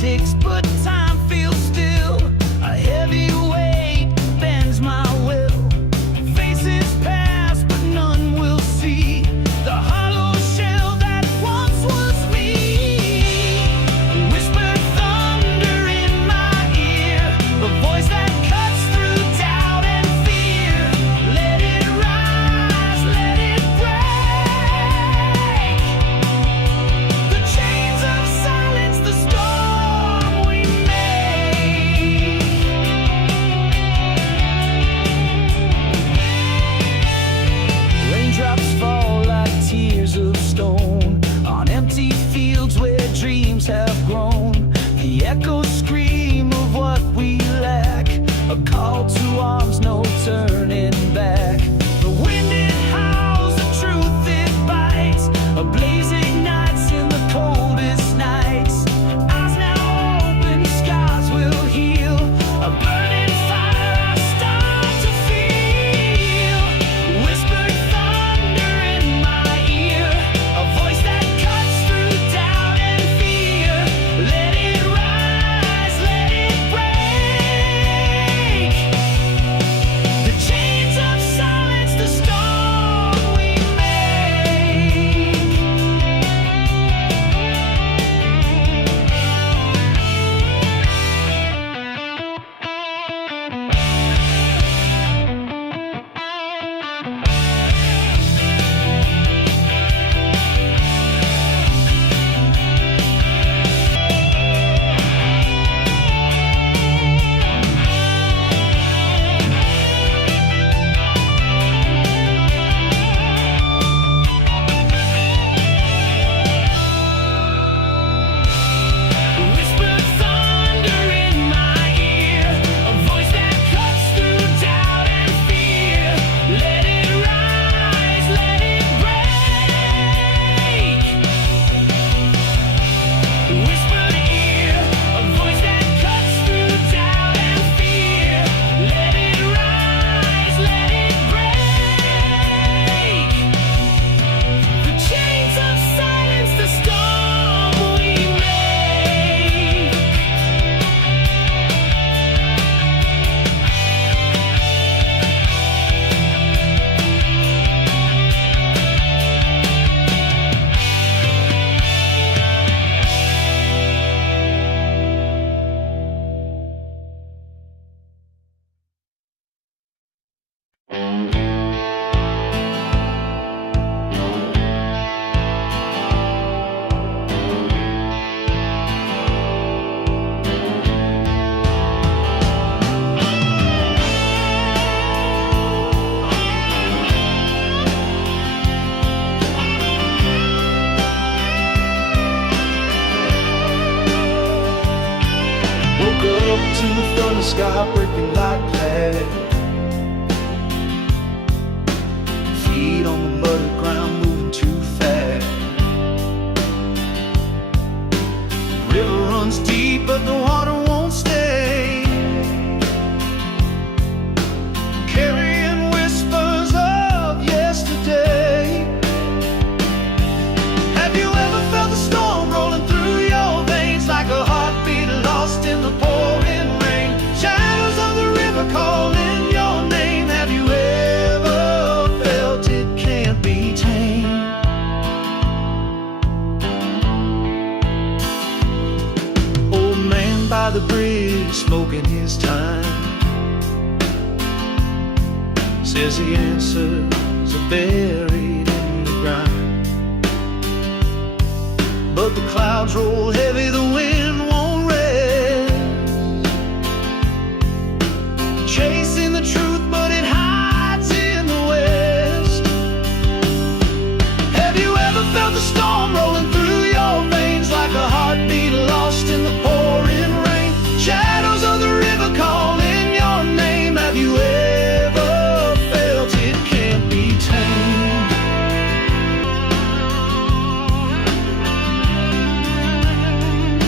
ticks, but time feels still. A heavy weight bends my will. Faces pass, but none will see the hollow shell that once was me. Whispered thunder in my ear, a voice that cuts through doubt and fear. Let it rise, let it break. The chains of silence, the storm we made. Raindrops fall like tears of stone on empty fields where dreams have grown. The echoes scream of what we lack, a call to arms, no turning back. The wind it howls, the truth it bites, a blaze ignites in the coldest nights. Eyes now open, scars will heal, a burning fire I start to feel. Whispered thunder in my ear, a voice that cuts through doubt and fear. Let it rise, let it break. The chains of silence, the storm we make. Whispered thunder in my ear, a voice that cuts through doubt and fear. Let it rise, let it break. Whispered ear, a voice that cuts through doubt and fear. Let it rise, let it break. The chains of silence, the storm we make. Woke up to the thunder sky breaking like glass. Feet on the muddy ground moving too fast. River runs deep but the water won't stay. Carrying whispers of yesterday. Have you ever felt the storm rolling through your veins like a heartbeat lost in the pouring rain? Shadows of the river calling your name. Have you ever felt it can't be tamed? Old man by the bridge smoking his time says the answers are buried in the ground. But the clouds roll heavy, the wind won't rest. Chasing the truth, but it hides in the west. Have you ever felt the storm rolling through your veins like a heartbeat lost in the pouring rain? Shadows of the river calling your name. Have you ever felt it can't be tamed?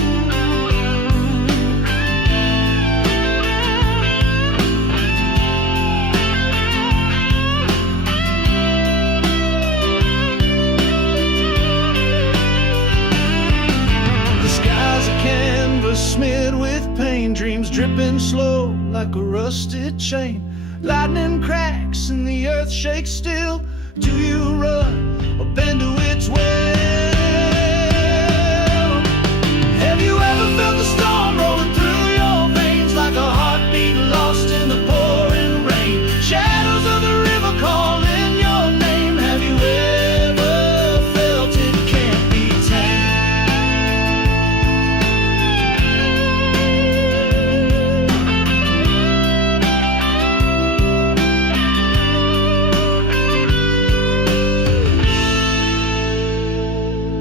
Broken dreams dripping slow like a rusted chain. Lightning cracks and the earth shakes still. Do you run or bend to its will? Have you ever felt the storm rolling through your veins like a heartbeat lost in the pouring rain? Shadows of the river calling your name. Have you ever felt it can't be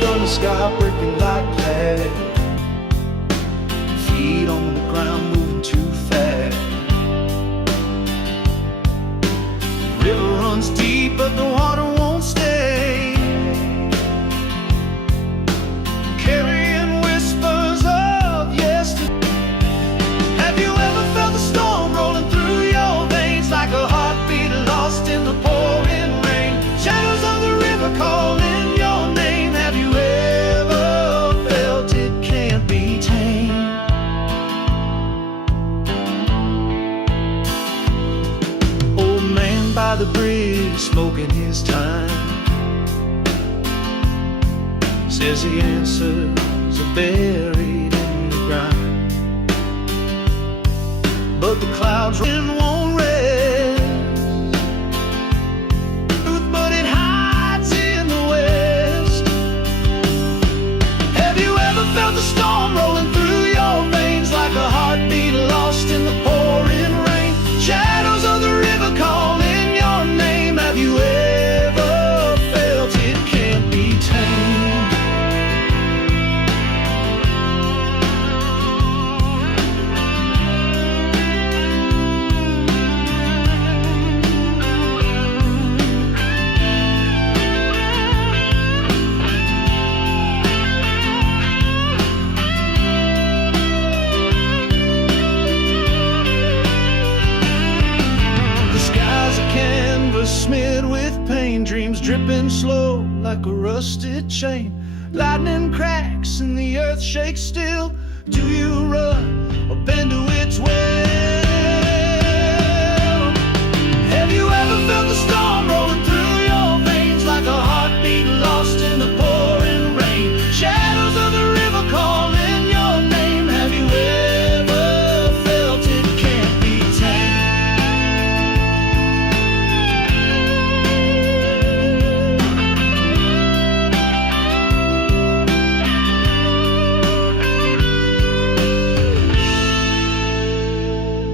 from the sky breaking like glass. Feet on the ground moving too fast. The river runs deep but the water won't stay, carrying whispers of yesterday. Have you ever felt the storm rolling through your veins like a heartbeat lost in the pouring rain? Shadows of the river calling your name. Have you ever felt it can't be tamed? Old man by the bridge smoking his time says the answers are buried in the ground, but the clouds won't rest. But it hides in the west. Have you ever felt the storm rolling through your veins like a heartbeat lost in the pouring rain? Shadows of the river calling your name. Have you ever felt it can't be tamed? Smeared with pain, dreams dripping slow like a rusted chain. Lightning cracks and the earth shakes still. Do you run or bend to its will? Have you ever felt the storm rolling through your veins like a heartbeat lost in the pouring rain? Shadows of the river calling your name. Have you ever felt it can't be tamed?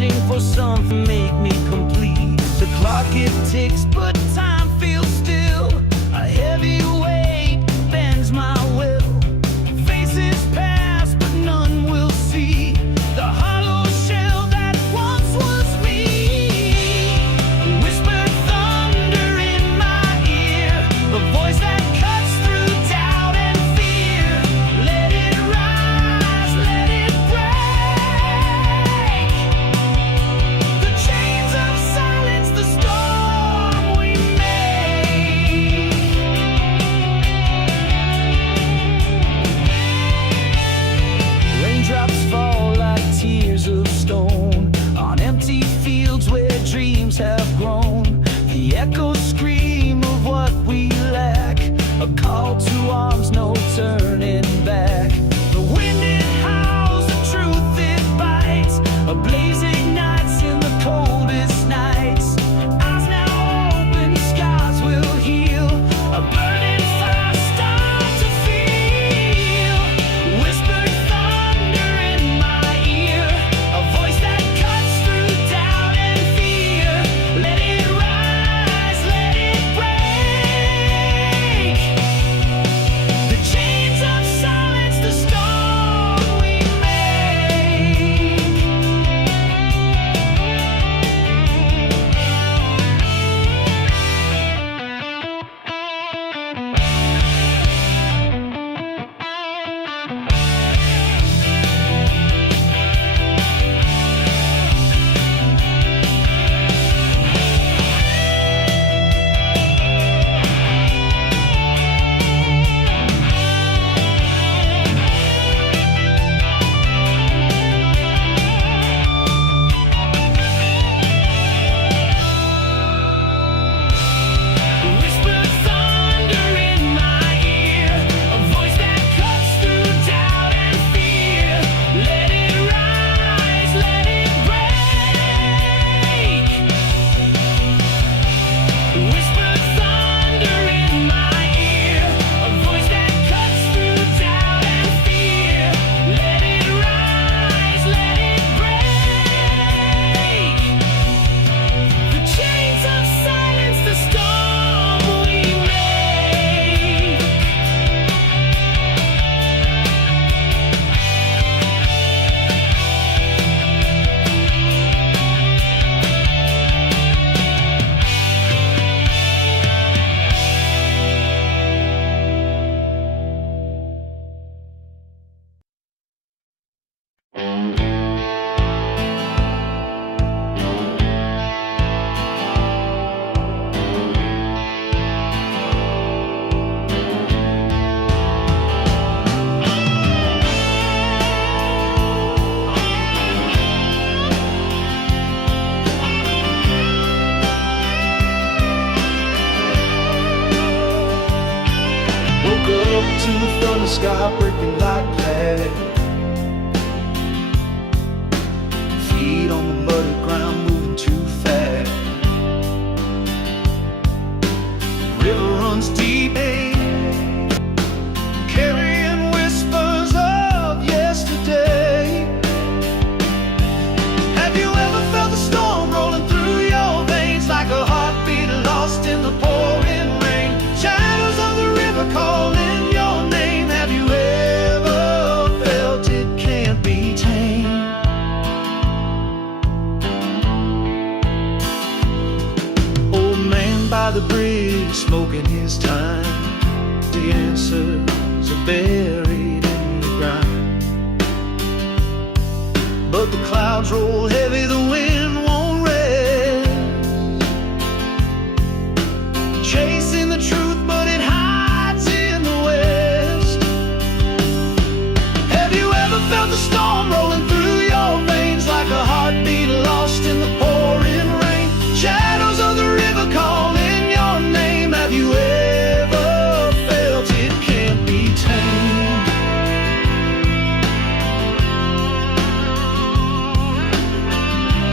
searching for something make me complete. The clock it ticks, but time feels still. A heavy weight bends my will. Faces pass, but none will see the hollow shell that once was me. Whispered thunder in my ear, the voice that cuts through doubt and fear. Let it rise, let it break. The chains of silence, the storm we make. Raindrops fall like tears of stone on empty fields where dreams have grown. The echoes scream of what we lack, a call to arms, no turning back. The wind it howls, the truth it bites, a blaze ignites in the coldest nights. Eyes now open, skies will heal, a burning fire start to feel. Whispered thunder in my ear, a voice that cuts through doubt and fear. Let it rise, let it break. The chains of silence, the storm we make. Whispered thunder in my ear, a voice that cuts through doubt and fear. Let it rise, let it break. Whispered thunder in my ear, a voice that cuts through doubt and fear. Let it rise, let it break. The chains of silence, the storm we make. Woke up to the thunder sky breaking like glass. Feet on the muddy ground moving too fast. River runs deep, carrying whispers of yesterday. Have you ever felt the storm rolling through your veins like a heartbeat lost in the pouring rain? Shadows of the river calling your name. Have you ever felt it can't be tamed? Old man by the bridge smoking his time. The answers are buried in the ground, but the clouds roll heavy, the wind won't rest. Chasing the truth, but it hides in the west. Have you ever felt the storm rolling through your veins like a heartbeat lost in the pouring rain? Shadows of the river calling your name. Have you ever felt it can't be tamed?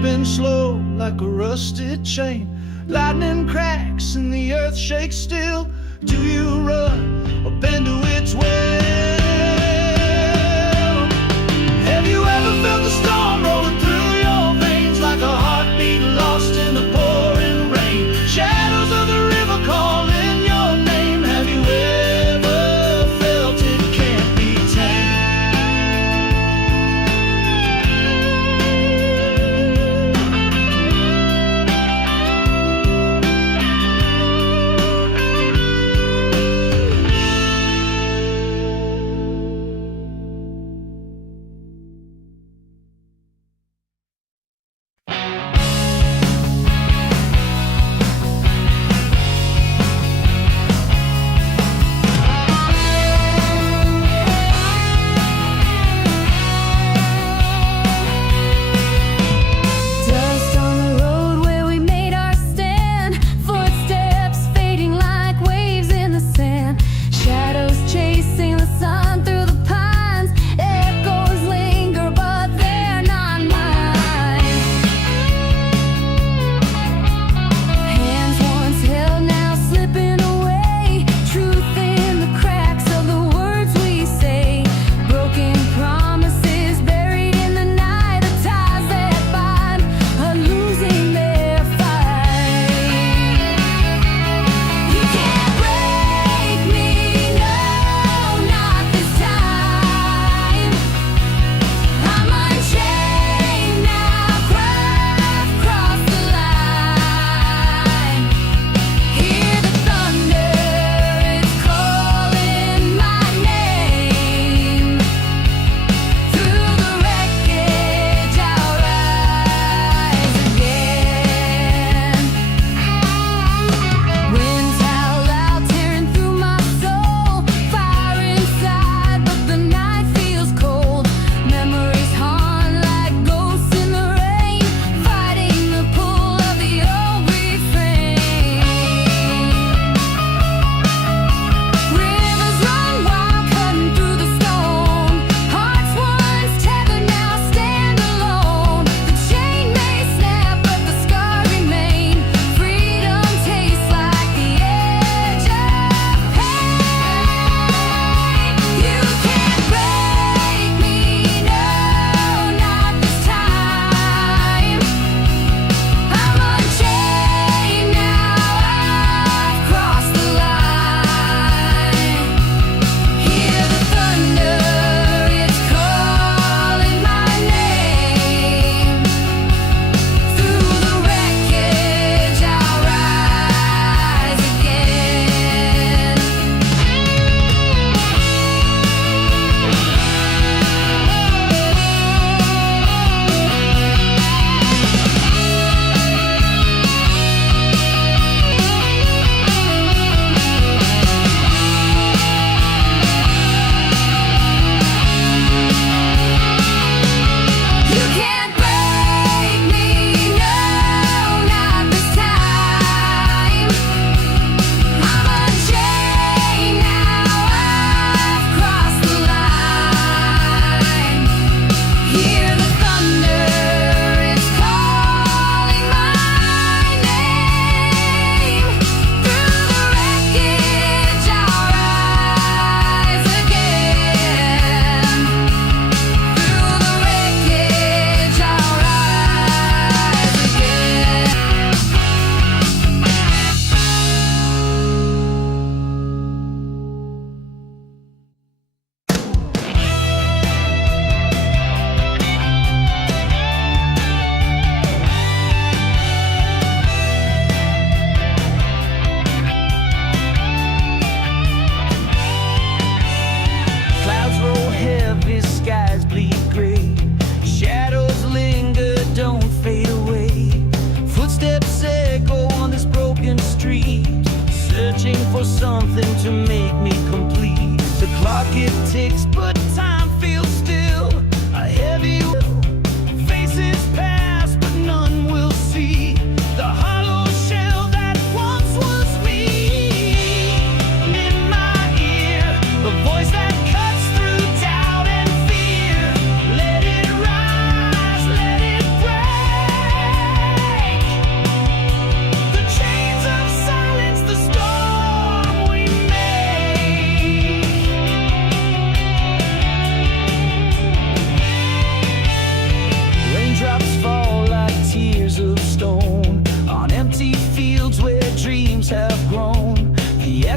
creeping slow like a rusted chain. Lightning cracks and the earth shakes still. Do you run or bend to its will? Have you ever felt the storm rolling through your veins like a heartbeat lost in the pouring rain? Shadows of the river calling your name. Have you ever felt it can't be tamed? for something to make me complete. The clock it ticks, but time feels still. A heavy will, faces pass, but none will see the hollow shell that once was me. In my ear, a voice that cuts through doubt and fear. Let it rise, let it break.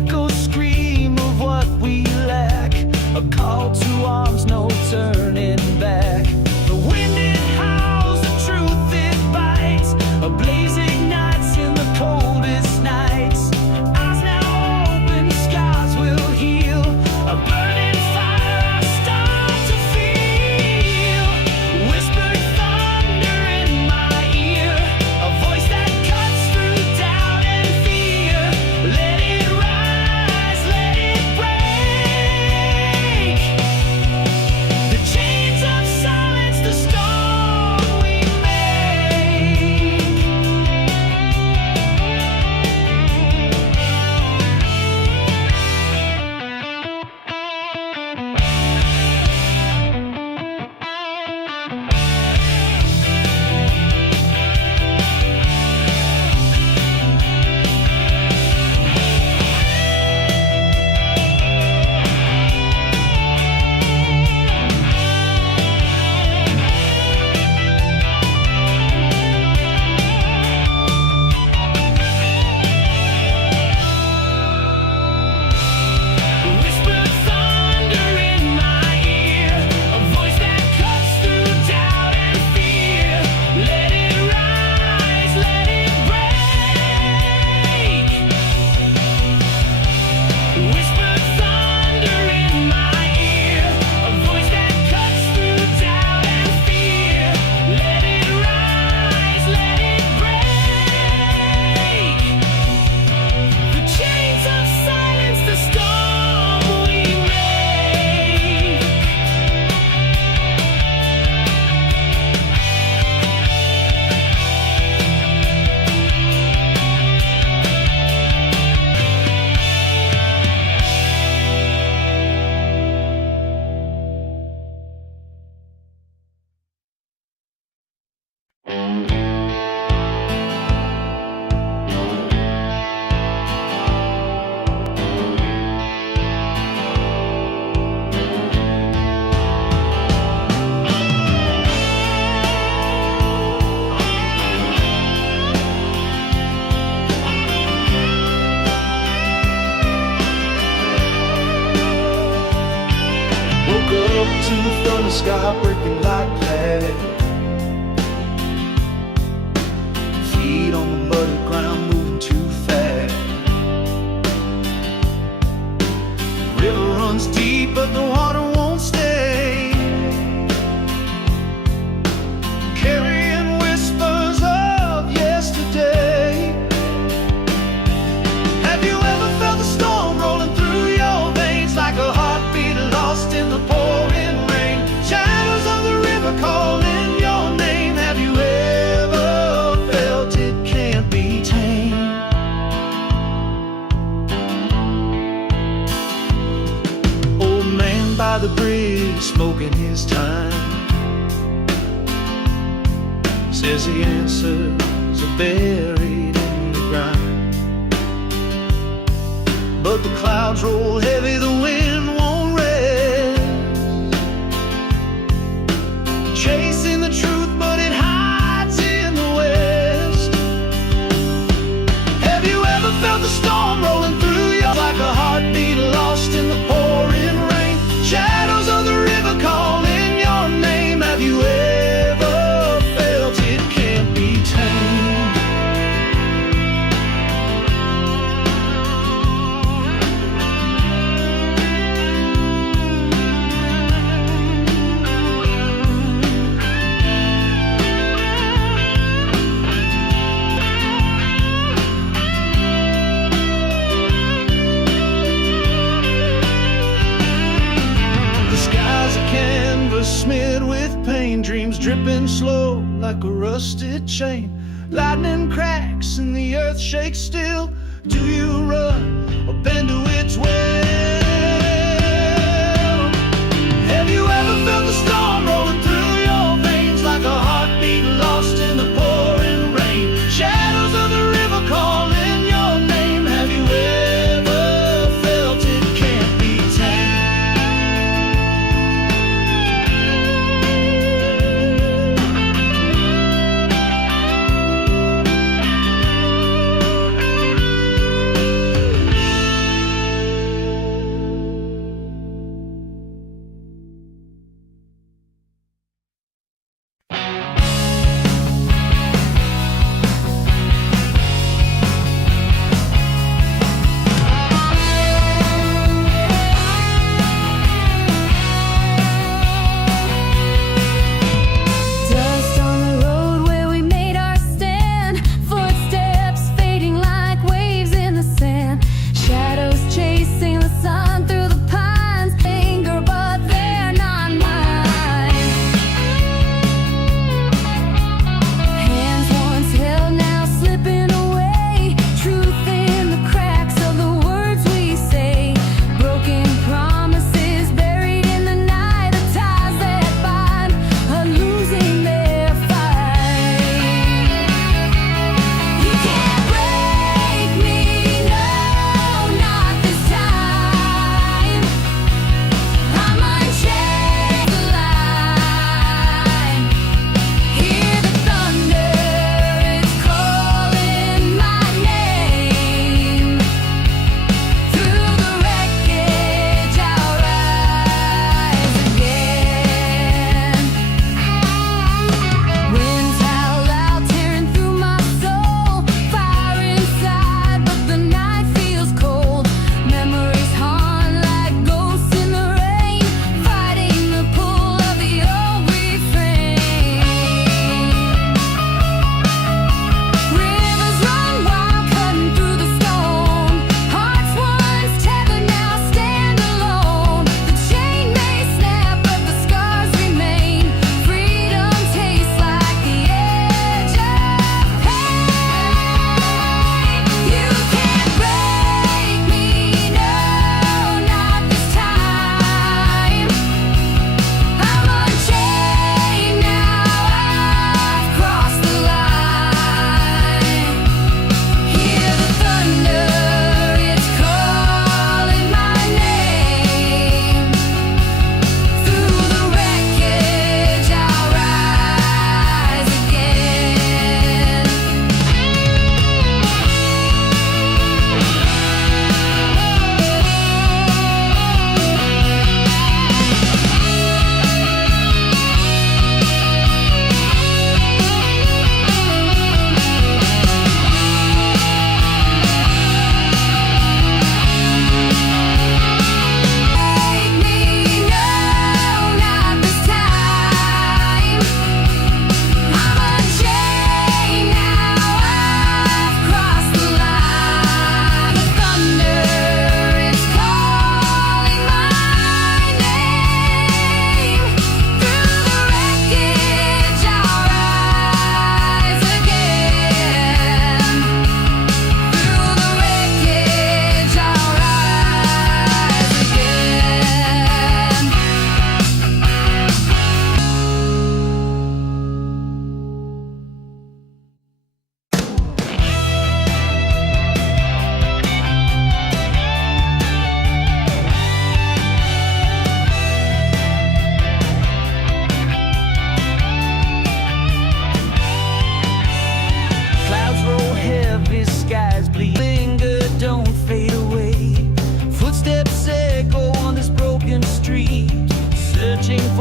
echoes scream of what we lack, a call to arms, no turning back. The wind it howls, the truth it bites, a blaze ignites in the coldest nights. Eyes now open, skies will heal, a burning fire I start to feel. Whispered thunder in my ear, a voice that cuts through doubt and fear. Let it rise, let it break. The chains of silence, the storm we make. Whispered thunder in my ear, a voice that cuts through doubt and fear. Let it rise, let it break. Whispered thunder in my ear, a voice that cuts through doubt and fear. Let it rise, let it break. The chains of silence, the storm we make. Woke up to the thunder sky breaking like glass. Feet on the muddy ground moving too fast. The river runs deep but the water won't stay, carrying whispers of yesterday. Have you ever felt the storm rolling through your veins like a heartbeat lost in the pouring rain? Shadows of the river calling your name. Have you ever felt it can't be tamed? Old man by the bridge smoking his time says the answers are buried in the ground. But the clouds roll heavy, the wind won't rest, chasing the truth, but it hides in the west. Have you ever felt the storm rolling through you like a heartbeat lost in the pouring rain? Shadows of the river calling your name. Have you ever felt it can't be tamed? Smeared with pain, dreams dripping slow like a rusted chain. Lightning cracks and the earth shakes still. Do you run or bend to its will? Have you ever felt the storm rolling through your veins like a heartbeat lost in the pouring rain? Shadows of the river calling your name. Have you ever felt it can't be tamed?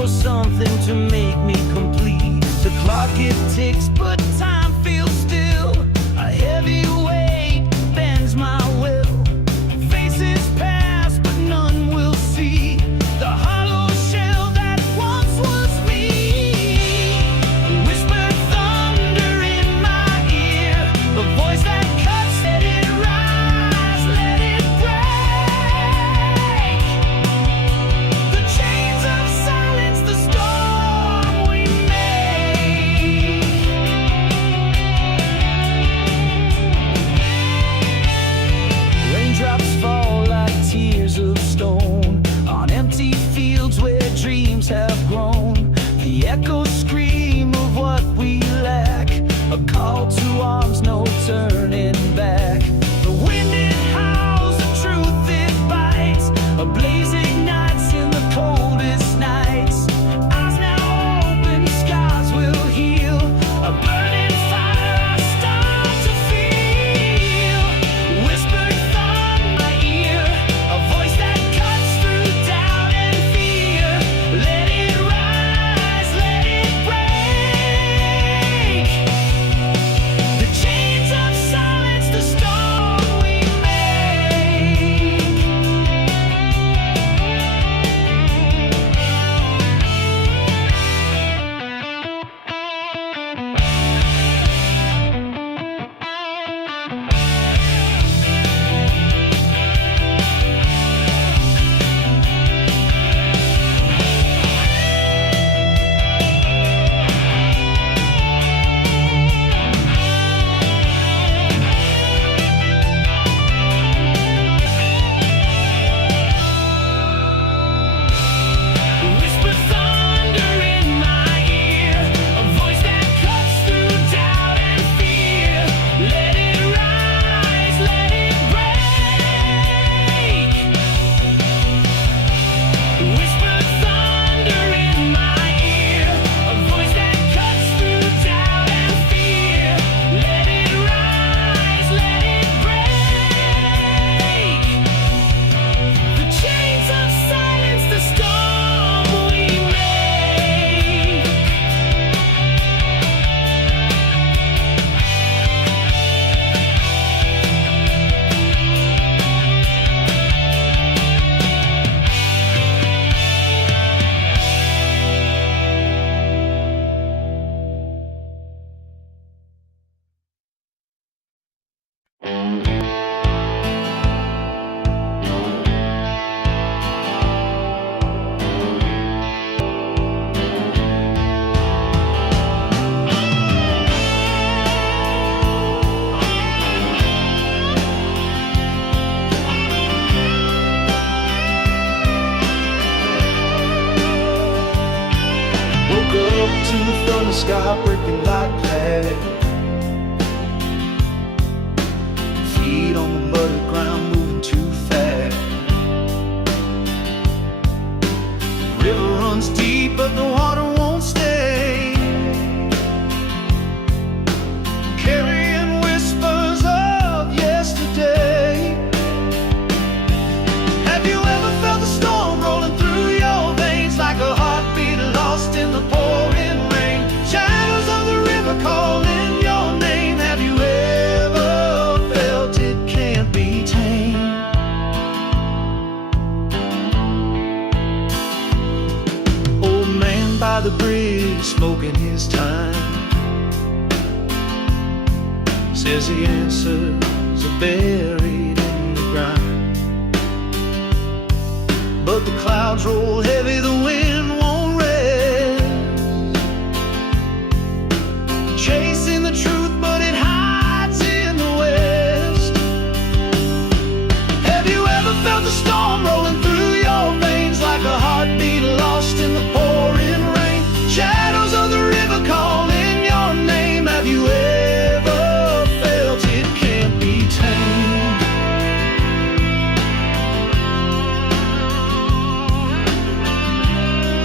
for something to make me complete. The clock it ticks, but time feels still. A heavy weight bends my will. Faces pass, but none will see the hollow shell that once was me. Whispered thunder in my ear, a voice that cuts, let it rise, let it break. The chains of silence, the storm we made. Raindrops fall like tears of stone on empty fields where dreams have grown. The echoes scream of what we lack, a call to arms, no turning back. The wind it howls, the truth it bites, a blaze ignites in the coldest nights. Eyes now open, scars will heal, a burning fire I start to feel. Whispered thought in my ear, a voice that cuts through doubt and fear. Let it rise, let it break. The chains of silence, the storm we make. Whispered thunder in my ear, a voice that cuts through doubt and fear. Let it rise, let it break. Whispered thunder in my ear, a voice that cuts through doubt and fear. Let it rise, let it break. The chains of silence, the storm we make. Woke up to the thunder sky breaking like glass. Feet on the muddy ground moving too fast. River runs deep but the water won't stay. Carrying whispers of yesterday. Have you ever felt the storm rolling through your veins like a heartbeat lost in the pouring rain? Shadows of the river calling your name. Have you ever felt it can't be tamed? Old man by the bridge smoking his time says the answers are buried in the ground. But the clouds roll heavy, the wind won't rest. Chasing the truth, but it hides in the west. Have you ever felt the storm rolling through your veins like a heartbeat lost in the pouring rain? Shadows of the river calling your name. Have you ever felt it can't be tamed?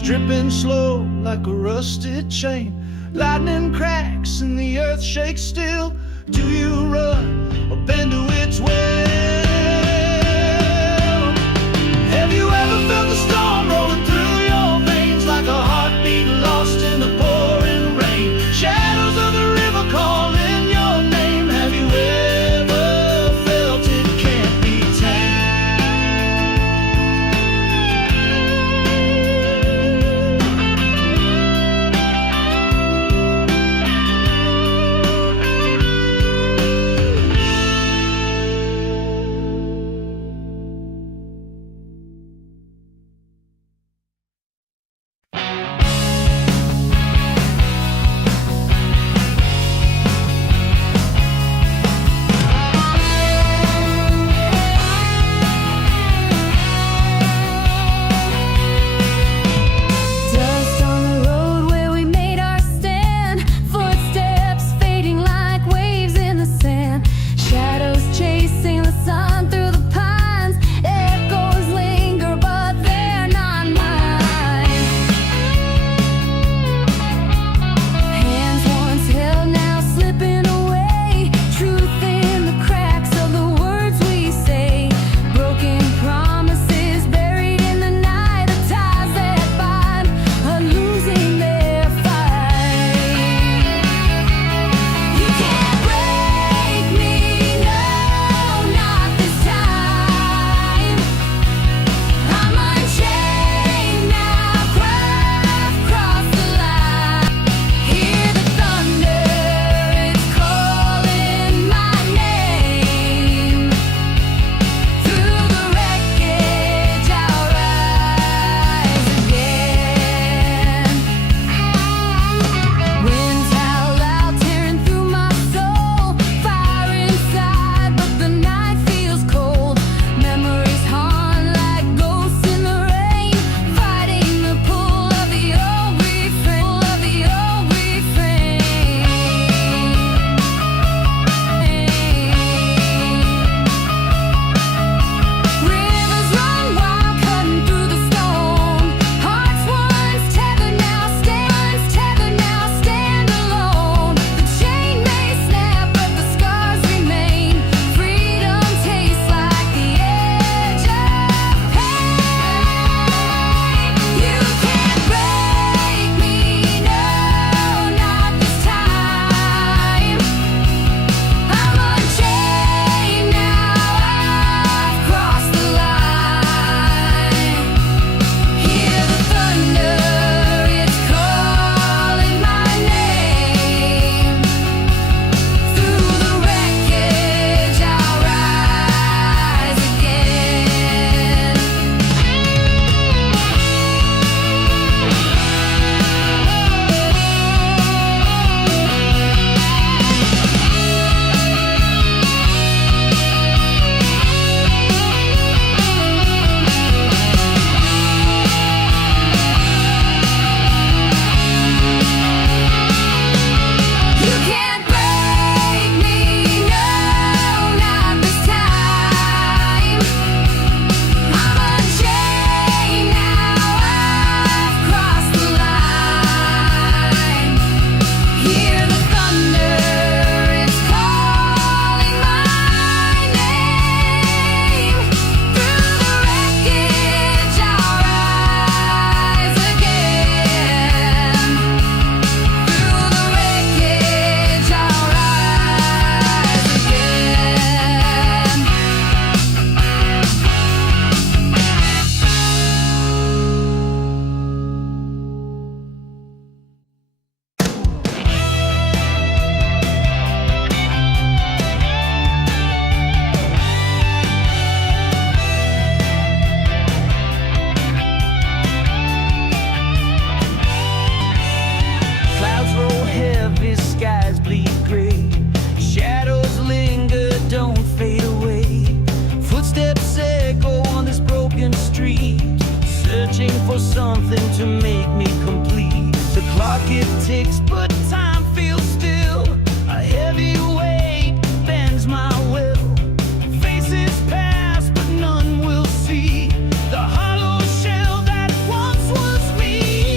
tears dripping slow like a rusted chain. Lightning cracks and the earth shakes still. Do you run or bend to its will? Have you ever felt the storm rolling through your veins like a heartbeat lost in the pouring rain? Shadows of the river calling your name. Have you ever felt it can't be tamed? Dust on the road where we made our stand. Footsteps fading like waves in the sand. Shadows chasing the sun through the pines. Echoes linger, but they're not mine. Hands once held, now slipping away. Truth in the cracks of the words we say. Broken promises buried in the night. The ties that bind are losing their fight. You can't break me, no, not this time. I'm unchained now, cross the line. Hear the thunder, it's calling my name. Through the wreckage, I'll rise again. Winds howl out, tearing through my soul. Fire inside, but the night feels cold. Memories haunt like ghosts in the rain, fighting the pull of the old refrain. Rivers run wild, cutting through the stone. Hearts once tethered, now stand alone. The chain may snap, but the scars remain. Freedom tastes like the edge of pain. You can't break me, no, not this time. I'm unchained now, I've crossed the line. Hear the thunder, it's calling my name. Through the wreckage, I'll rise again. You can't break me, no, not this time. I'm unchained now, I've crossed the line. Hear the thunder, it's calling my name. Through the wreckage, I'll rise again. Through the wreckage, I'll rise again. Clouds roll heavy, skies bleed gray. Shadows linger, don't fade away. Footsteps echo on this broken street, searching for something to make me complete. The clock it ticks, but time feels still. A heavy weight bends my will. Faces pass, but none will see the hollow shell that once was me.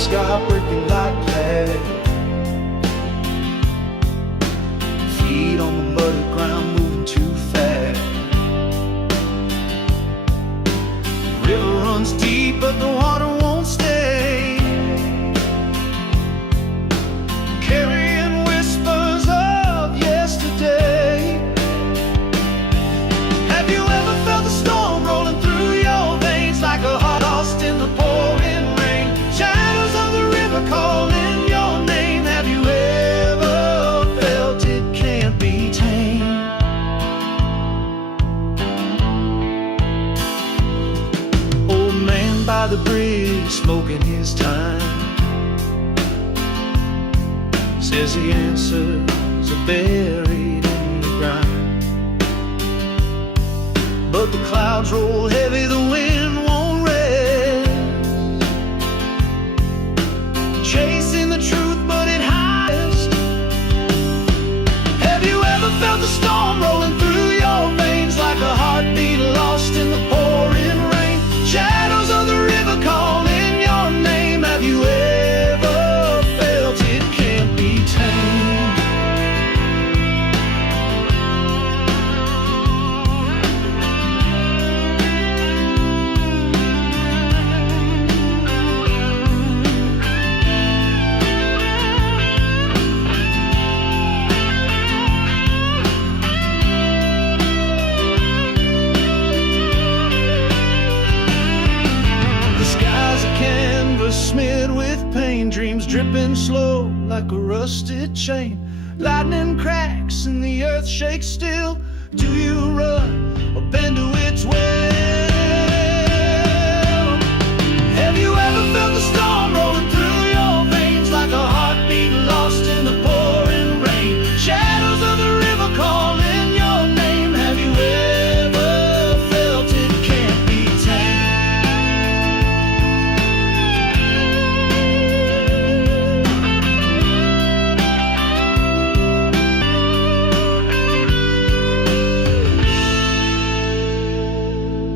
sky breaking like glass. Feet on the muddy ground moving too fast. The river runs deep but the water won't stay, carrying whispers of yesterday. Have you ever felt the storm rolling through your veins like a heart lost in the pouring rain? Shadows of the river calling your name. Have you ever felt it can't be tamed? Old man by the bridge smoking his time says the answers are buried in the ground. But the clouds roll heavy, the wind won't rest, chasing the truth but it hides. Have you ever felt the storm rolling through your veins like a heartbeat lost in the pouring rain? Shadows of the river calling your name. Have you ever felt it can't be tamed? The sky's a canvas smeared with pain, dreams dripping slow like a rusted chain. Lightning cracks and the earth shakes still. Do you run or bend to its will? Have you ever felt the storm rolling through your veins like a heartbeat lost in the pouring rain? Shadows of the river calling your name. Have you ever felt it can't be tamed?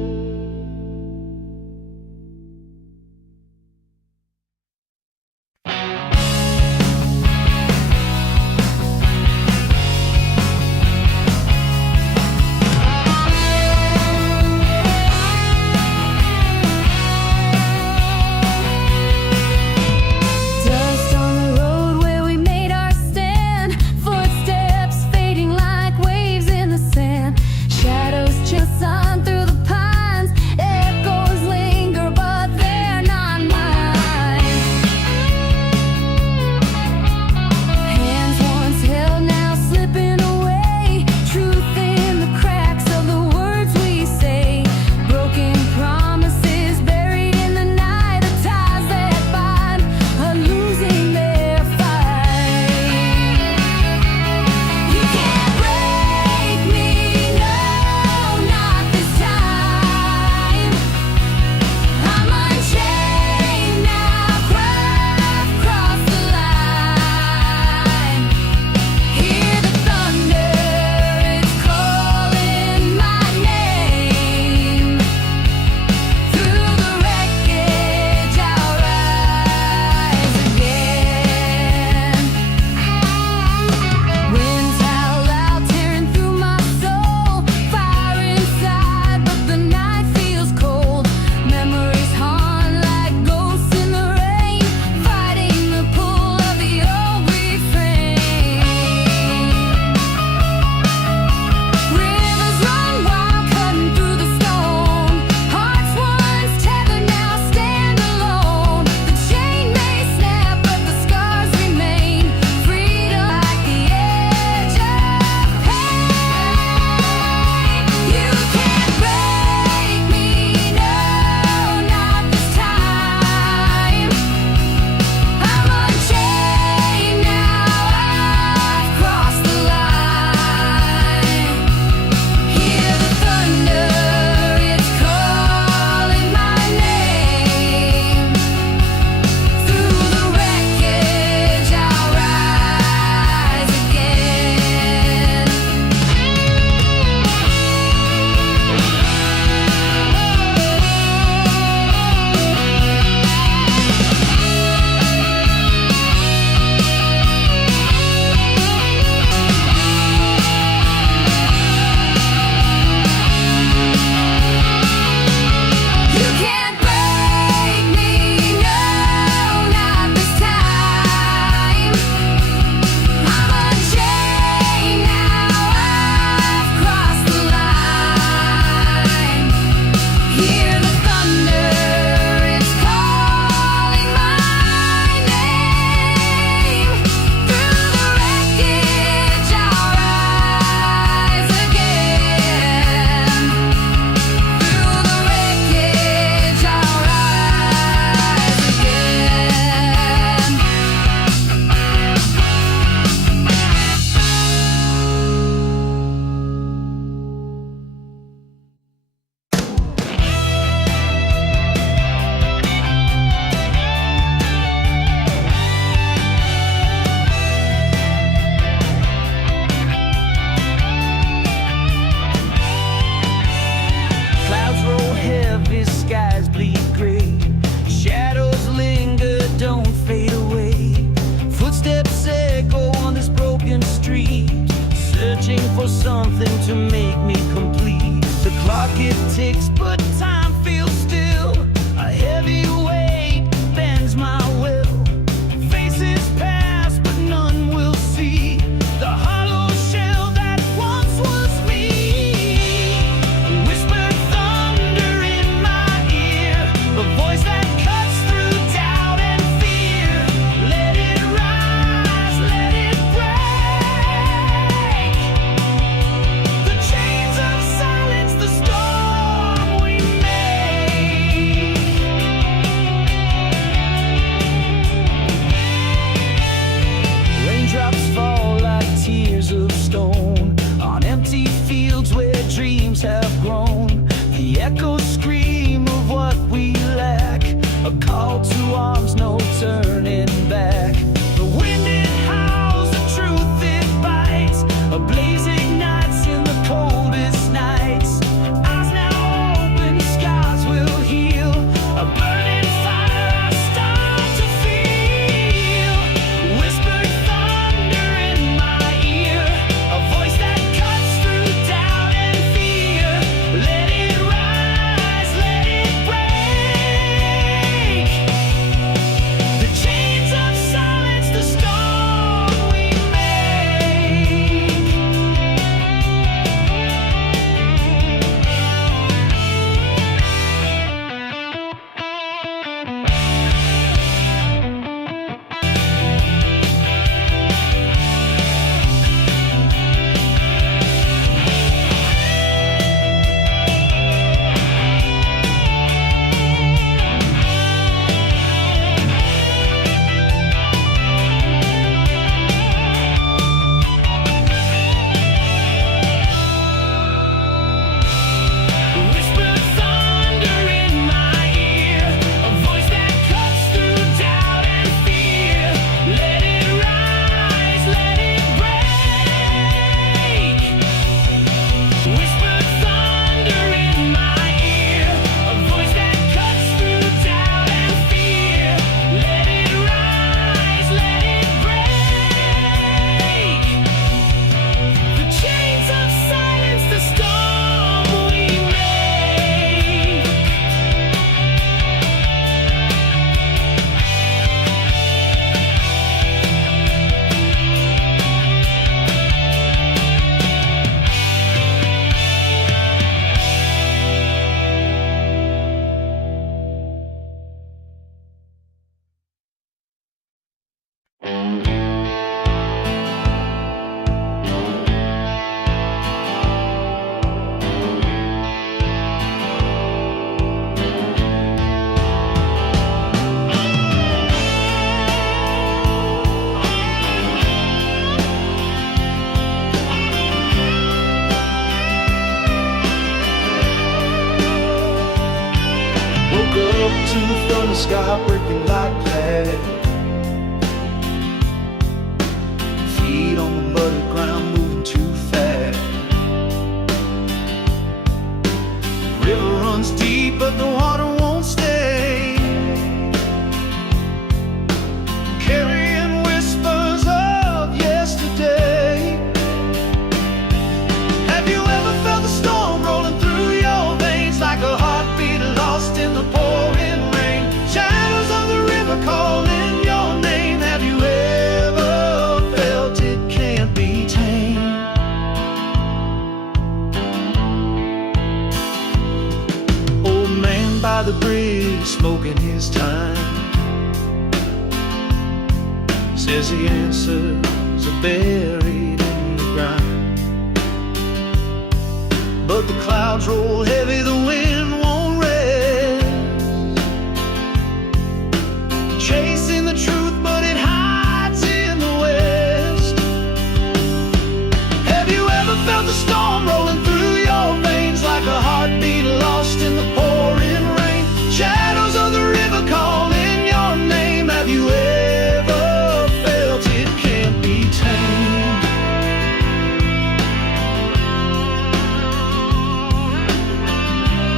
footsteps echo on this broken street, searching for something to make me complete. The clock it ticks, but time feels still. A heavy weight bends my will. Faces pass, but none will see the hollow shell that once was me. Whispered thunder in my ear, a voice that cuts through doubt and fear. Let it rise, let it break. The chains of silence, the storm we make. Raindrops fall like tears of stone on empty fields where dreams have grown. The echoes scream of what we lack, a call to arms, no turning back. The wind it howls, the truth it bites, a blaze ignites in the coldest nights. Eyes now open, scars will heal, a burning fire I start to feel. Whispered thunder in my ear, a voice that cuts through doubt and fear. Let it rise, let it break. The chains of silence, the storm we make. Whispered thunder in my ear, a voice that cuts through doubt and fear. Let it rise, let it break. Whispered thunder in my ear, a voice that cuts through doubt and fear. Let it rise, let it break. The chains of silence, the storm we make. Woke up to the thunder sky breaking like glass. Feet on the muddy ground moving too fast. River runs deep but the water won't stay, carrying whispers of yesterday. Have you ever felt the storm rolling through your veins like a heartbeat lost in the pouring rain? Shadows of the river calling your name. Have you ever felt it can't be tamed? Old man by the bridge smoking his time says the answers are buried in the ground. But the clouds roll heavy, the wind won't rest, chasing the truth, but it hides in the west. Have you ever felt the storm rolling through your veins like a heartbeat lost in the pouring rain? Shadows of the river calling your name. Have you ever felt it can't be tamed?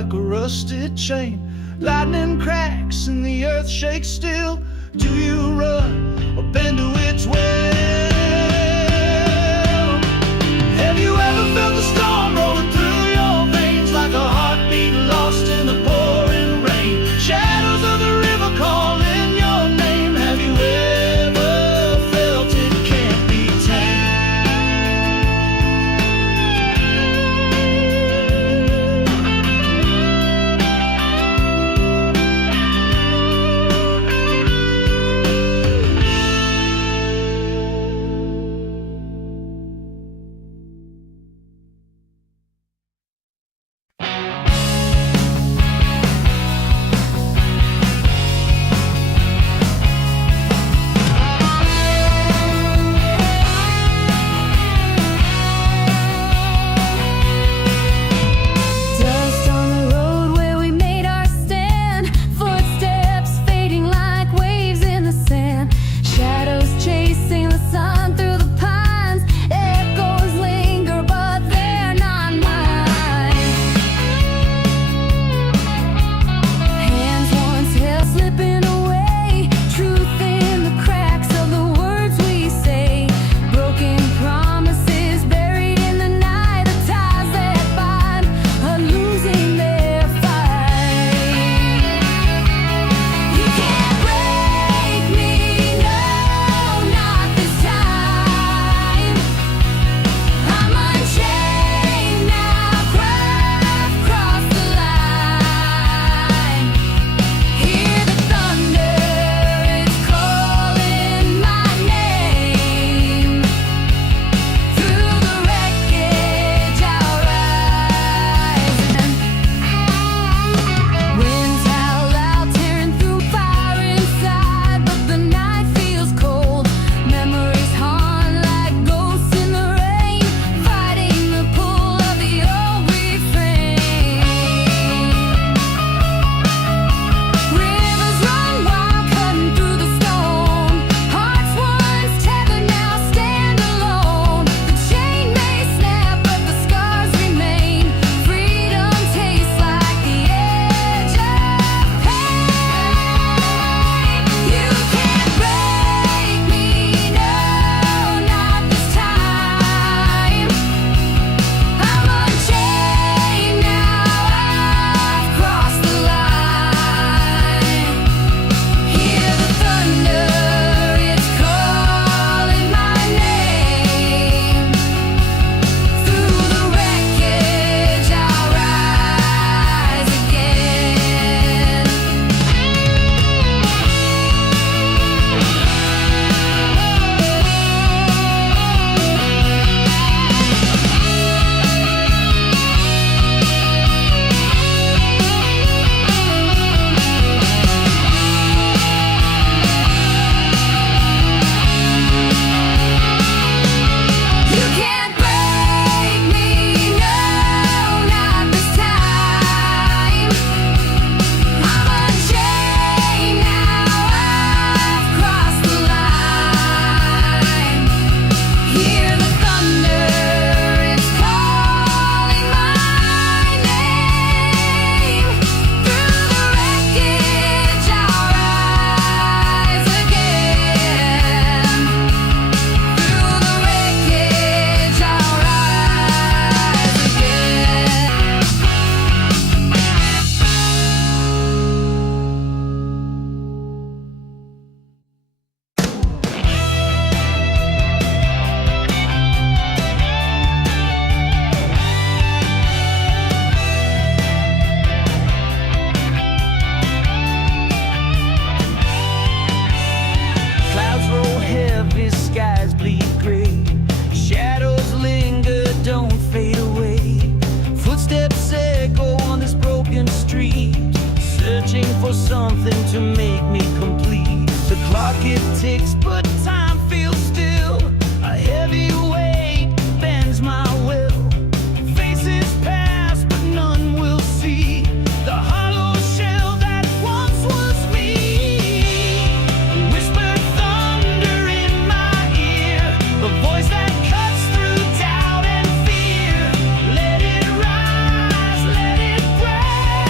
like a rusted chain. Lightning cracks and the earth shakes still. Do you run or bend to its will? Have you ever felt the storm rolling through your veins like a heartbeat lost in the pouring rain? Shadows of the river calling your name. Have you ever felt it can't be tamed? Dust on the road where we made our stand. Footsteps fading like waves in the sand. Shadows chasing the sun through the pines. Echoes linger, but they're not mine. Hands once held slipping away. Truth in the cracks of the words we say. Broken promises buried in the night. The ties that bind are losing their fight. You can't break me, no, not this time. I'm unchained now, cross the line. Hear the thunder, it's calling my name. Through the wreckage I'll rise. Winds howl out, tearing through fire inside, but the night feels cold. Memories haunt like ghosts in the rain, fighting the pull of the old refrain. Rivers run wild, cutting through the stone. Hearts once tethered now stand alone. The chain may snap, but the scars remain. Freedom tastes like the edge of pain. You can't break me, no, not this time. I'm unchained now, I've crossed the line. Hear the thunder, it's calling my name. Through the wreckage I'll rise again. You can't break me, no, not this time. I'm unchained now, I've crossed the line. Hear the thunder, it's calling my name. Through the wreckage I'll rise again. Through the wreckage I'll rise Clouds roll heavy, skies bleed gray. Shadows linger, don't fade away. Footsteps echo on this broken street, searching for something to make me complete. The clock it ticks, but time feels still. A heavy weight bends my will. Faces pass, but none will see the hollow shell that once was me. Whispered thunder in my ear, the voice that cuts through doubt and fear. Let it rise, let it break.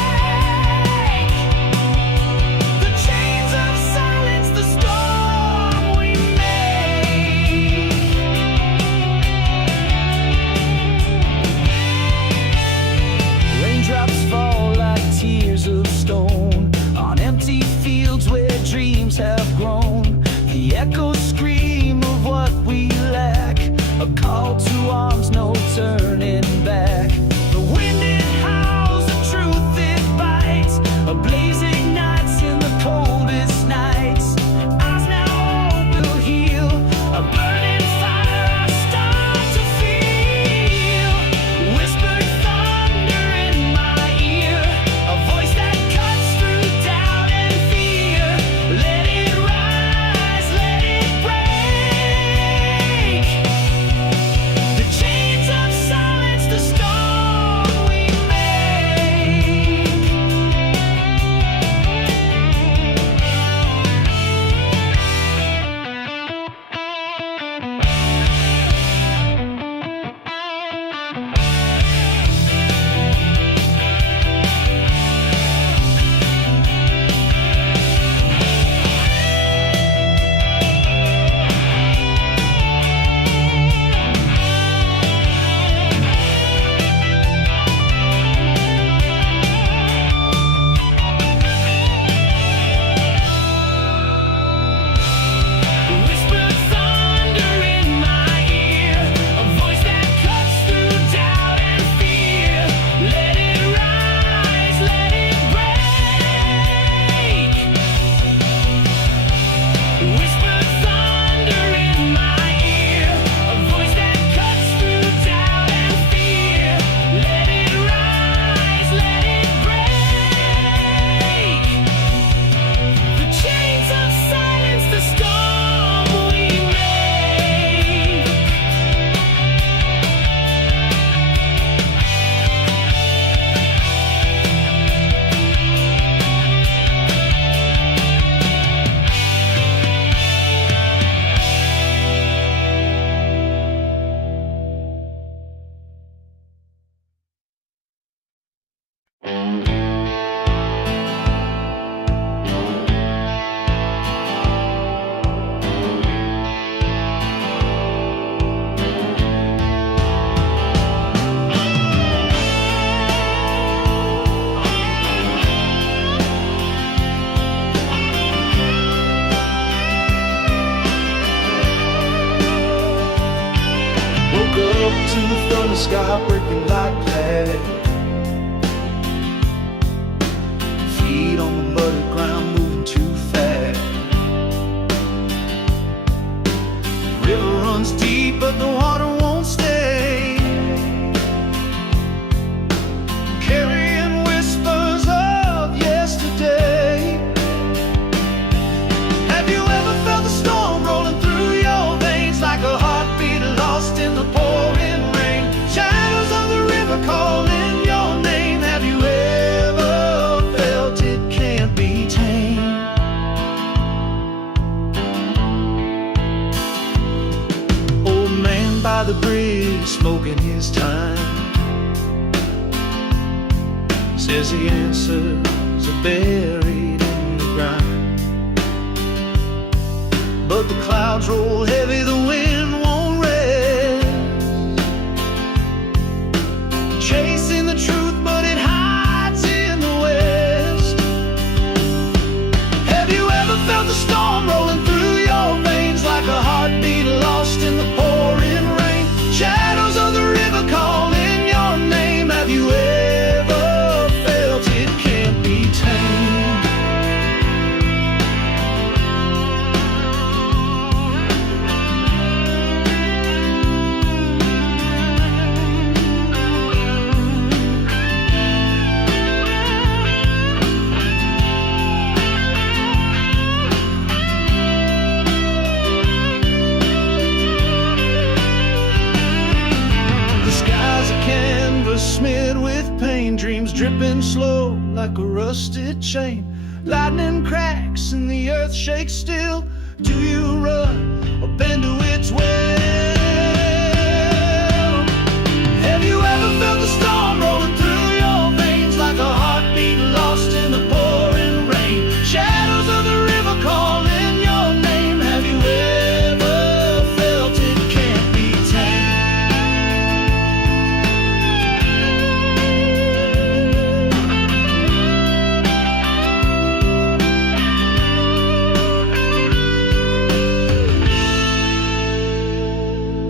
sky breaking like glass. Feet on the muddy ground moving too fast. River runs deep but the water won't stay, carrying whispers of yesterday. Have you ever felt the storm rolling through your veins like a heartbeat lost in the pouring rain? Shadows of the river calling your name. Have you ever felt it can't be tamed? Old man by the bridge smoking his time says the answers are buried in the ground. But the clouds roll heavy, the wind won't rest, chasing the truth but it hides in the west. Have you ever felt the storm rolling through your veins like a heartbeat lost in the pouring rain? Shadows of the river calling your name. Have you ever felt it can't be tamed? The sky's a canvas smeared with pain, dreams dripping slow like a rusted chain. Lightning cracks and the earth shakes still. Do you run or bend to its will? Have you ever felt the storm rolling through your veins like a heartbeat lost in the pouring rain? Shadows of the river calling your name. Have you ever felt it can't be tamed?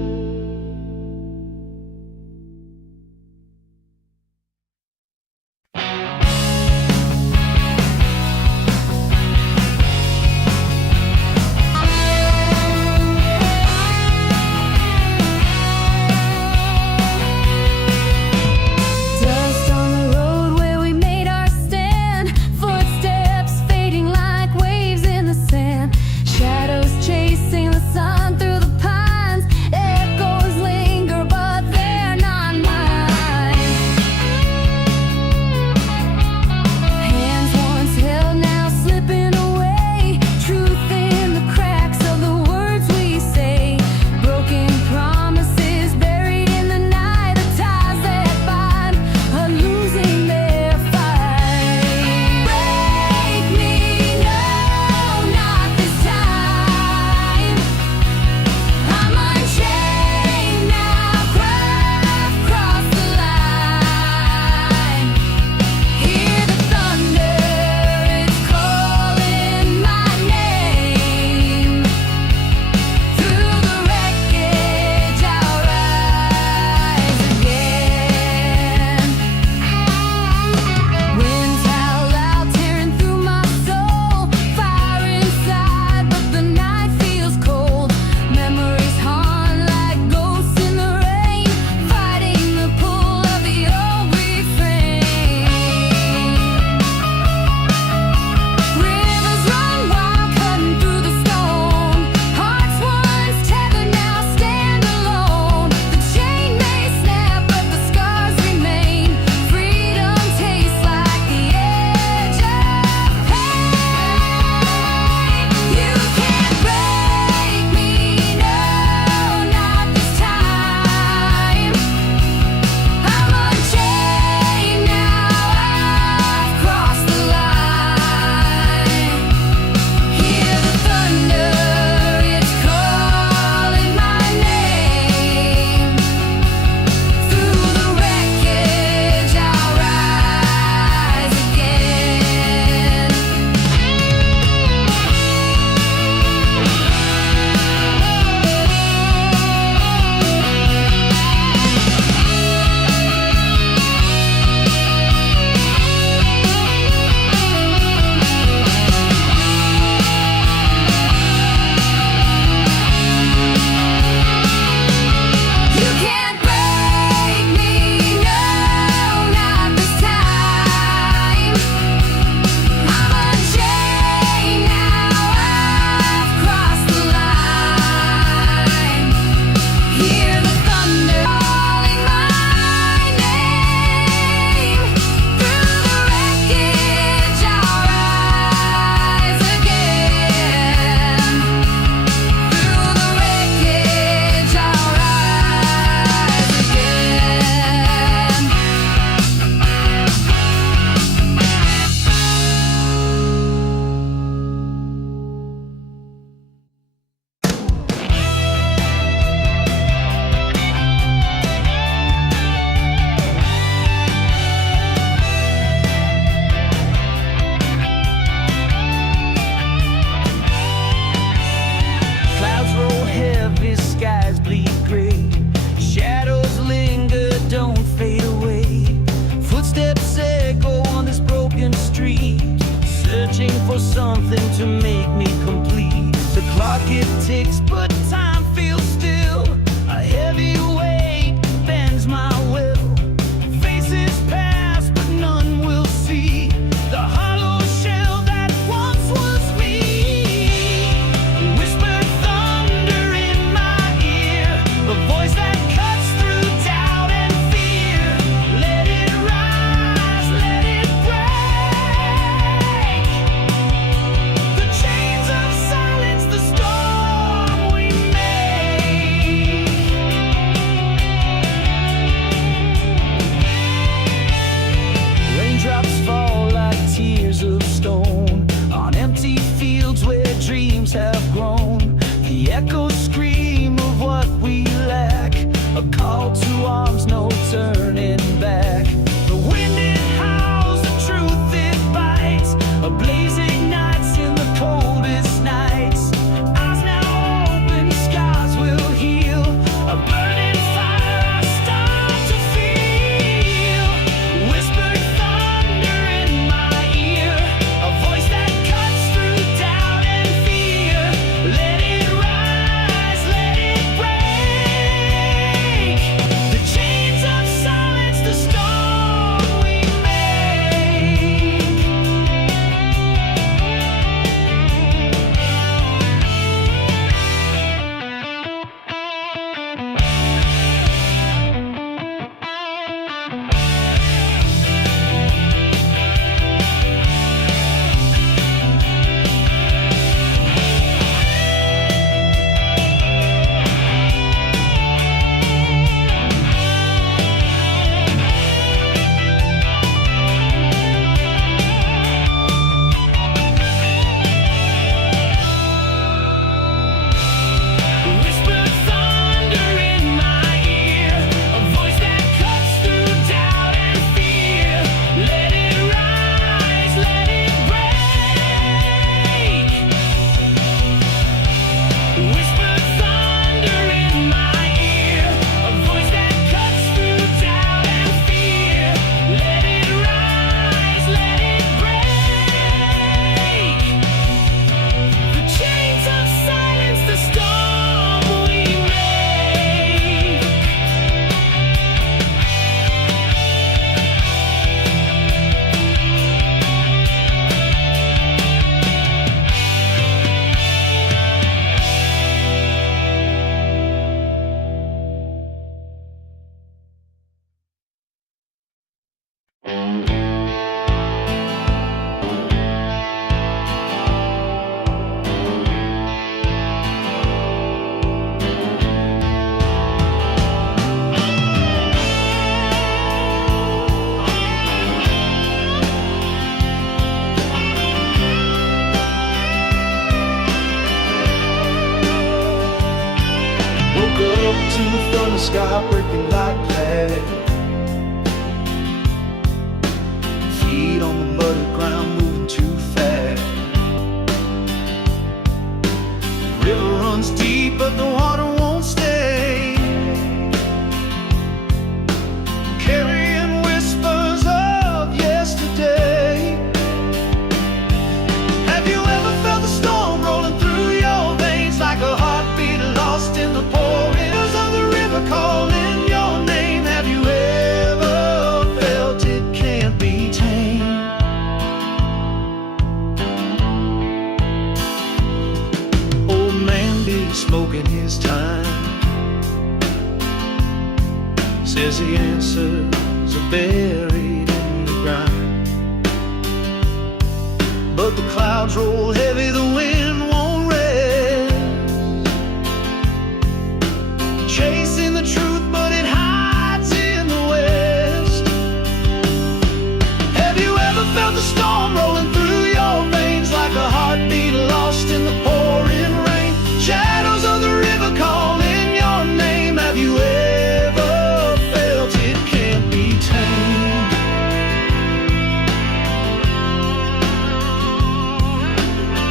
searching for something to make me complete. The clock it ticks, but time feels still. A heavy weight bends my will. Faces pass, but none will see the hollow shell that once was me. Whispered thunder in my ear, the voice that cuts through doubt and fear. Let it rise, let it break. The chains of silence, the storm we make. Raindrops fall like tears of stone on empty fields where dreams have grown. The echoes scream of what we lack, a call to arms, no turning back. The wind it howls, the truth it bites, a blaze ignites in the coldest nights. Eyes now open, scars will heal, a burning fire I start to feel. Whispered thunder in my ear, a voice that cuts through doubt and fear. Let it rise, let it break. The chains of silence, the storm we make. Whispered thunder in my ear, a voice that cuts through doubt and fear. Let it rise, let it break. Whispered thunder in my ear, a voice that cuts through doubt and fear. Let it rise, let it break. The chains of silence, the storm we make. Woke up to the thunder sky breaking like glass. Feet on the muddy ground moving too fast. The river runs deep but the water won't stay, carrying whispers of yesterday. Have you ever felt the storm rolling through your veins like a heartbeat lost in the pouring of the river calling your name? Have you ever felt it can't be tamed? Old man be smoking his time, says the answers are buried in the ground. But the clouds roll heavy, the wind won't rest, chasing the truth, but it hides in the west. Have you ever felt the storm rolling through your veins like a heartbeat lost in the pouring rain? Shadows of the river calling your name. Have you ever felt it can't be tamed?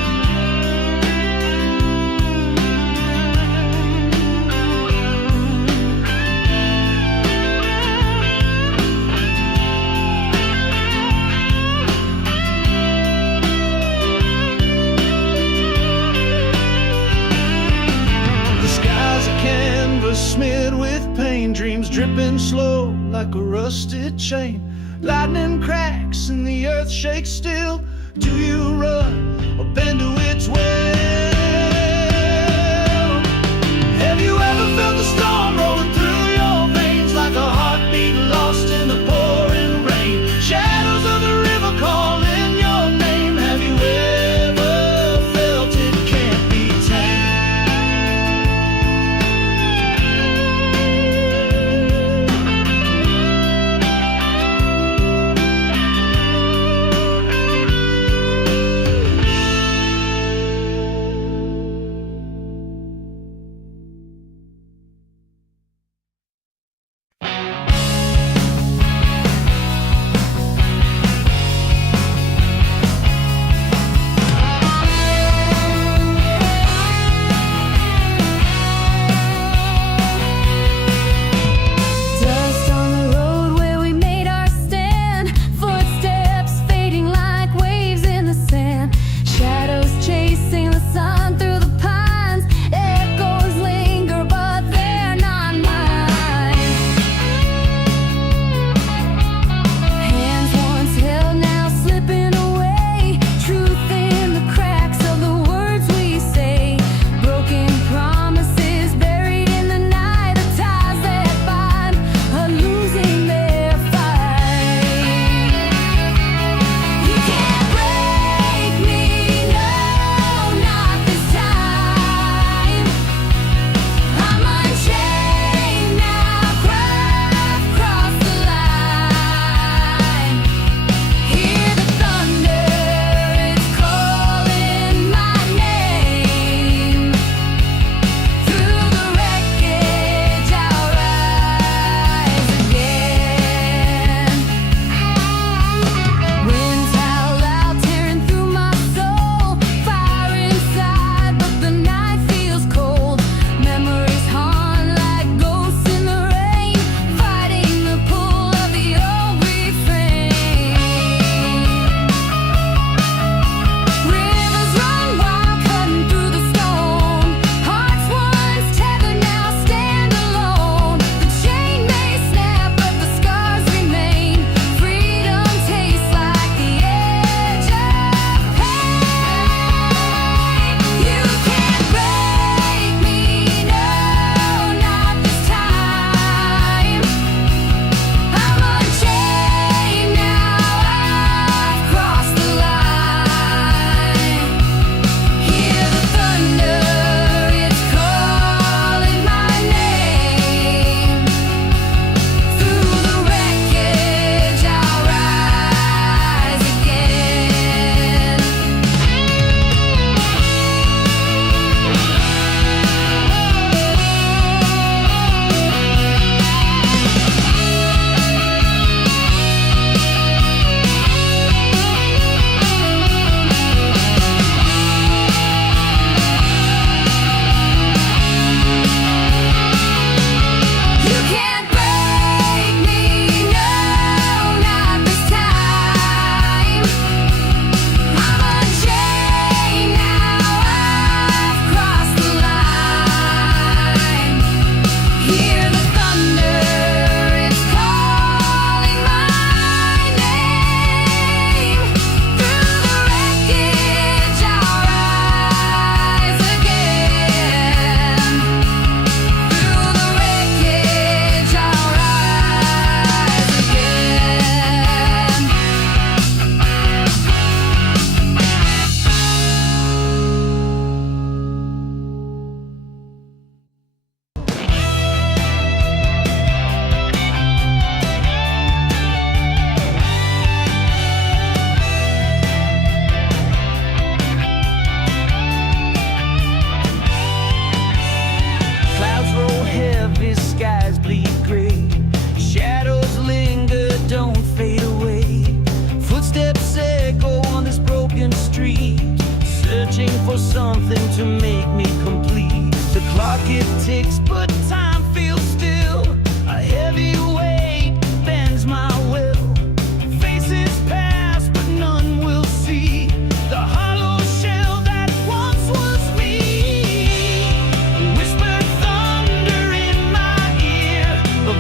Dreams dripping slow like a rusted chain. Lightning cracks and the earth shakes still. Do you run or bend to its will? Have you ever felt the storm rolling through your veins like a heartbeat lost in the pouring rain? Shadows of the river calling your name. Have you ever felt it can't be tamed? Dust on the road where we made our stand. Footsteps fading like waves in the sand. Shadows chasing the sun through the pines. Echoes linger, but they're not mine. Hands once held, now slipping away. Truth in the cracks of the words we say. Broken promises buried in the night. The ties that bind are losing their fight. You can't break me, no, not this time. I'm unchained now, cross the line. Hear the thunder, it's calling my name. Through the wreckage I'll rise again. Winds howl out, tearing through my soul. Fire inside, but the night feels cold. Memories haunt like ghosts in the rain, fighting the pull of the old refrain. Rivers run wild, cutting through the stone. Hearts once tethered, now stand alone. The chain may snap, but the scars remain. Freedom tastes like the edge of pain. You can't break me, no, not this time. I'm unchained now, I've crossed the line. Hear the thunder, it's calling my name. Through the wreckage I'll rise again. You can't break me, no, not this time. I'm unchained now, I've crossed the line. Hear the thunder, it's calling my name. Through the wreckage I'll rise again. Through the wreckage I'll rise again. Clouds roll heavy, skies bleed gray. Shadows linger, don't fade away. Footsteps echo on this broken street, searching for something to make me complete. The clock it ticks, but time feels still. A heavy weight bends my will. Faces pass, but none will see the hollow shell that once was me. Whispered thunder in my ear,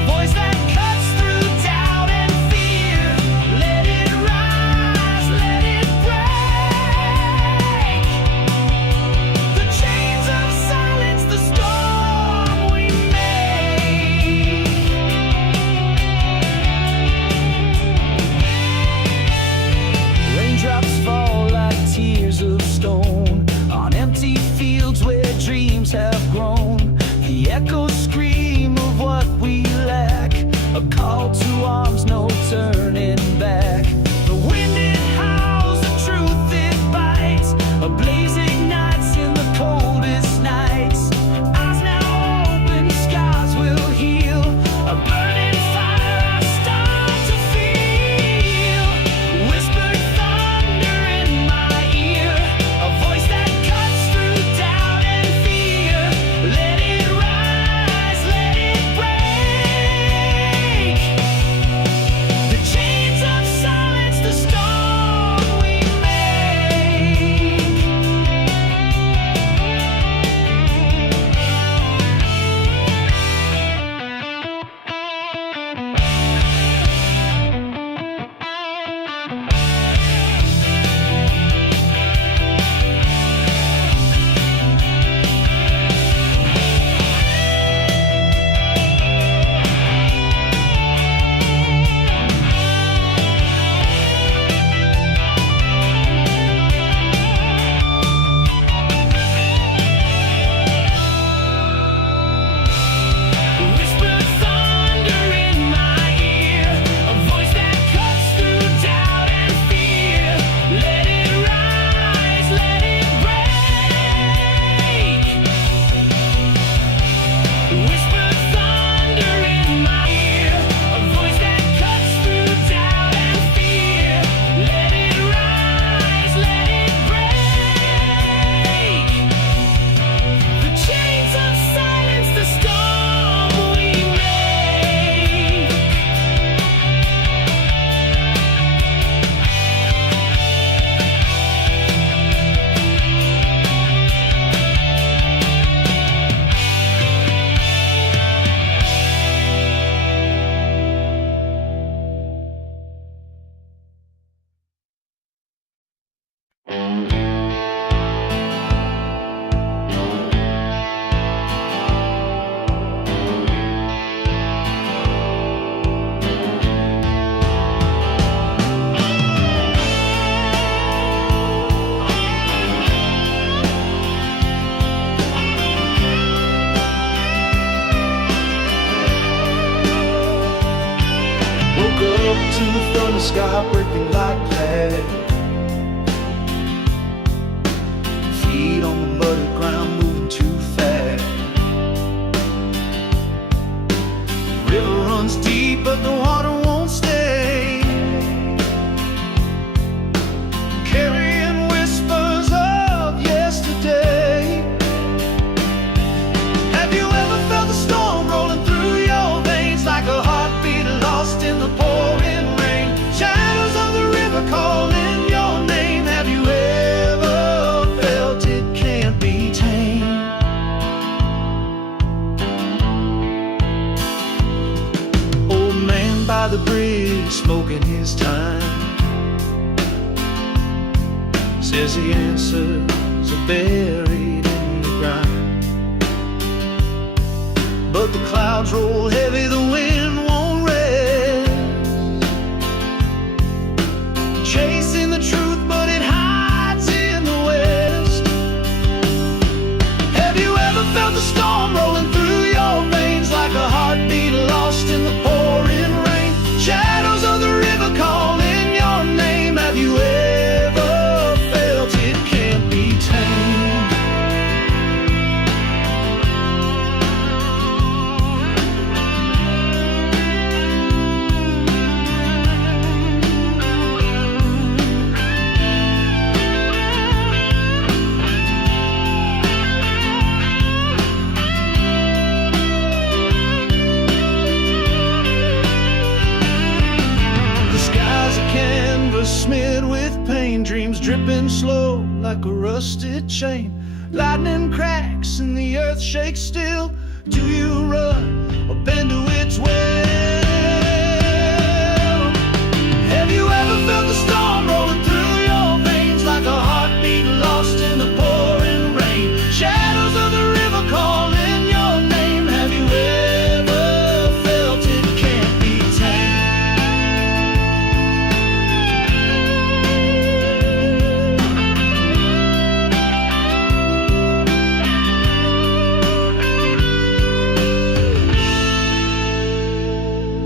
the sky breaking like glass. Feet on the muddy ground moving too fast. The river runs deep but the water won't stay, carrying whispers of yesterday. Have you ever felt the storm rolling through your veins like a heartbeat lost in the pouring rain? Shadows of the river calling your name. Have you ever felt it can't be tamed? Old man by the bridge smoking his time says the answers are buried in the ground. But the clouds roll heavy, the wind won't rest, chasing the truth, but it hides in the west. Have you ever felt the storm rolling through your veins like a heartbeat lost in the pouring rain? Shadows of the river calling your name. Have you ever felt it can't be tamed? Smeared with pain, dreams dripping slow like a rusted chain. Lightning cracks and the earth shakes still. Do you run or bend to its will? Have you ever felt the storm rolling through your veins like a heartbeat lost in the pouring rain? Shadows of the river calling your name. Have you ever felt it can't be tamed?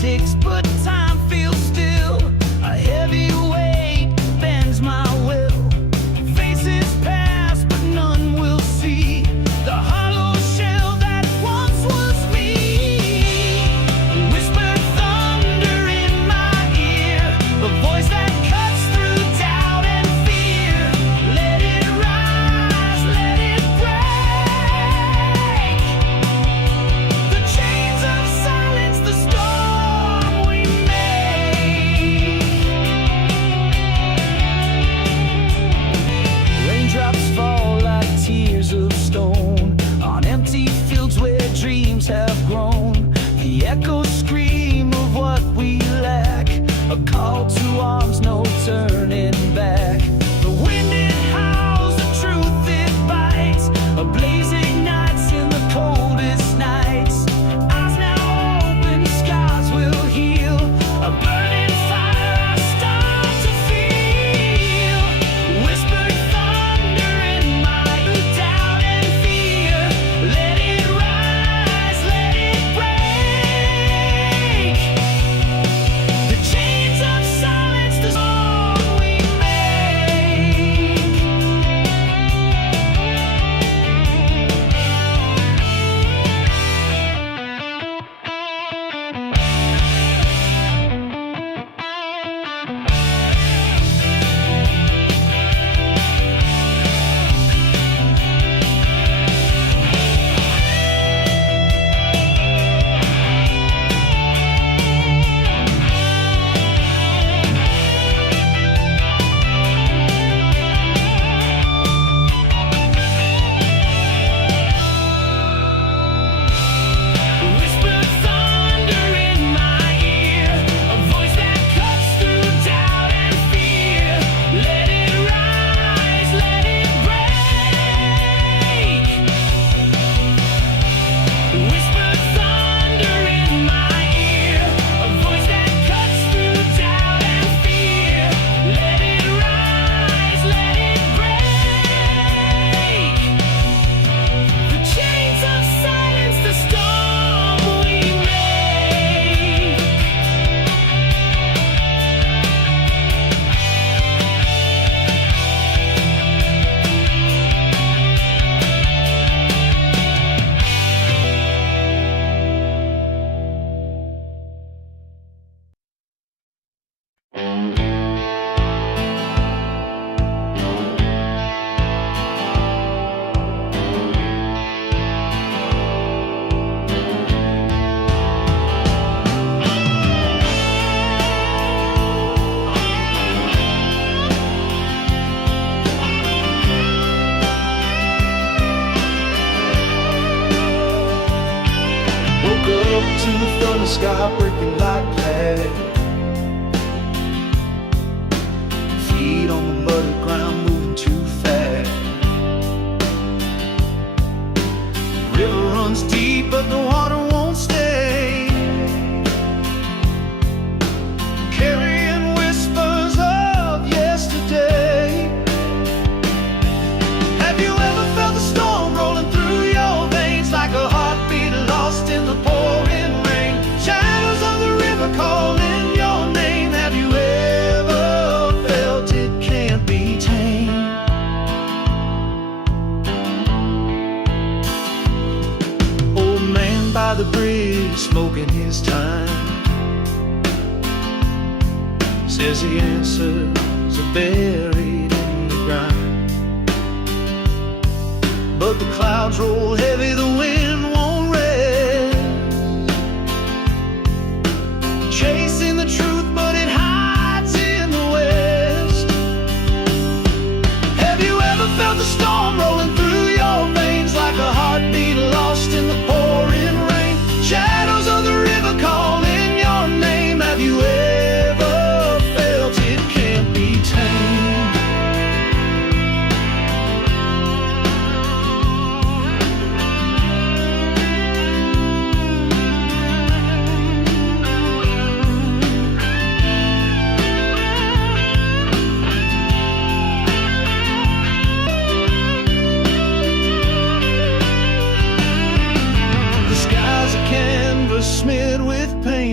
ticks, but time feels still. A heavy weight bends my will. Faces pass, but none will see the hollow shell that once was me. Whispered thunder in my ear, a voice that cuts through doubt and fear. Let it rise, let it break. The chains of silence, the storm we make. Raindrops fall like tears of stone on empty fields where dreams have grown. The echoes scream of what we lack, a call to arms, no turning back. The wind it howls, the truth it bites, a blaze ignites in the coldest nights. Eyes now open, scars will heal, a burning fire I start to feel. Whispered thunder in my doubt and fear. Let it rise, let it break. The chains of silence, the song we make. Whispered thunder in my ear, a voice that cuts through doubt and fear. Let it rise, let it break. Whispered thunder in my ear, a voice that cuts through doubt and fear. Let it rise, let it break. The chains of silence, the storm we make. Woke up to the thunder sky breaking like glass. Feet on the muddy ground moving too fast. The river runs deep but the water won't stay. Carrying whispers of yesterday. Have you ever felt the storm rolling through your veins like a heartbeat lost in the pouring rain? Shadows of the river calling your name. Have you ever felt it can't be tamed? Old man by the bridge smoking his time says the answers are buried in the ground. But the clouds roll heavy, the wind won't rest. Chasing the truth, but it hides in the west. Have you ever felt the storm rolling through your veins like a heartbeat lost in the pouring rain? Shadows of the river calling your name. Have you ever felt it can't be tamed?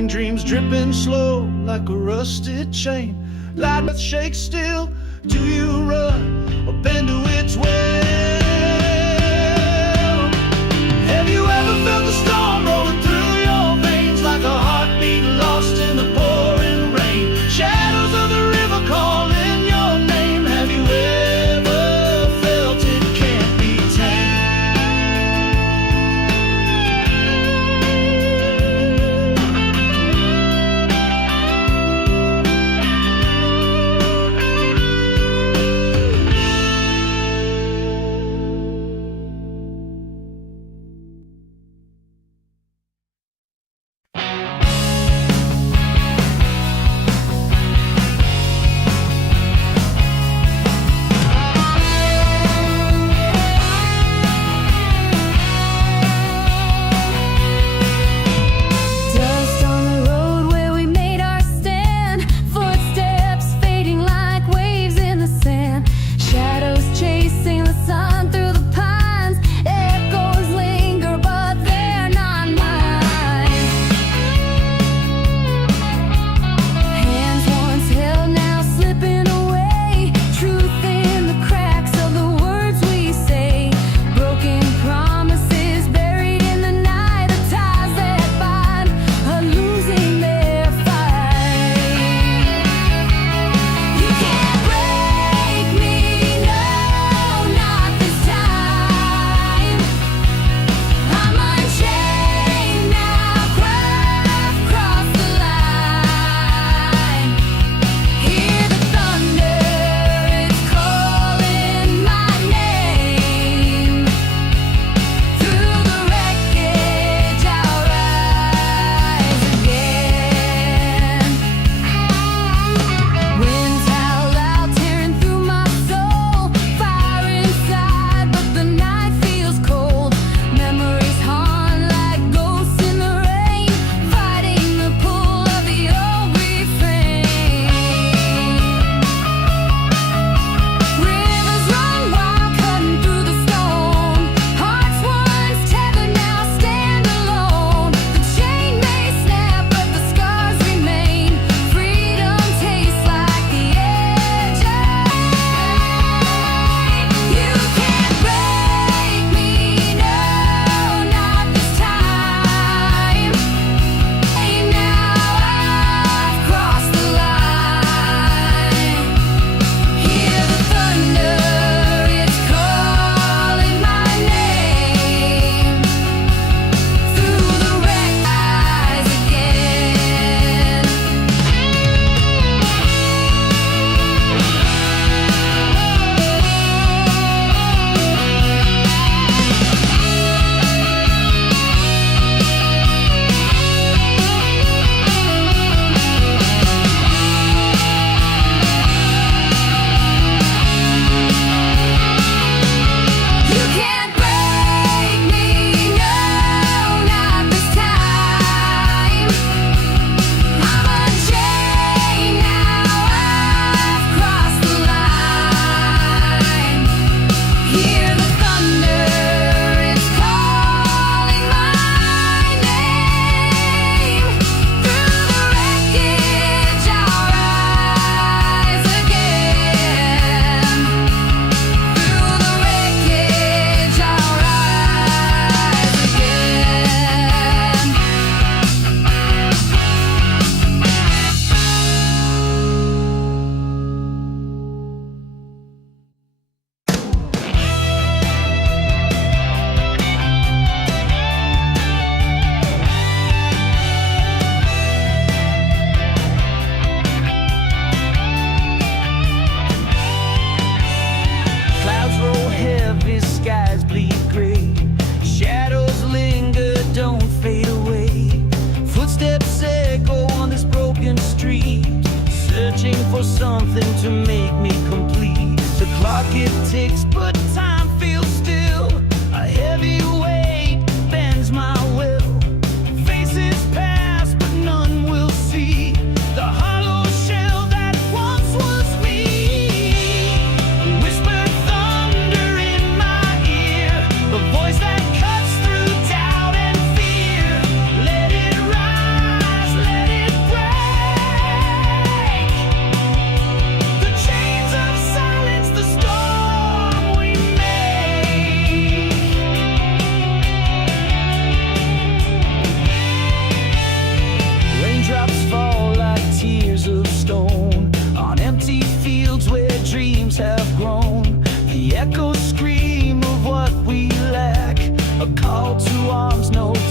dreams dripping slow like a rusted chain. Light earth shakes still. Do you run or bend to its will? Have you ever felt the storm rolling through your veins like a heartbeat lost in the pouring rain? Shadows of the river calling your name. Have you ever felt it can't be tamed? Dust on the road where we made our stand. Footsteps fading like waves in the sand. Shadows chasing the sun through the pines. Echoes linger, but they're not mine. Hands once held, now slipping away. Truth in the cracks of the words we say. Broken promises buried in the night. The ties that bind are losing their fight. You can't break me, no, not this time. I'm unchained now, cross the line. Hear the thunder, it's calling my name. Through the wreckage, I'll rise again. Winds howl out, tearing through my soul. Fire inside, but the night feels cold. Memories haunt like ghosts in the rain, fighting the pull of the old refrain. Rivers run wild, cutting through the stone. Hearts once tethered, now stand alone. The chain may snap, but the scars remain. Freedom tastes like the edge of You can't break me, no, not this time. Hey, now I've crossed the line. Hear the thunder, it's calling my name. Through the wreck, rise again. You can't break me, no, not this time. I'm unchained now, I've crossed the line. Hear the thunder, it's calling my name. Through the wreckage, I'll rise again. Through the wreckage, I'll rise again. Clouds roll heavy, skies bleed gray. Shadows linger, don't fade away. Footsteps echo on this broken street, searching for something to make me complete. The clock it ticks, but time feels still. A heavy weight bends my will. Faces pass, but none will see the hollow shell that once was me. Whispered thunder in my ear, a voice that cuts through doubt and fear. Let it rise, let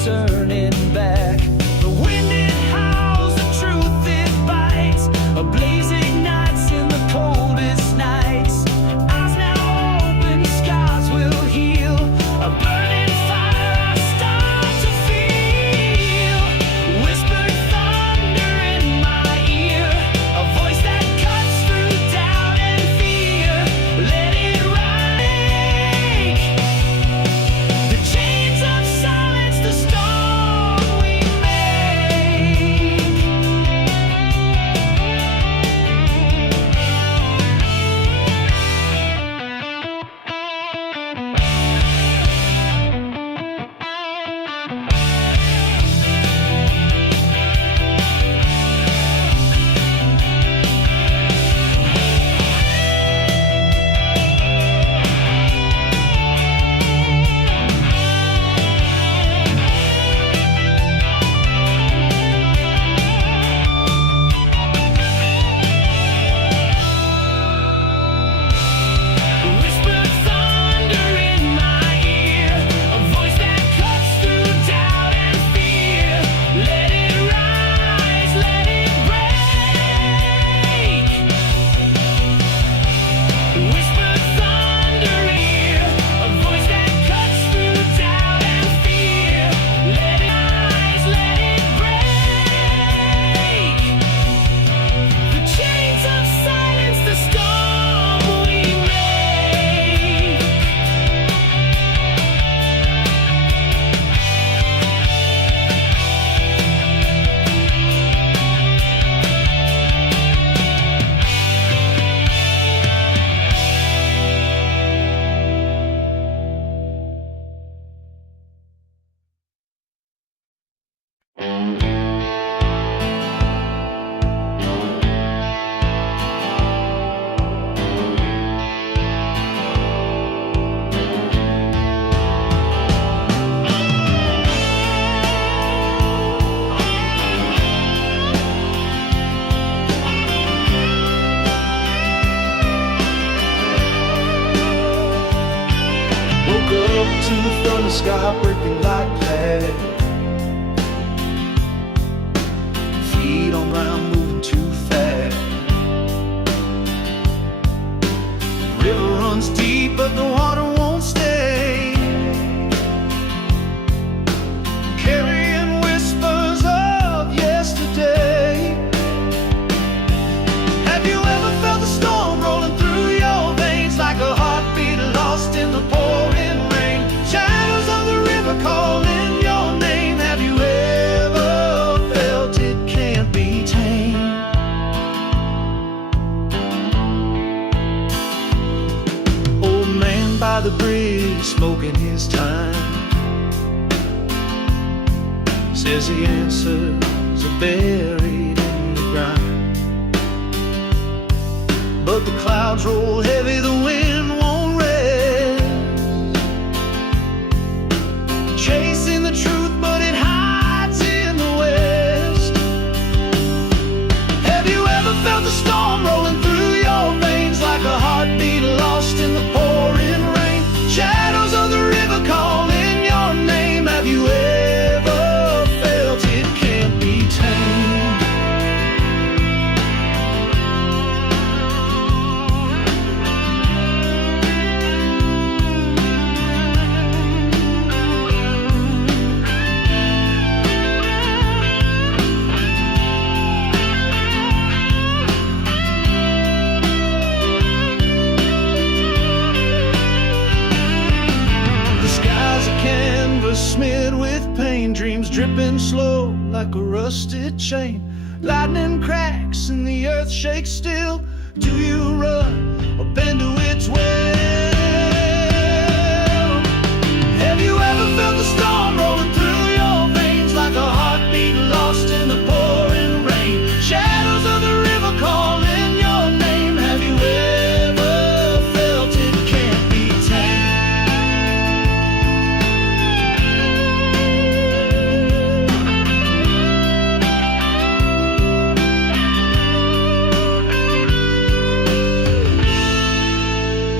turning back. The wind it howls, the truth it bites. A blaze ignites in the coldest nights. Eyes now open, scars will heal. A burning fire I start to feel. Whispered thunder in my ear. A voice that cuts through doubt and fear. Let it rake. The chains of silence, the storm we make. Whispered thunder in my ear. A voice that cuts through doubt and fear. Let it rise, let it break. Whispered thunder in. A voice that cuts through doubt and fear. Let it rise, let it break. The chains of silence, the storm we make. Woke up to the thunder sky breaking like glass. Feet on ground moving too fast. River runs deep but the water won't stay. Carrying whispers of yesterday. Have you ever felt the storm rolling through your veins like a heartbeat lost in the pouring rain? Shadows of the river calling your name. Have you ever felt it can't be tamed? Old man by the bridge smoking his time says the answers are buried in the ground. But the clouds roll heavy, the wind won't rest. Chasing the truth, but it hides in the west. Have you ever felt the storm rolling through your veins like a heartbeat lost in the pouring rain? Shadows of the river calling your name. Have you ever felt it can't be tamed? The sky's a canvas smeared with pain. Dreams dripping slow like a rusted chain. Lightning cracks and the earth shakes still. Do you run or bend to its will? Have you ever felt the storm rolling through your veins like a heartbeat lost in the pouring rain? Shadows of the river calling your name. Have you ever felt it can't be tamed?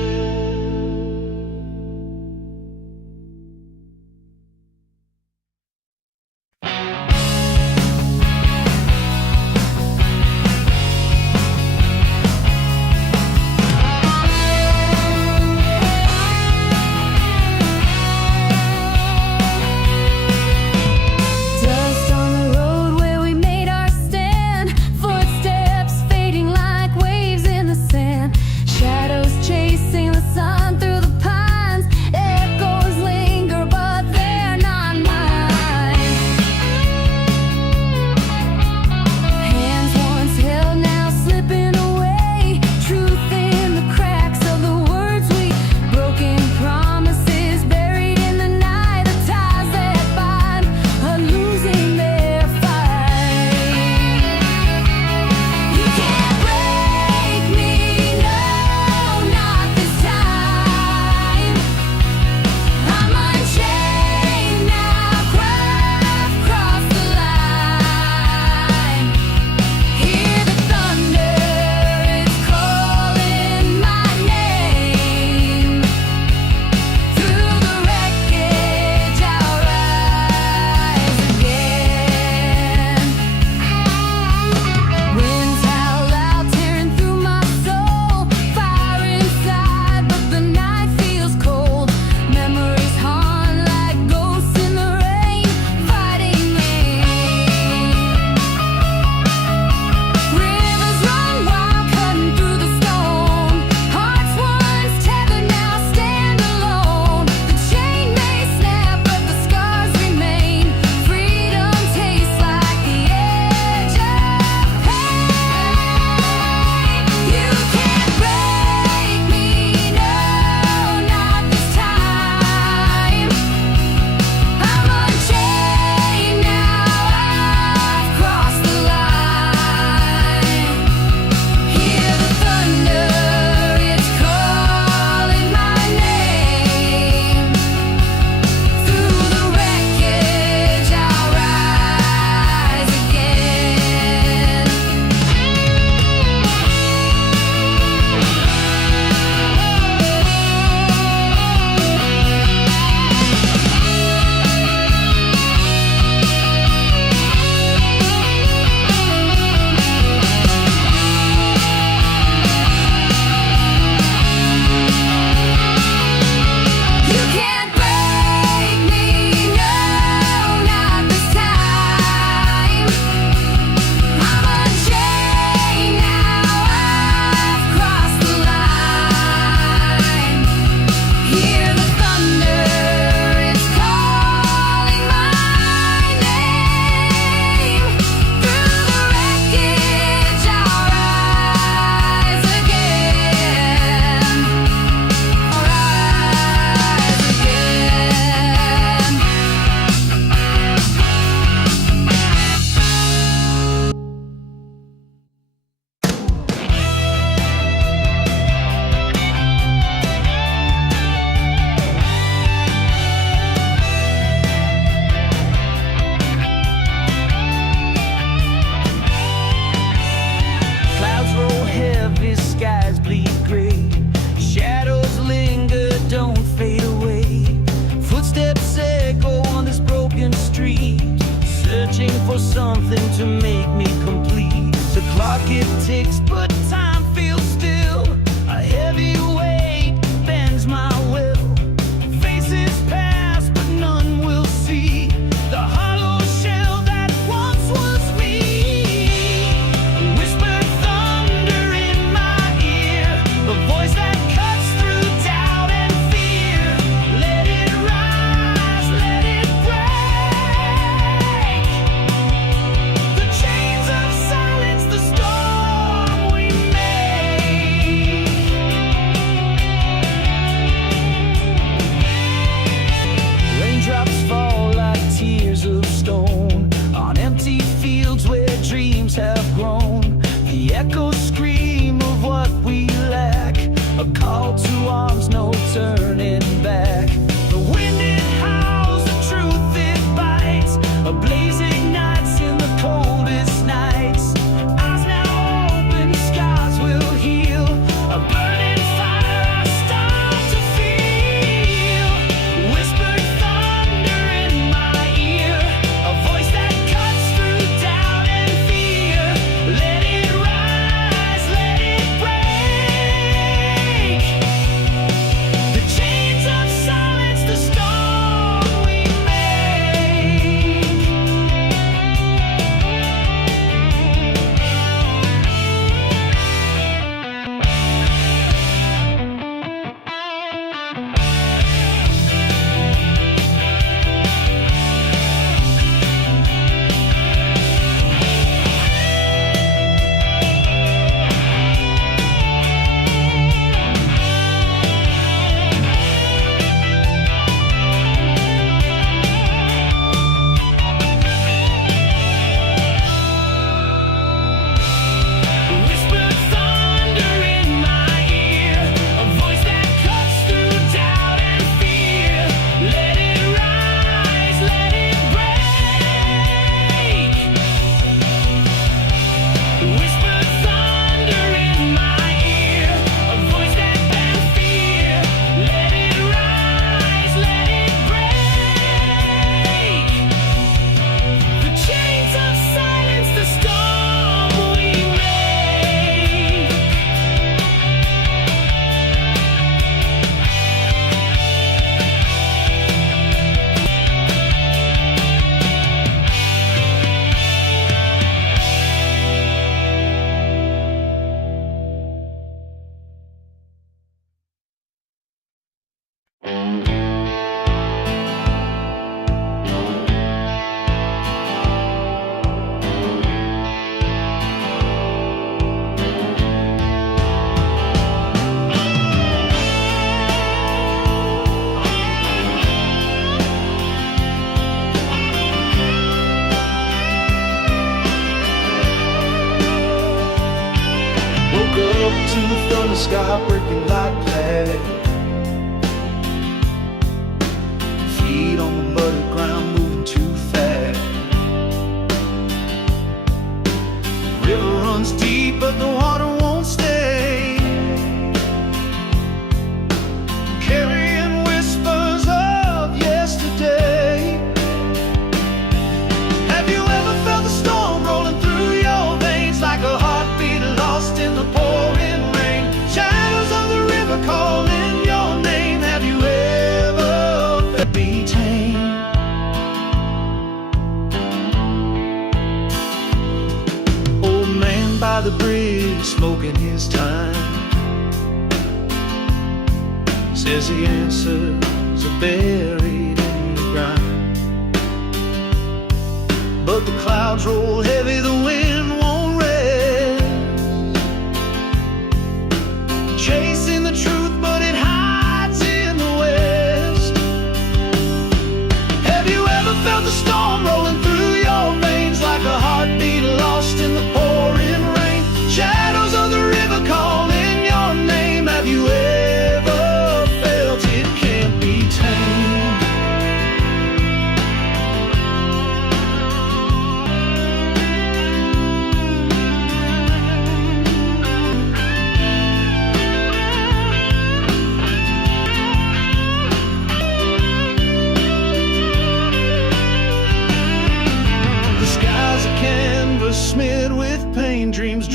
something to make me complete. The clock it ticks, but time feels still. A heavy weight bends my will. Faces pass, but none will see the hollow shell that once was me. Whispered thunder in my ear, a voice that cuts through doubt and fear. Let it rise, let it break. The chains of silence, the storm we made. Raindrops fall like tears of stone on empty fields where dreams have grown. The echoes scream of what we lack, a call to arms, no turning back. The wind it howls, the truth it bites, a blaze ignites in the coldest nights. Eyes now open, scars will heal, a burning fire I start to feel. Whispered thunder in my ear, a voice that cuts through doubt and fear. Let it rise, let it break. The chains of silence, the storm we make. Whispered thunder in my ear, a voice that cuts through doubt and fear. Let it rise, let it break. Whispered thunder in my ear, a voice that bends fear. Let it rise, let it break. The chains of silence, the storm we made. Woke up to the thunder sky breaking like glass. Feet on the muddy ground moving too fast. River runs deep but the water won't stay. Carrying whispers of yesterday. Have you ever felt the storm rolling through your veins like a heartbeat lost in the pouring rain? Shadows of the river calling your name. Have you ever felt be tame? Old man by the bridge smoking his time says the answers are buried in the ground. But the clouds roll heavy, the wind won't rest. Chasing the truth, but it hides in the west. Have you ever felt the storm rolling through your veins like a heartbeat lost in the pouring rain? Shadows of the river calling your name. Have you ever felt it can't be tamed?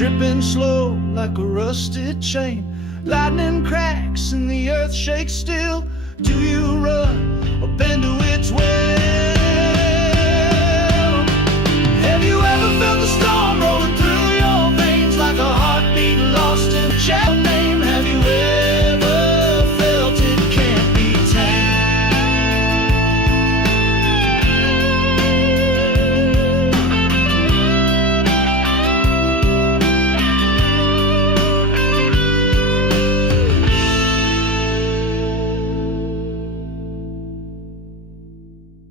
dripping slow like a rusted chain. Lightning cracks and the earth shakes still. Do you run or bend to its will? Have you ever felt the storm rolling through your veins like a heartbeat lost in a shell name? Have you ever felt it can't be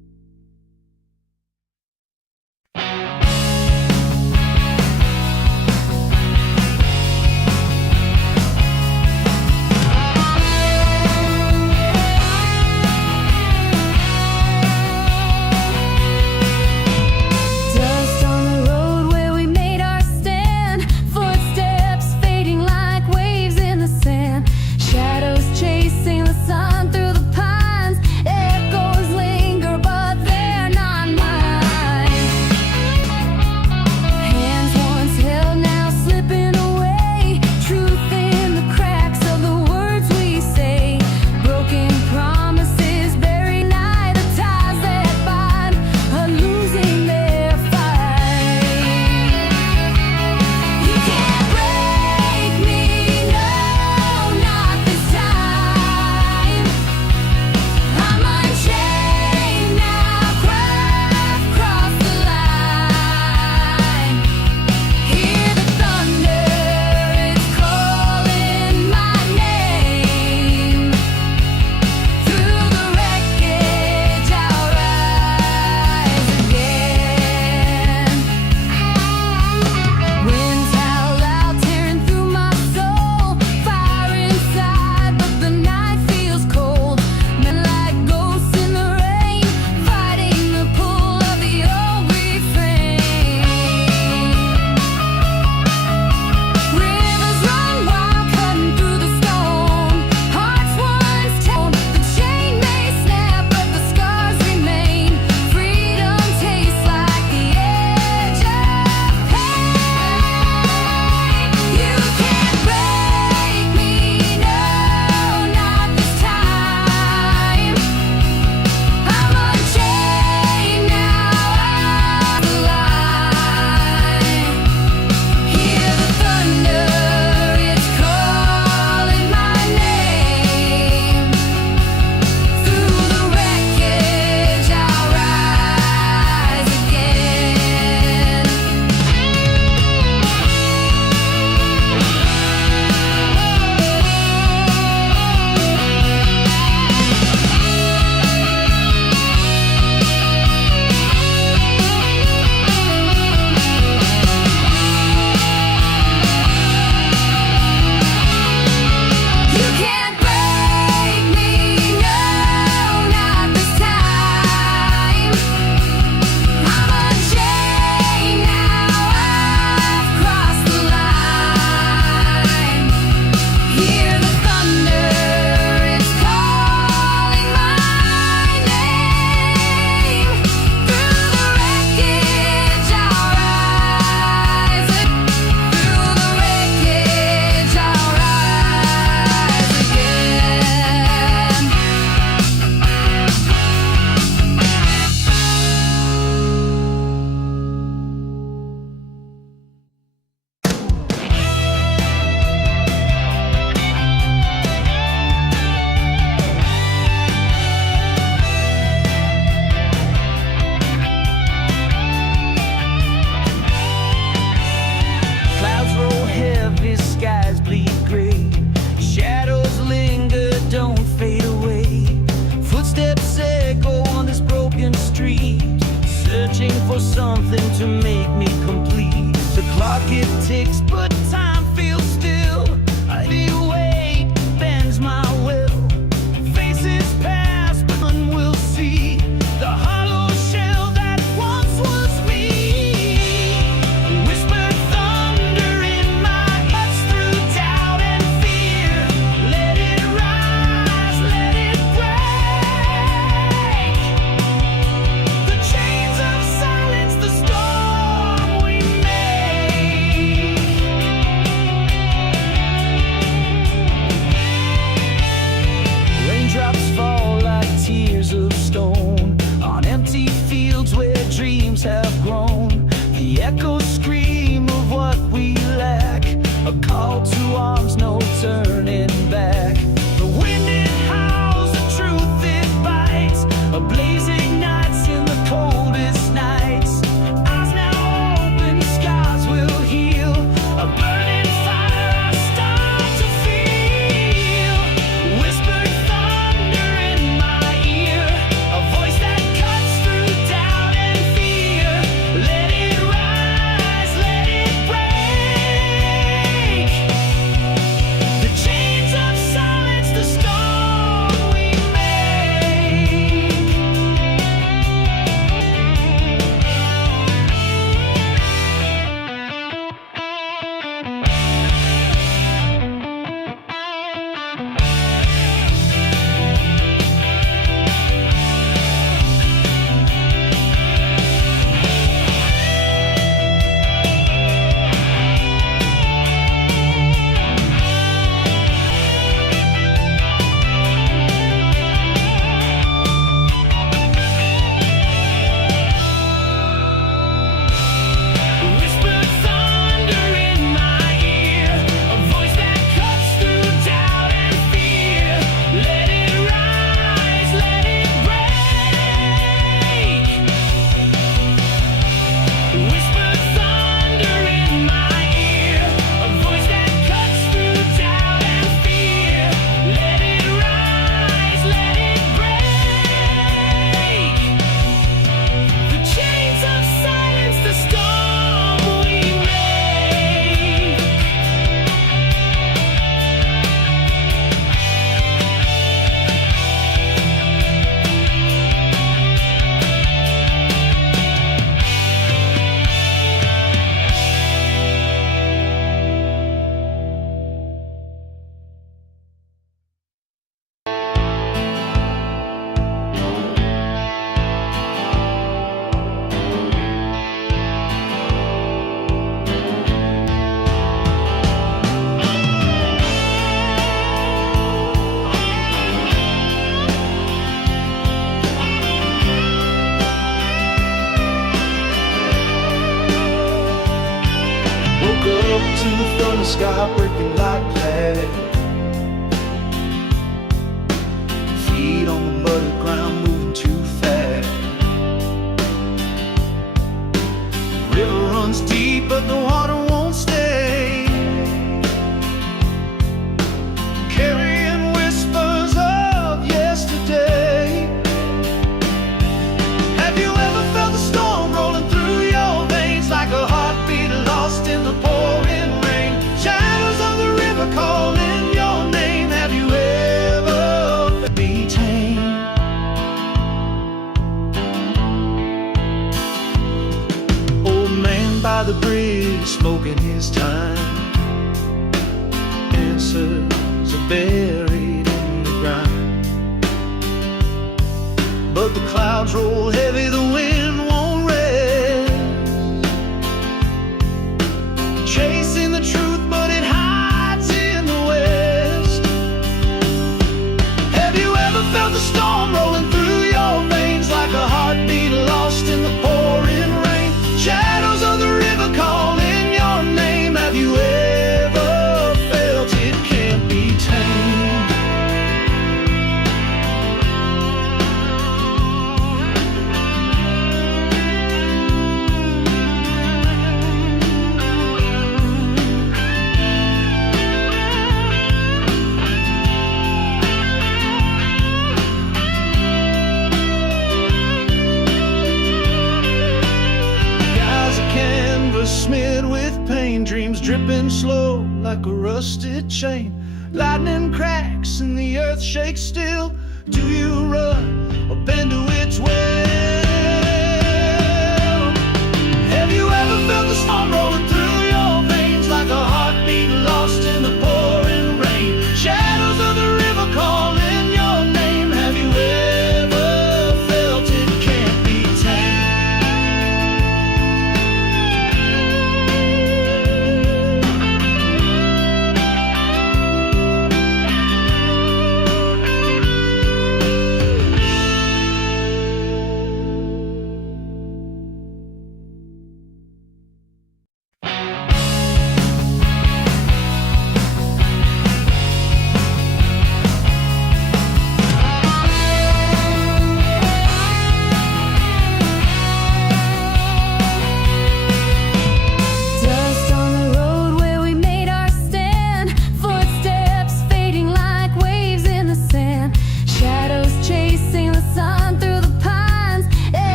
sky breaking like glass. Feet on the muddy ground moving too fast. River runs deep but the water won't stay, carrying whispers of yesterday. Have you ever felt the storm rolling through your veins like a heartbeat lost in the pouring rain? Shadows of the river calling your name. Have you ever be tame? Old man by the bridge smoking his time. Answers are buried in the ground, but the clouds roll heavy, the wind won't rest. Chasing the truth, but it hides in the west. Have you ever felt the storm rolling through your veins like a heartbeat lost in the pouring rain? Shadows of the river calling your name. Have you ever felt it can't be tamed? Eyes a canvas smeared with pain, dreams dripping slow like a rusted chain. Lightning cracks and the earth shakes still. Do you run or bend to its will? Have you ever felt the storm rolling through your veins like a heartbeat lost in the pouring rain? Shadows of the river calling your name. Have you ever felt it can't be tamed?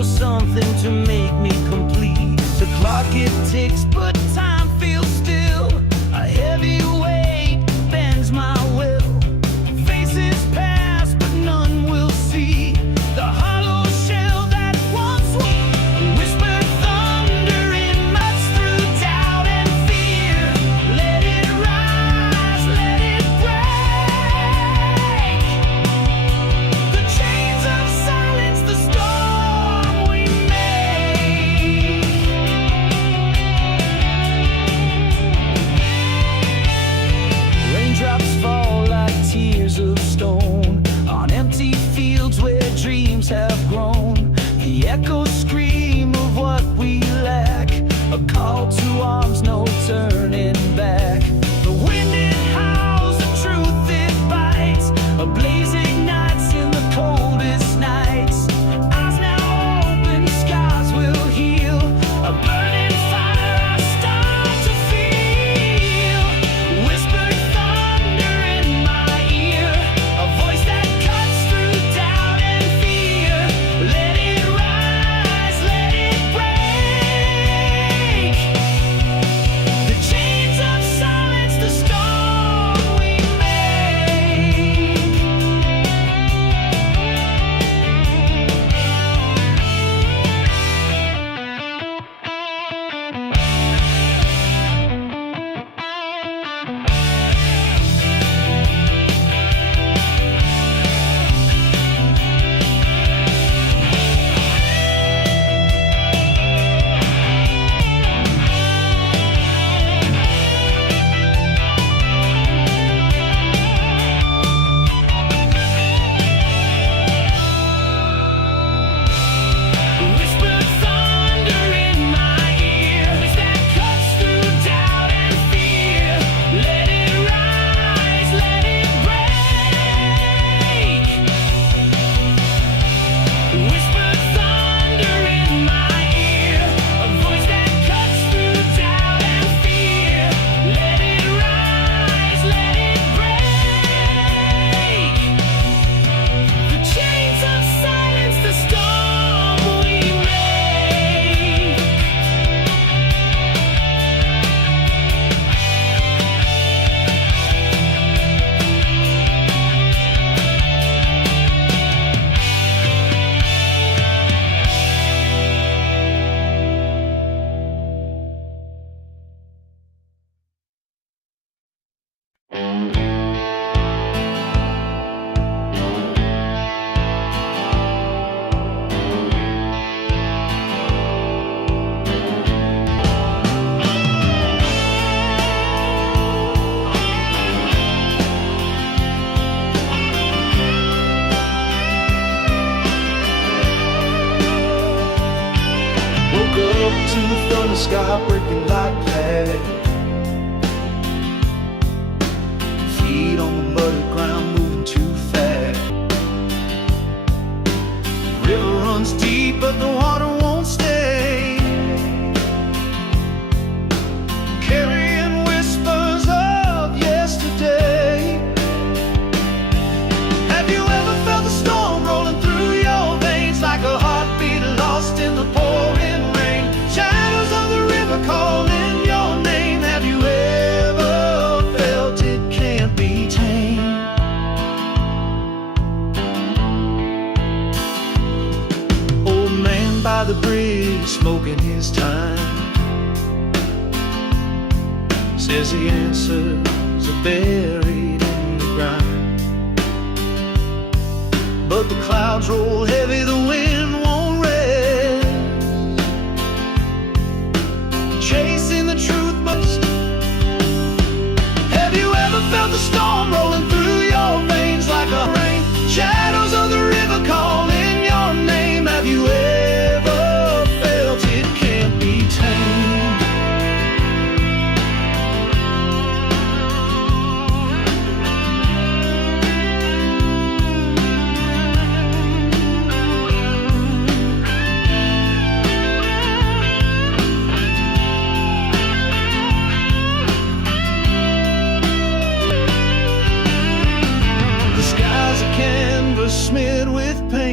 for something to make me complete. The clock it ticks, but time feels still. A heavy weight bends my will. Faces pass, but none will see the hollow shell that once was. Whispered thunder in much through doubt and fear. Let it rise, let it break. The chains of silence, the storm we make. Raindrops fall like tears of stone on empty fields where dreams have grown. The echoes scream of what we lack, a call to arms, no turning back. The wind it howls, the truth it bites, a blaze ignites in the coldest nights. Eyes now open, skies will heal, a burning fire I start to feel. Whispered thunder in my ear, a voice that cuts through doubt and fear. Let it rise, let it break. The chains of silence, the storm we make. Whispered thunder in my ear, voice that cuts through doubt and fear. Let it rise, let it break. Whispered thunder in my ear, a voice that cuts through doubt and fear. Let it rise, let it break. The chains of silence, the storm we make. Woke up to the thunder sky breaking like that. Feet on the muddy ground moving too fast. River runs deep but the water won't stay. Carrying whispers of yesterday. Have you ever felt the storm rolling through your veins like a heartbeat lost in the pouring rain? Shadows of the river calling your name. Have you ever felt it can't be tamed? Old man by the bridge smoking his time says the answers are buried in the ground. But the clouds roll heavy, the wind won't rest. Chasing the truth must. Have you ever felt the storm rolling through your veins like a rain? Shadows of the river calling your name. Have you ever felt it can't be tamed?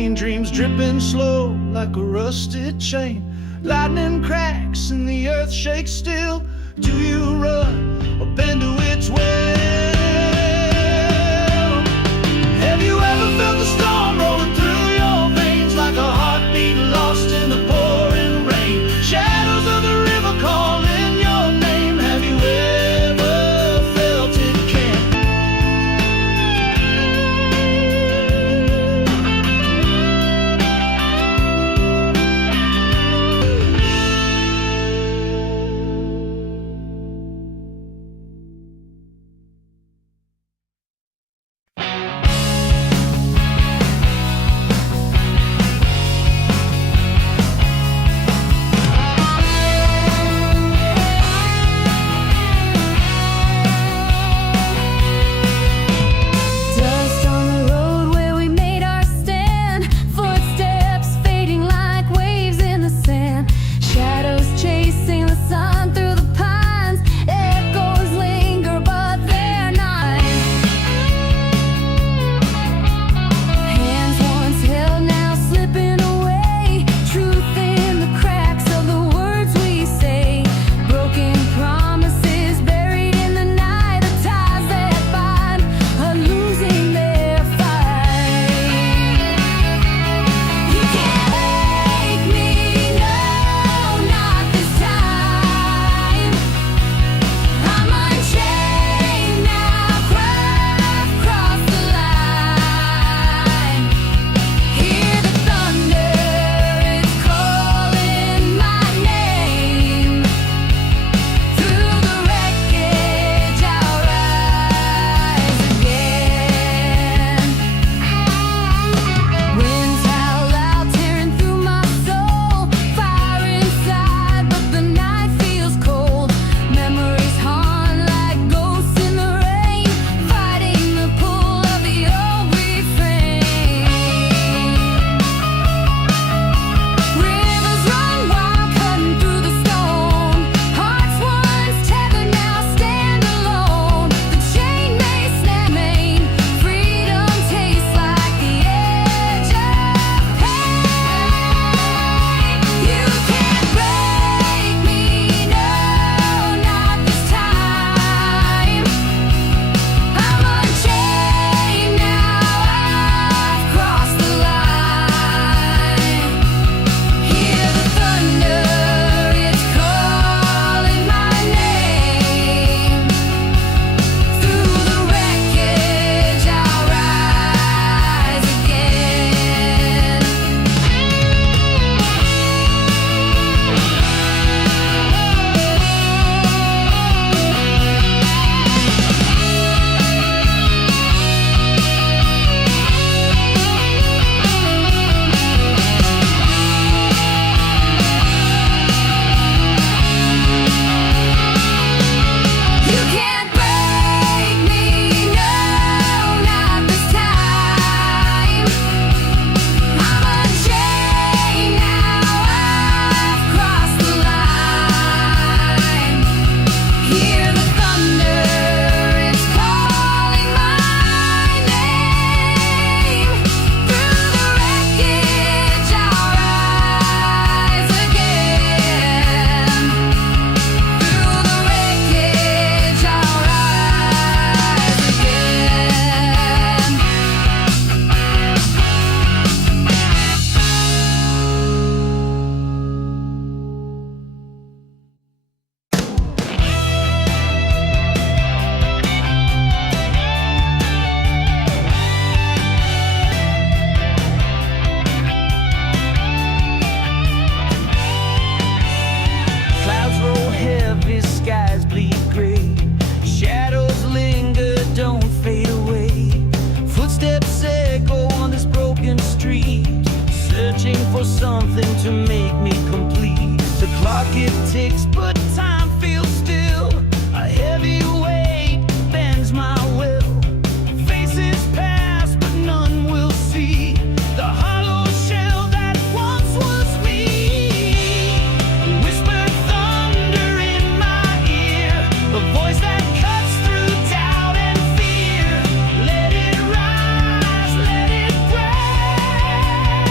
between dreams, dripping slow like a rusted chain. Lightning cracks and the earth shakes still. Do you run or bend to its will? Have you ever felt the storm rolling through your veins like a heartbeat lost in the pouring rain? Shadows of the river calling your name. Have you ever felt it can? Dust on the road where we made our stand. Footsteps fading like waves in the sand. Shadows chasing the sun through the pines. Echoes linger, but they're not. Hands once held, now slipping away. Truth in the cracks of the words we say. Broken promises buried in the night. The ties that bind are losing their fight. You can't make me, no, not this time. I'm unchained now, cross the line. Hear the thunder, it's calling my name. Through the wreckage I'll rise again. Winds howl out, tearing through my soul. Fire inside, but the night feels cold. Memories haunt like ghosts in the rain, fighting the pull of the old refrain. Rivers run wild, cutting through the stone. Hearts once tethered, now stand alone. The chain may snap, freedom tastes like the edge of pain. You can't break me, no, not this time. I'm unchained now, I've crossed the line. Hear the thunder, it's calling my name. Through the wreckage I'll rise again. You can't break me, no, not this time. I'm unchained now, I've crossed the line. Hear the thunder, it's calling my name. Through the wreckage I'll rise again. Through the wreckage I'll rise again. Clouds roll heavy, skies bleed gray. Shadows linger, don't fade away. Footsteps echo on this broken street, searching for something to make me complete. The clock it ticks, but time feels still. A heavy weight bends my will. Faces pass, but none will see the hollow shell that once was me. Whispered thunder in my ear, a voice that cuts through doubt and fear. Let it rise, let it break.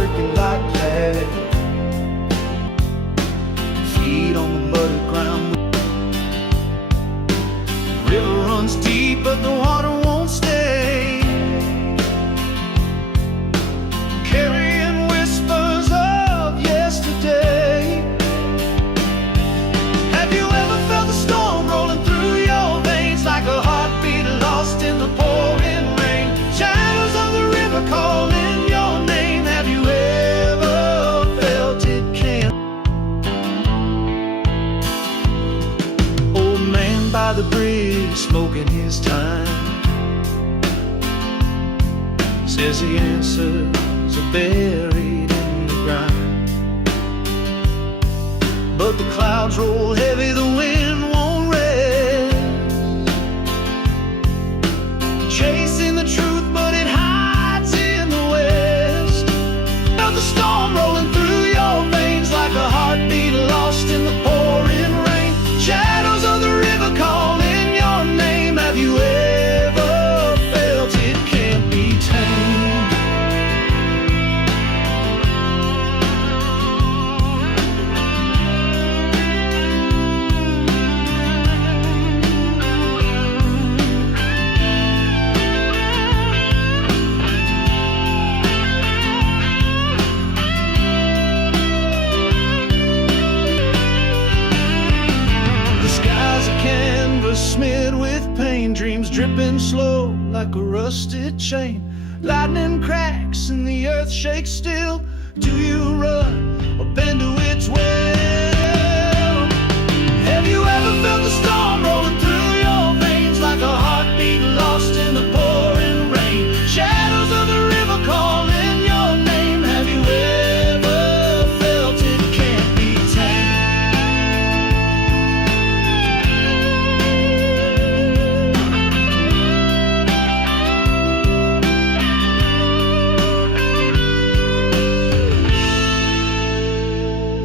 working like that. Feet on the muddy ground. The river runs deep, but the water won't stay. Carrying whispers of yesterday. Have you ever felt the storm rolling through your veins like a heartbeat lost in the pouring rain? Shadows of the river calling your name. Have you ever felt it, Ken? Old man by the bridge smoking his time says the answers are buried in the ground. But the clouds roll heavy, the wind won't rest. Chasing the truth, but it hides in the west. Felt the storm rolling through your veins like a heartbeat lost in the pouring rain. Shadows of the river calling your name. Have you ever felt it can't be tamed? The sky's a canvas smeared with pain, dreams dripping slow like a rusted chain. Lightning cracks and the earth shakes still. Do you run or bend to its will? Have you ever felt the storm rolling through your veins like a heartbeat lost in the pouring rain? Shadows of the river calling your name. Have you ever felt it can't be tamed?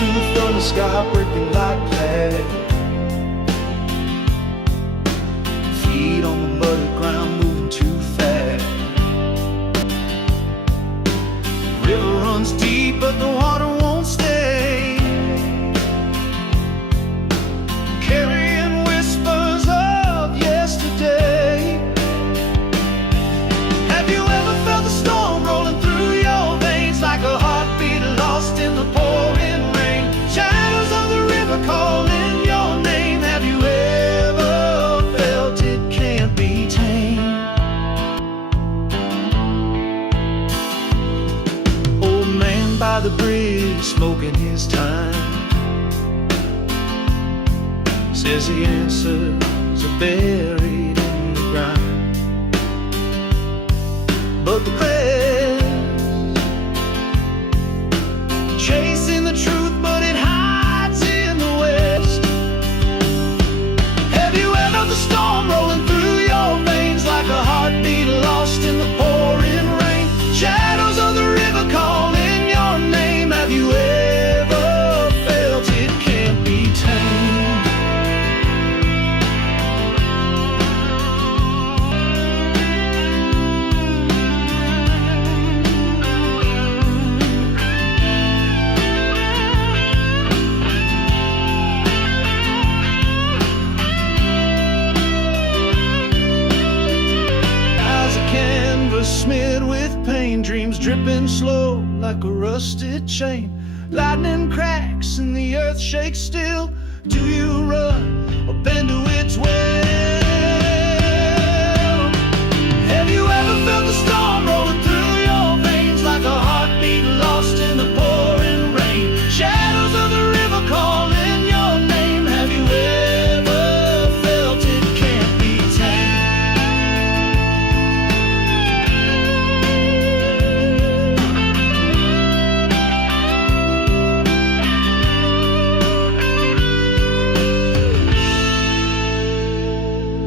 to thunder, sky breaking like glass. Feet on the muddy ground, moving too fast. River runs deep, but the water won't stay. Carrying whispers of yesterday. Have you ever felt the storm rolling through your veins like a heartbeat lost in the pouring rain? Shadows of the river calling your name. Have you ever felt it can't be tamed? Old man by the bridge smoking his time says the answers are buried in the ground. But the crest chasing the truth, but it hides in the west. Have you ever felt the storm rolling through your veins like a heartbeat lost in the pouring rain? Shadows of the river calling your name. Have you ever felt it can't be tamed? Smeared with pain, dreams dripping slow like a rusted chain. Lightning cracks and the earth shakes still. Do you run or bend to its will? Have you ever felt the storm rolling through your veins like a heartbeat lost in the pouring rain? Shadows of the river calling your name. Have you ever felt it can't be tamed?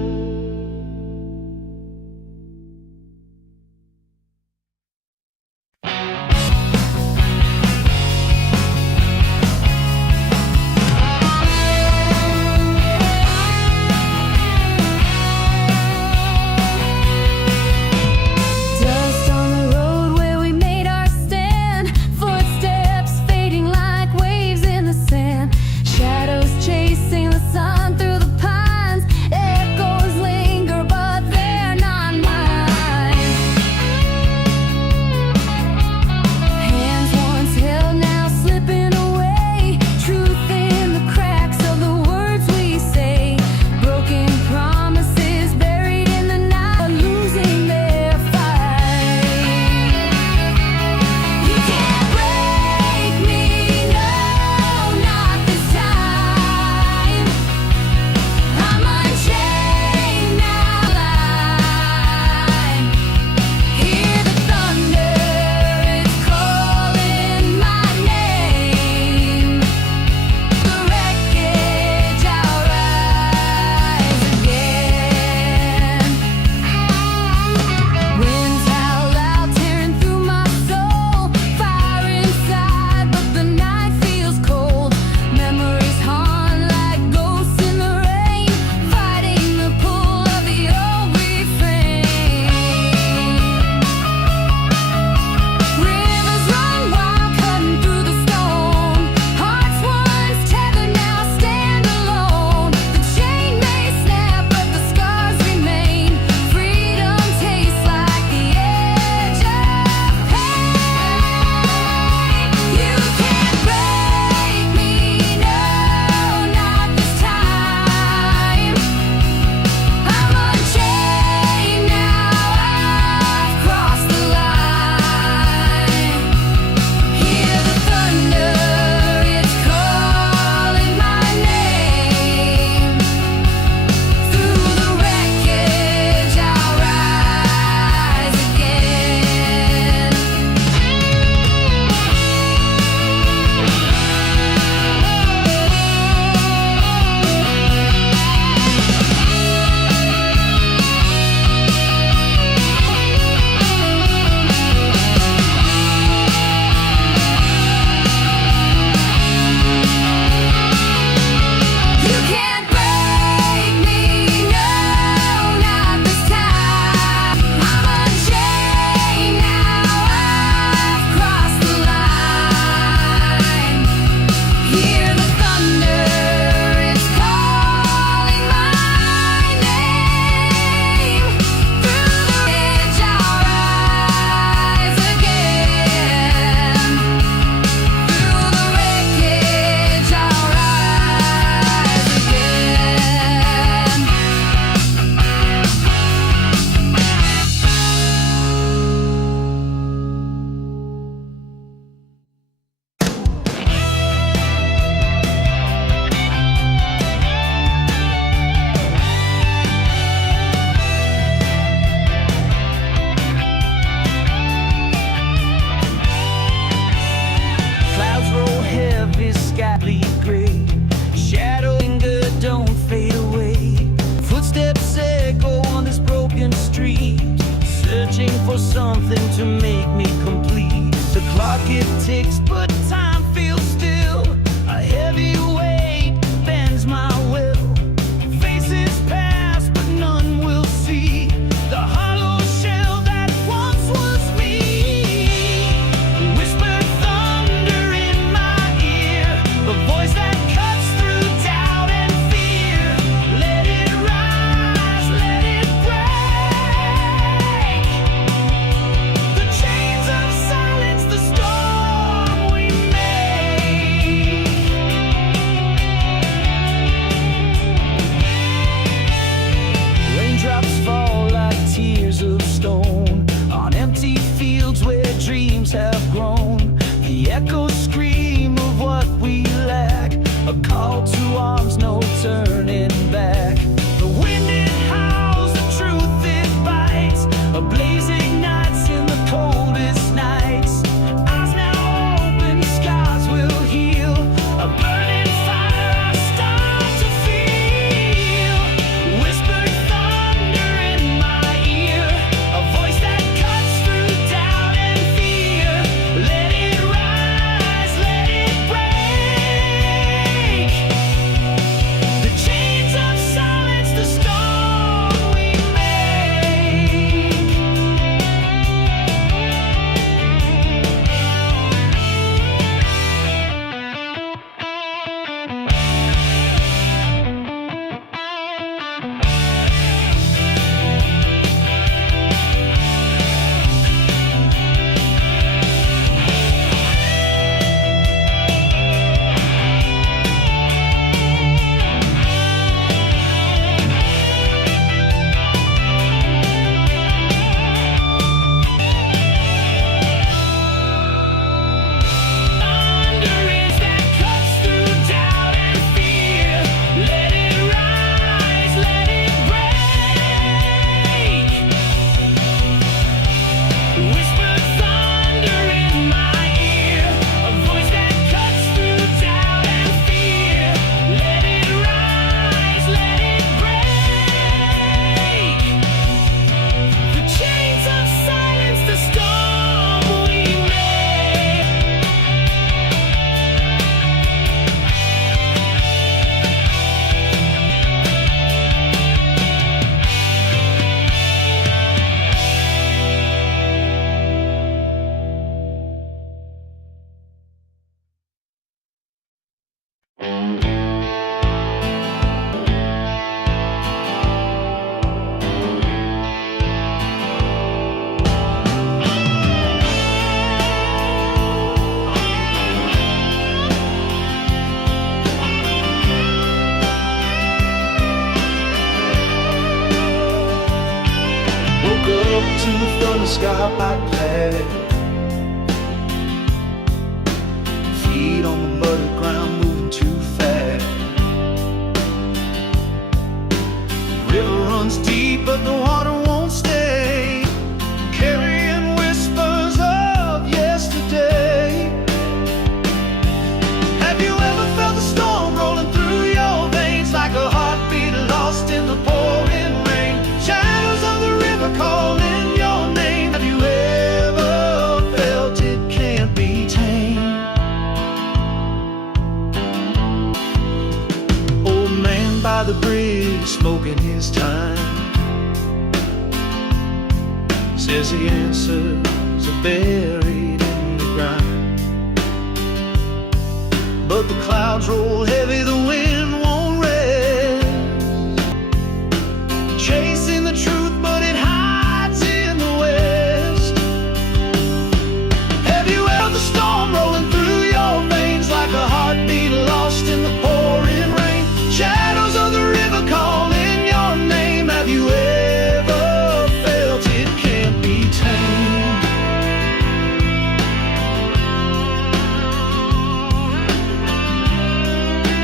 is skyly gray. Shadow and good don't fade away. Footsteps echo on this broken street, searching for something to make me complete. The clock it ticks, but time feels still. A heavy weight bends my will. Faces pass, but none will see the hollow shell that once was me. Whispered thunder in my ear, a voice that cuts through doubt and fear. Let it rise, let it break. The chains of silence, the storm we make. Raindrops fall like tears of stone on empty fields where dreams have grown. The echoes scream of what we lack, a call to arms, no turning back. The wind it howls, the truth it bites, a blaze ignites in the coldest nights. Eyes now open, scars will heal, a burning fire I start to feel. Whispered thunder in my ear, a voice that cuts through doubt and fear. Let it rise, let it break. The chains of silence, the storm we make. Thunder is that cuts through doubt and fear. Let it rise, let it break. Whispered thunder in my ear, a voice that cuts through doubt and fear. Let it rise, let it break. The chains of silence, the storm we make. Woke up to the thunder sky like glad. Feet on the muddy ground moving too fast. River runs deep but the water won't stay, carrying whispers of yesterday. Have you ever felt the storm rolling through your veins like a heartbeat lost in the pouring rain? Shadows of the river calling your name. Have you ever felt it can't be tamed? Old man by the bridge smoking his time says the answers are buried in the ground. But the clouds roll heavy, the wind won't rest, chasing the truth, but it hides in the west. Have you ever the storm rolling through your veins like a heartbeat lost in the pouring rain? Shadows of the river calling your name. Have you ever felt it can't be tamed?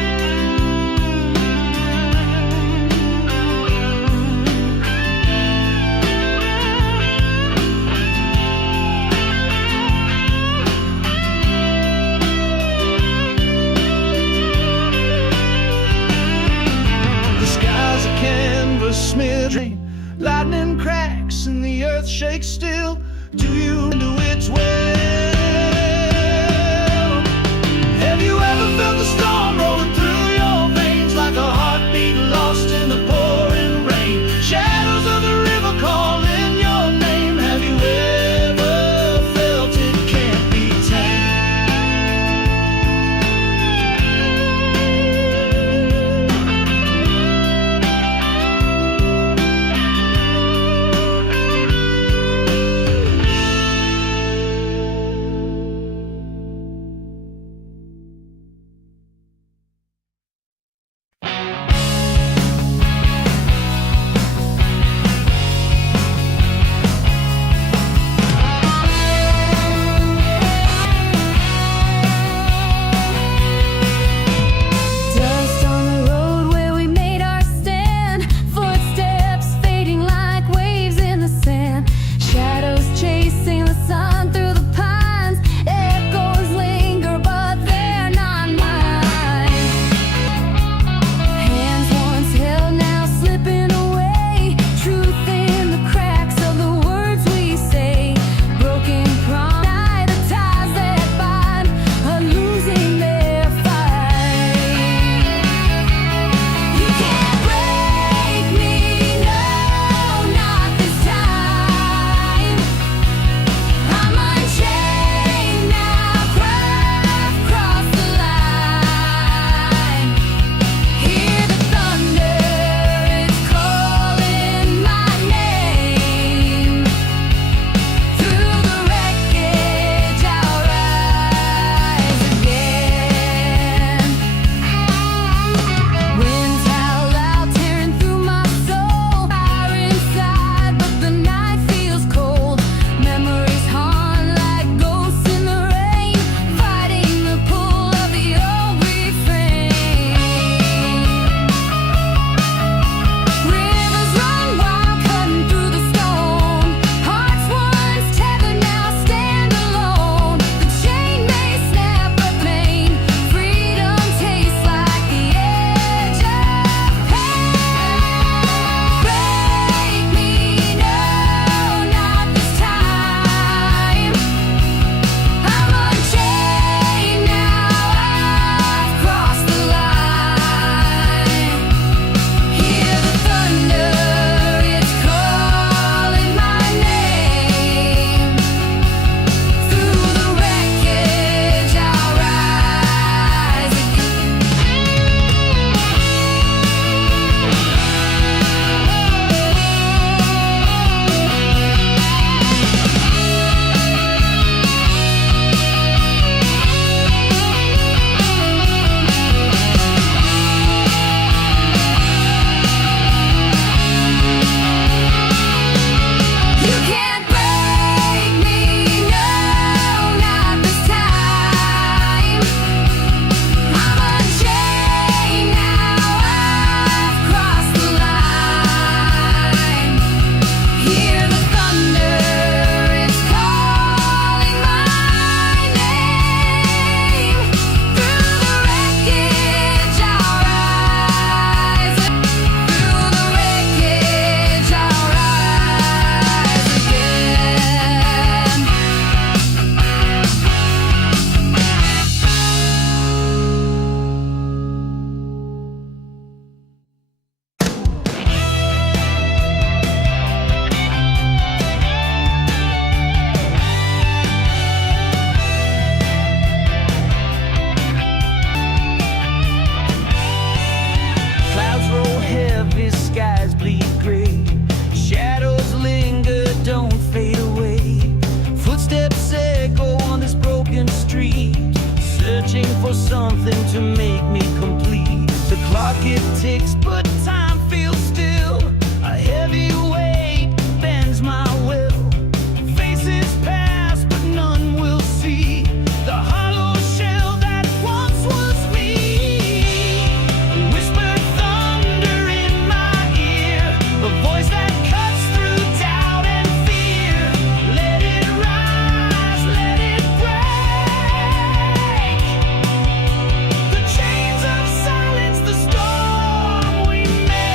Lightning cracks and the earth shakes still. Do you know its well? Have you ever felt the storm rolling through your veins like a heartbeat lost in the pouring rain? Shadows of the river calling your name. Have you ever felt it can't be tamed? Dust on the road where we made our stand. Footsteps fading like waves in the sand. Shadows chasing the sun through the pines. Echoes linger, but they're not mine. Hands once held, now slipping away. Truth in the cracks of the words we say. Broken promise, the ties that bind are losing their fight. You can't break me, no, not this time. I'm unchained now, cross the line. Hear the thunder, it's calling my name. Through the wreckage, I'll rise again. Winds howl out, tearing through my soul. Fire inside, but the night feels cold. Memories haunt like ghosts in the rain, fighting the pull of the old refrain. Rivers run wild, cutting through the stone. Hearts once tethered, now stand alone. The chain may snap, but pain, freedom tastes like the edge of pain. Break me, no, not this time. I'm unchained now, I've crossed the line. Hear the thunder, it's calling my name. Through the wreckage, I'll rise again. You can't break me, no, not this time. I'm unchained now, I've crossed the line. Hear the thunder, it's calling my name. Through the wreckage, I'll rise. Through the wreckage, I'll rise again. Clouds roll heavy, skies bleed gray. Shadows linger, don't fade away. Footsteps echo on this broken street, searching for something to make me complete. The clock it ticks, but time feels still. A heavy weight bends my will. Faces pass, but none will see the hollow shell that once was me. Whispered thunder in my ear, a voice that cuts through doubt and fear. Let it rise, let it break. The chains of silence, the storm we make.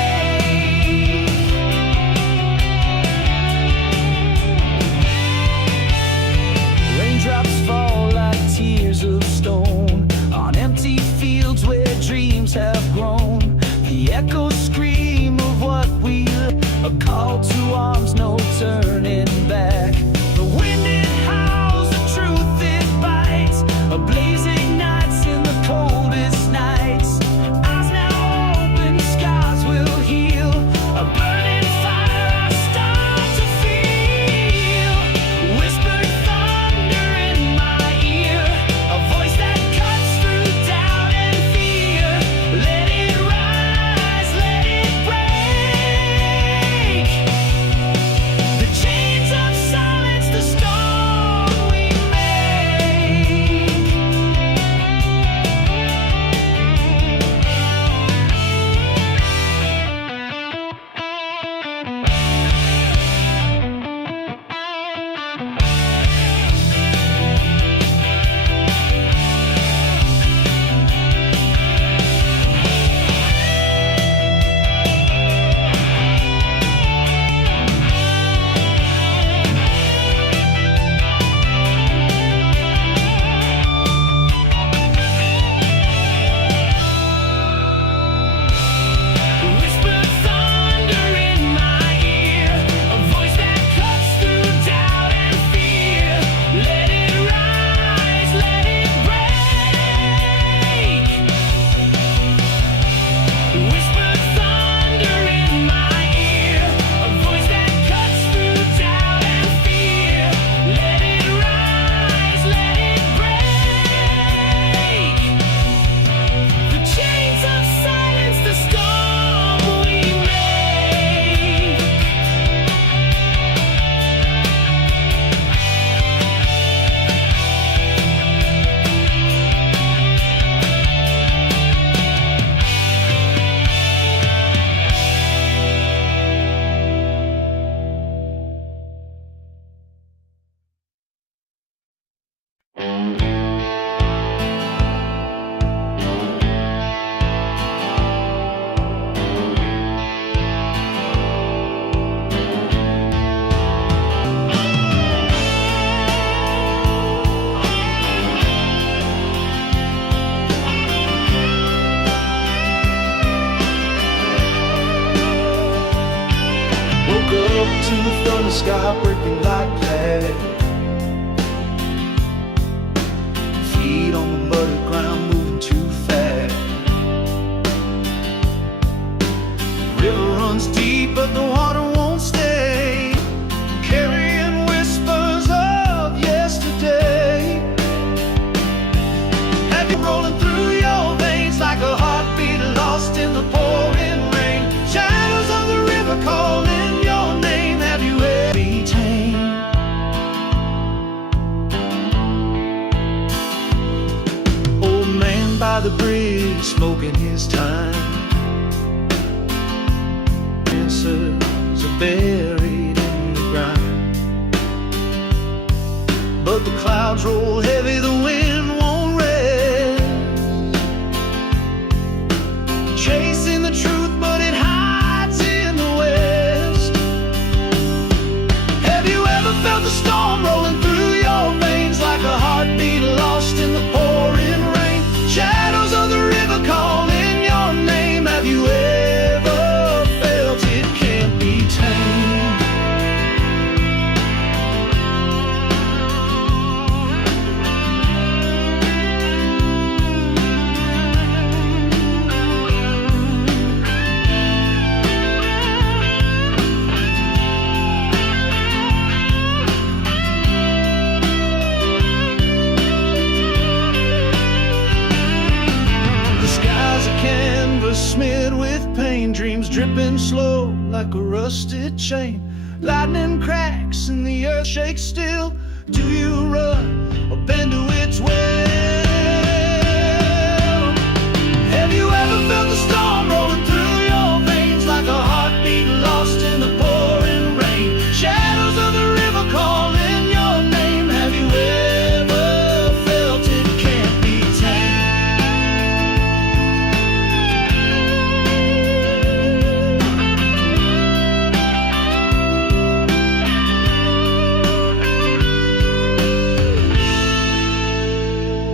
truth on the sky breaking like glass. Feet on the muddy ground moving too fast. River runs deep but the water won't stay, carrying whispers of yesterday. Have you rolling through your veins like a heartbeat lost in the pouring rain? Shadows of the river calling your name. Have you ever been tame? Old man by the bridge smoking his time. Answers are buried in the ground, but the clouds roll heavy, the wind won't rest. Chasing the truth, but it hides in the west. Have you ever felt the storm rolling through your veins like a heartbeat lost in the pouring rain? Shadows of the river calling your name. Have you ever felt it can't be tamed? The sky's a canvas smeared with pain, dreams dripping slow like a rusted chain. Lightning cracks and the earth shakes still. Do you run or bend to its will? Have you ever felt the storm rolling through your veins like a heartbeat lost in the pouring rain? Shadows of the river calling your name. Have you ever felt it can't be tamed?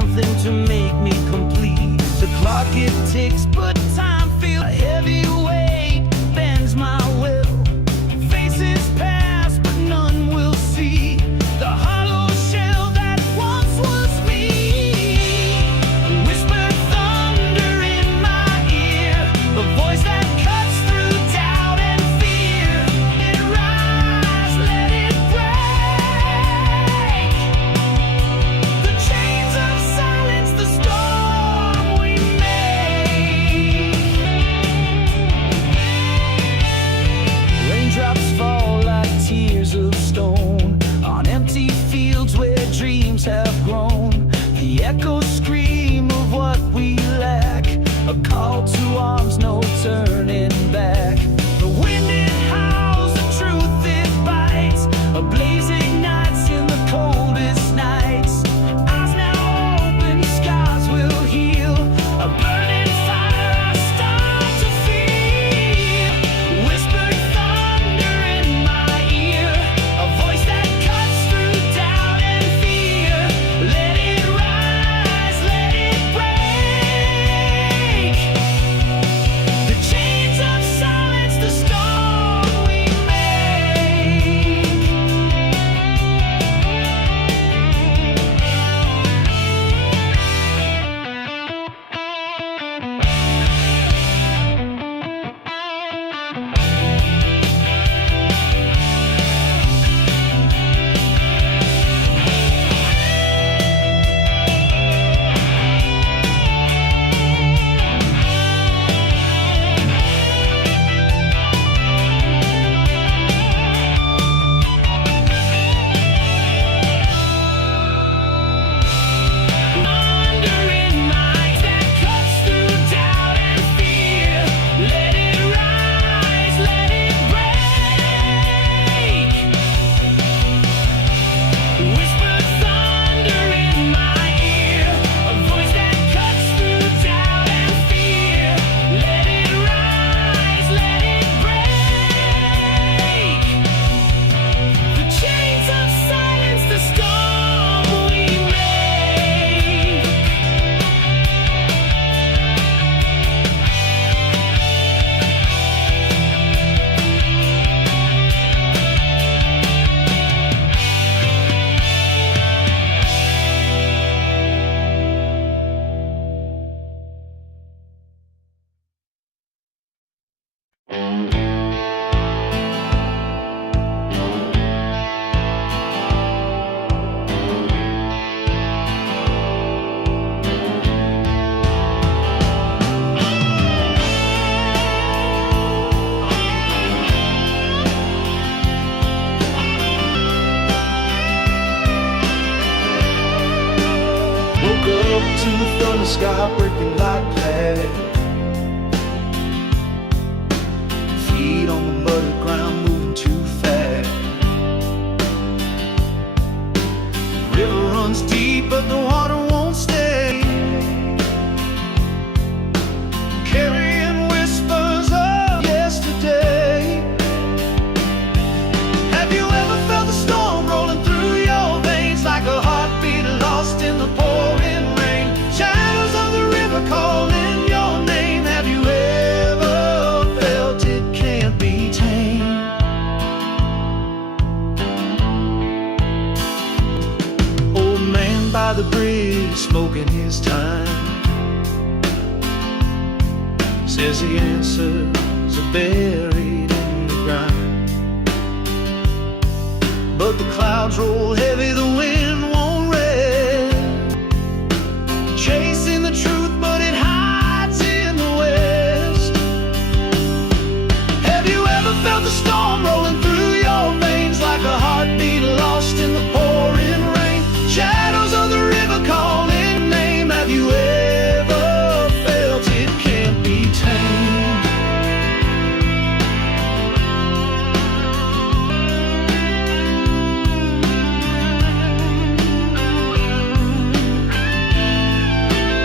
something to make me complete. The clock it ticks, but time feels a heavy weight bends my will. Faces pass, but none will see the hollow shell that once was me. Whispered thunder in my ear, a voice that cuts through doubt and fear. It rise, let it break. The chains of silence, the storm we make. Raindrops fall like tears of stone on empty fields where dreams have grown. The echoes scream of what we lack, a call to arms, no turning back. The wind it howls, the truth it bites, a blaze ignites in the coldest nights. Eyes now open, scars will heal, a burning fire I start to feel. Whispered thunder in my ear, a voice that cuts through doubt and fear. Let it rise, let it break. The chains of silence, the storm we make. Thunder in my eyes that cuts through doubt and fear. Let it rise, let it break. Whispered thunder in my ear, a voice that cuts through doubt and fear. Let it rise, let it break. The chains of silence, the storm we make. Woke up to the thunder sky breaking like glass. Feet on the muddy ground moving too fast. River runs deep but the water won't stay. Carrying whispers of yesterday. Have you ever felt the storm rolling through your veins like a heartbeat lost in the pouring rain? Shadows of the river calling your name. Have you ever felt it can't be tamed? Old man by the bridge smoking his time says the answers are buried in the ground. But the clouds roll heavy, the wind won't rest. Chasing the truth, but it hides in the west. Have you ever felt the storm rolling through your veins like a heartbeat lost in the pouring rain? Shadows of the river calling your name. Have you ever felt it can't be tamed?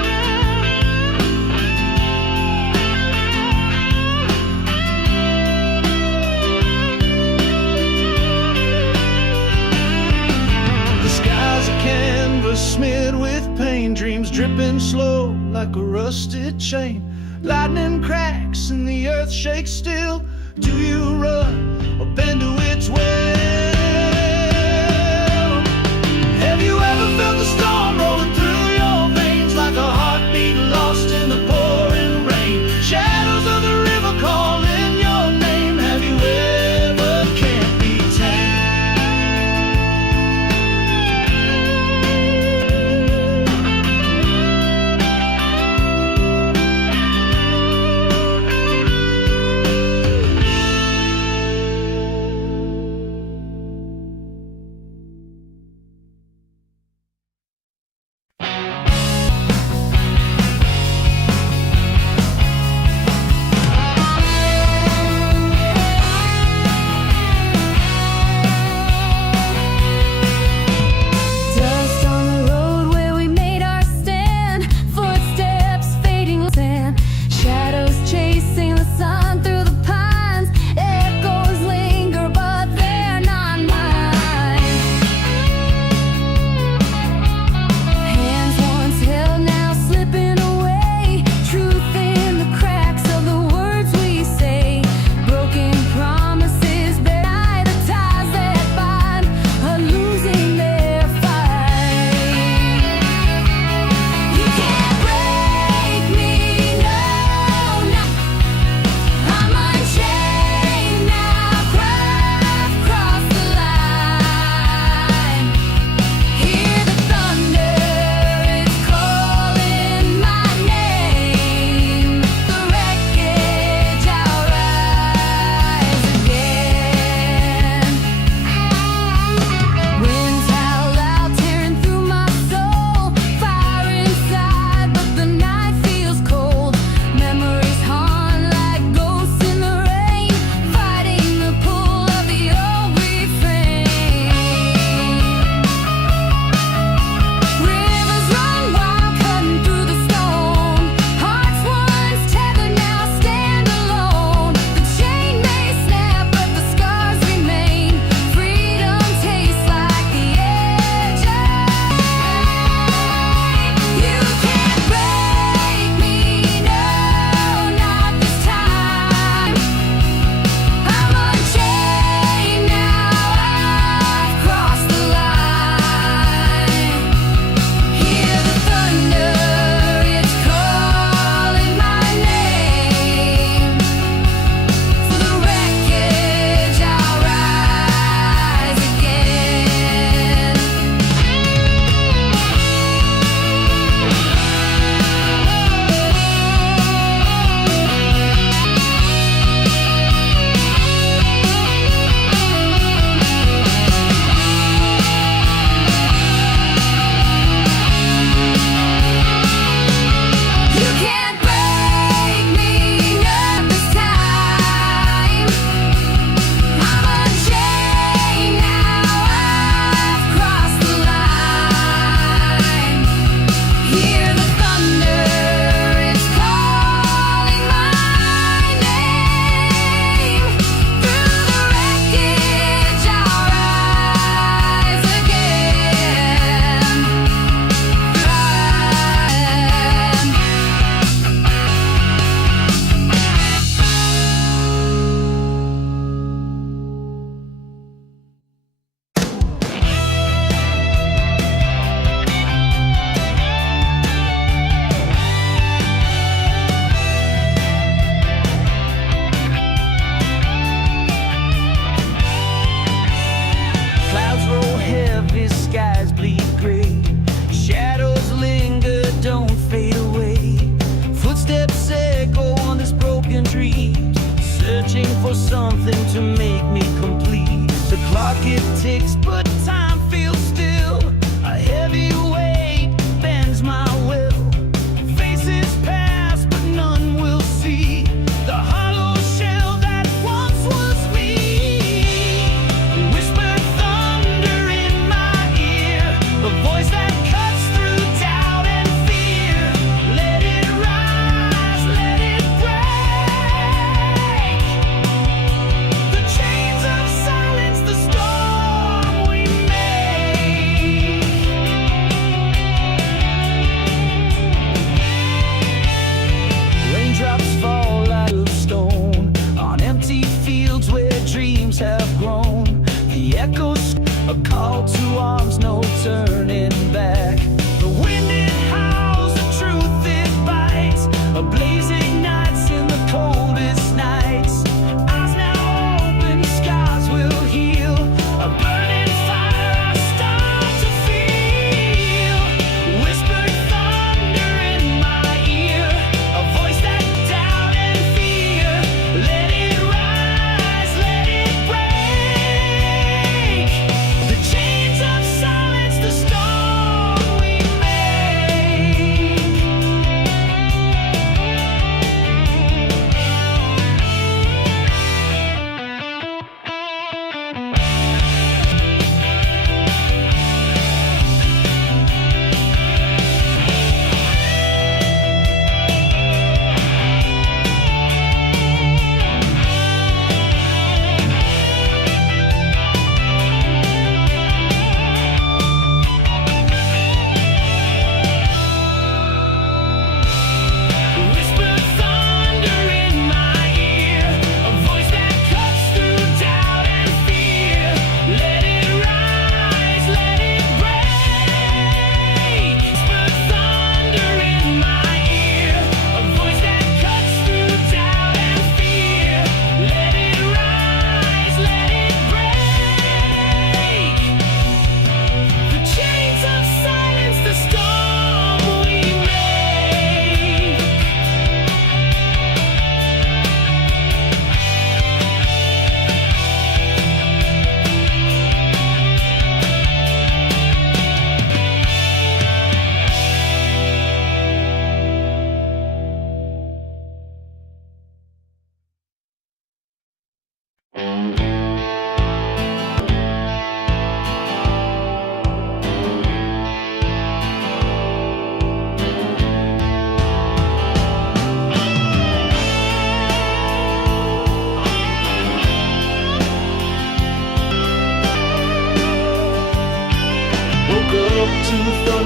Dreams dripping slow like a rusted chain. Lightning cracks and the earth shakes still. Do you run or bend to its will? Have you ever felt the storm rolling through your veins like a heartbeat lost in the pouring rain? Shadows of the river calling your name. Have you ever can't be tamed? Dust on the road where we made our stand. Footsteps fading sand. Shadows chasing the sun through the pines. Echoes linger, but they're not mine. Hands once held, now slipping away. Truth in the cracks of the words we say. Broken promises buried by the ties that bind, are losing their fight. You can't break me, no, no. I'm unchained now, cross the line. Hear the thunder, it's calling my name. The wreckage, I'll rise again. Winds howl out, tearing through my soul. Fire inside, but the night feels cold. Memories haunt like ghosts in the rain, fighting the pull of the old refrain. Rivers run wild, cutting through the stone. Hearts once tethered, now stand alone. The chain may snap, but the scars remain. Freedom tastes like the edge of. You can't break me, no, not this time. I'm unchained now, I've crossed the line. Hear the thunder, it's calling my name. For the wreckage, I'll rise again. You can't break me, not this time. I'm unchained now, I've crossed the line. Hear the thunder, it's calling my name. Through the wreckage, I'll rise again. Clouds roll heavy, skies bleed gray. Shadows linger, don't fade away. Footsteps echo on this broken dream, searching for something to make me complete. The clock it ticks, but time feels still. A heavy weight bends my will. Faces pass, but none will see the hollow shell that once was me. Whispered thunder in my ear, a voice that cuts through doubt and fear. Let it rise, let it break. The chains of silence, the storm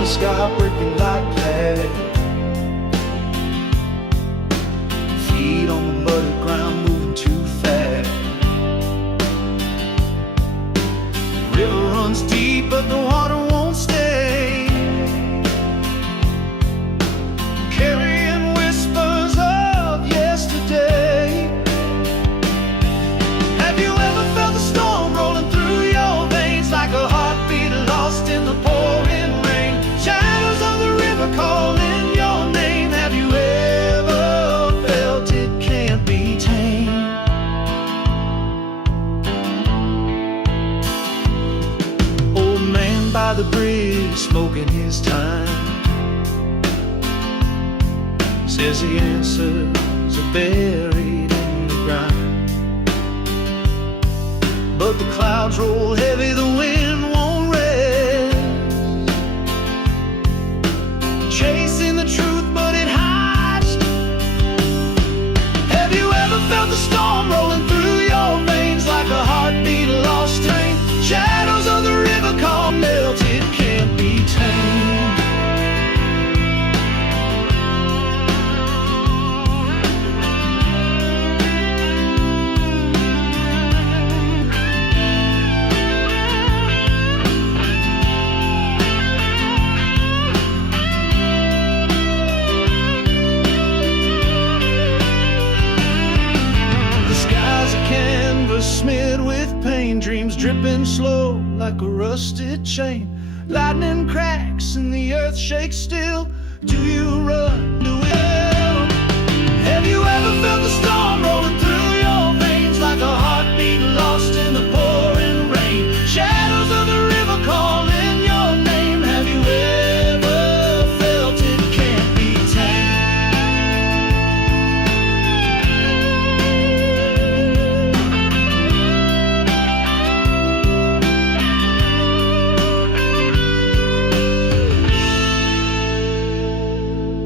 sky breaking like glass. Feet on the muddy ground moving too fast. River runs deep but the water won't stay, carrying whispers of yesterday. Have you ever felt the storm rolling through your veins like a heartbeat lost in the pouring rain? Shadows of the river calling your name. Have you ever felt it can't be tamed? Old man by the bridge smoking his time says the answers are buried in the ground. But the clouds roll heavy, the wind won't rest, chasing the truth but it hides. Have you ever felt the storm rolling through your veins like a heartbeat lost train? Shadows of the river call melted, can't be tamed. Smeared with pain, dreams dripping slow like a rusted chain. Lightning cracks and the earth shakes still. Do you run? Do we help? Have you ever felt the storm rolling through your veins like a heartbeat lost in the pouring rain? Shadows of the river calling your name. Have you ever felt it can't be tamed?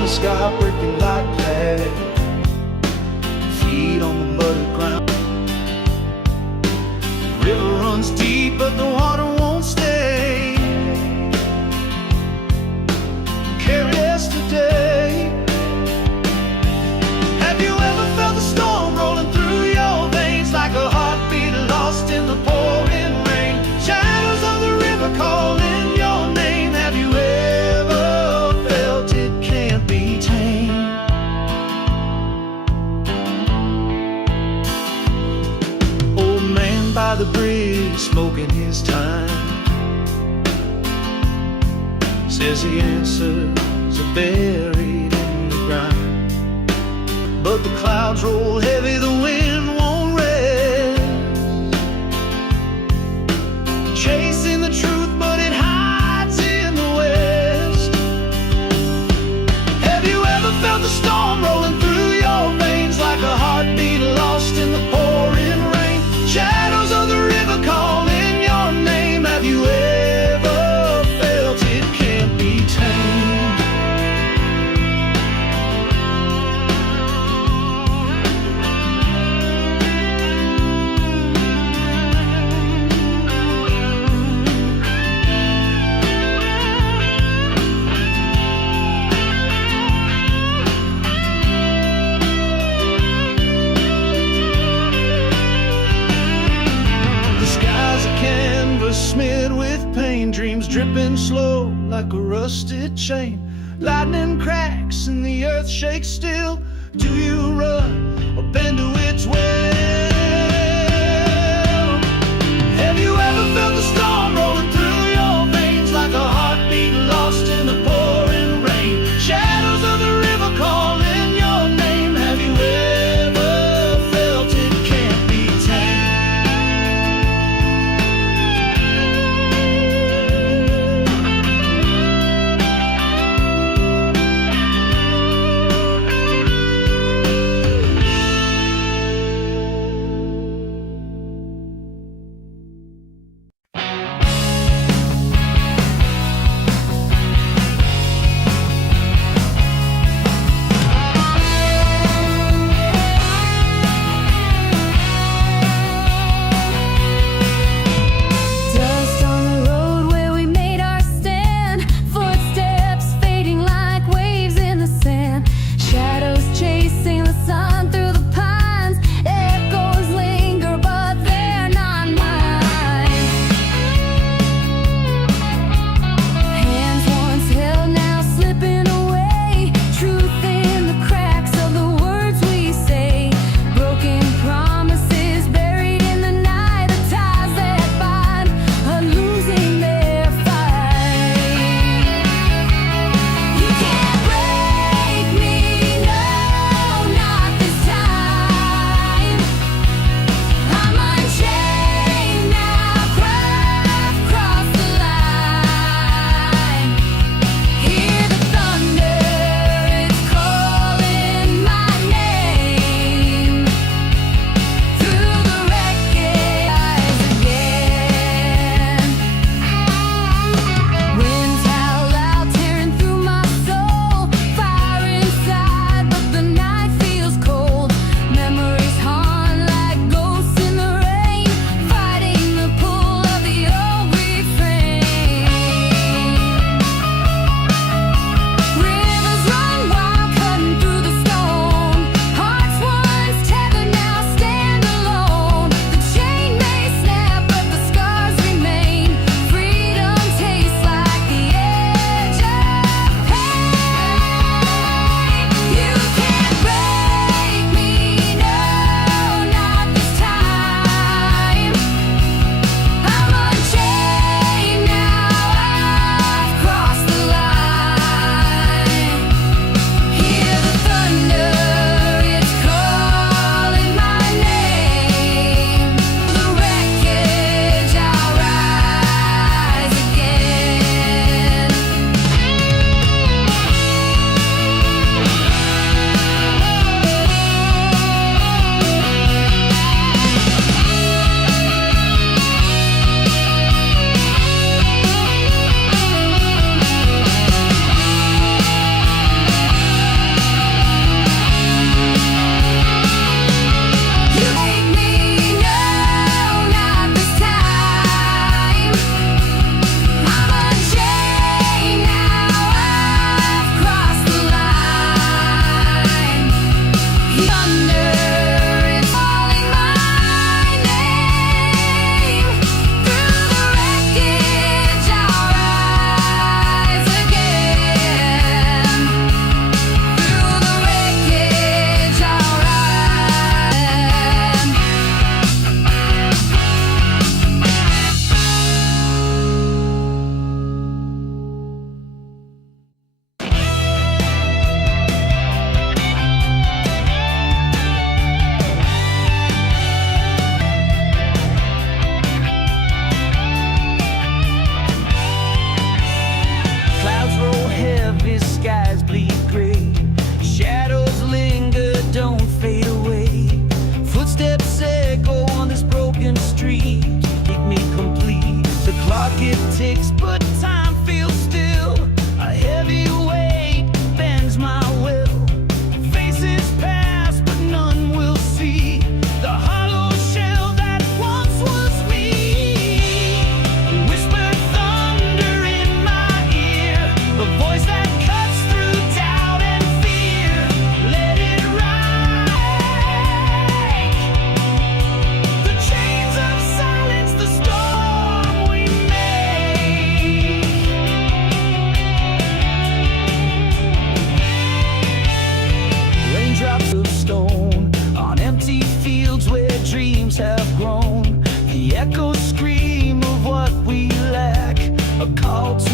the sky breaking like glass, feet on the muddy ground. The river runs deep, but the water won't stay. Carry yesterday. Have you ever felt the storm rolling through your veins like a heartbeat lost in the pouring rain? Shadows of the river calling your name. Have you ever felt it can't be tamed? Old man by the bridge smoking his time says the answers are buried in the ground, but the clouds roll heavy, the wind won't rest, chasing the truth, but it hides in the west. Have you ever felt the storm rolling through your veins like a heartbeat lost in the pouring rain? Shadows of the river calling your name. Have you ever felt it can't be tamed? The sky's a canvas smeared with pain, dreams dripping slow like a rusted chain. Lightning cracks and the earth shakes still. Do you run or bend to its will? Have you ever felt the storm rolling through your veins like a heartbeat lost in the pouring rain? Shadows of the river calling your name. Have you ever felt it can't be tamed?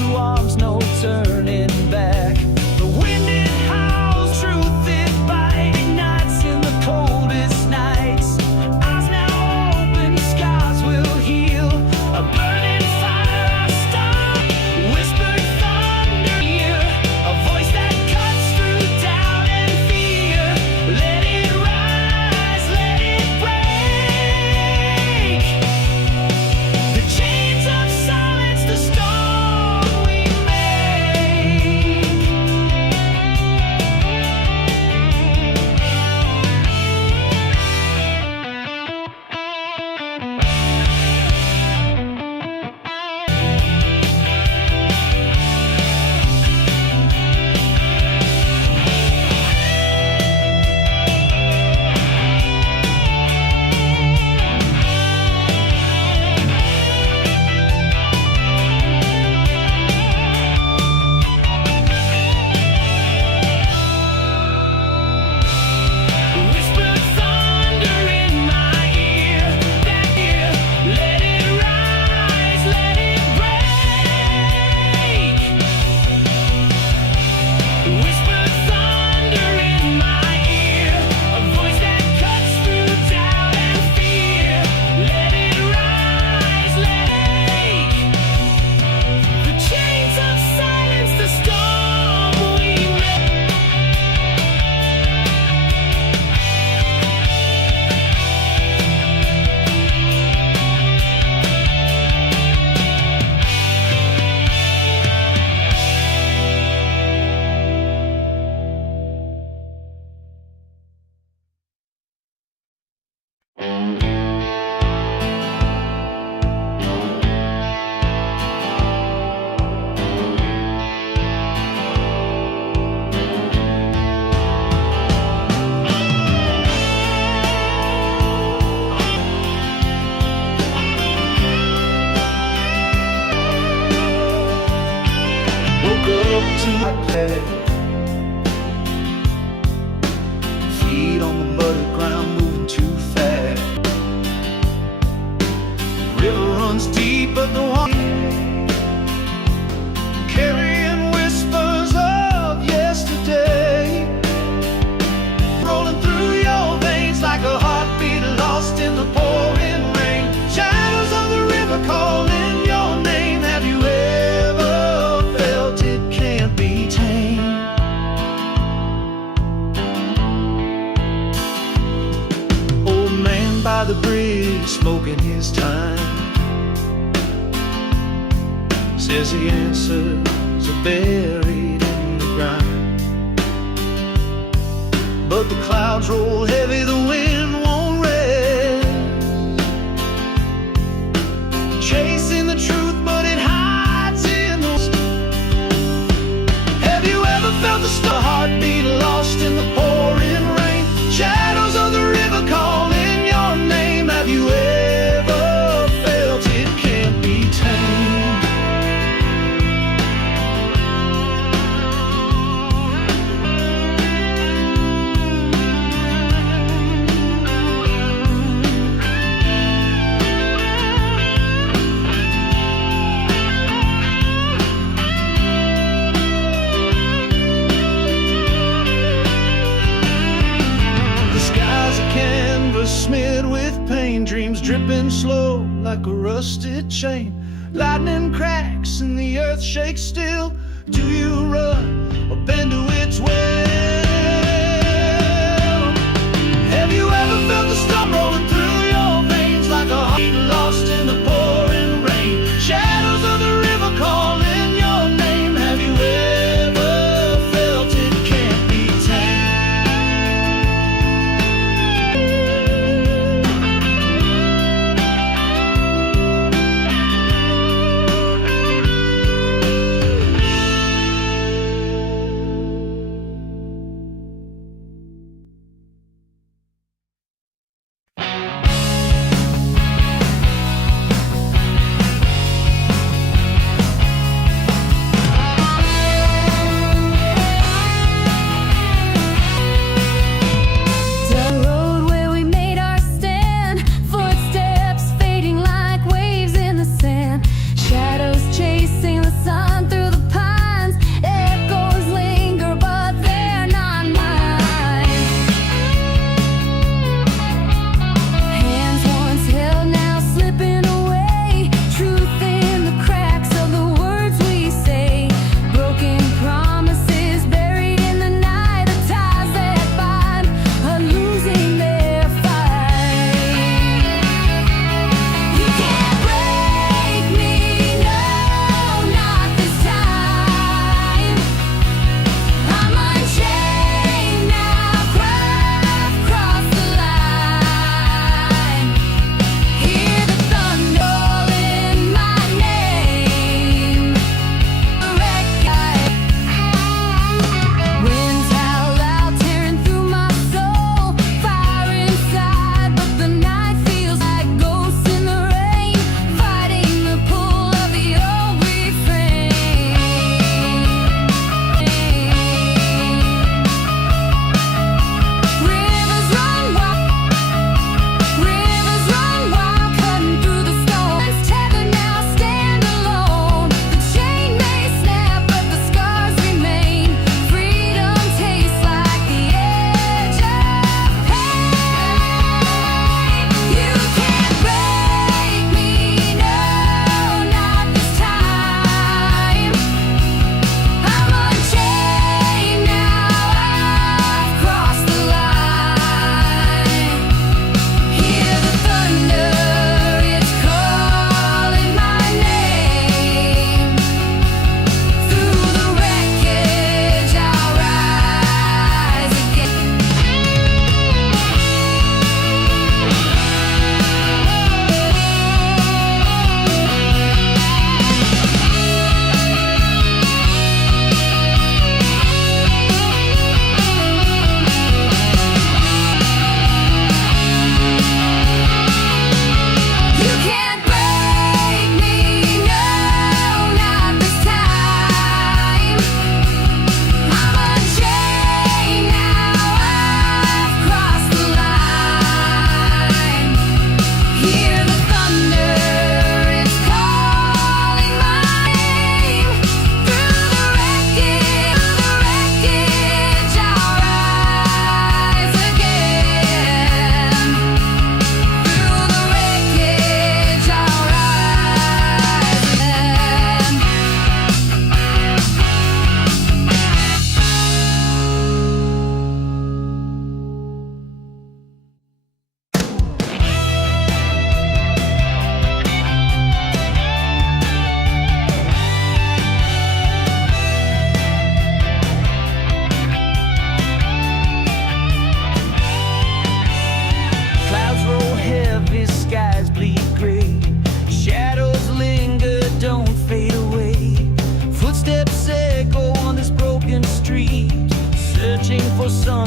arms, no turning back. The wind it howls, truth it bites, ignites in the coldest nights. Eyes now open, skies will heal. A burning fire, our star. Whispered thunder, hear a voice that cuts through doubt and fear. Let it rise, let it break. The chains of silence, the storm we make. Whispered thunder in my ear, that ear. Let it rise, let it break. Whispered thunder in my ear, a voice that cuts through doubt and fear. Let it rise, let it break. The chains of silence, the storm we make. Woke up to my bed, feet on the muddy ground, moving too fast. River runs deep, but the water carrying whispers of yesterday, rolling through your veins like a heartbeat lost in the pouring rain. Shadows of the river calling your name. Have you ever felt it can't be tamed? Old man by the bridge smoking his time, says the answers are buried in the ground. But the clouds roll heavy, the wind won't rest, chasing the truth, but it hides in the Have you ever felt the heartbeat lost in the pouring rain? Shadows of the river calling your name. Have you ever felt it can't be tamed? The sky's a canvas smeared with pain, dreams dripping slow like a rusted chain. Lightning cracks and the earth shakes still. Do you run or bend to its will? Have you ever felt the storm rolling through your veins like a heart lost in the pouring rain? Shadows of the river calling your name. Have you ever felt it can't be tamed?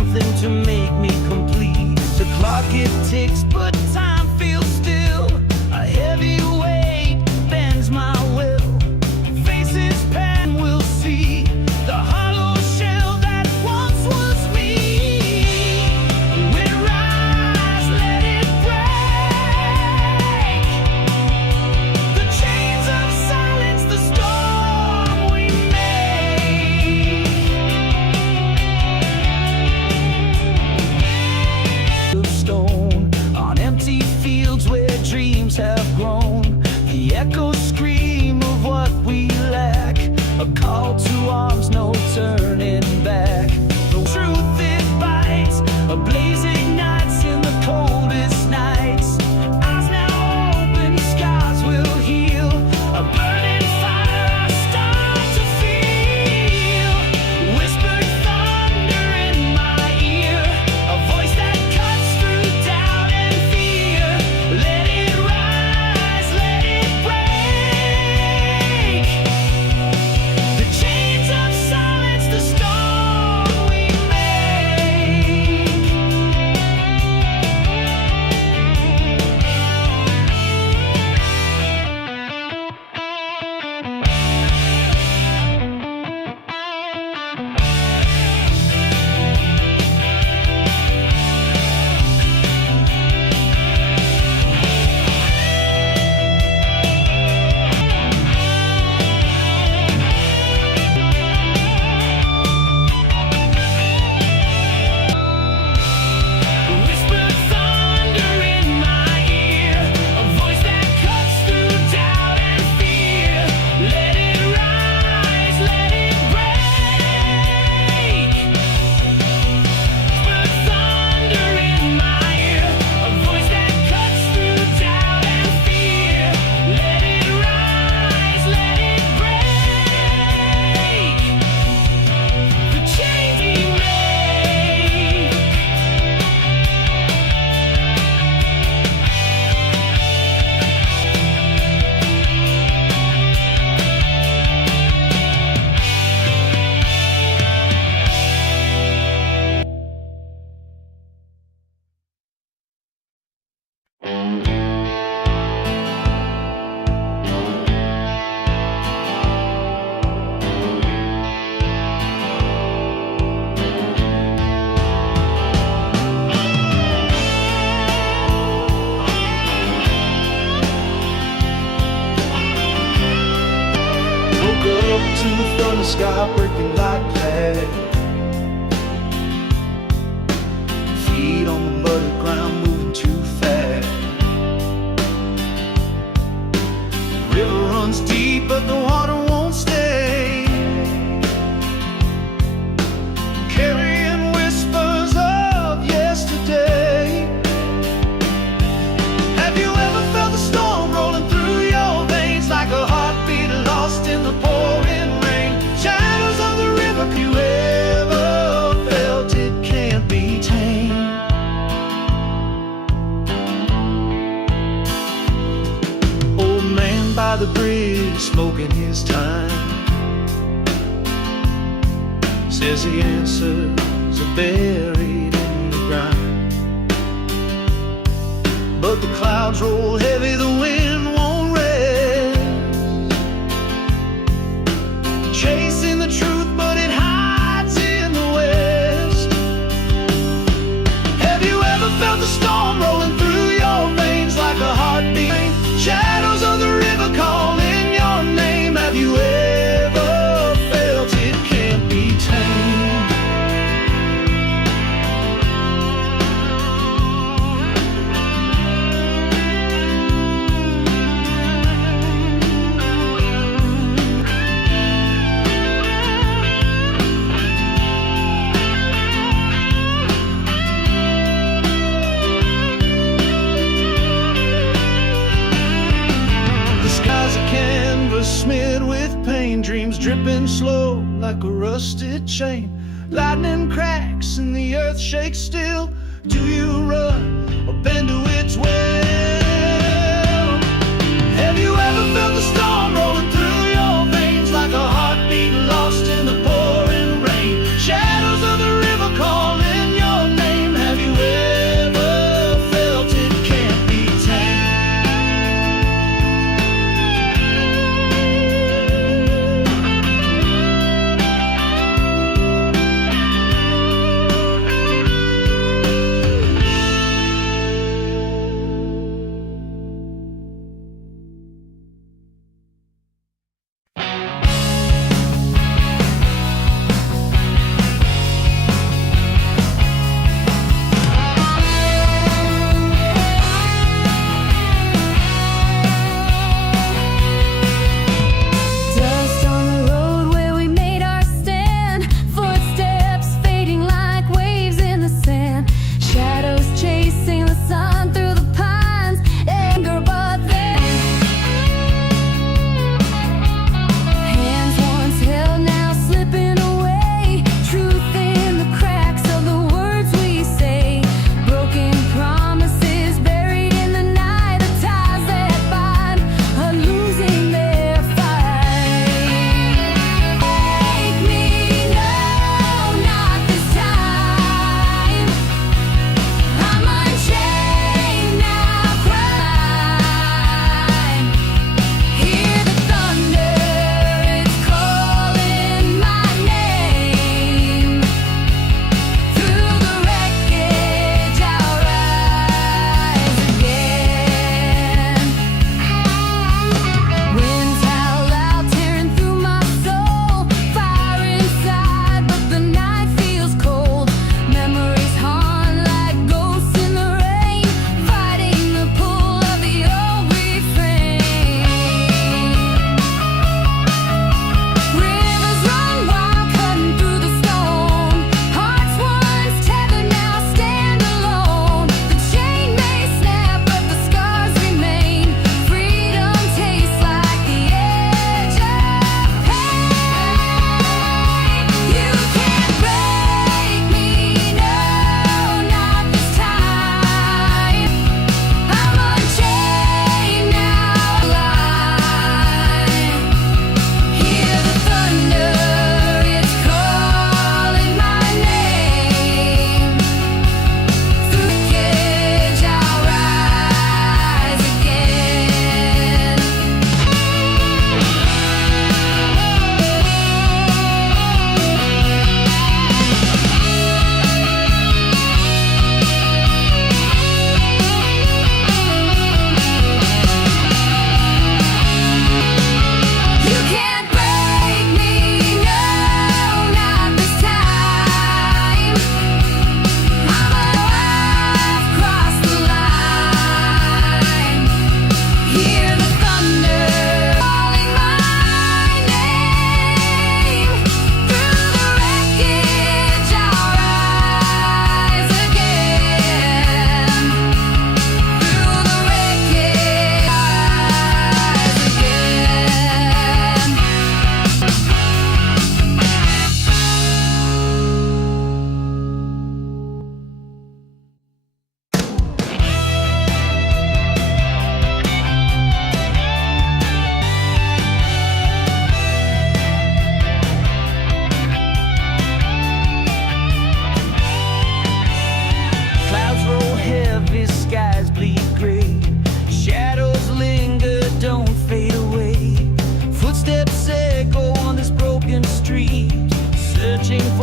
something to make me complete. The clock it ticks, but time feels still. A heavy weight bends my will. Faces pan will see the hollow shell that once was me. It rise, let it break. The chains of silence, the storm we make. Of stone on empty fields where dreams have grown. The echoes scream of what we lack. A call to arms, no turning back. The truth it bites, a blaze ignites in the coldest nights. Eyes now open, scars will heal. A burning fire I start to feel. Whispered thunder in my ear, a voice that cuts through doubt and fear. Let it rise, let it break. The chains of silence, the storm we make. Whispered thunder in my ear, a voice that cuts through doubt and fear. Let it rise, let it break. Whispered thunder in my ear, a voice that cuts through doubt and fear. Let it rise, let it break. The chains we make. Woke up to the thunder sky breaking like glass. Feet on the muddy ground moving too fast. The river runs deep but the water won't stay. Carrying whispers of yesterday. Have you ever felt the storm rolling through your veins like a heartbeat lost in the pouring rain? Shadows of the river, if you ever felt it, can't be tamed. Old man by the bridge smoking his time says the answers are buried in the ground. But the clouds roll heavy, the wind won't rest. Chasing the truth, but it hides in the west. Have you ever felt the storm rolling through your veins like a heartbeat? Shadows of the river calling your name. Have you ever felt it can't be tamed? Smeared with pain, dreams dripping slow like a rusted chain. Lightning cracks and the earth shakes still. Do you run or bend to its will? Have you ever felt the storm rolling through your veins like a heartbeat lost in the pouring rain? Shadows of the river calling your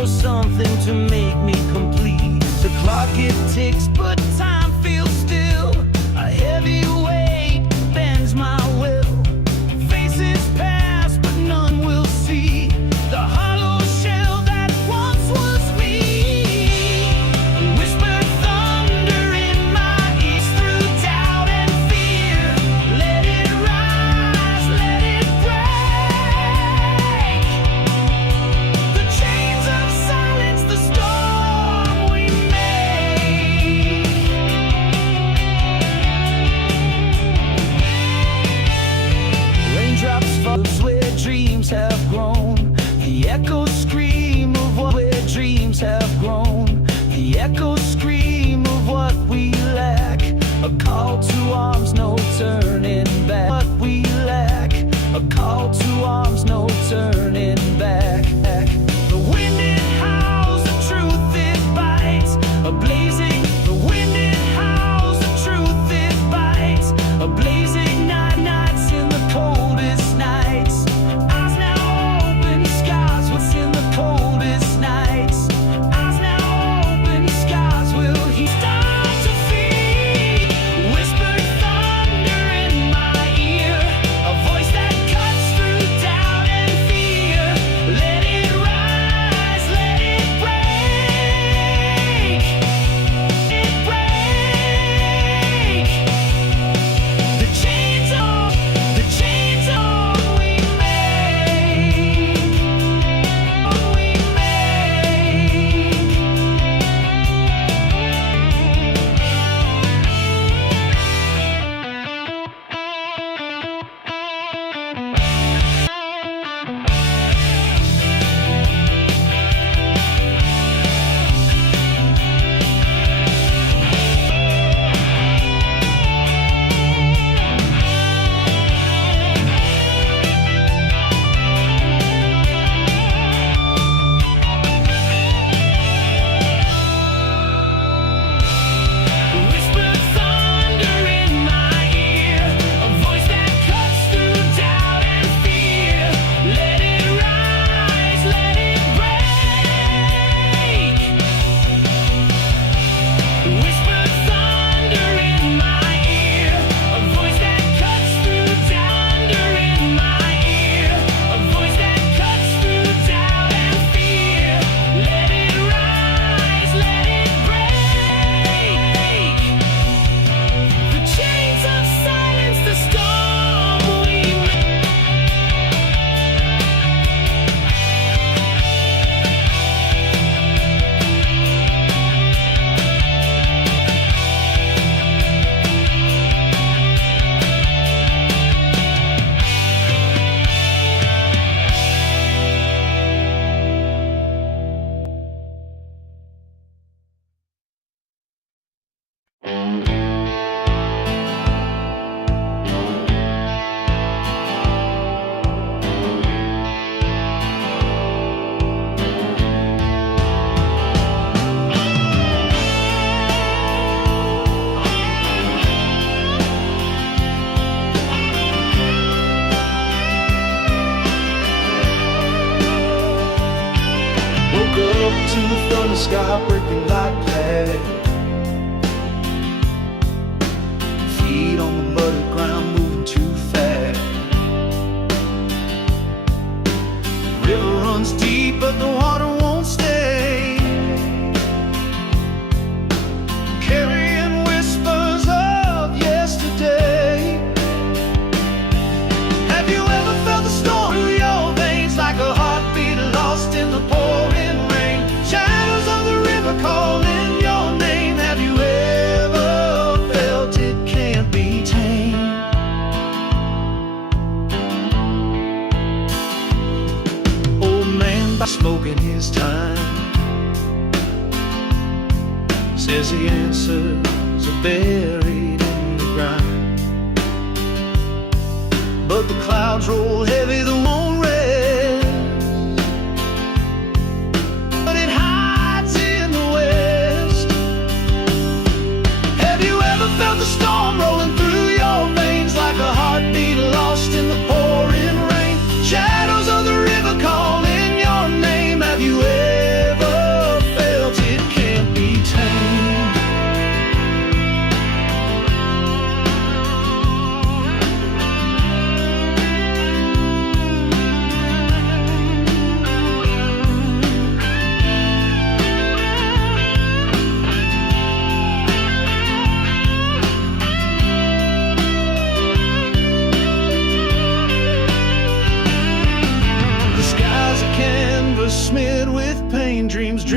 something to make me complete. The clock it ticks, but time feels still. A heavy weight bends my will. Faces pass, but none will see the hollow shell that once was me. Whispered thunder in my ears through doubt and fear. Let it rise, let it break. The chains of silence, the storm we made. Raindrops fall where dreams have grown. The echoes scream of what where dreams have grown. The echoes scream of what we lack. A call to arms, no turning back. What we lack. A call to arms, no turning back. The wind it howls, the truth it bites. A blazing, the wind it howls, the truth it bites. A blazing nights in the coldest nights. Eyes now open, skies, what's in the coldest nights. Eyes now open, skies will he start to feed. Whispered thunder in my ear, a voice that cuts through doubt and fear. Let it rise, let it break. It break. The chains on we make. Whispered thunder in my ear, a voice that cuts through doubt and fear. Let it rise, let it break. Whispered thunder in my ear, a voice that cuts through doubt in my ear, a voice that cuts through doubt and fear. Let it rise, let it break. The chains of silence, the storm we make. Woke up to the thunder sky breaking like glass. Feet on the muddy ground moving too fast. River runs deep but the water won't stay. Carrying whispers of yesterday. Have you ever felt the storm through your veins like a heartbeat lost in the pouring rain? Shadows of the river calling your name. Have you ever felt it can't be tamed? Old man by smoking his time says the answers are buried in the ground. But the clouds roll heavy, the won't rest. But it hides in the west. Have you ever felt the storm rolling through your veins like a heartbeat lost in the pouring rain? Shadows of the river calling your name. Have you ever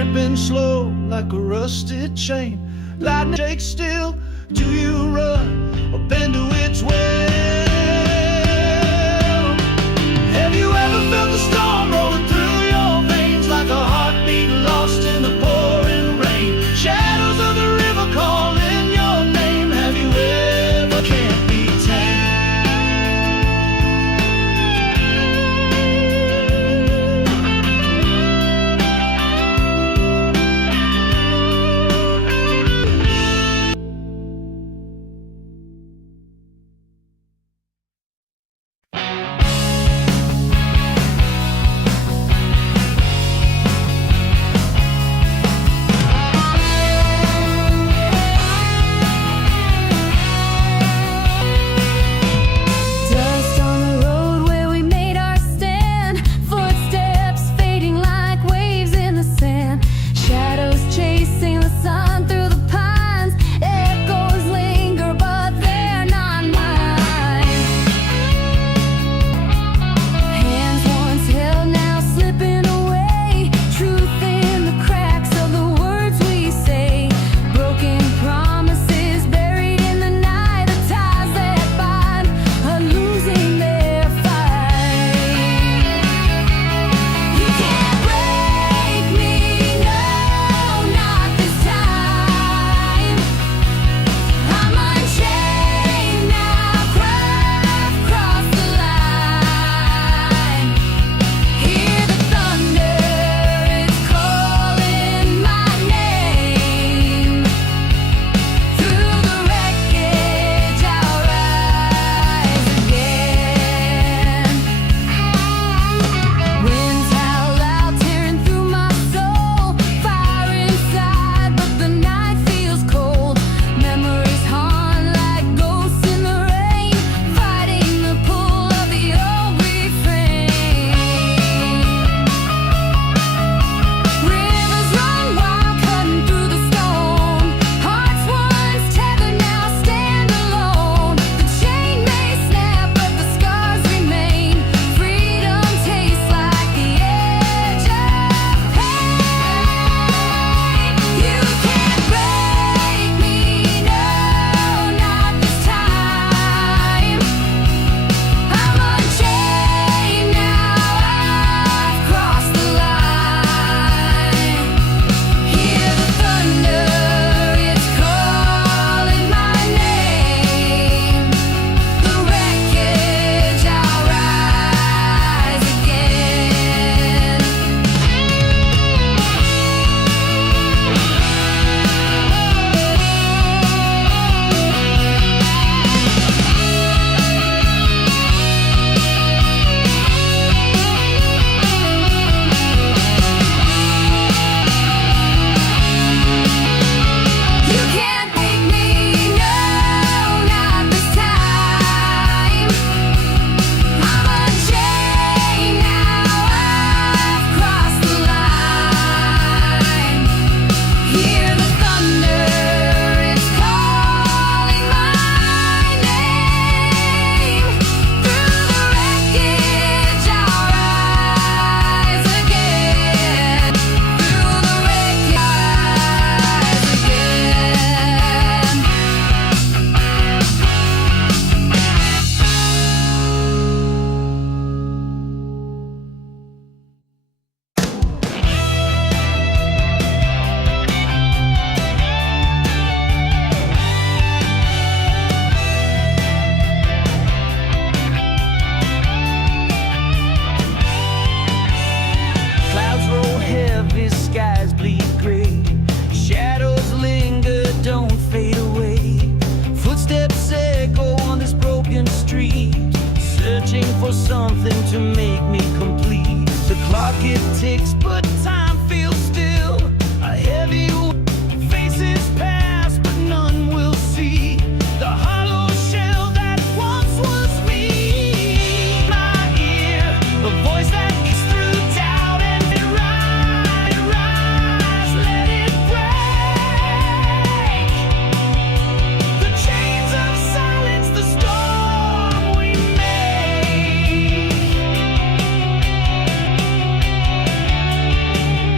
creeping slow like a rusted chain. Lightning shakes still. Do you run or bend to its will? Have you ever felt the storm rolling through your veins like a heartbeat lost in the pouring rain? Shadows of the river calling your name. Have you ever can't be tamed? Dust on the road where we made our stand. Footsteps fading like waves in the sand. Shadows chasing the sun through the pines. Echoes linger, but they're not mine. Hands once held, now slipping away. Truth in the cracks of the words we say. Broken promises buried in the night. The ties that bind are losing their fight. You can't break me, no, not this time. I'm unchained now, cross the line. Hear the thunder, it's calling my name. Through the wreckage, I'll rise again. Winds howl out, tearing through my soul. Fire inside, but the night feels cold. Memories haunt like ghosts in the rain, fighting the pull of the old refrain. Rivers run wild, cutting through the stone. Hearts once tethered, now stand alone. The chain may snap, but the scars remain. Freedom tastes like the edge of pain. You can't break me, no, not this time. I'm unchained now, I've crossed the line. Hear the thunder, it's calling my name. The wreckage, I'll rise again. You can't make me, no, not this time. I'm unchained now, I've crossed the line. Hear the thunder, it's calling my name. Through the wreckage, I'll rise again. Through the wreckage, I'll rise again. Clouds roll heavy, skies bleed gray. Shadows linger, don't fade away. Footsteps echo on this broken street, searching for something to make me complete. The clock it ticks, but time feels still. A heavy faces pass, but none will see the hollow shell that once was me. My ear, the voice that kicks through doubt and it rise, let it break. The chains of silence, the storm we make.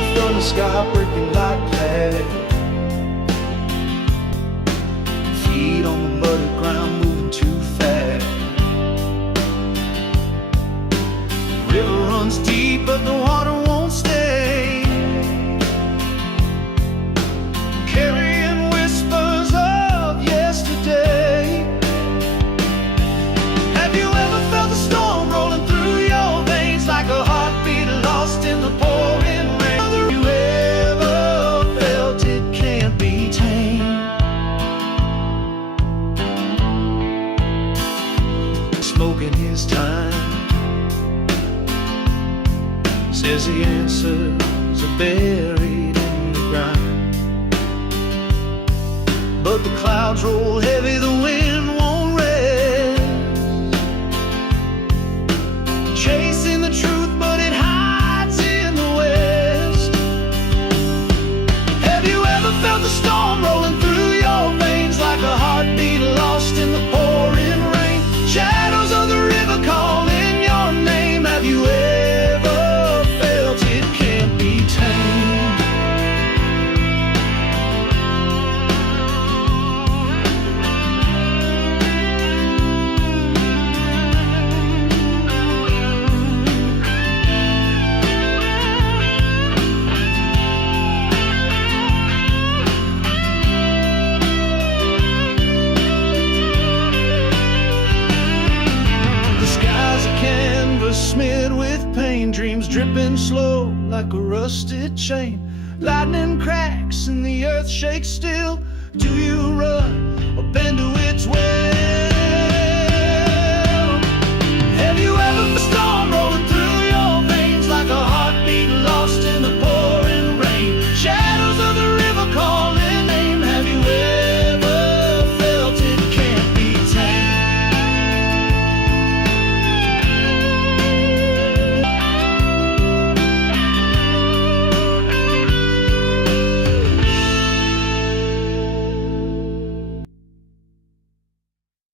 from the sky breaking like glass. Feet on the muddy ground moving too fast. The river runs deep but the water won't stay, carrying whispers of yesterday. Have you ever felt the storm rolling through your veins like a heartbeat lost in the pouring rain? Have you ever felt it can't be tamed? Smoking his time says the answers are buried in the ground, but the clouds roll heavy, the wind won't rest, chasing the truth but it hides in the west. Have you ever felt the storm rolling through your veins like a heartbeat lost in the pouring rain? Shadows of the river calling your name. Have you ever felt it can't be tamed? The sky's a canvas smeared with pain, dreams dripping slow like a rusted chain. Lightning cracks and the earth shakes still. Do you run or bend to its will? Have you ever felt the storm rolling through your veins like a heartbeat lost in the pouring rain? Shadows of the river calling name. Have you ever felt it can't be tamed?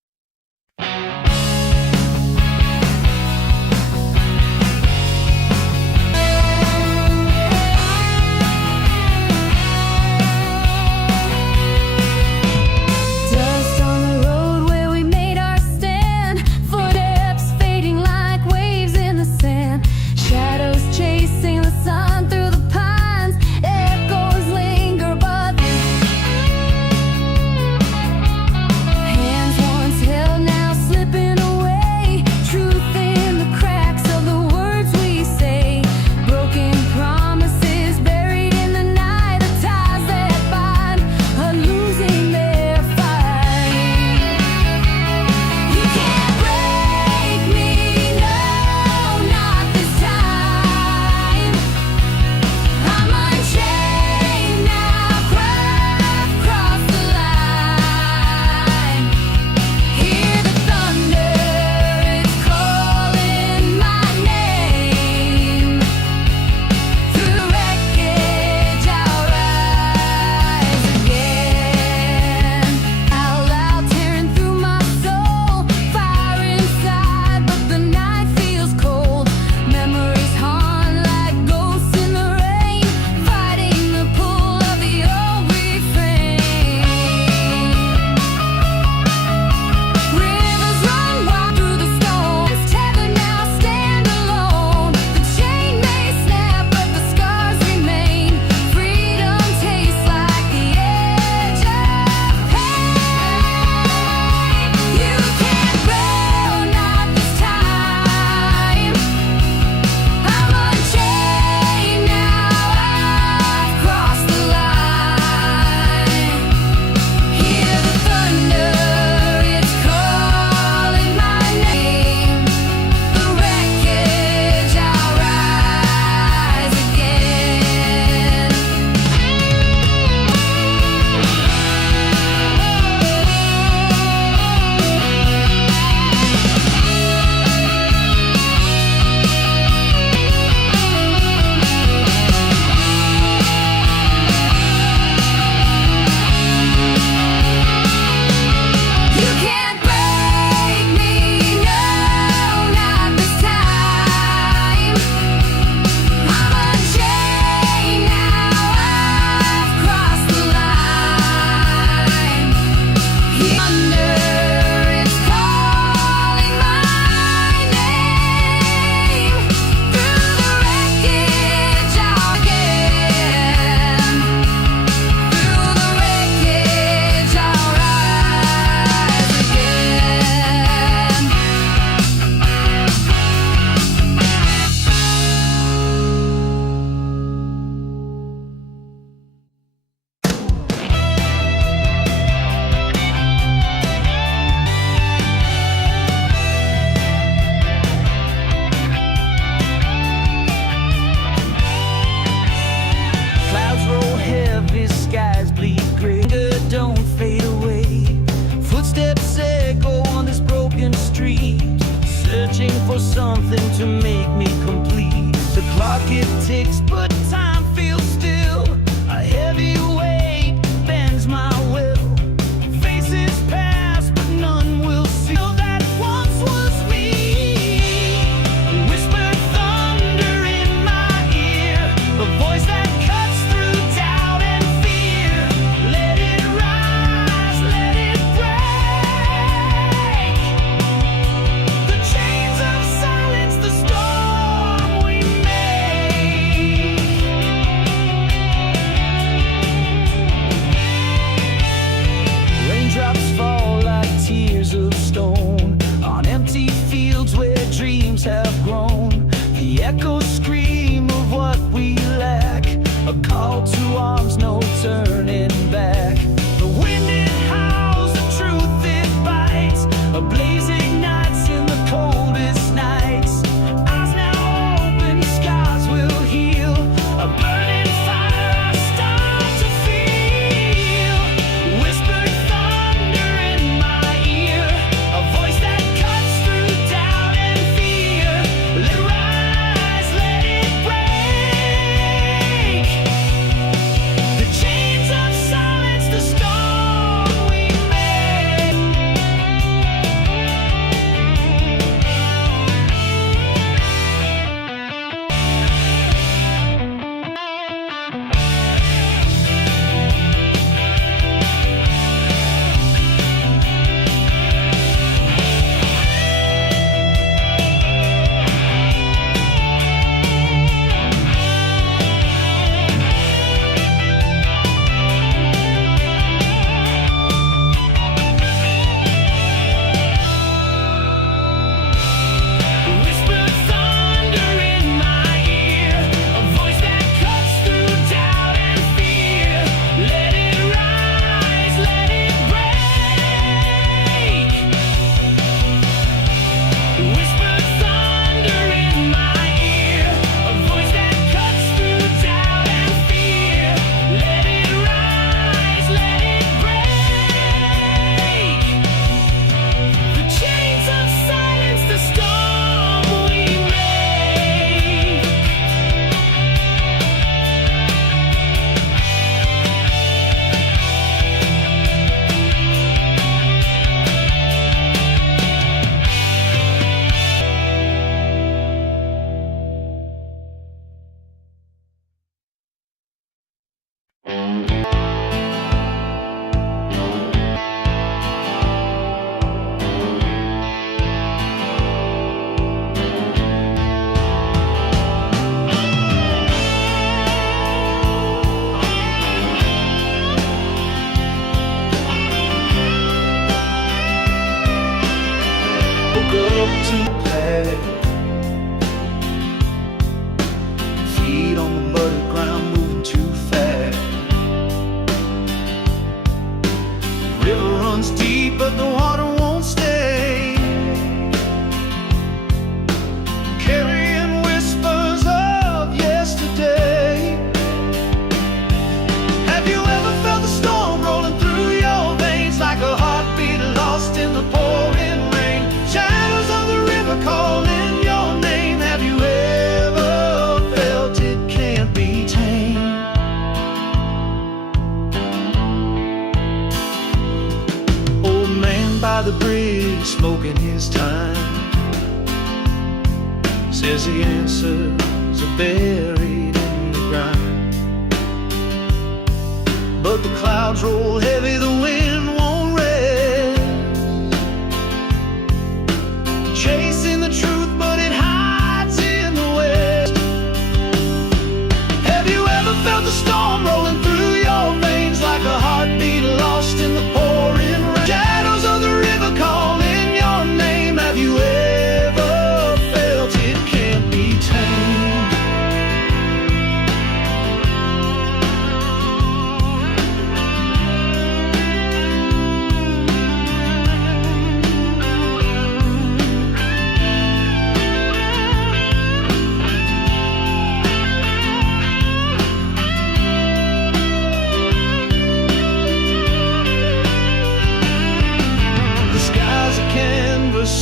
cloudless skies bleed gray. Don't fade away. Footsteps echo on this broken street, searching for something to make me complete. The clock it ticks, but time feels still. A heavy weight bends my will. Faces pass, but none will see. That once was me. Whispered thunder in my ear, a voice that cuts through doubt and fear. Let it rise, let it break. The chains of silence, the storm we make. Raindrops fall like tears of stone on empty fields where dreams have grown. The echoes scream of what we lack, a call to arms, no turning back. The wind it howls, the truth it bites, a blaze ignites in the coldest nights. Eyes now open, scars will heal, a burning fire I start to feel. Whispered thunder in my ear, a voice that cuts through doubt and fear. Let it rise, let it break. The chains of silence, the storm we make. Whispered thunder in my ear, a voice that cuts through doubt and fear. Let it rise, let it break. Whispered thunder in my ear, a voice that cuts through doubt and fear. Let it rise, let it break. The chains of silence, the storm we make. Woke up to pack, feet on the muddy ground, moving too fast. River runs deep, but the water won't stay. Carrying whispers of yesterday. Have you ever felt the storm rolling through your veins like a heartbeat lost in the pouring rain? Shadows of the river calling your name. Have you ever felt it can't be tamed? Old man by the bridge smoking his time says the answers are buried in the ground. But the clouds roll heavy, the wind won't rest. Chasing the truth, but it hides in the west. Have you ever felt the storm rolling through your veins like a heartbeat lost in the pouring rain? Shadows of the river calling your name. Have you ever felt it can't be tamed?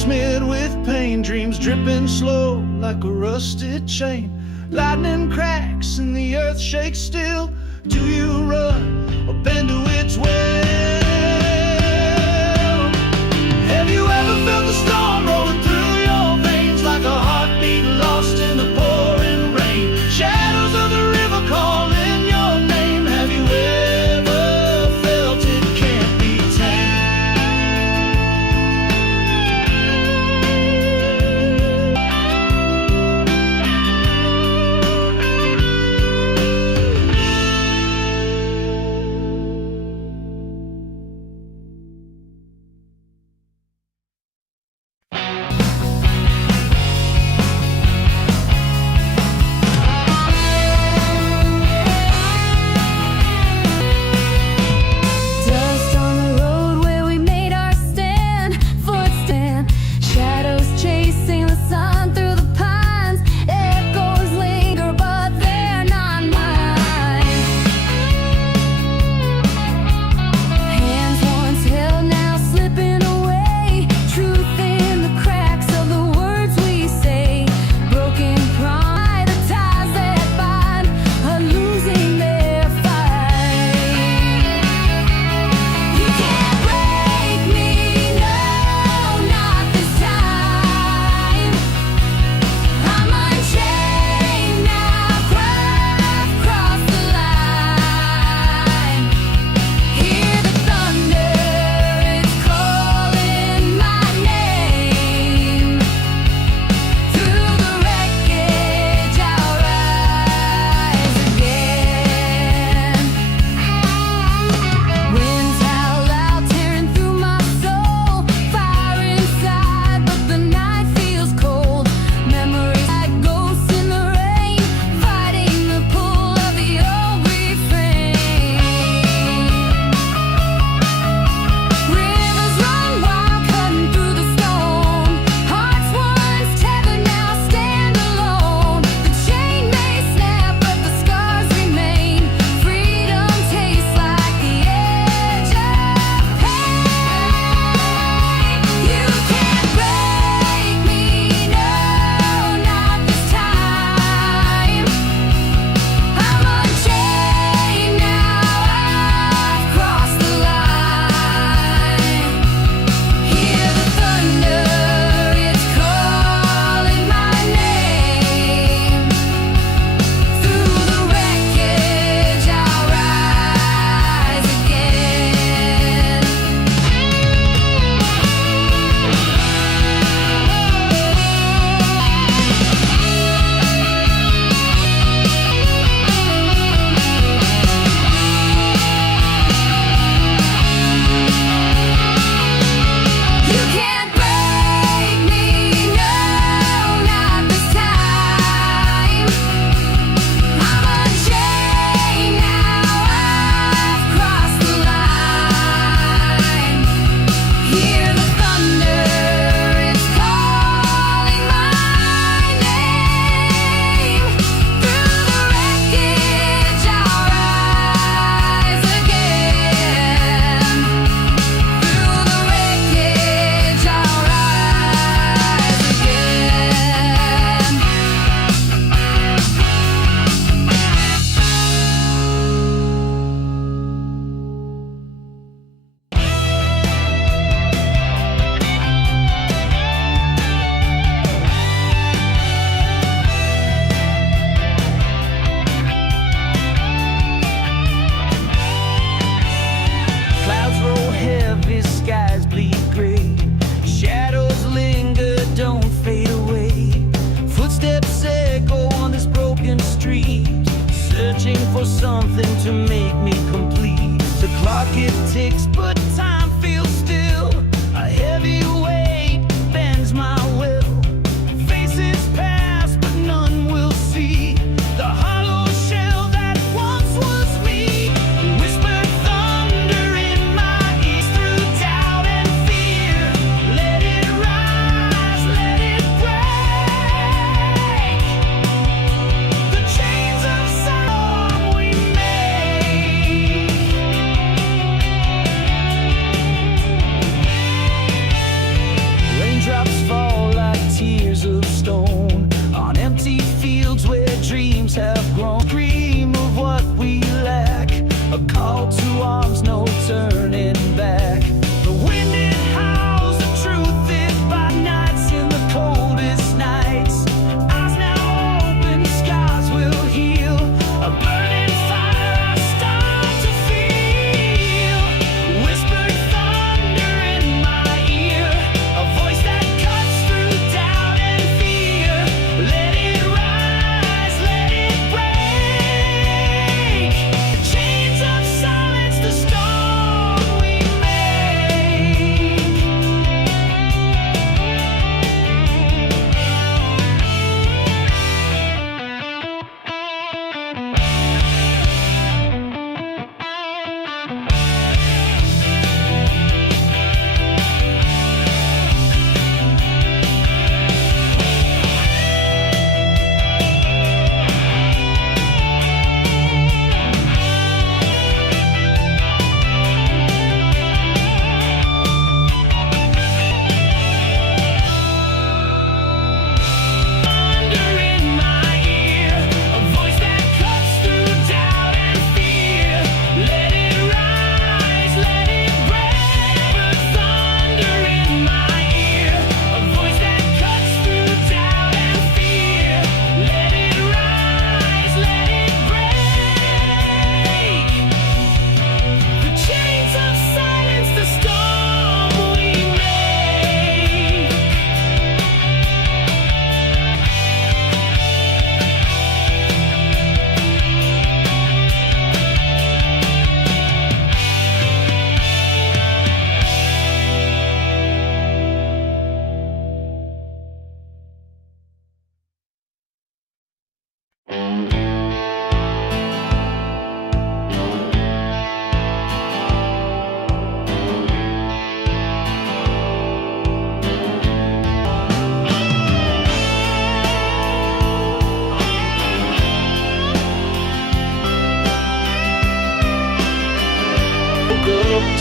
smeared with pain, dreams dripping slow like a rusted chain. Lightning cracks and the earth shakes still. Do you run or bend to its will? Have you ever felt the storm rolling through your veins like a heartbeat lost in the pouring rain? Shadows of the river calling your name. Have you ever felt it can't be tamed? Dust on the road where we made our stand, footstand, shadows chasing the sun through the pines. Echoes linger, but they're not mine. Hands once held, now slipping away. Truth in the cracks of the words we say. Broken pride, the ties that bind, are losing their fight. You can't break me, no, not this time. I'm unchained now, cross the line. Hear the thunder, it's calling my name. Through the wreckage, I'll rise again. Winds howl loud, tearing through my soul. Fire inside, but the night feels cold. Memories like ghosts in the rain, fighting the pull of the old refrain. Rivers run wild, cutting through the stone. Hearts once tethered, now stand alone. The chain may snap, but the scars remain. Freedom tastes like the edge of pain. You can't break me, no, not this time. I'm unchained now, I've crossed the line. Hear the thunder, it's calling my name. Through the wreckage, I'll rise again. You can't break me, no, not this time. I'm unchained now, I've crossed the line. Hear the thunder, it's calling my name. Through the wreckage, I'll rise again. Through the wreckage, I'll rise again. Clouds roll heavy, skies bleed gray. Shadows linger, don't fade away. Footsteps echo on this broken street, searching for something to make me complete. The clock it ticks, but time feels still. A heavy weight bends my will. Faces pass, but none will see the hollow shell that once was me. Whispered thunder in my ears through doubt and fear. Let it rise, let it break. The chains of sorrow we made.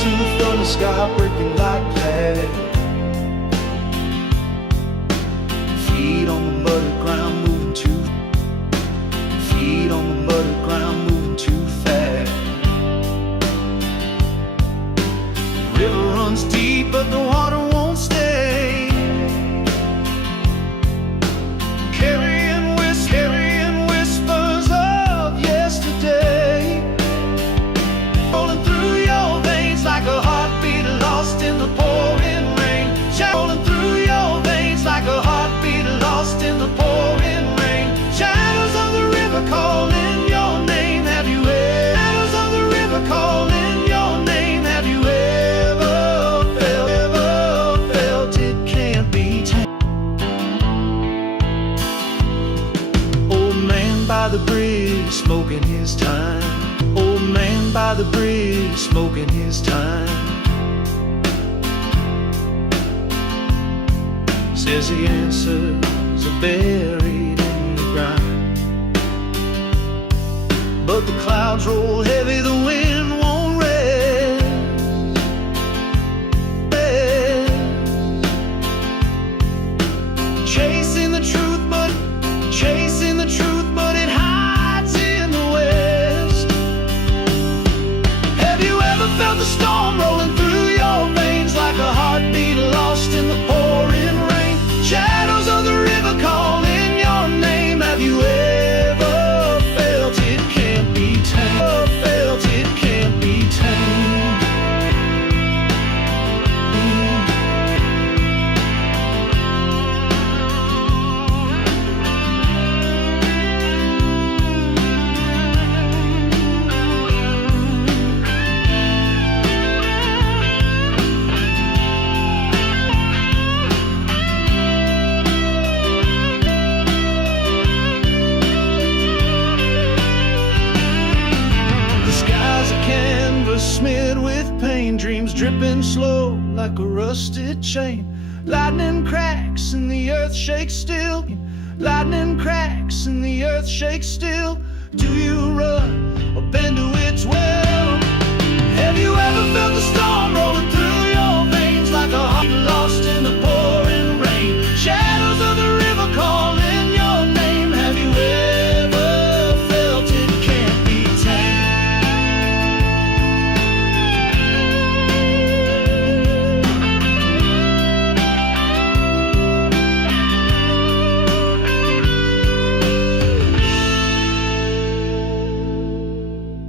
tooth from the sky breaking like glass. Feet on the muddy ground moving too. Feet on the muddy ground moving too fast. The river runs deep, but the water won't stay. Carrying whispers of yesterday, rolling through your veins like a heartbeat lost in the pouring rain. Rolling through your veins like a heartbeat lost in the pouring rain. Shadows of the river calling your name. Have you ever? Shadows of the river calling your name. Have you ever felt it can't be tamed? Old man by the bridge smoking his time. Old man by the bridge smoking his time. Says the answers are buried in the ground, but the clouds roll heavy, the wind won't rest. Chasing the truth, but it hides in the west. Have you ever felt the storm rolling through your veins like a heartbeat lost in the pouring rain? Shadows of the river calling your name. Have you ever felt it can't be tamed? Felt it can't be tamed? Smeared with pain, dreams dripping slow like a rusted chain. Lightning cracks and the earth shakes still. Lightning cracks and the earth shakes still. Do you run or bend to its will? Have you ever felt the storm rolling through your veins like a heart lost in the pouring rain? Shadows of the river calling your name. Have you ever felt it can't be tamed?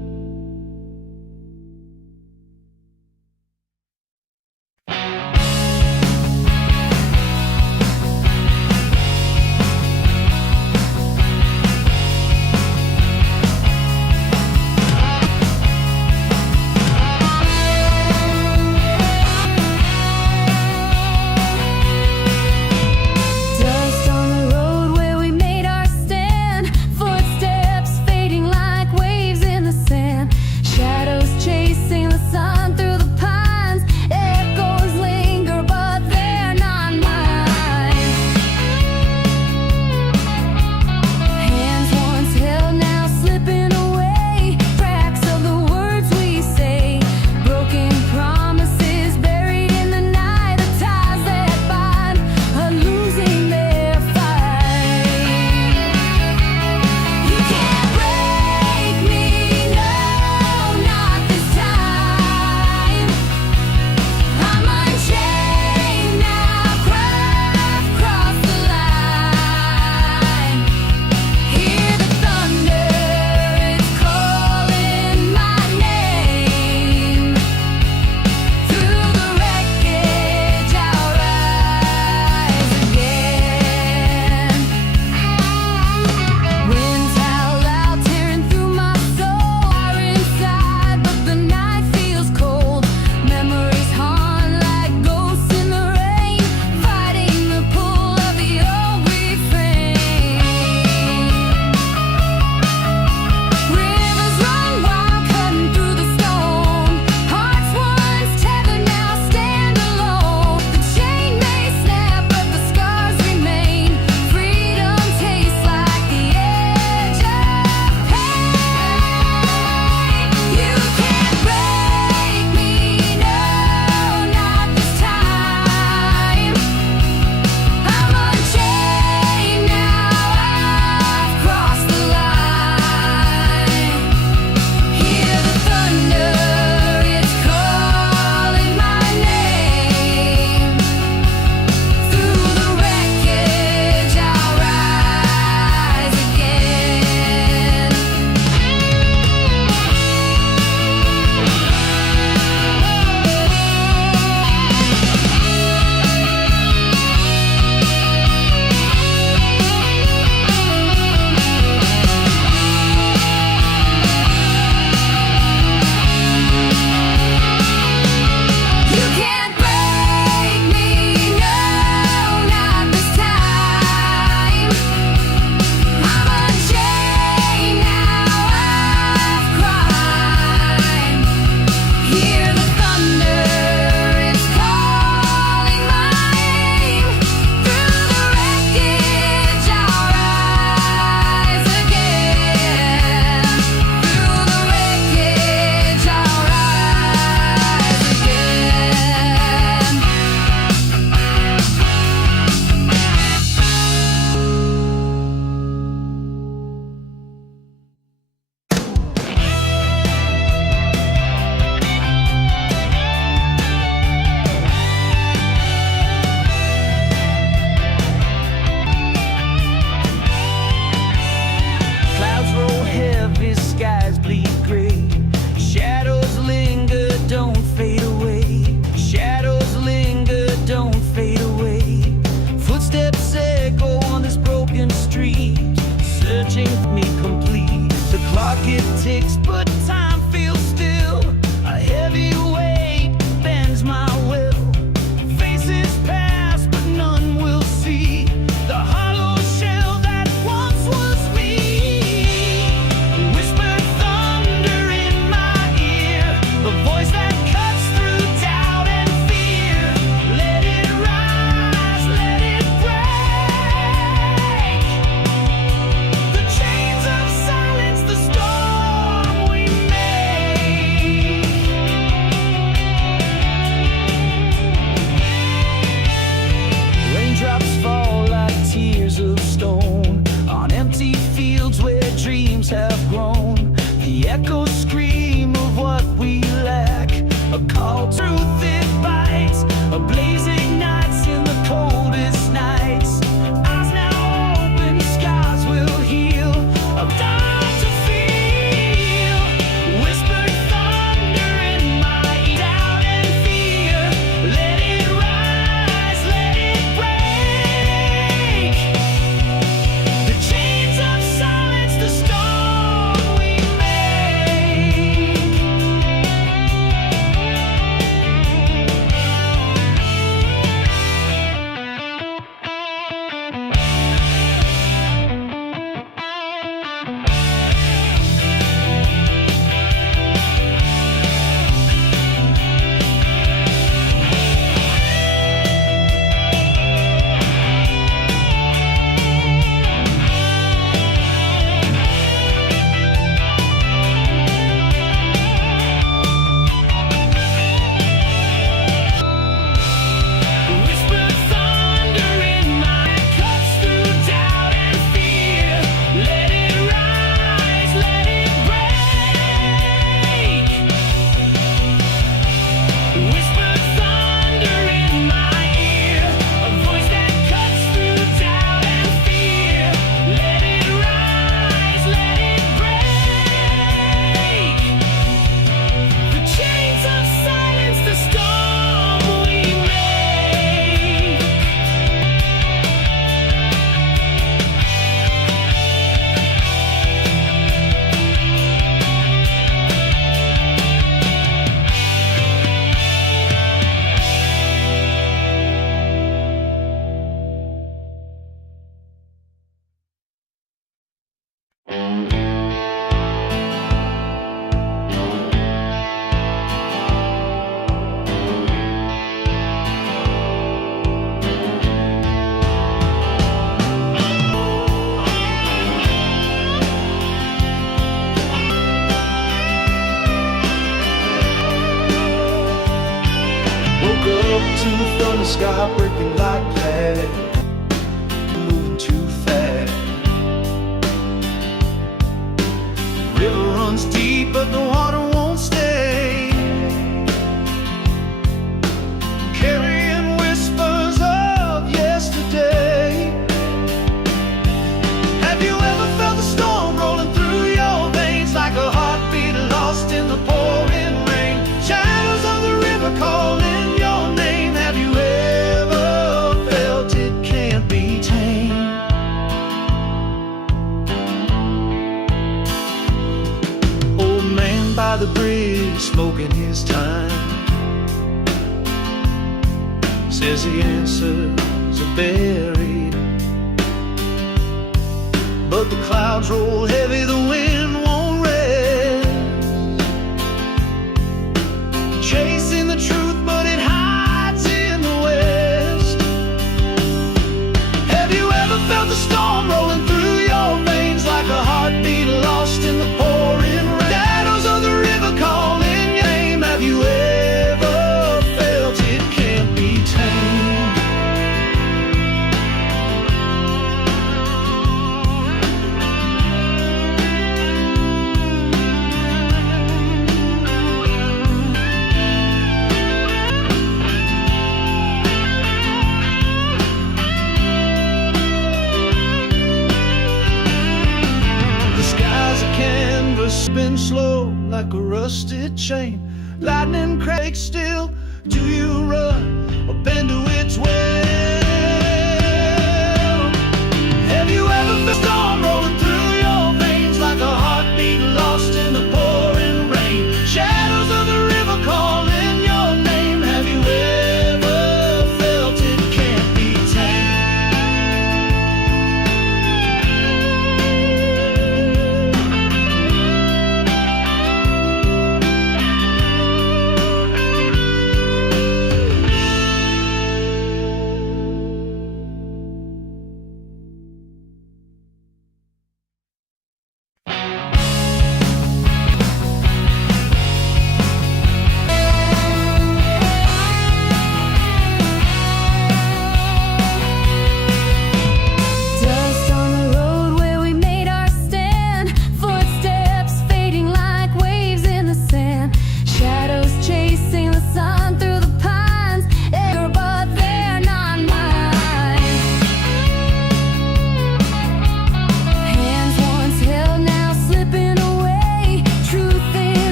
too from the sky breaking like that, moving too fast. River runs deep but the water won't stay, carrying whispers of yesterday. Have you ever felt a storm rolling through your veins like a heartbeat lost in the pouring rain? Shadows of the river calling your name. Have you ever felt it can't be tamed? Old man by the bridge smoking his time says the answers are buried, but the clouds roll heavy, the wind won't rest. Chasing the truth, but it hides in the west. Have you ever felt the storm rolling through your veins like a heartbeat lost in the pouring rain? Shadows of the river calling your name. Have you ever felt it can't be tamed? Spin slow like a rusted chain. Lightning cracks still. Do you run or bend to its will? Have you ever felt a storm rolling through your veins like a heartbeat lost in the pouring rain? Shadows of the river calling your name. Have you ever felt it can't be tamed?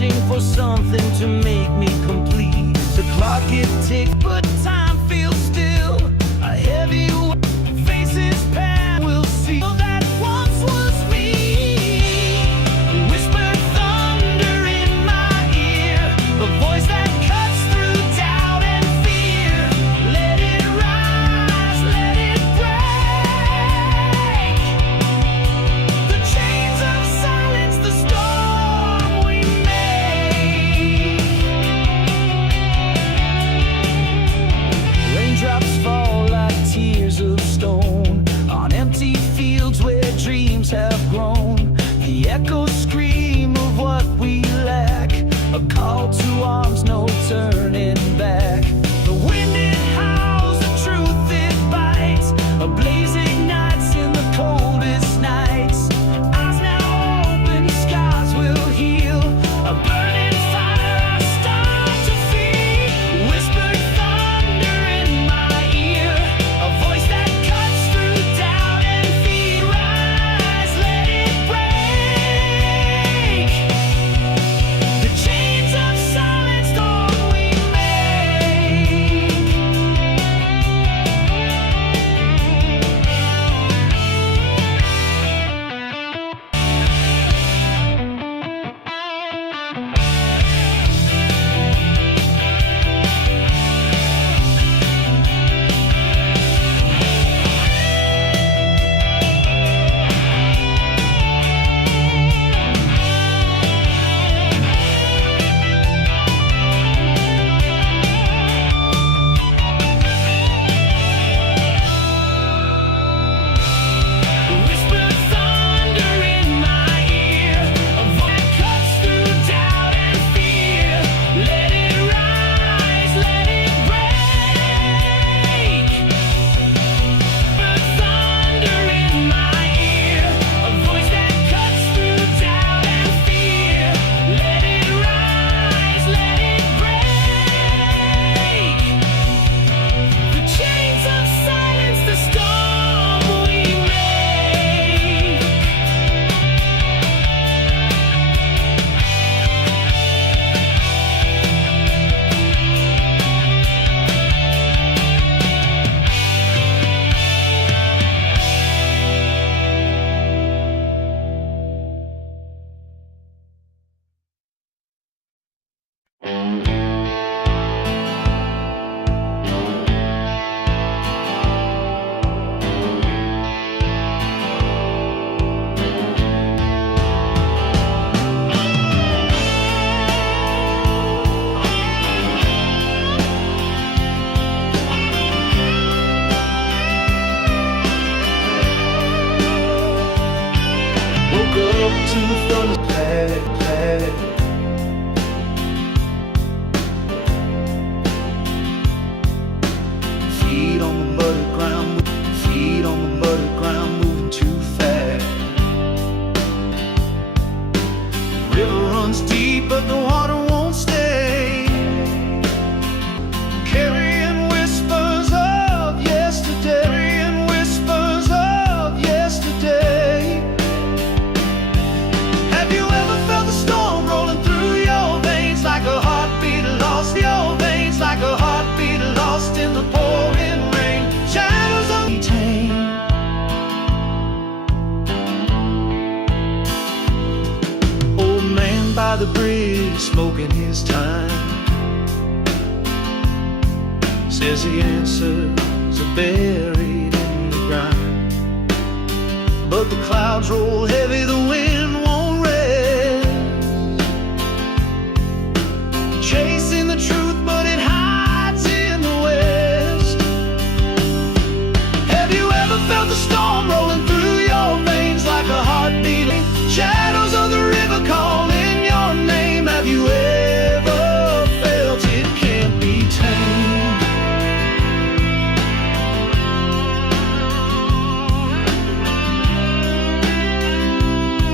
searching for something to make me complete. The clock it ticks, but time feels still. A heavy faces pass, we'll see that once was me. Whispered thunder in my ear, a voice that cuts through doubt and fear. Let it rise, let it break. The chains of silence, the storm we made. Raindrops fall like tears of stone on empty fields where dreams have grown. The echoes scream of what we lack, a call to arms, no turning back. The wind it howls, the truth it bites, a blaze ignites in the coldest nights. Eyes now open, scars will heal, a burning fire I start to feel. Whispered thunder in my ear, a voice that cuts through doubt and fear. Rise, let it break. The chains of silence, storm we make. Whispered thunder in my ear, a voice that cuts through doubt and fear. Let it rise, let it break. Whispered thunder in my ear, a voice that cuts through doubt and fear. Let it rise, let it break. The chains of silence, the storm we make. Woke up to the thunder pack. Feet on the muddy ground, feet on the muddy ground, moving too fast. River runs deep, but the water won't stay. Carrying whispers of yesterday, carrying whispers of yesterday. Have you ever felt the storm rolling through your veins like a heartbeat lost? Your veins like a heartbeat lost in the pouring rain. Shadows of tame. Old man by the bridge smoking his time, says the answers are buried in the ground. But the clouds roll heavy, the wind won't rest. Chasing the truth, but it hides in the west. Have you ever felt the storm rolling through your veins like a heartbeat? Shadows of the river calling your name. Have you ever felt it can't be tamed?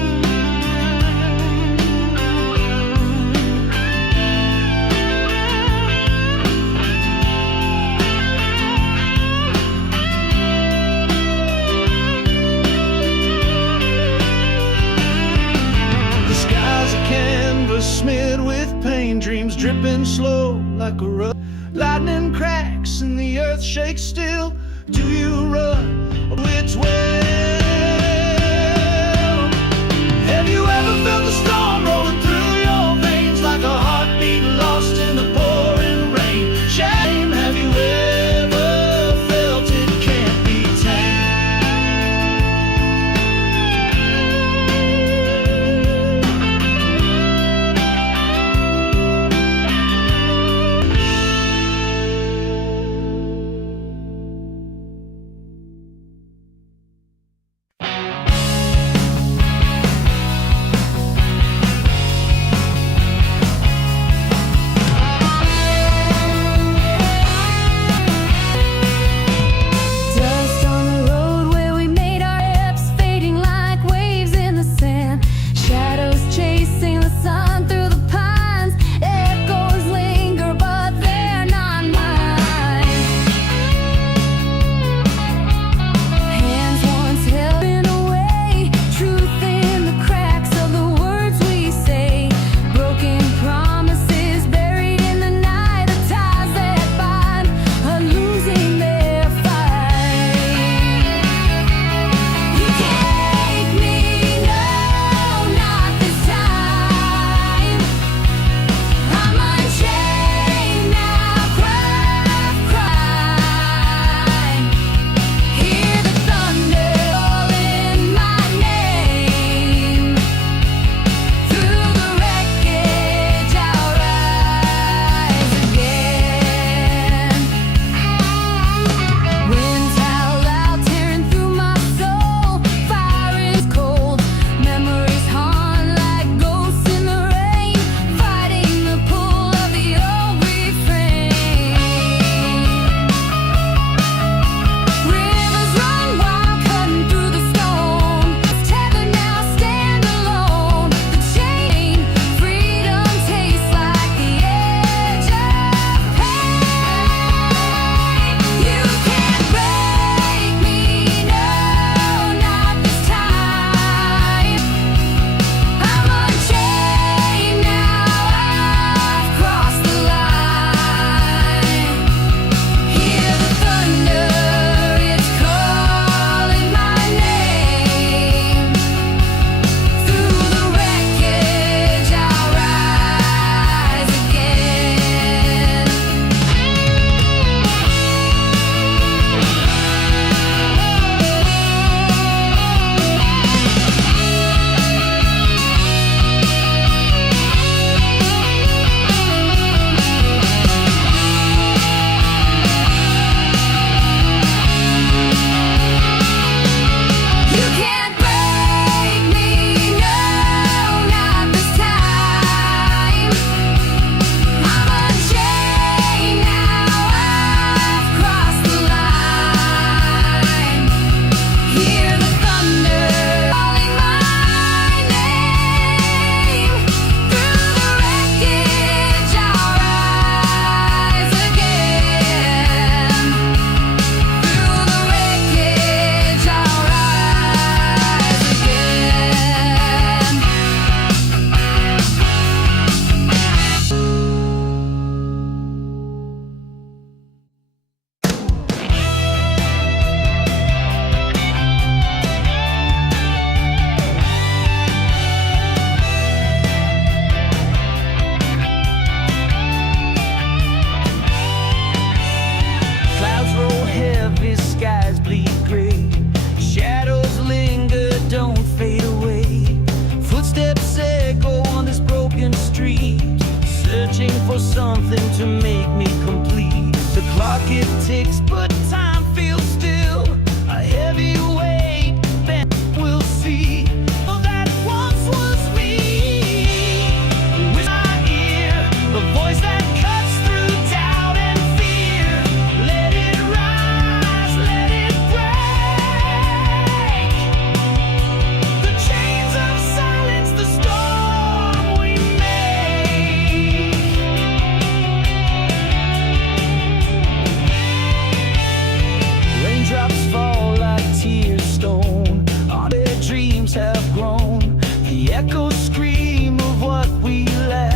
smeared with pain, dreams dripping slow like a rug. Lightning cracks and the earth shakes still. Do you run or which way? Have you ever felt the storm rolling through your veins like a heartbeat lost in the pouring rain? Shame, have you ever felt it can't be tamed? Dust on the road where we made our steps, fading like waves in the sand. Shadows chasing the sun through the pines. Echoes linger, but they're not mine. Hands once held in away, truth in the cracks of the words we say. Broken promises buried in the night. The ties that bind are losing their fight. You take me, no, not this time. I'm unchained now, cry. Hear the thunder calling my name. Through the wreckage I'll rise again. Winds howl out, tearing through my soul. Fire is cold, memories haunt like ghosts in the rain, fighting the pull of the old refrain. Rivers run wild, cutting through the stone. Tethered now, stand alone. The chain, freedom tastes like the edge of pain. You can't break me, no, not this time. I'm unchained now, I've crossed the line. Hear the thunder, it's calling my name. Through the wreckage I'll rise again. You can't break me, no, not this time. I'm unchained now, I've crossed the line. Hear the thunder calling my name. Through the wreckage I'll rise again. Through the wreckage I'll rise again. Clouds roll heavy, skies bleed gray. Shadows linger, don't fade away. Footsteps echo on this broken street, searching for something to make me complete. The clock it ticks, but time feels still. A heavy weight bent, we'll see. Oh, that once was me. With my ear, the voice that cuts through doubt and fear. Let it rise, let it break. The chains of silence, the storm we make. Raindrops fall like tears stone on their dreams have grown. The echoes scream of what we lack.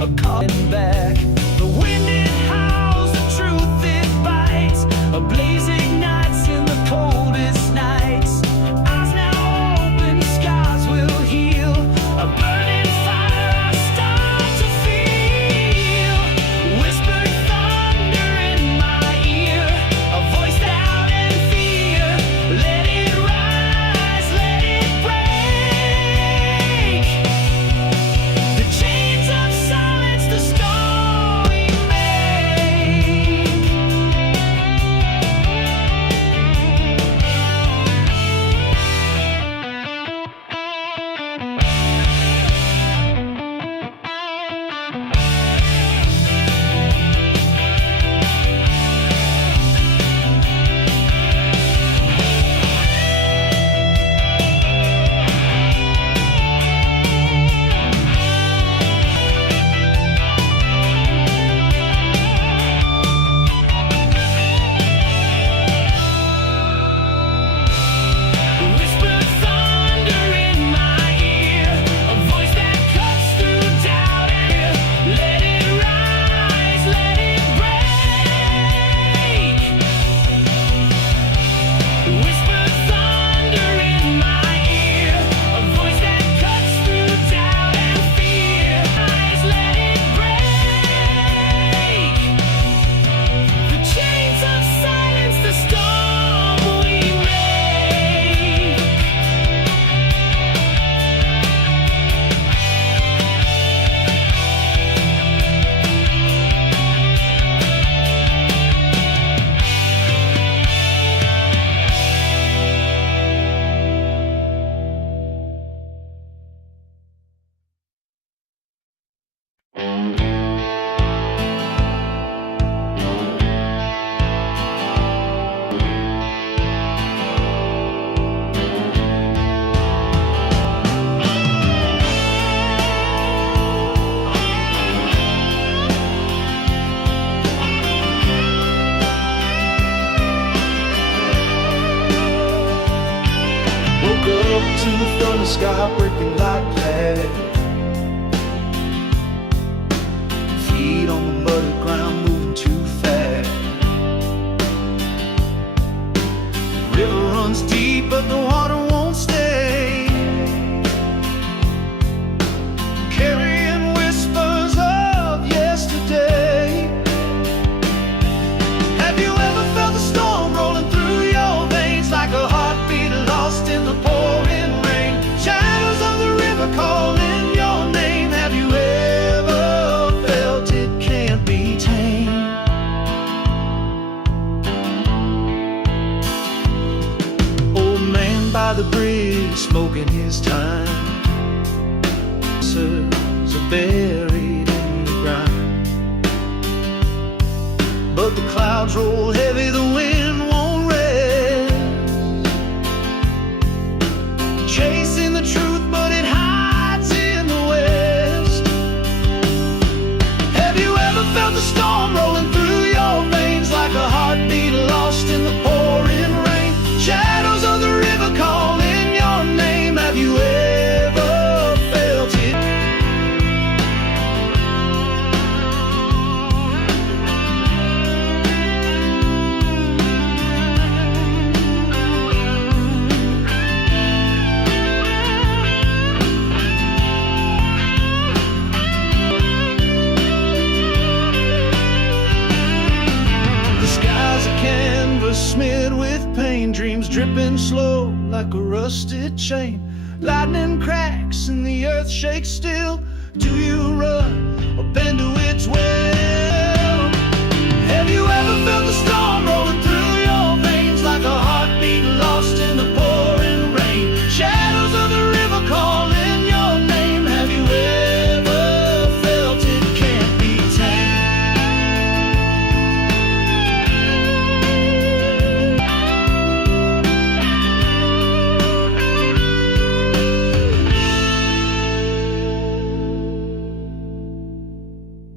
a calling back. The wind it howls, the truth it bites, a blaze ignites in the coldest nights. Eyes now open, skies will heal, a burning fire I start to feel. Whispered thunder in my ear, a voice out in fear. Let it rise, let it break. The chains of silence, the storm we make. Whispered thunder in my ear, a voice that cuts through doubt and fear. Let it rise, let it break. Whispered thunder in my ear, a voice that cuts through doubt and fear. Rise, let it break. The chains of silence, the storm we make. Woke up to the thunder sky breaking like that. Feet on the muddy ground moving too fast. River runs deep but the water won't stay. Carrying whispers of yesterday. Have you ever felt the storm rolling through your veins like a heartbeat lost in the pouring rain? Shadows of the river calling your name. Have you ever felt it can't be tamed? Old man by the bridge smoking his time. Answers are buried in the ground. But the clouds roll heavy, the wind won't rest. Chasing the truth, but it hides in the west. Have you ever felt the storm rolling through your veins like a heartbeat lost in the pouring rain? Shadows of the river calling your name. Have you ever felt it? The sky's a canvas smeared with pain, dreams dripping slow like a rusted chain. Lightning cracks and the earth shakes still. Do you run or bend to its will? Have you ever felt the storm rolling through your veins like a heartbeat lost in the pouring rain? Shadows of the river calling your name. Have you ever felt it can't be tamed?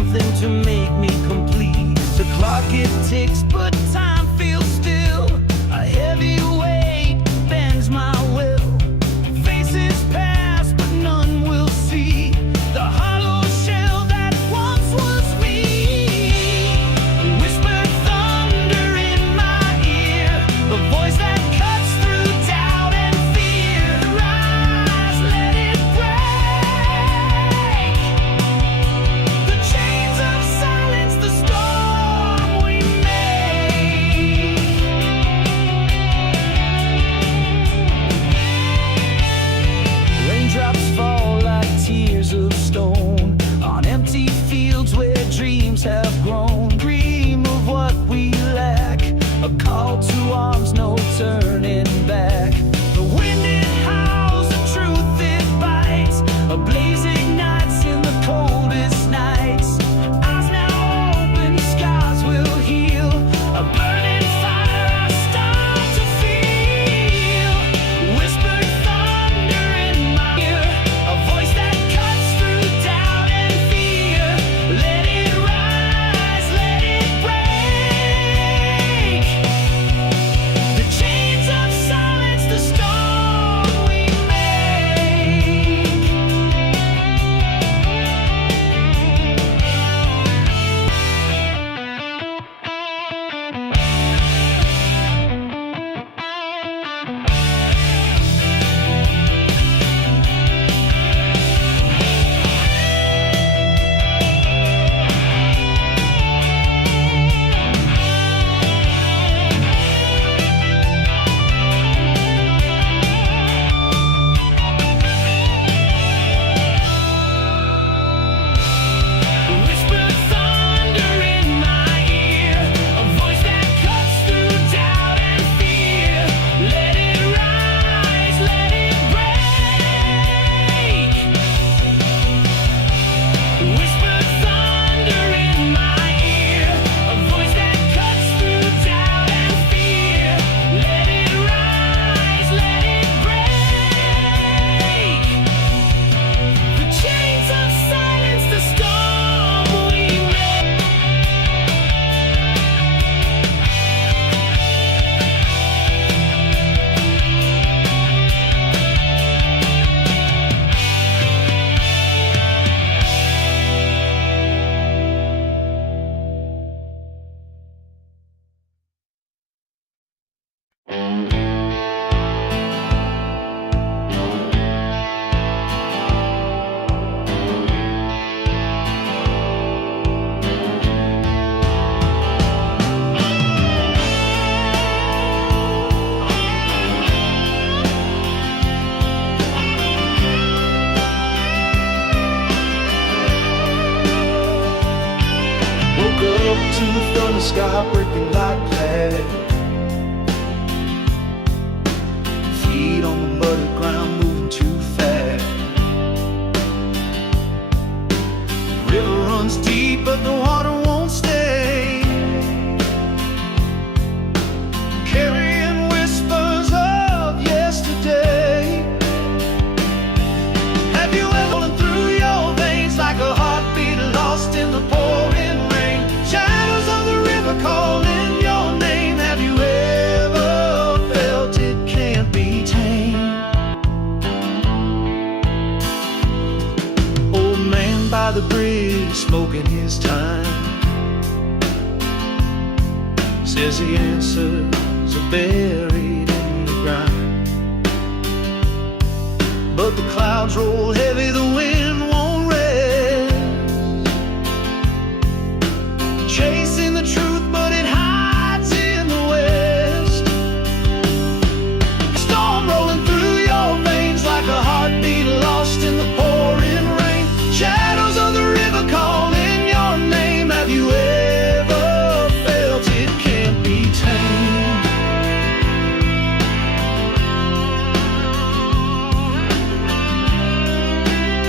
something to make me complete. The clock it ticks, but time feels still. A heavy weight bends my will. Faces pass, but none will see the hollow shell that once was me. Whispered thunder in my ear, a voice that cuts through doubt and fear. Rise, let it break. The chains of silence, the storm we make. Raindrops fall like tears of stone on empty fields where dreams have grown. Dream of what we lack, a call to arms, no turning back. The wind it howls, the truth it bites, a blaze ignites in the coldest nights. Eyes now open, scars will heal, a burning fire I start to feel. Whispered thunder in my ear, a voice that cuts through doubt and fear. Let it rise, let it break. The chains of silence, the storm we make. Whispered thunder in my ear, a voice that cuts through doubt and fear. Let it rise, let it break. Whispered thunder in my ear, a voice that cuts through doubt and fear. Let it rise, let it break. The chains of silence, the storm we make. Woke up to the thunder sky breaking like glass. Feet on the muddy ground moving too fast. River runs deep but the water won't stay. Carrying whispers of yesterday. Have you ever fallen through your veins like a heartbeat lost in the pouring rain? Shadows of the river calling your name. Have you ever felt it can't be tamed? Old man by the bridge smoking his time says the answers are buried in the ground. But the clouds roll heavy, the wind won't rest. Chasing the truth, but it hides in the west. Storm rolling through your veins like a heartbeat lost in the pouring rain. Shadows of the river calling your name. Have you ever felt it can't be tamed?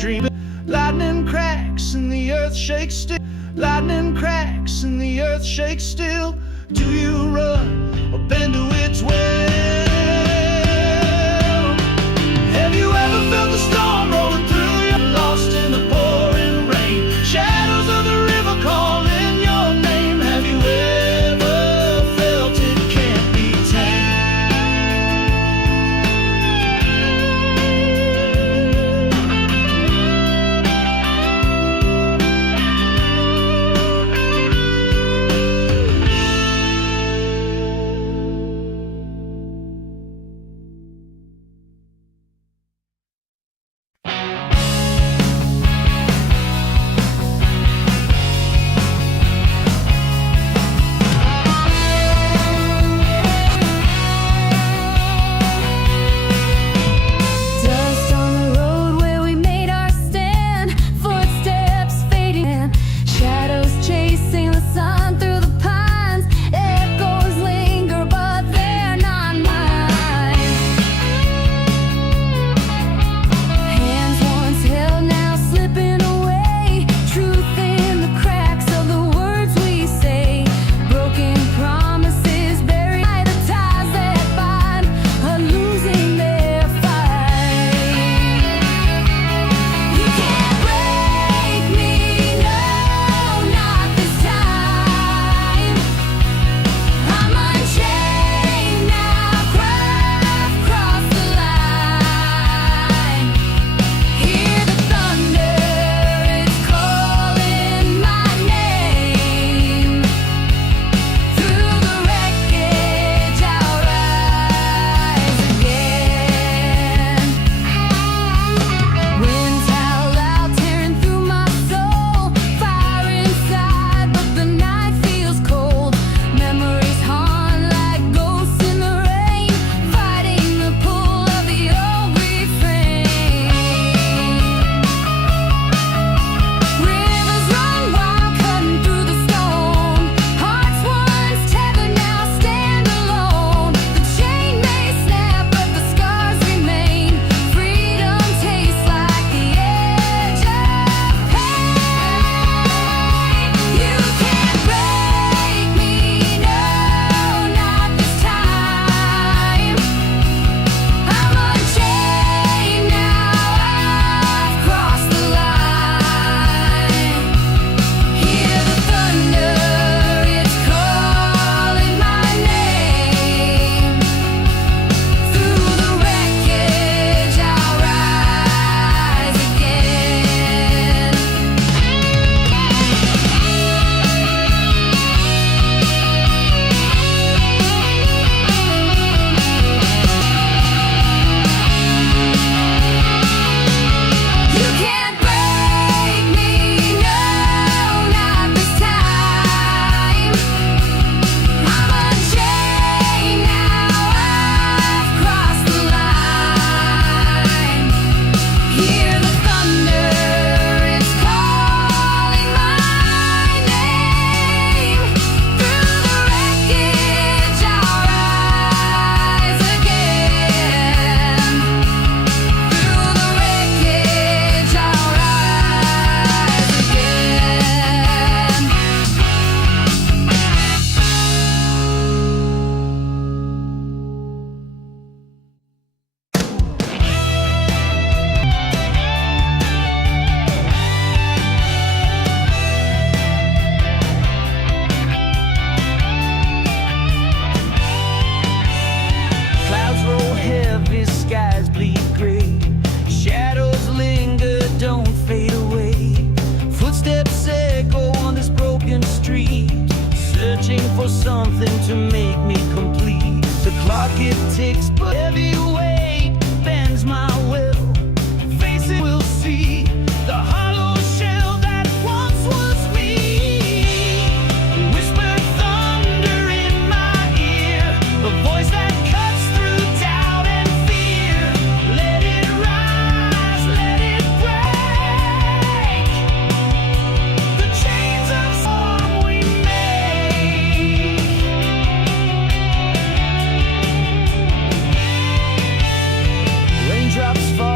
dream. Lightning cracks and the earth shakes still. Lightning cracks and the earth shakes still. Do you run or bend to its will? Have you ever felt the storm rolling through you? Lost in the pouring rain. Shadows of the river calling your name. Have you ever felt it can't be tamed? Dust on the road where we made our stand, footsteps fading and shadows chasing the sun through the pines. Echoes linger, but they're not mine. Hands once held, now slipping away. Truth in the cracks of the words we say. Broken promises buried by the ties that bind, are losing their fight. You can't break me, no, not this time. I'm unchained now, cross the line. Hear the thunder, it's calling my name. Through the wreckage I'll rise again. Winds howl out, tearing through my soul. Fire inside, but the night feels cold. Memories haunt like ghosts in the rain, fighting the pull of the old refrain. Rivers run wild, cutting through the stone. Hearts once tethered, now stand alone. The chain may snap, but the scars remain. Freedom tastes like the edge of pain. You can't break me, no, not this time. I'm unchained now, I've crossed the line. Hear the thunder, it's calling my name. Through the wreckage I'll rise again. You can't break me, no, not this time. I'm unchained now, I've crossed the line. Hear the thunder, it's calling my name. Through the wreckage I'll rise again. Through the wreckage I'll rise again. Clouds roll heavy, skies bleed gray. Shadows linger, don't fade away. Footsteps echo on this broken street, searching for something to make me complete. The clock it ticks, but heavy weight bends my will. Face it, we'll see the hollow shell that once was me. Whispered thunder in my ear, a voice that cuts through doubt and fear. Let it rise, let it break the chains of song we make. Raindrops fall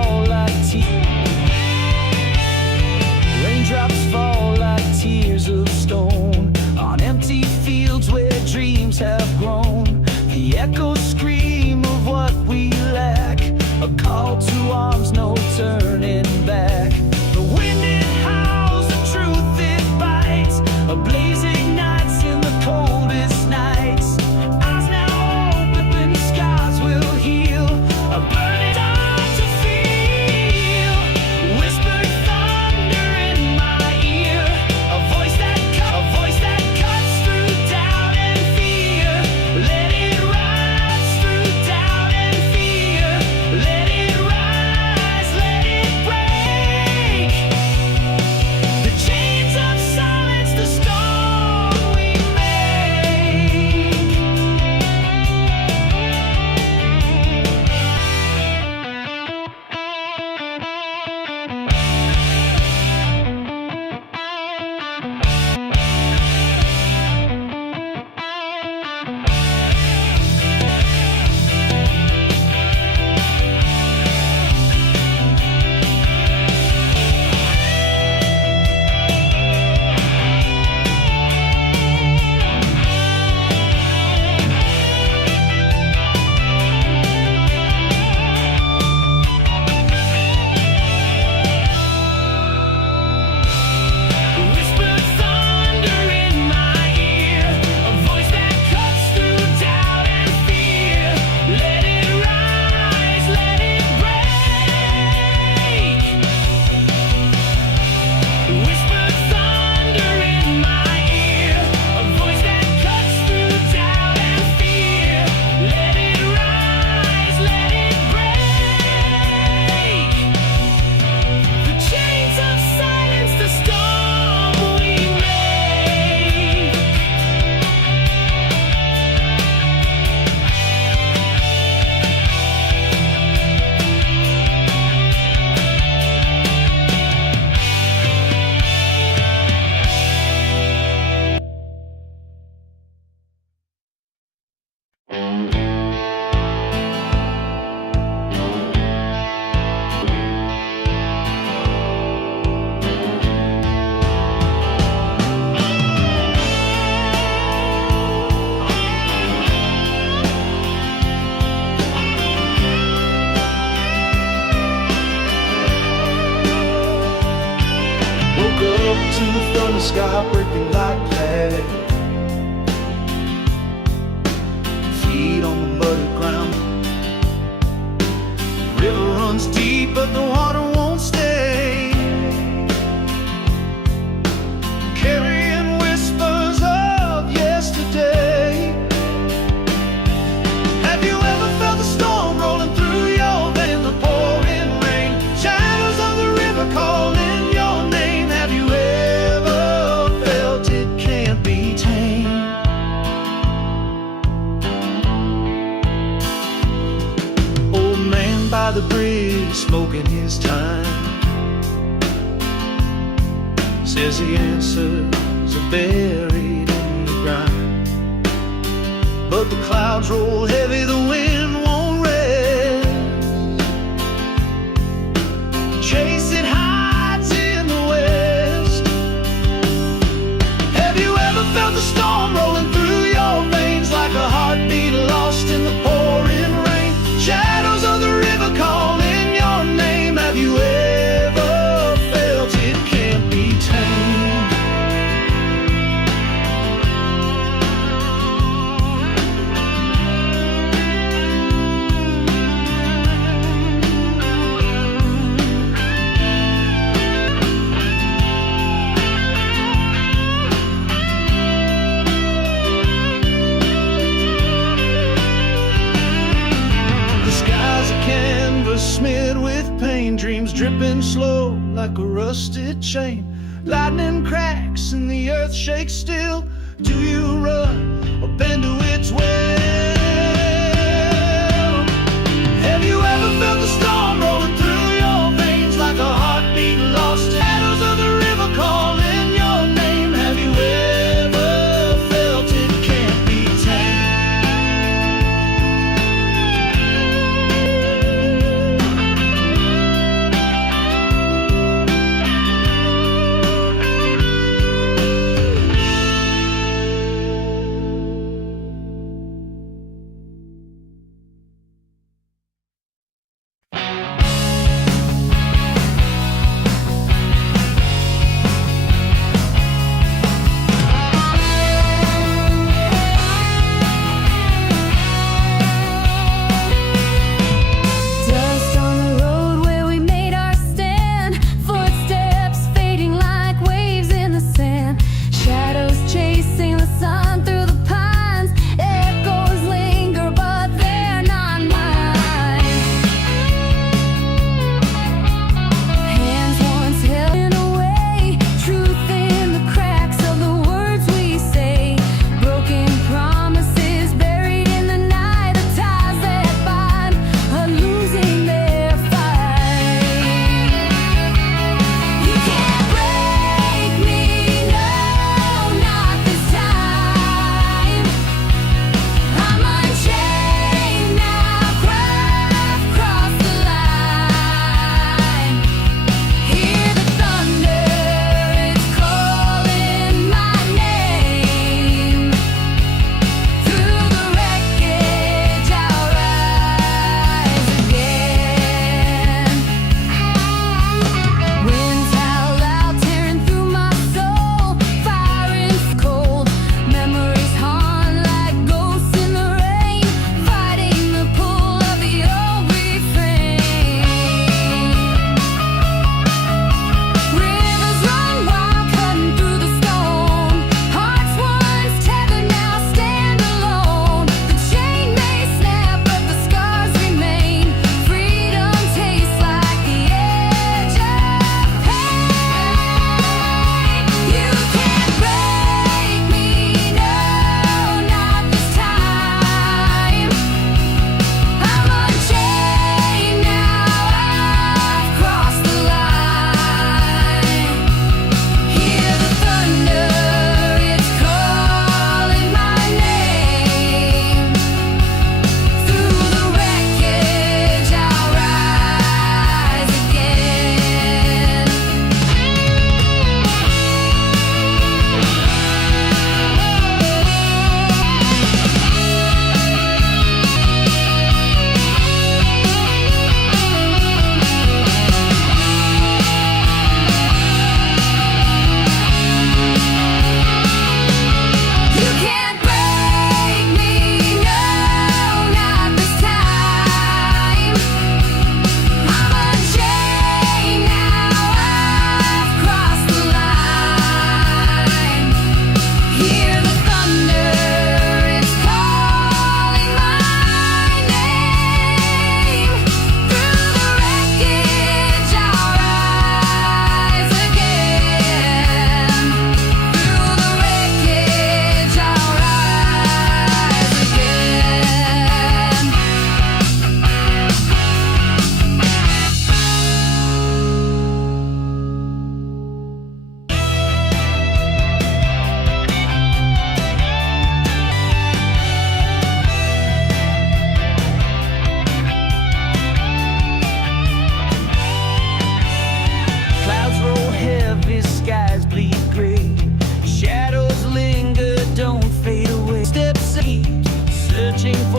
sky breaking like glass. Feet on the muddy ground. The river runs deep, but the water won't stay. Carrying whispers of yesterday. Have you ever felt the storm rolling through your veins, the pouring rain, shadows of the river calling your name? Have you ever felt it can't be tamed? Old man by the bridge smoking his time says the answers are buried in the ground. But the clouds roll heavy, the wind won't rest. Chasing heights in the west. Have you ever felt the storm rolling through your veins like a heartbeat lost in the pouring rain? Shadows of the river calling your name. Have you ever felt it can't be tamed? The sky's a canvas smeared with pain, dreams dripping slow like a rusted chain. Lightning cracks and the earth shakes still. Do you run or bend to its will? Have you ever felt the storm rolling through your veins like a heartbeat lost? Shadows of the river calling your name. Have you ever felt it can't be tamed?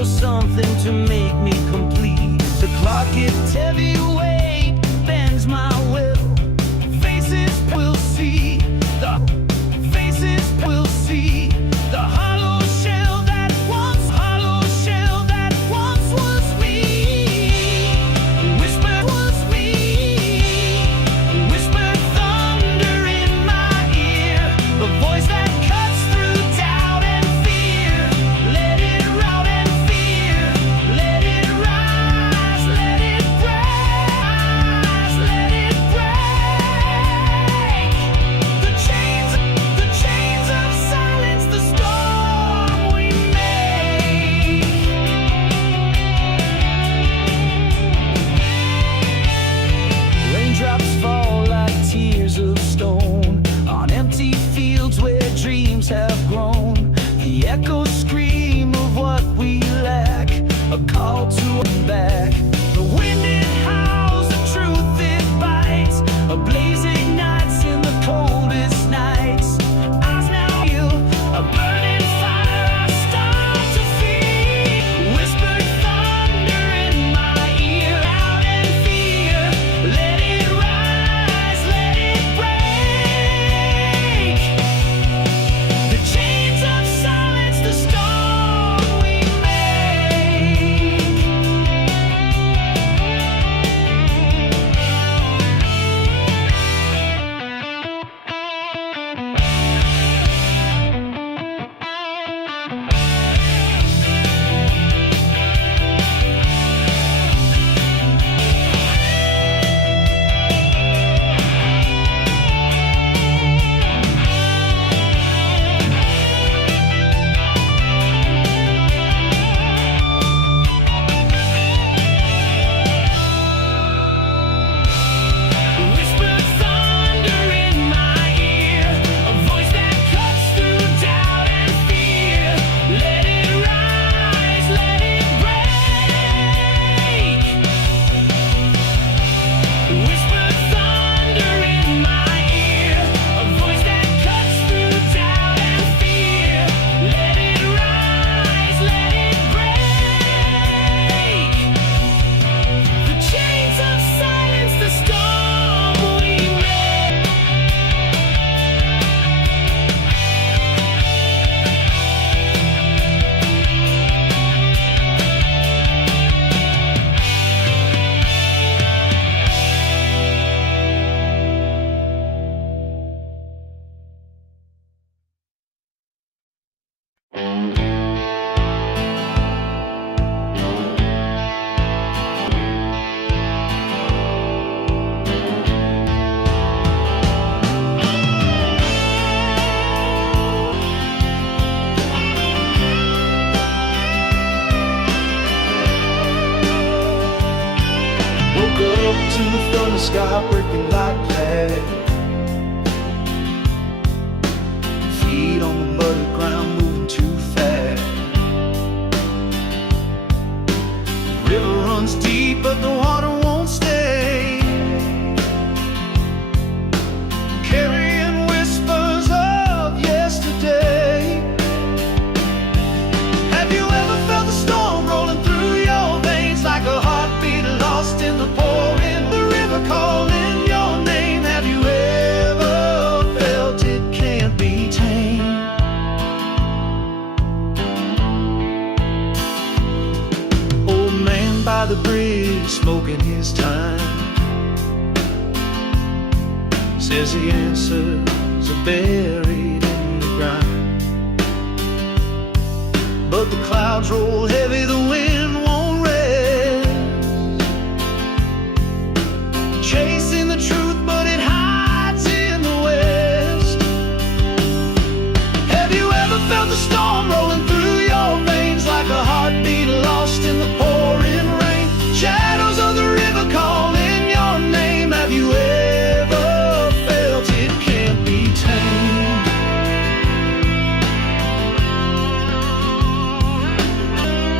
something to make me complete. The clock gets heavy weight, bends my will. Faces will see, the faces will see the hollow shell that once was me. Whisper was me. Whisper thunder in my ear, a voice that cuts through doubt and fear. Let it rout and fear. Let it rise, let it rise, let it break. The chains of silence, the storm we make. Raindrops fall like tears of stone on empty fields where dreams have grown. The echoes scream of what we lack, a call to come back. The wind it howls, the truth it bites, a blaze ignites in the coldest nights. Eyes now feel a burning fire I start to feel. Whispered thunder in my ear, out and fear. Let it rise, let it break. The chains of silence, the storm we make. Whispered thunder in my ear, a voice that cuts through doubt and fear. Let it rise, let it break. Whispered thunder in my ear, a voice that cuts through doubt and fear. Let it rise, let it break. The chains of silence, the storm we make. Woke up to the thunder sky breaking like glass. Feet on the muddy ground moving too fast. The river runs deep but the water won't stay. Carrying whispers of yesterday. Have you ever felt the storm rolling through your veins like a heartbeat lost in the pouring? The river calling your name. Have you ever felt it can't be tamed? Old man by the bridge smoking his time says the answers are buried in the ground. But the clouds roll heavy, the wind won't rest. Chasing the truth, but it hides in the west. Have you ever felt the storm rolling through your veins like a heartbeat lost in the pouring rain? Shadows of the river calling your name. Have you ever felt it can't be tamed?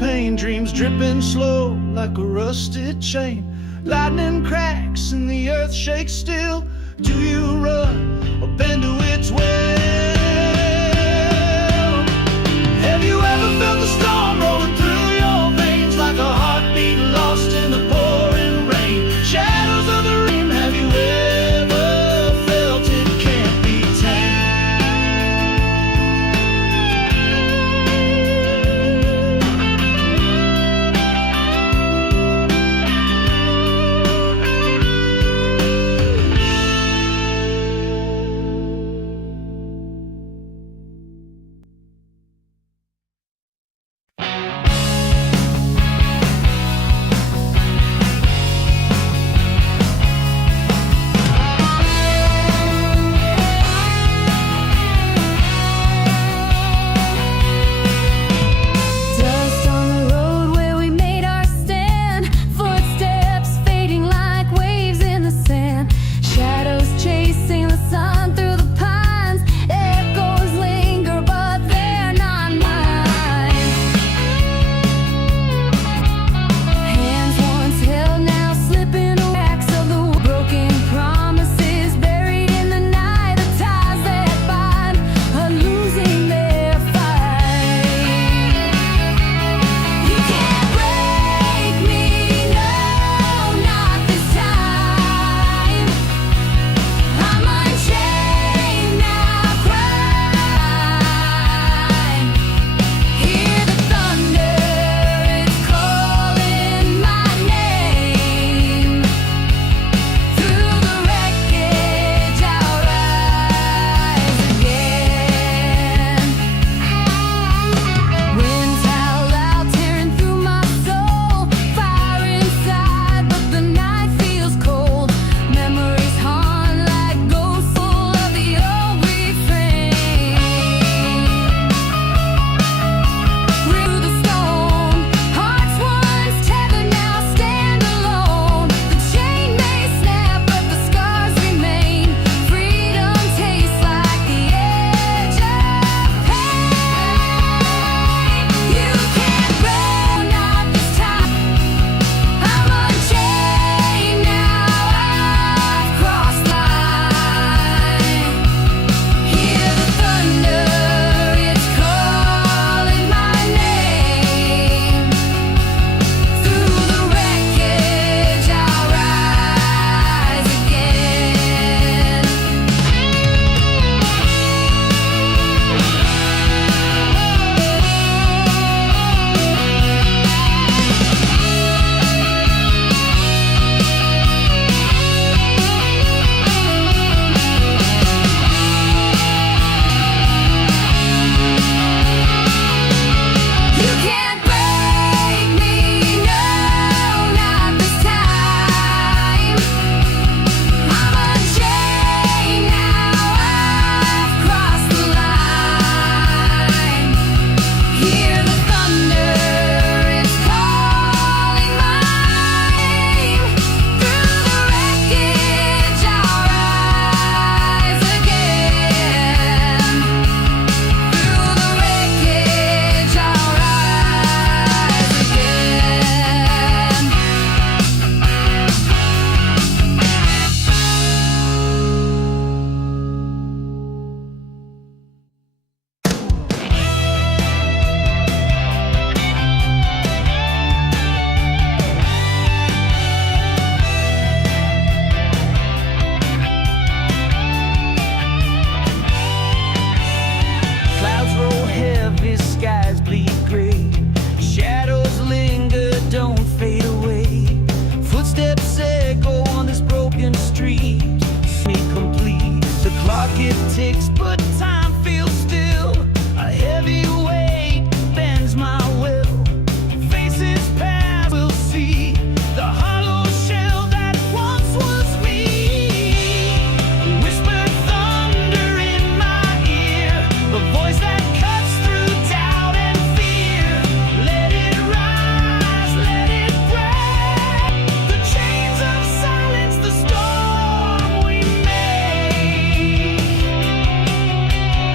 pain, dreams dripping slow like a rusted chain. Lightning cracks and the earth shakes still. Do you run or bend to its will? Have you ever felt the storm rolling through your veins like a heartbeat lost in the pouring rain? Shadows of the rain, have you ever felt it can't be tamed? Dust on the road where we made our stand. Footsteps fading like waves in the sand. Shadows chasing the sun through the pines. Echoes linger, but they're not mine. Hands once held, now slipping away. Cracks of the broken promises buried in the night. The ties that bind are losing their fight. You can't break me, no, not this time. I'm unchained now, crying. Hear the thunder, it's calling my name. Through the wreckage, I'll rise again. Winds howl out, tearing through my soul. Fire inside, but the night feels cold. Memories haunt like ghosts full of the old refrain. Through the stone, hearts once tethered now stand alone. The chain may snap, but the scars remain. Freedom tastes like the edge of pain. You can't break, not this time. I'm unchained now, I've crossed the line. Hear the thunder, it's calling my name. Through the wreckage, I'll rise again. You can't break me, no, not this time. I'm unchained now, I've crossed the line. Hear the thunder, it's calling my name. Through the wreckage, I'll rise again. Through the wreckage, I'll rise again. Clouds roll heavy, skies bleed gray. Shadows linger, don't fade away. Footsteps echo on this broken street. Me complete. The clock it ticks, but time feels still. A heavy weight bends my will. Faces pass, we'll see the hollow shell that once was me. Whispered thunder in my ear, the voice that cuts through doubt and fear. Let it rise, let it break the chains of silence, the storm we made.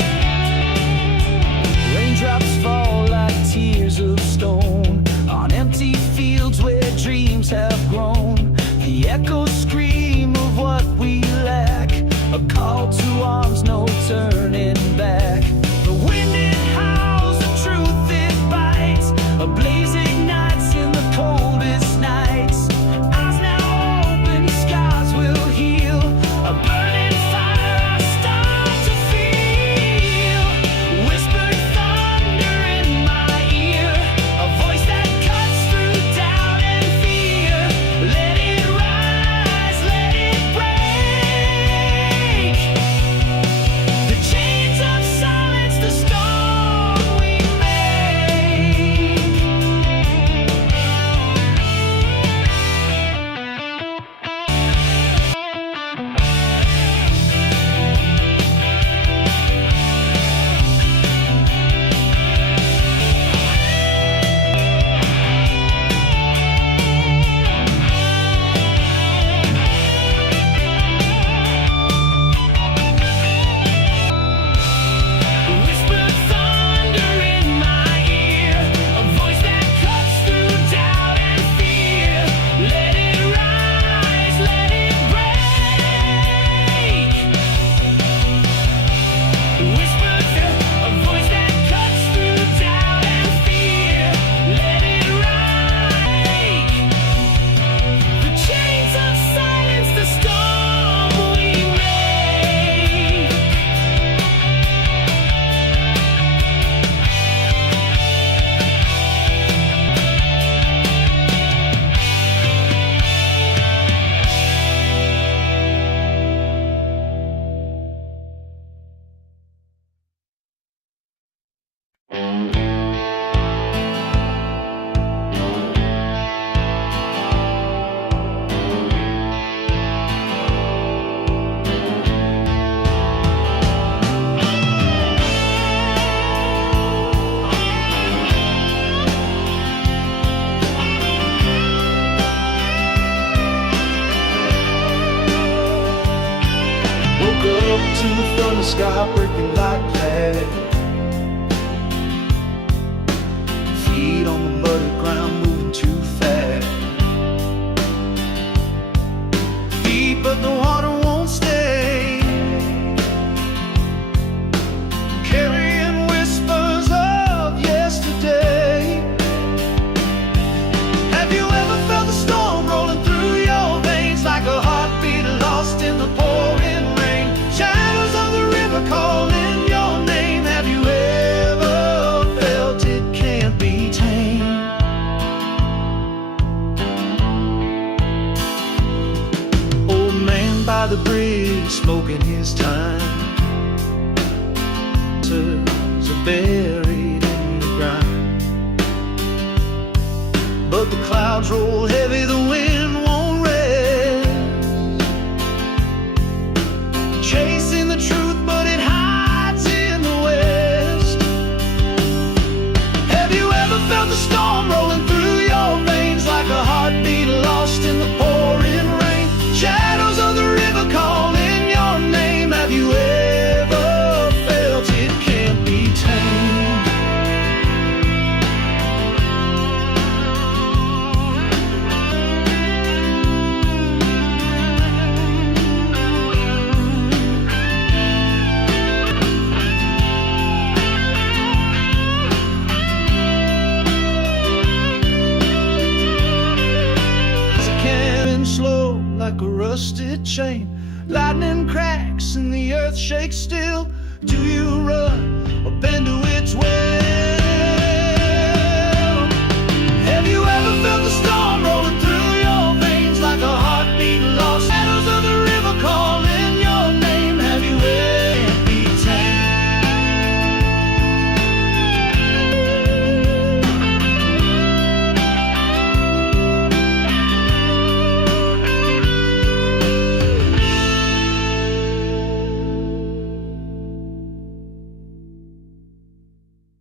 sky breaking like glass. Feet on the muddy ground moving too fast. Feet but the water won't stay. Carrying whispers of yesterday. Have you ever felt the storm rolling through your veins like a heartbeat lost in the pouring rain? Shadows of the river calling your name. Have you ever felt it can't be tamed? Old man by the bridge smoking his time. Are buried in the ground, but the clouds roll heavy, the wind won't rest. Chasing the truth, but it hides in the west. Have you ever felt the storm rolling through your veins like a heartbeat lost in the pouring rain? Shadows of the river calling your name. Have you ever felt it can't be tamed? Slow like a rusted chain. Lightning cracks and the earth shakes still. Do you run or bend to its will? Have you ever felt the storm rolling through your veins like a heartbeat lost? Shadows of the river calling your name. Have you ever be tamed?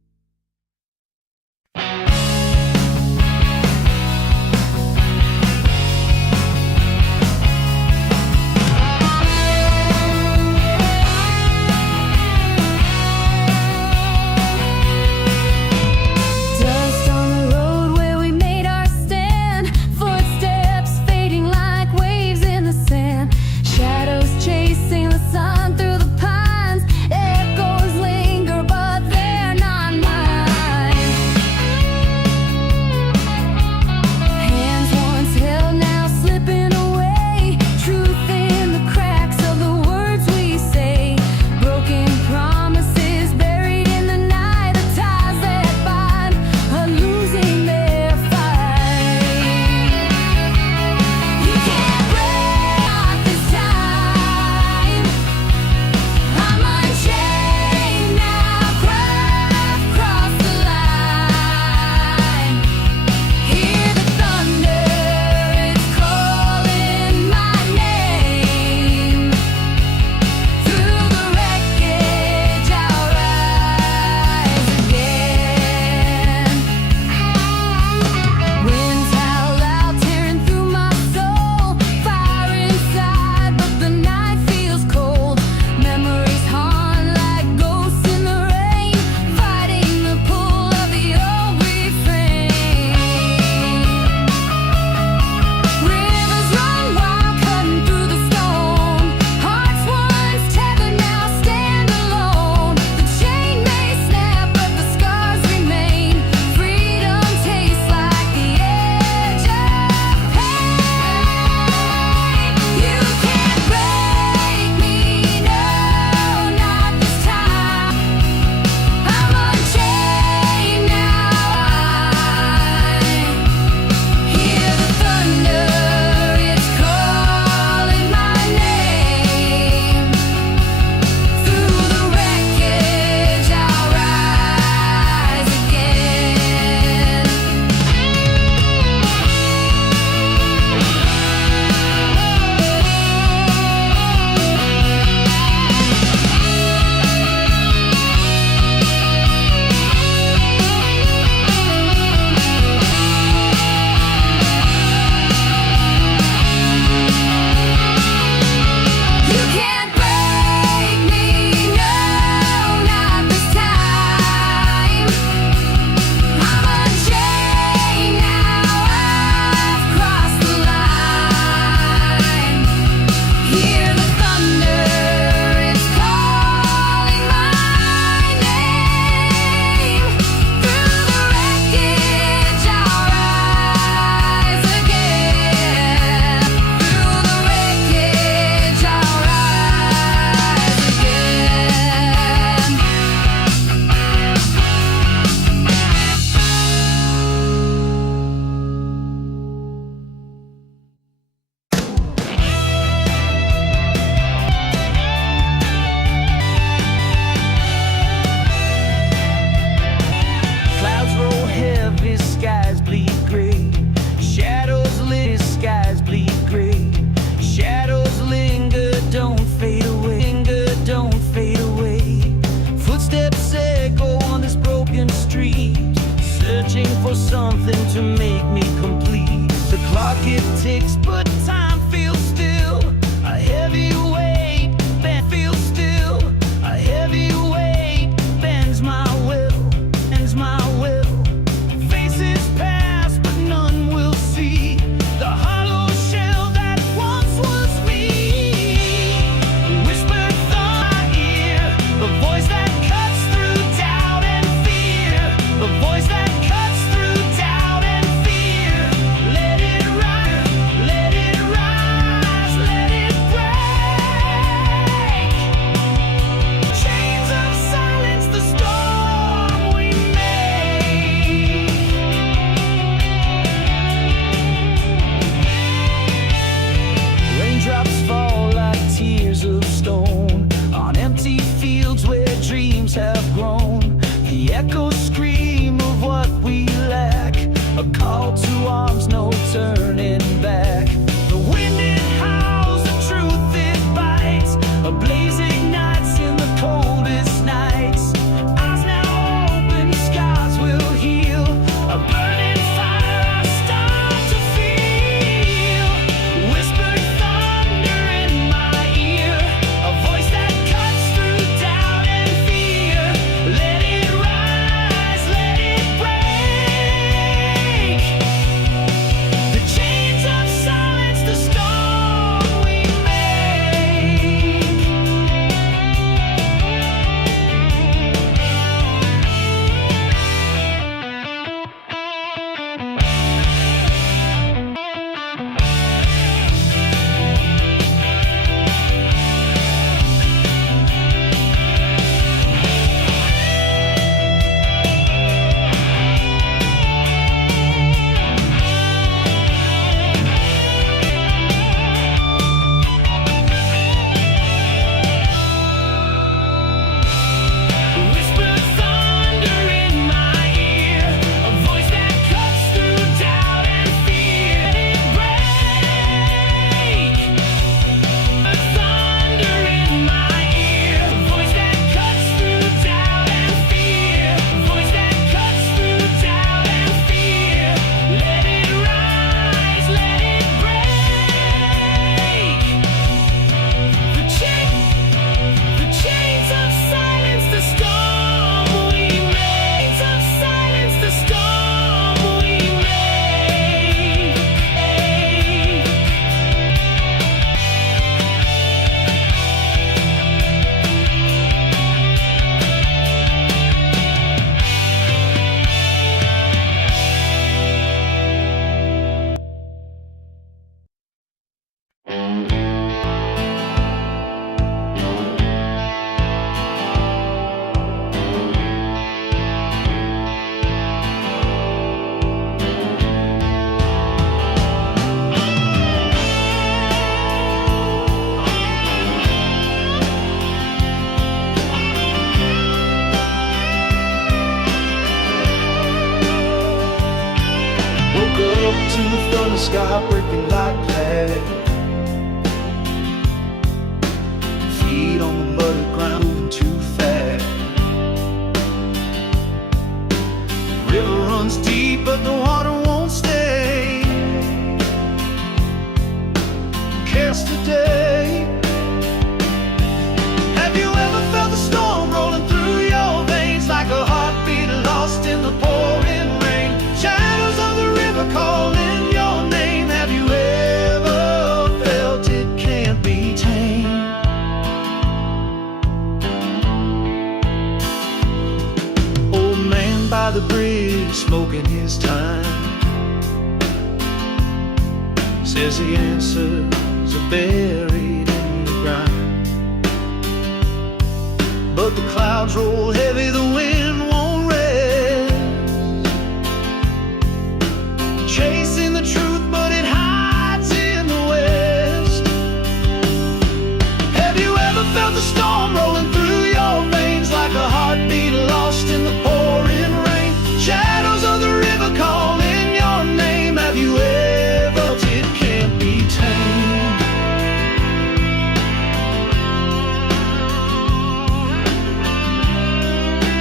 searching for something to make me complete. The clock it ticks, but time feels still. A heavy weight feels still. A heavy weight bends my will, bends my will. Faces pass, but none will see the hollow shell that once was me. Whispered thought in my ear, the voice that cuts through doubt and fear. The voice that cuts through doubt and fear. Let it rise, let it rise, let it break. Chains of silence, the storm we make. Raindrops fall like tears of stone on empty fields where dreams have grown. The echoes scream of what we lack, a call to arms, no turning back. The wind it howls, the truth it bites, a blaze ignites in the coldest nights. Eyes now open, scars will heal, a burning fire I start to feel. Whispered thunder in my ear, a voice that cuts through doubt and fear. Let it rise, let it break. The chains of silence, the storm we make. Whispered thunder in my ear, a voice that cuts through doubt and fear. Let it break. Thunder in my ear, a voice that cuts through doubt and fear. A voice that cuts through doubt and fear. Let it rise, let it break. The chains of silence, the storm we make. Chains of silence, the storm we make. Woke up to the thunder sky breaking like glass. Feet on the muddy ground moving too fast. River runs deep but the water won't stay. Cares today. Have you ever felt the storm rolling through your veins like a heartbeat lost in the pouring rain? Shadows of the river calling your name. Have you ever felt it can't be tamed? Old man by the bridge smoking his time says the answers are buried in the ground. But the clouds roll heavy, the wind won't rest. Chasing the truth, but it hides in the west. Have you ever felt the storm rolling through your veins like a heartbeat lost in the pouring rain? Shadows of the river calling your name. Have you ever felt it can't be tamed?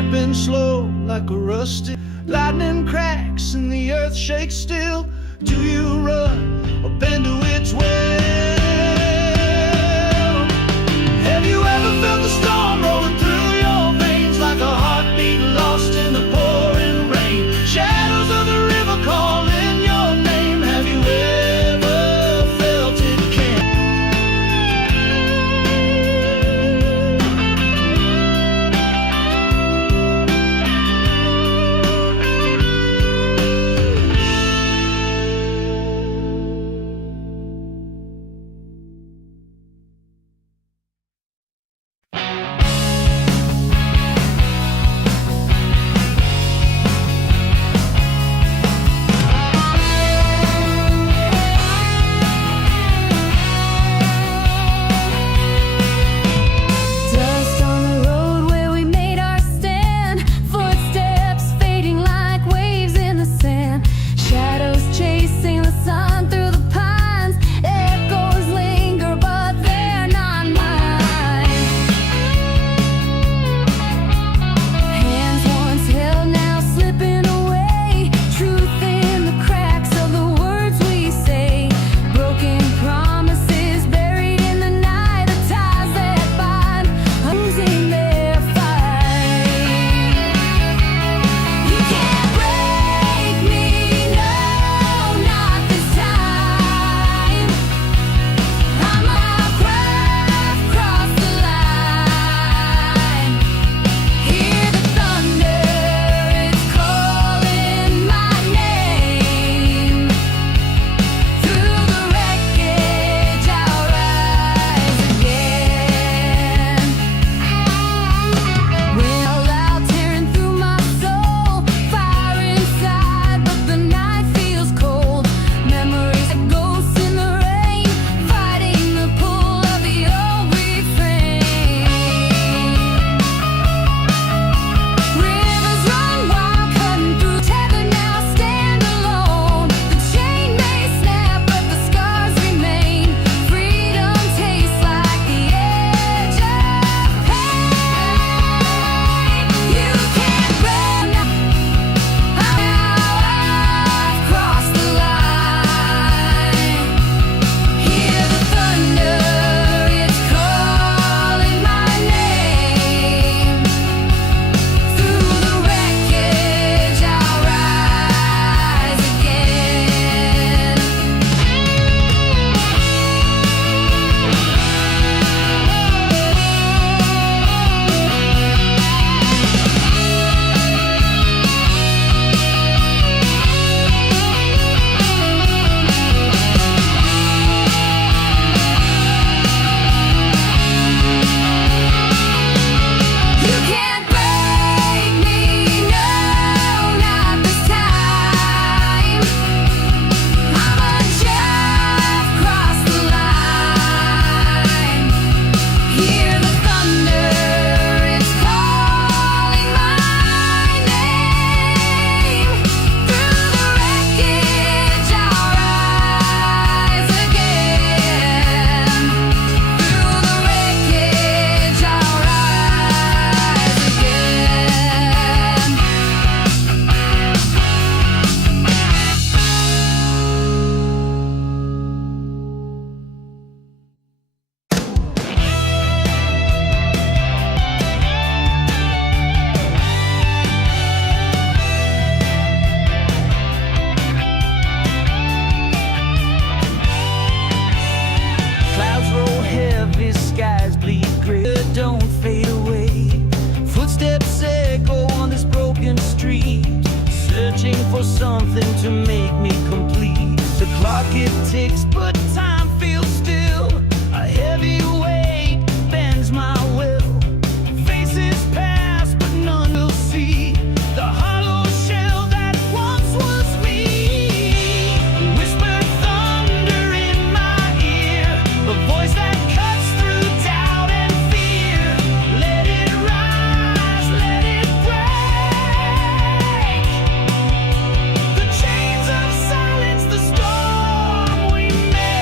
dripping slow like a rusty. Lightning cracks and the earth shakes still. Do you run or bend to its will? Have you ever felt the storm rolling through your veins like a heartbeat lost in the pouring rain? Shadows of the river calling your name. Have you ever felt it Dust on the road where we made our stand. Footsteps fading like waves in the sand. Shadows chasing the sun through the pines. Echoes linger, but they're not mine. Hands once held, now slipping away. Truth in the cracks of the words we say. Broken promises buried in the night. The ties that bind, losing their fight. You can't break me, no, not this time. I'm a craft cross the line. Hear the thunder, it's calling my name. Through the wreckage I'll rise again. Wind loud tearing through my soul. Fire inside, but the night feels cold. Memories like ghosts in the rain, fighting the pull of the old refrain. Rivers run wild, cutting through tether, now stand alone. The chain may snap, but the scars remain. Freedom tastes like the edge of pain. You can't run now. I've crossed the line. Hear the thunder, it's calling my name. Through the wreckage I'll rise again. You can't break me, no, not this time. I'm a shaft cross the line. Hear the thunder, it's calling my name. Through the wreckage I'll rise again. Through the wreckage I'll rise again. Clouds roll heavy, skies bleed gray. Don't fade away. Footsteps echo on this broken street, searching for something to make me complete. The clock it ticks, but time feels still. A heavy weight bends my will. Faces pass, but none will see the hollow shell that once was me. Whispered thunder in my ear, a voice that cuts through doubt and fear. Let it rise, let it break the chains of silence, the storm we made.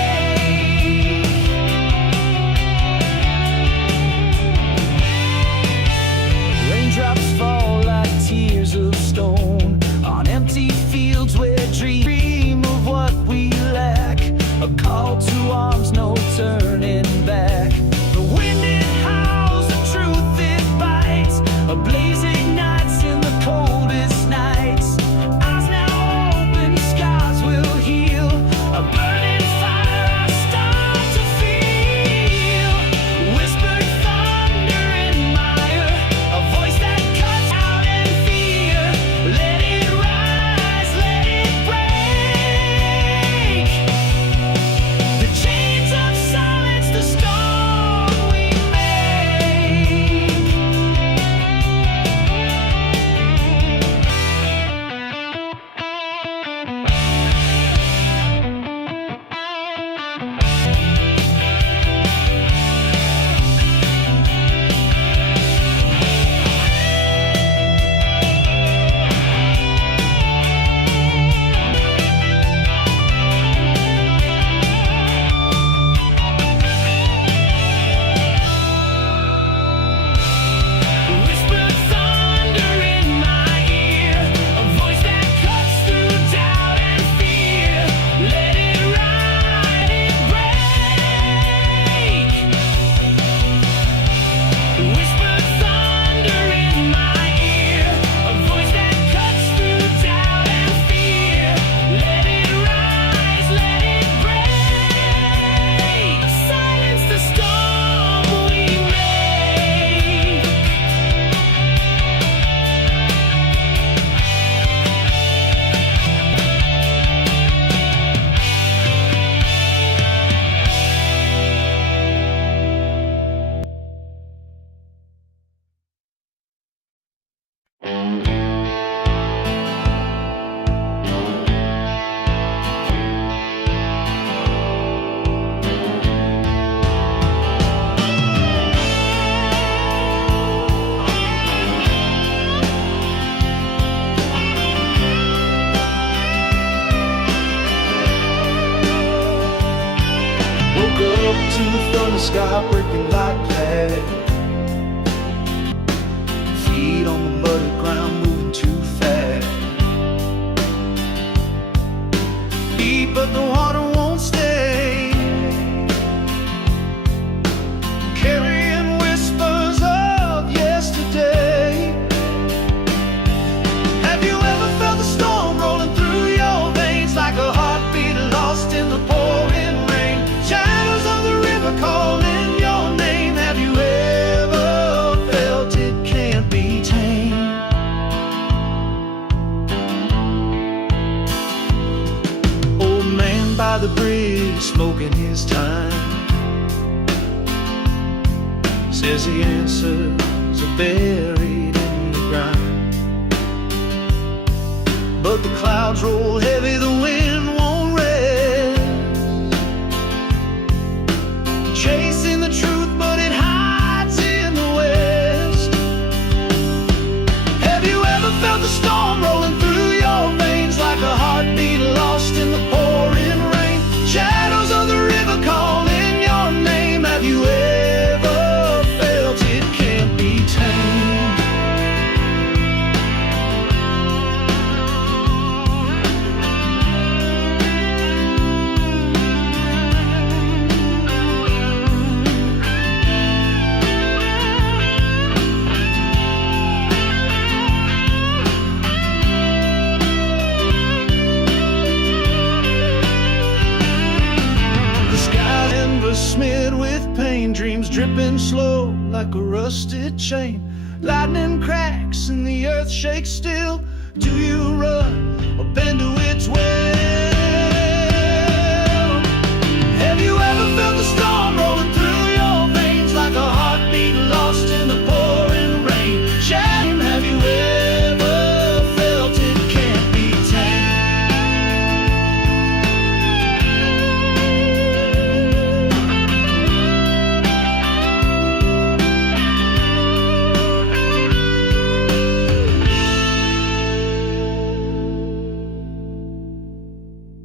call to arms, no turning back. The wind it howls, the truth it bites. A blaze ignites in the coldest nights. Eyes now open, scars will heal. A burning fire I start to feel. Whispered thunder in my ear, a voice that cuts out in fear. Let it rise, let it break. The chains of silence, the storm we make. Whispered thunder in my ear, a voice that cuts through doubt and fear. Let it ride and break. Whispered thunder in my ear, a voice that cuts through doubt and fear. Let it rise, let it break. Silence the storm we make. Woke up to the thunder sky breaking like that. Feet on the muddy ground moving too fast. Deep but the water won't stay. Carrying whispers of yesterday. Have you ever felt the storm rolling through your veins like a heartbeat lost in the pouring rain? Shadows of the river calling your name. Have you ever felt it can't be tamed? Old man by the bridge smoking his time says the answers are buried in the ground. But the clouds roll heavy, the wind won't rest. Chasing the truth, but it hides in the west. Have you ever felt the storm rolling through your veins like a heartbeat lost in the pouring rain? Shadows of the river calling your name. Have you ever felt it can't be tamed? Smeared with pain, dreams dripping slow like a rusted chain. Lightning cracks and the earth shakes still. Do you run or bend to its will? Have you ever felt the storm rolling through your veins like a heartbeat lost in the pouring rain? Shadow, have you ever felt it can't be tamed?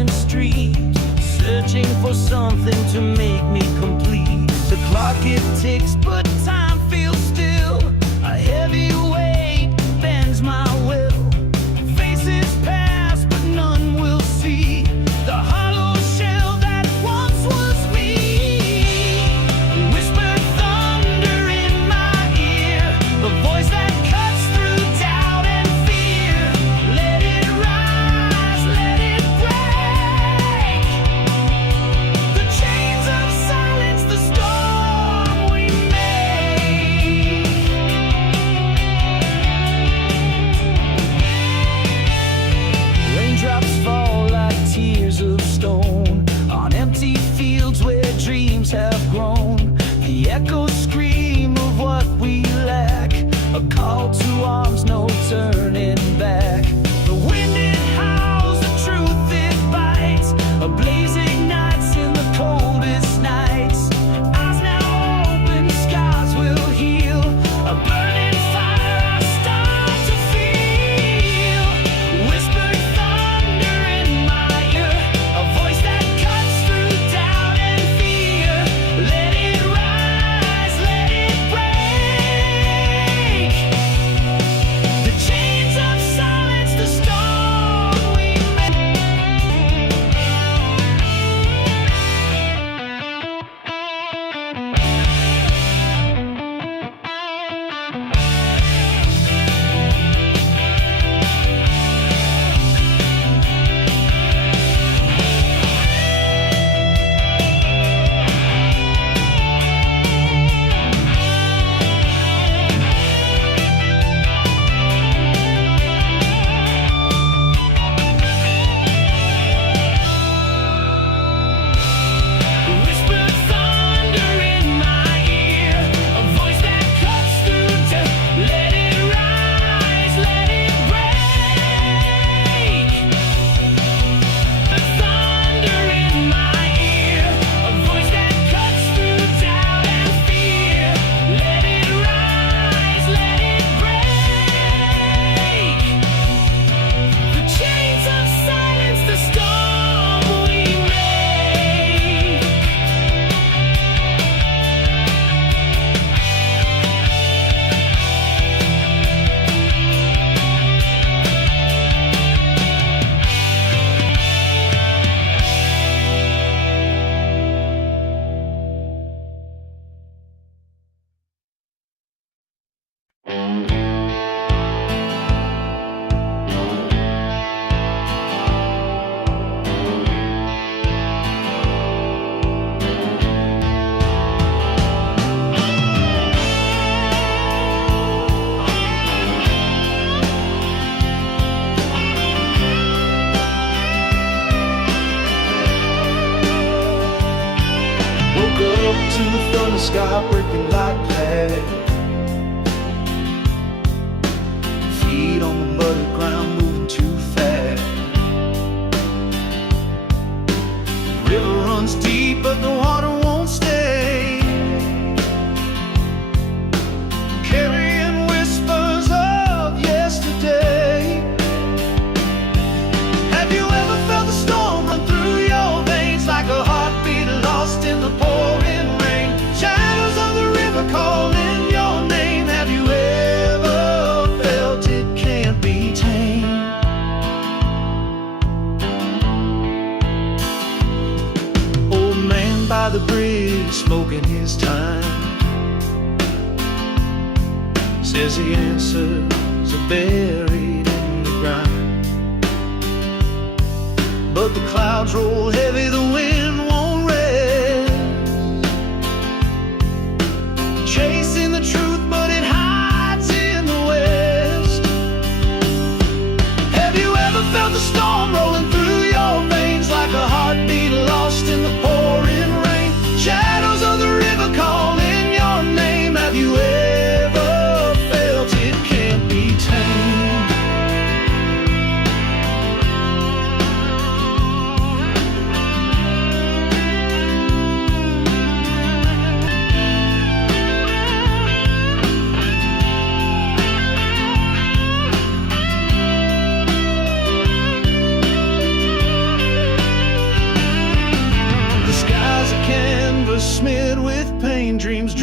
broken streets, searching for something to make me complete. The clock it ticks, but time feels still. A heavy weight bends my will. Faces pass, but none will see the hollow shell that once was me. Whispered thunder in my ear, the voice that cuts through doubt and fear. Let it rise, let it break. The chains of silence, the storm we made. Raindrops fall like tears of stone on empty fields where dreams have grown. The echoes scream of what we lack, a call to arms, no turning back. The wind it howls, the truth it bites, a blaze ignites in the coldest nights. Eyes now open, scars will heal, a burning fire I start to feel. Whispered thunder in my ear, a voice that cuts through doubt and fear. Let it rise, let it break. The chains of silence, the storm we made. Whispered thunder in my ear, a voice that cuts through doubt. Let it rise, let it break. Thunder in my ear, a voice that cuts through doubt and fear. Let it rise, let it break. The chains of silence, the storm we made. Woke up to the thunder sky breaking like glass. Feet on the muddy ground moving too fast. River runs deep but the water won't stay. Carrying whispers of yesterday. Have you ever felt the storm run through your veins like a heartbeat lost in the pouring rain? Shadows of the river calling your name. Have you ever felt it can't be tamed? Old man by the bridge smoking his time says the answers are buried in the ground. But the clouds roll heavy, the wind won't rest. Chasing the truth, but it hides in the west. Have you ever felt the storm rolling through your veins like a heartbeat lost in the pouring rain? Shadows of the river calling your name. Have you ever felt it can't be tamed?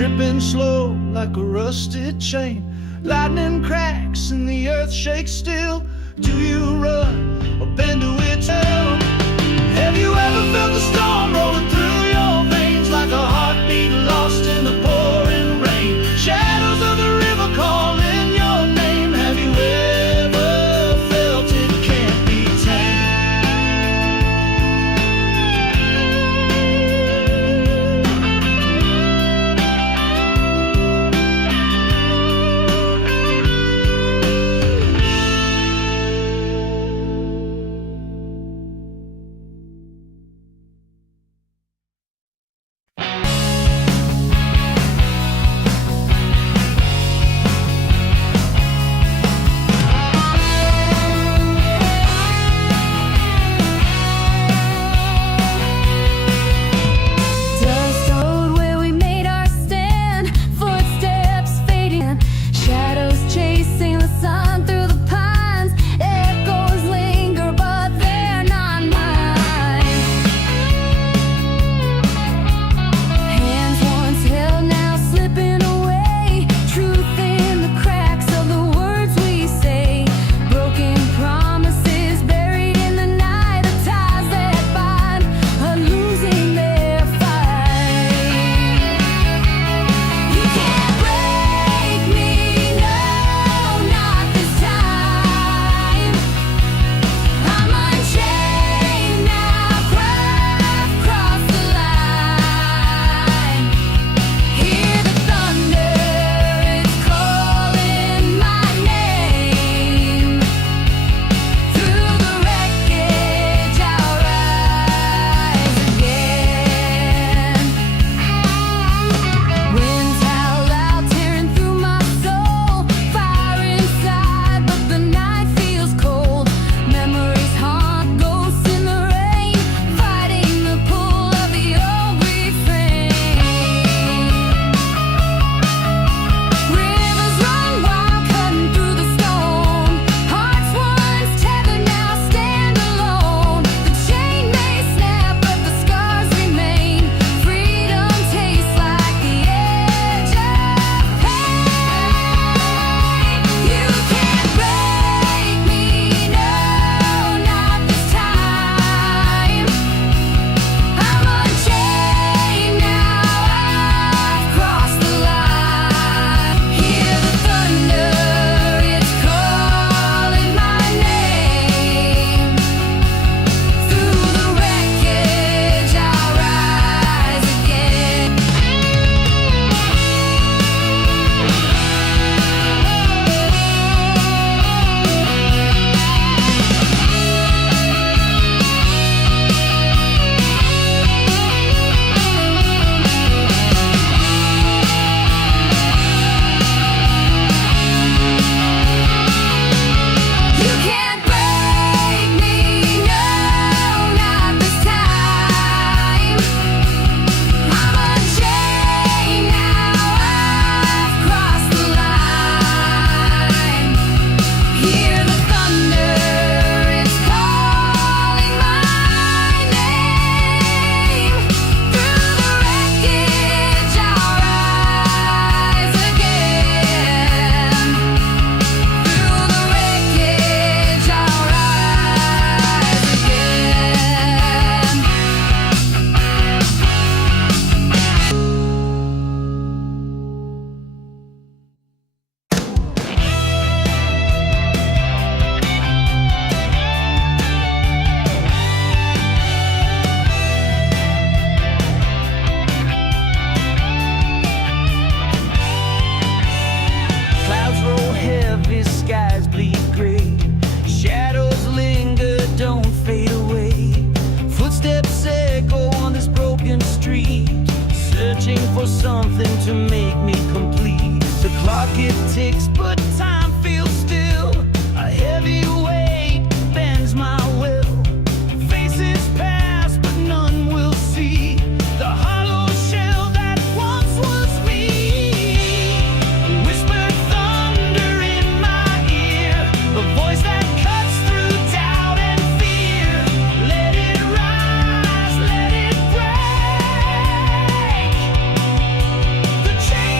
dripping slow like a rusted chain. Lightning cracks and the earth shakes still. Do you run or bend to its will? Have you ever felt the storm rolling through your veins like a heartbeat lost in the pouring rain? Shadows of the river calling your name. Have you ever felt it can't be tamed? Dust road where we made our stand, footsteps fading, shadows chasing the sun through the pines. Echoes linger, but they're not mine. Hands once held, now slipping away. Truth in the cracks of the words we say. Broken promises buried in the night. The ties that bind are losing their fight. You can't break me, no, not this time. I'm unchained now, cross the line. Hear the thunder, it's calling my name. Through the wreckage I'll rise again. Winds howl out, tearing through my soul. Fire inside, but the night feels cold. Memories haunt, ghosts in the rain, fighting the pull of the old refrain. Rivers run wild, cutting through the stone. Hearts once tethered, now stand alone. The chain may snap, but the scars remain. Freedom tastes like the edge of pain. You can't break me, no, not this time. I'm unchained now, I've crossed the line. Hear the thunder, it's calling my name. Through the wreckage I'll rise again. You can't break me, no, not this time. I'm unchained now, I've crossed the line. Hear the thunder, it's calling my name. Through the wreckage I'll rise again. Through the wreckage I'll rise again. Clouds roll heavy, skies bleed gray. Shadows linger, don't fade away. Footsteps echo on this broken street, searching for something to make me complete. The clock it ticks, but time feels still. A heavy weight bends my will. Faces pass, but none will see the hollow shell that once was me. Whispered thunder in my ear, a voice that cuts through doubt and fear. Let it rise, let it break. The chains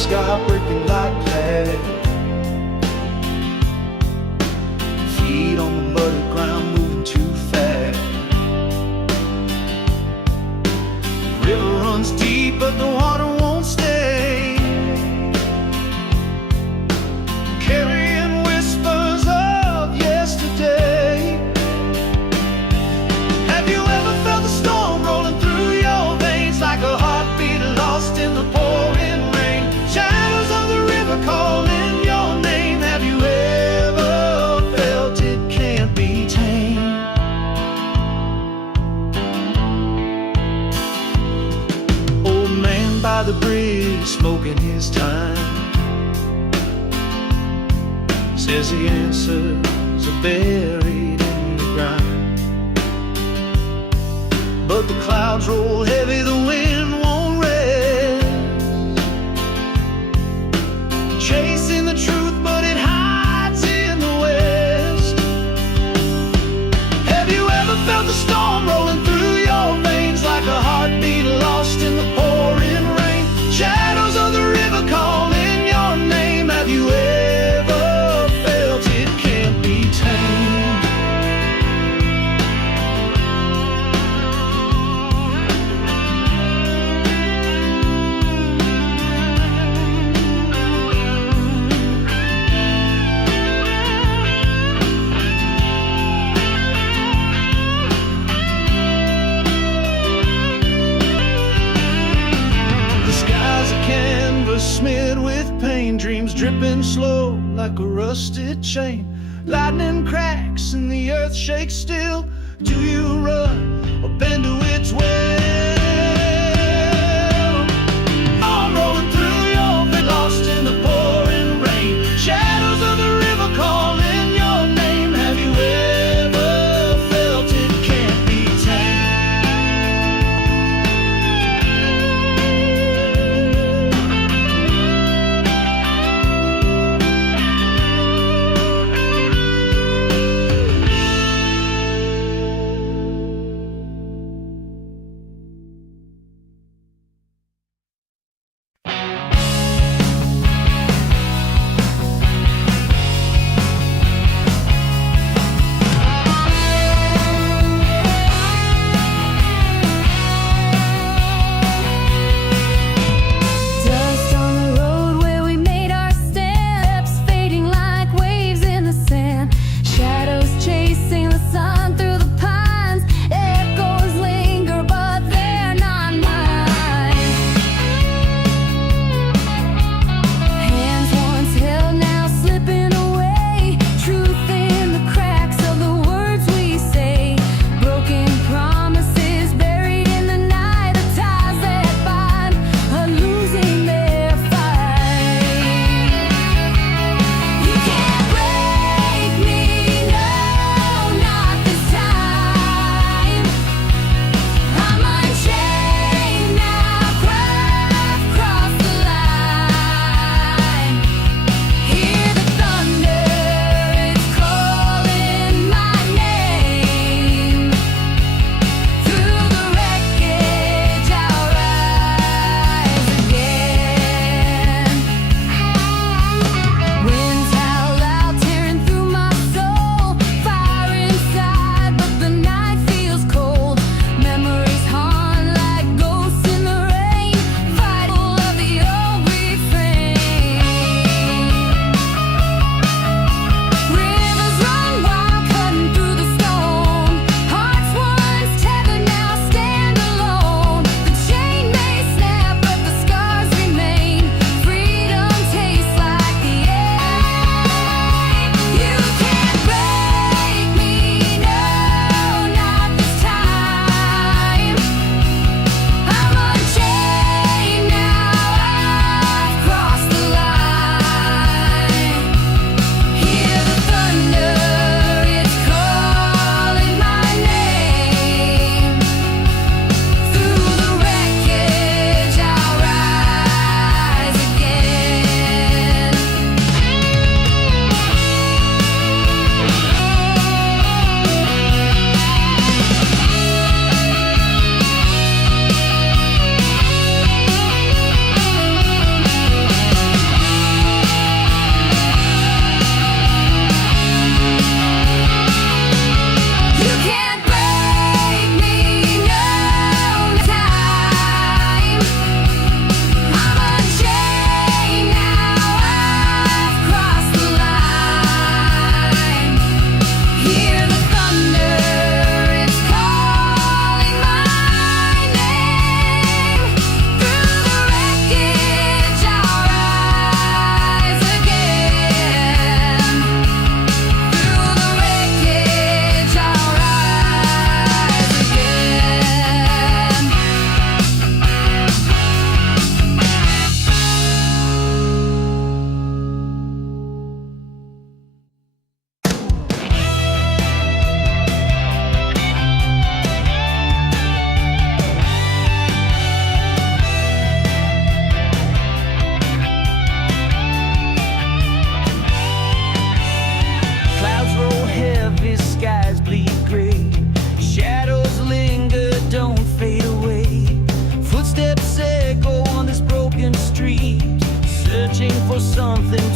sky breaking like glass. Feet on the muddy ground moving too fast. The river runs deep but the water won't stay, carrying whispers of yesterday. Have you ever felt the storm rolling through your veins like a heartbeat lost in the pouring rain? Shadows of the river calling your name. Have you ever felt it can't be tamed? Old man by the bridge smoking his time says the answers are buried in the ground. But the clouds roll heavy, the wind won't rest, chasing the truth but it hides in the west. Have you ever felt the storm rolling through your veins like a heartbeat lost in the pouring rain? Shadows of the river calling your name. Have you ever felt it can't be tamed? The sky's a canvas smeared with pain, dreams dripping slow like a rusted chain. Lightning cracks and the earth shakes still. Do you run or bend to its will? I'm rolling through your veins, lost in the pouring rain. Shadows of the river calling your name. Have you ever felt it can't be tamed?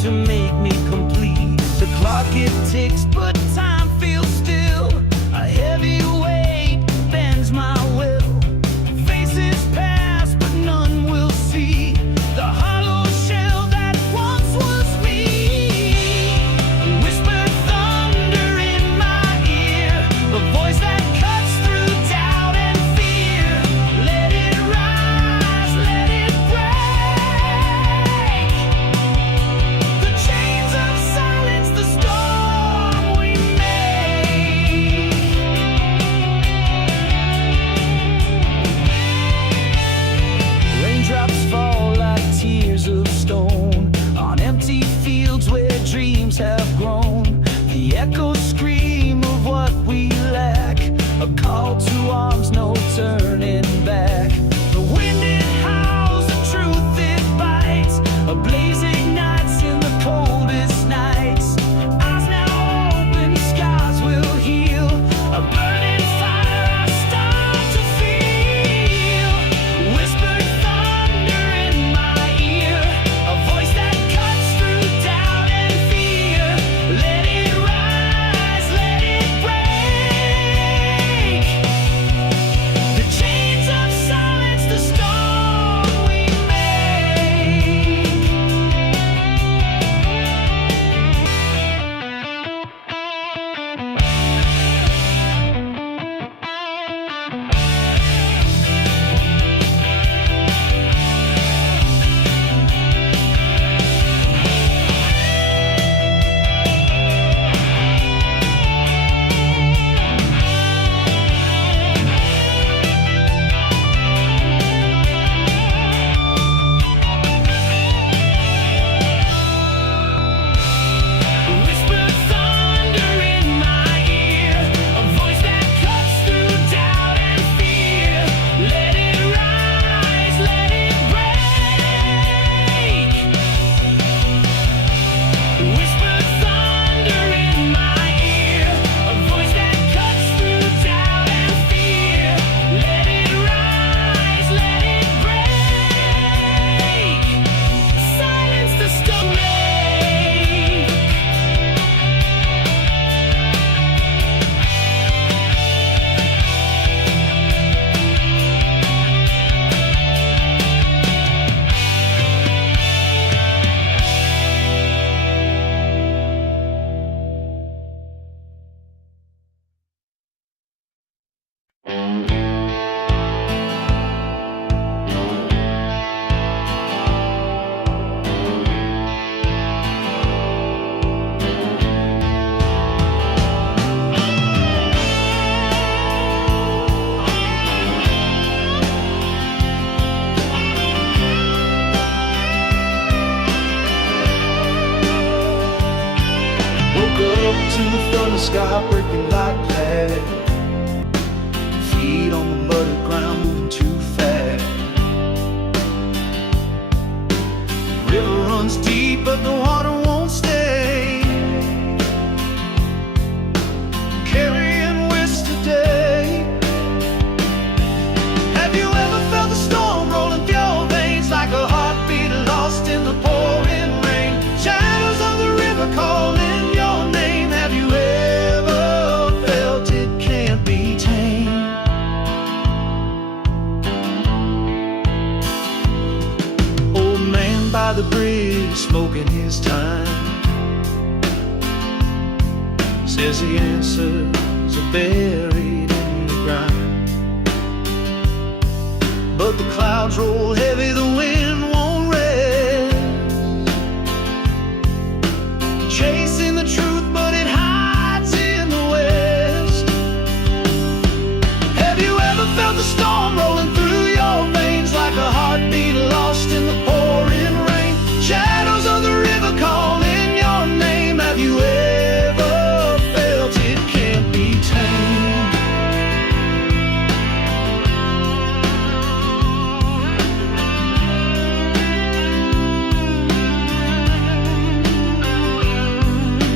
to make me complete. The clock it ticks, but time feels still. A heavy weight bends my will. Faces pass, but none will see the hollow shell that once was me. Whispered thunder in my ear, a voice that cuts through doubt and fear. Let it rise, let it break. The chains of silence, the storm we make. Raindrops fall like tears of stone on empty fields where dreams have grown. The echoes scream of what we lack, a call to arms, no turning back. The wind it howls, the truth it bites, a blaze ignites in the coldest nights. Eyes now open, skies will heal, a burning fire I start to feel. Whispered thunder in my ear, a voice that cuts through doubt and fear. Let it rise, let it break. The chains of silence, the storm we make. Whispered thunder in my ear, a voice that cuts through doubt and fear. Let it rise, let it break. Whispered thunder in my ear, a voice that cuts through doubt and fear. Let it rise, let it break. Silence the storm make. Woke up to the thunder sky breaking like glass. Feet on the muddy ground moving too fast. The river runs deep but the water won't stay. Carrying west today. Have you ever felt the storm rolling through your veins like a heartbeat lost in the pouring rain? Shadows of the river calling your name. Have you ever felt it can't be tamed? Old man by the bridge smoking his time says the answers are buried in the ground. But the clouds roll heavy, the wind won't rest. Chasing the truth, but it hides in the west. Have you ever felt the storm rolling through your veins like a heartbeat lost in the pouring rain? Shadows of the river calling your name. Have you ever felt it can't be tamed?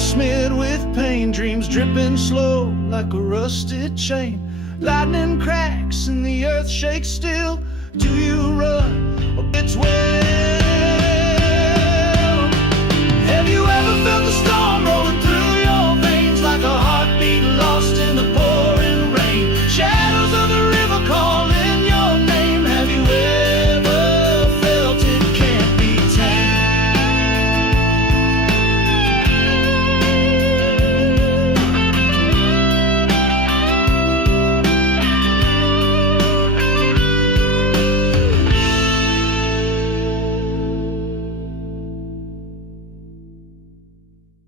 smeared with pain, dreams dripping slow like a rusted chain. Lightning cracks and the earth shakes still. Do you run or it's well? Have you ever felt the storm rolling through your veins like a heartbeat lost in the pouring rain? Shadows of the river calling your name. Have you ever felt it can't be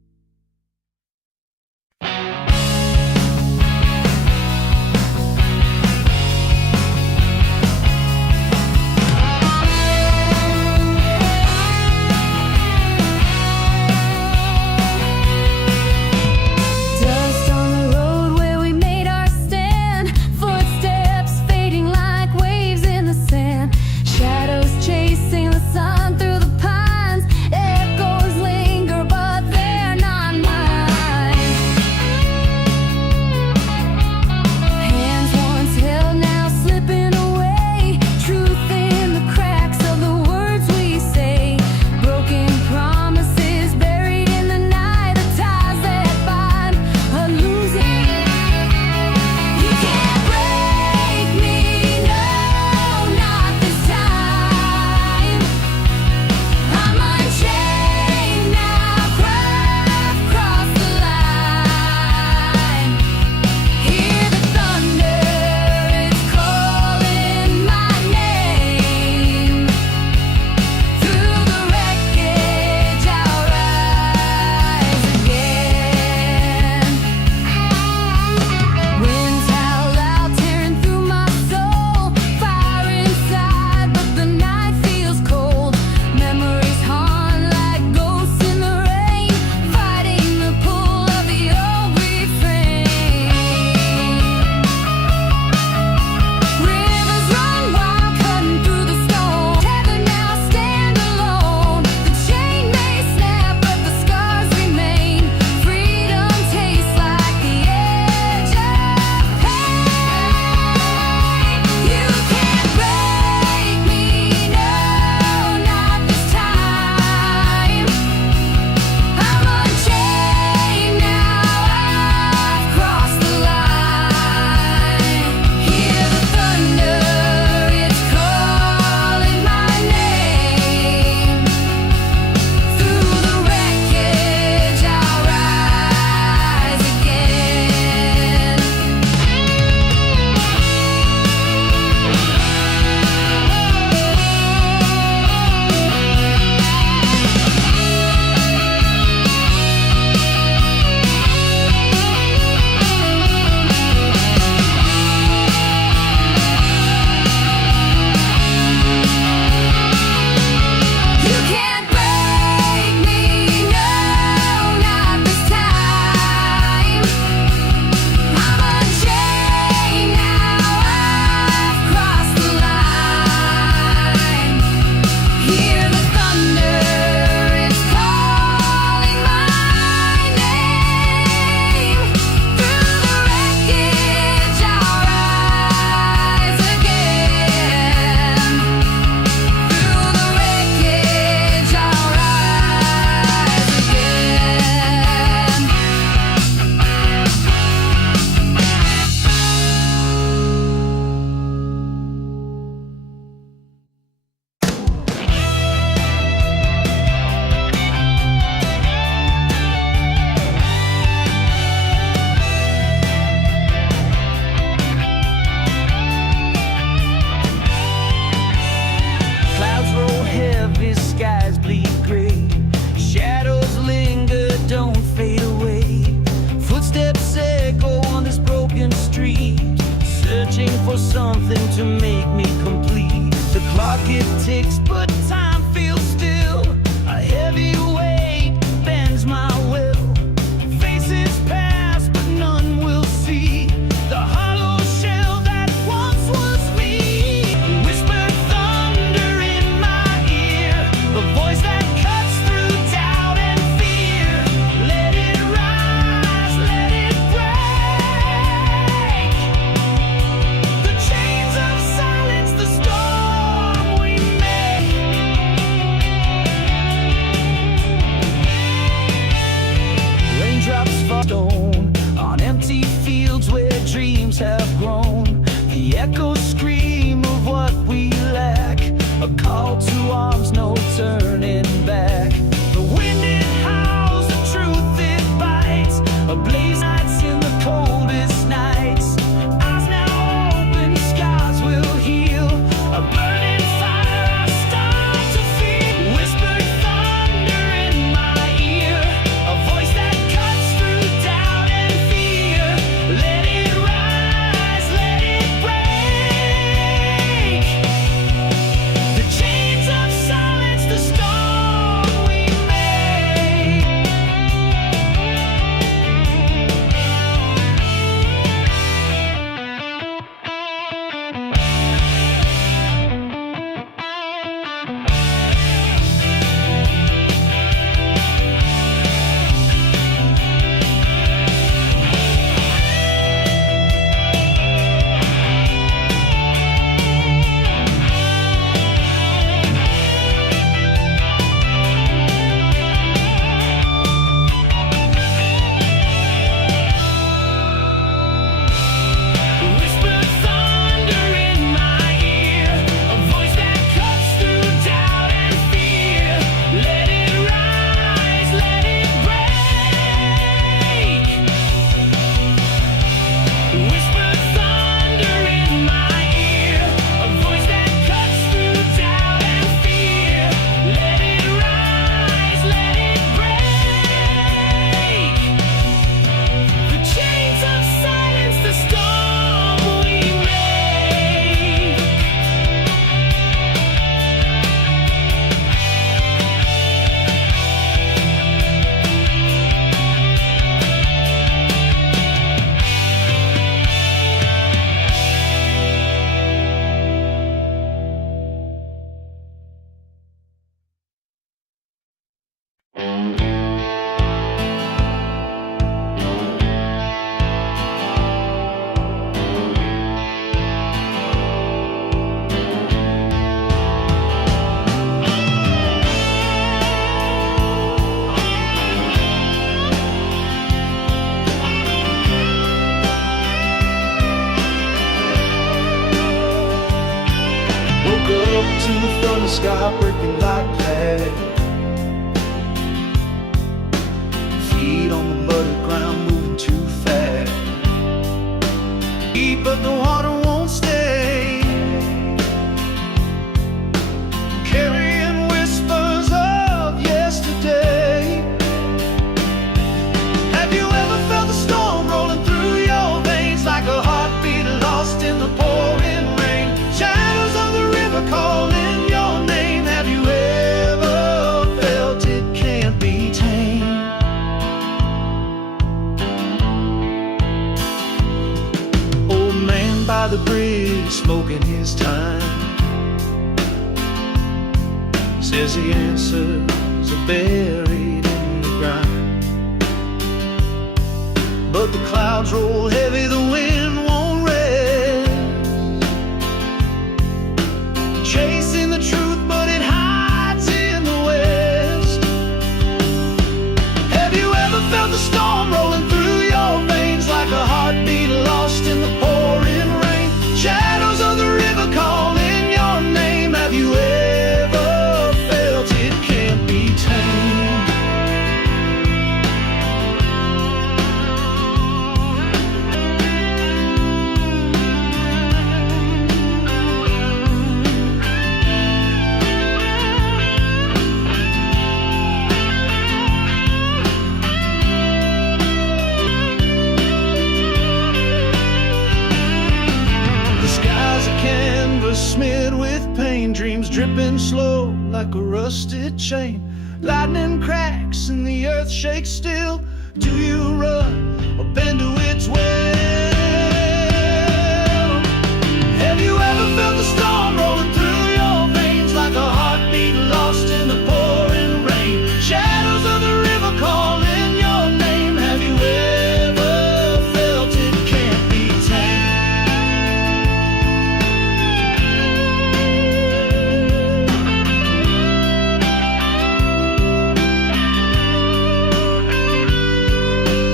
sky breaking like glass. Feet on the muddy ground moving too fast. But the water won't stay, carrying whispers of yesterday. Have you ever felt the storm rolling through your veins like a heartbeat lost in the pouring rain? Shadows of the river calling your name. Have you ever felt it can't be tamed? Old man by the bridge smoking his time says the answers are buried in the ground. But the clouds roll heavy, the wind won't rest, chasing the truth, but it hides in the west. Have you ever felt the storm rolling through your veins like a heartbeat lost in the pouring rain? Shadows of the river calling your name. Have you ever felt it can't be tamed? The sky's a canvas smeared with pain, dreams dripping slow like a rusted chain. Lightning cracks and the earth shakes still. Do you run or bend to its will? Have you ever felt the storm rolling through your veins like a heartbeat lost in the pouring rain? Shadows of the river calling your name. Have you ever felt it can't be tamed?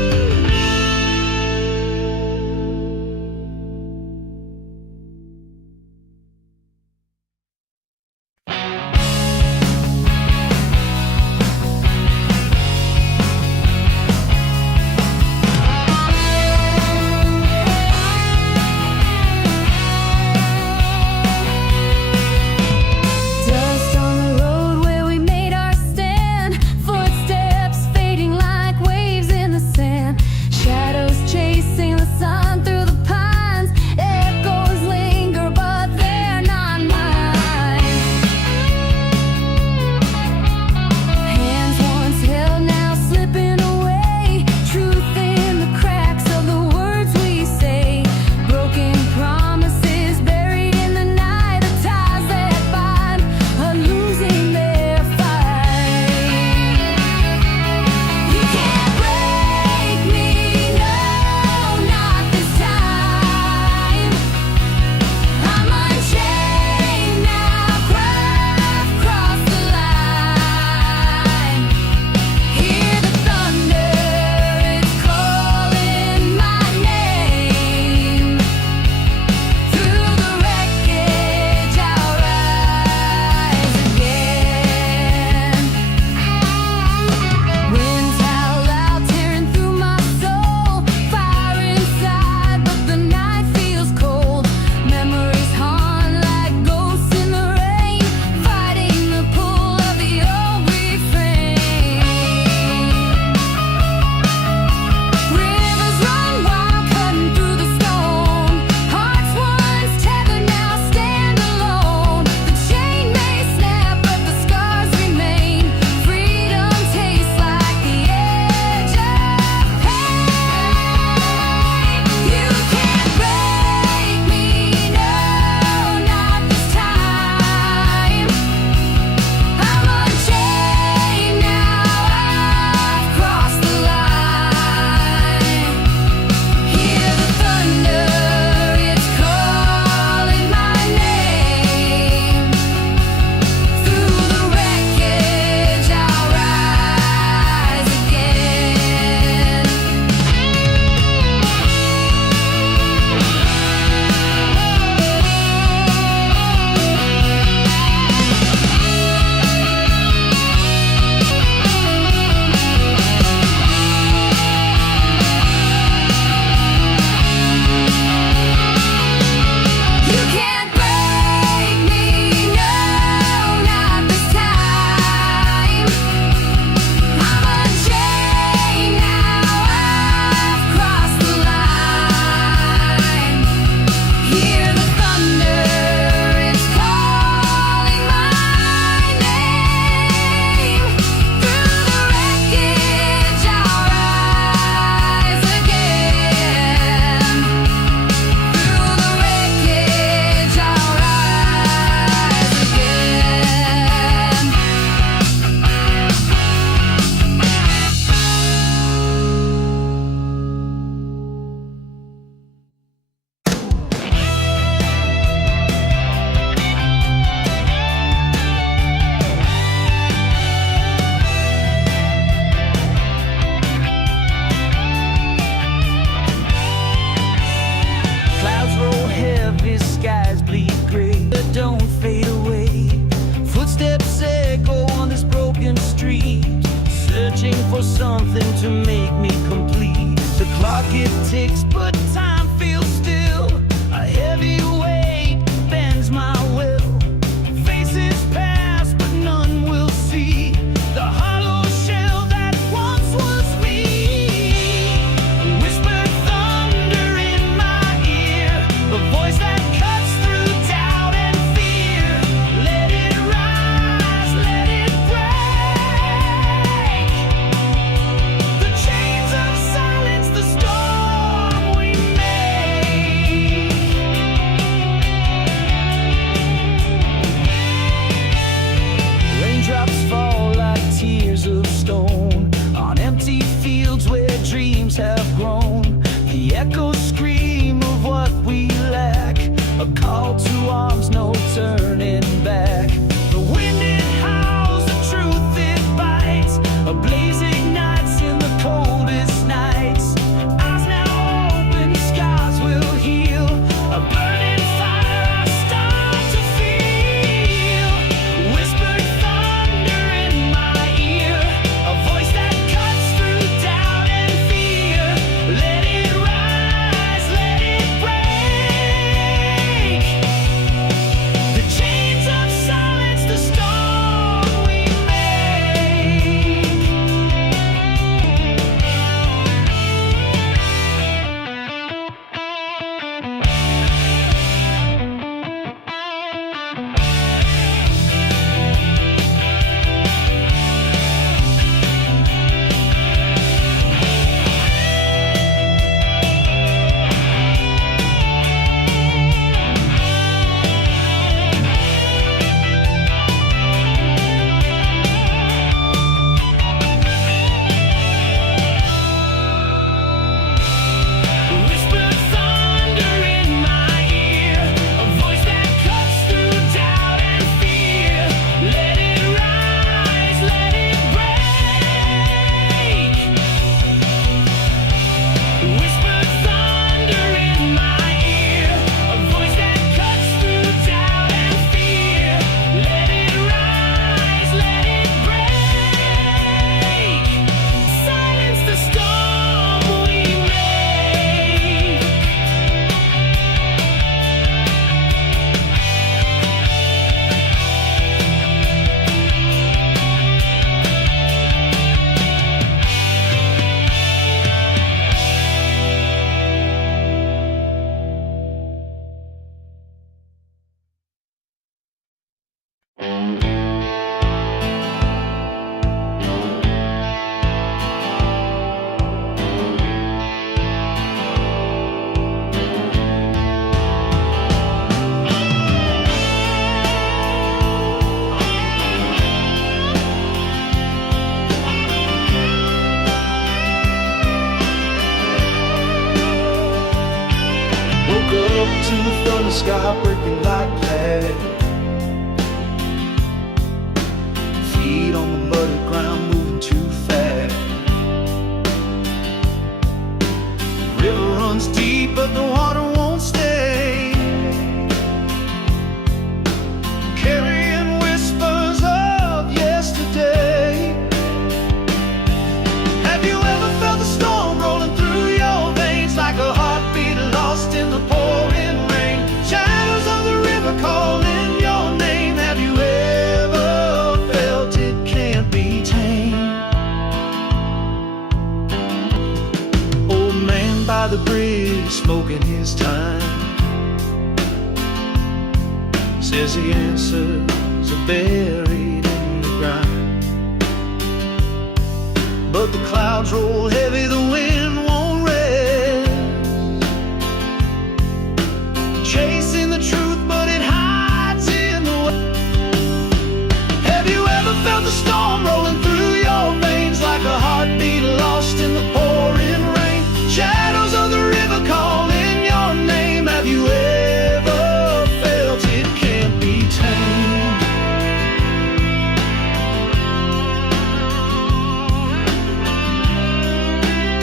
something to make me complete. The clock it ticks, but time feels still. A heavy weight bends my will. Faces pass, but none will see the hollow shell that once was me. Whispered thunder in my ear, a voice that cuts through doubt and fear. Let it rise, let it break. The chains of silence, the storm we make. Raindrops fall like tears of stone on empty fields where dreams have grown. The echoes scream of what we lack, a call to arms, no turning back. The wind it howls, the truth it bites, a blaze ignites in the coldest nights. Eyes now open, skies will heal, a burning fire I start to feel. Whispered thunder in my ear, a voice that cuts through doubt and fear. Let it rise, let it break. The chains of silence, the storm we make. Whispered thunder in my ear, a voice that cuts through doubt and fear. Let it rise, let it break. Whispered thunder in my ear, a voice that cuts through doubt and fear. Let it rise, let it break. Silence the storm we make. Woke up to the thunder sky breaking like that. Feet on the muddy ground moving too fast. River runs deep but the water won't stay. Carrying whispers of yesterday. Have you ever felt the storm rolling through your veins like a heartbeat lost in the pouring rain? Shadows of the river calling your name. Have you ever felt it can't be tamed? Old man by the bridge smoking his time says the answers are buried in the ground. But the clouds roll heavy, the wind won't rest. Chasing the truth, but it hides in the west. Have you ever felt the storm rolling through your veins like a heartbeat lost in the pouring rain? Shadows of the river calling your name. Have you ever felt it can't be tamed?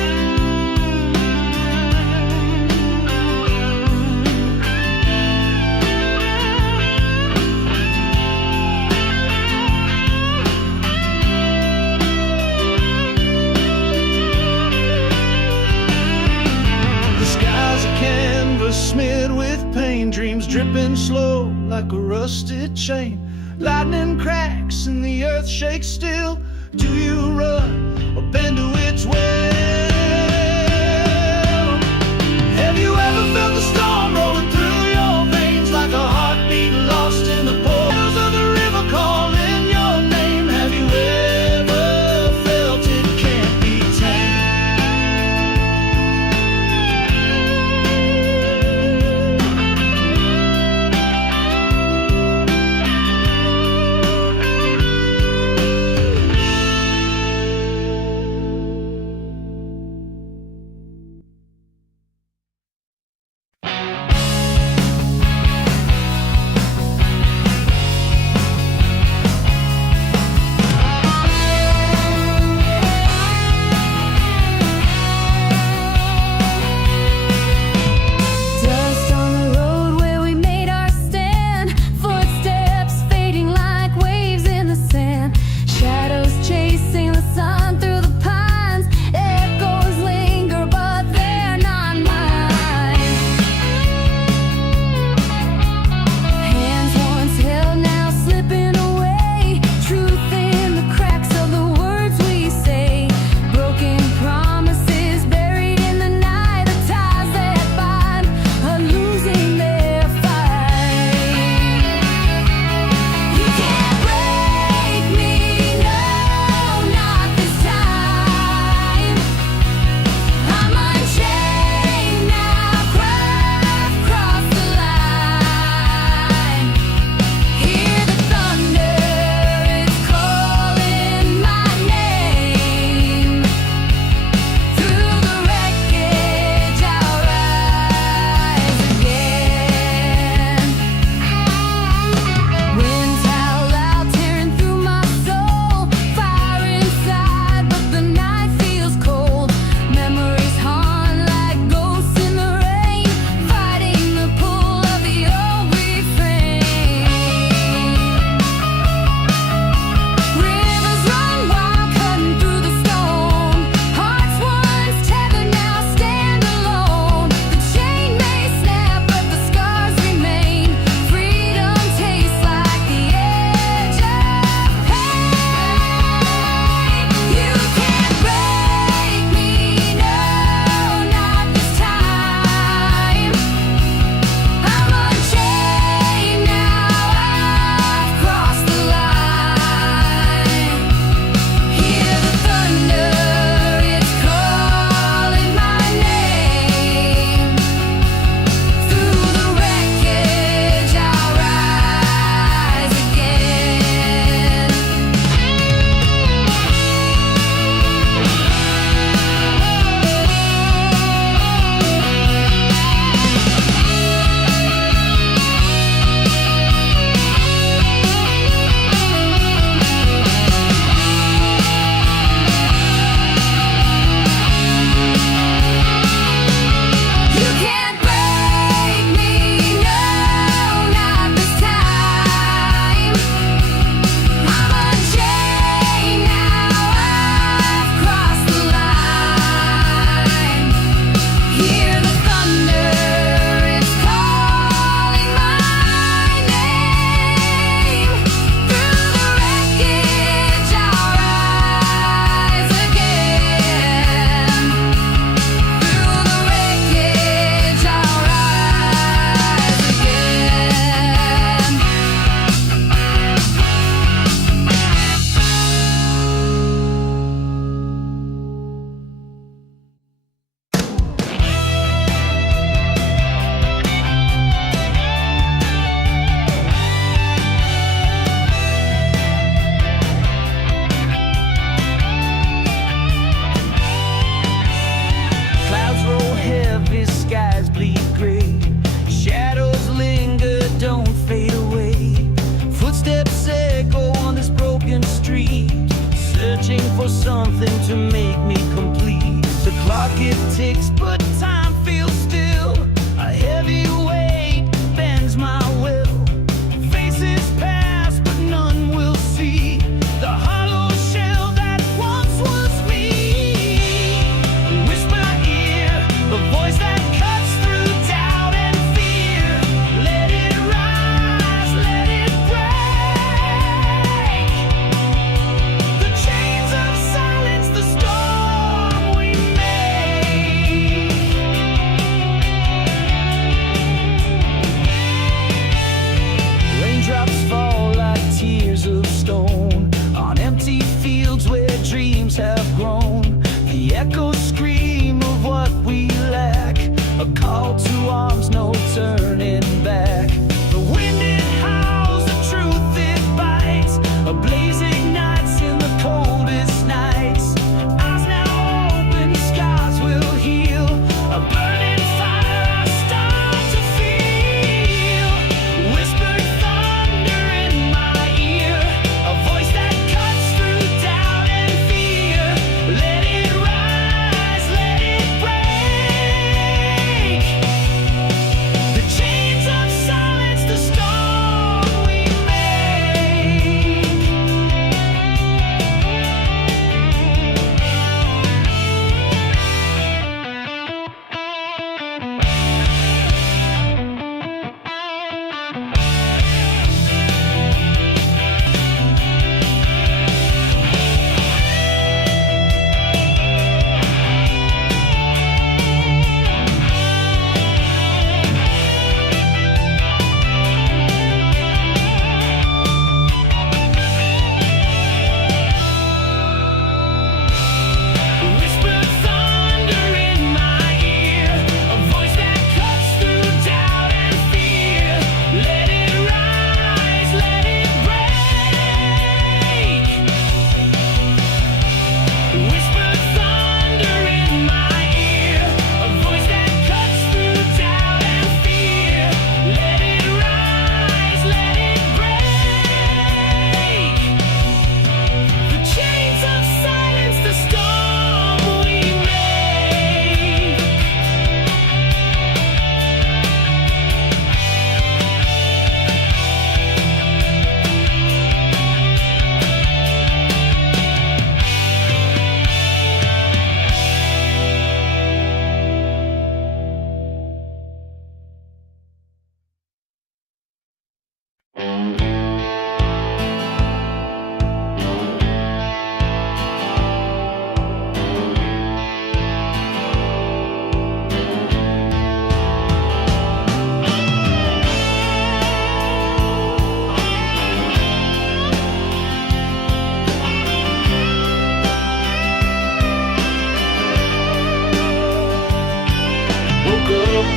slipping slow like a rusted chain. Lightning cracks and the earth shakes still. Do you run or bend to its will? Have you ever felt the storm rolling through your veins like a heartbeat lost in the pores of the river calling your name? Have you ever felt it can't be tamed? Dust on the road where we made our stand. Footsteps fading like waves in the sand. Shadows chasing the sun through the pines. Echoes linger, but they're not mine. Hands once held, now slipping away. Truth in the cracks of the words we say. Broken promises buried in the night. The ties that bind are losing their fight. You can't break me, no, not this time. I'm unchained now, cross the line. Hear the thunder, it's calling my name. Through the wreckage, I'll rise again. Winds howl out, tearing through my soul. Fire inside, but the night feels cold. Memories haunt like ghosts in the rain, fighting the pull of the old refrain. Rivers run wild, cutting through the stone. Hearts once tethered, now stand alone. The chain may snap, but the scars remain. Freedom tastes like the edge of pain. You can't break me, no, not this time. I'm unchained now, I've crossed the line. Hear the thunder, it's calling my name. Through the wreckage, I'll rise again. You can't break me, no, not this time. I'm unchained now, I've crossed the line. Hear the thunder, it's calling my name. Through the wreckage, I'll rise again. Through the wreckage, I'll rise again. Clouds roll heavy, skies bleed gray. Shadows linger, don't fade away. Footsteps echo on this broken street, searching for something to make me complete. The clock it ticks, but time feels still. A heavy weight bends my will. Faces pass, but none will see the hollow shell that once was me. Whisper ear, the voice that cuts through doubt and fear. Let it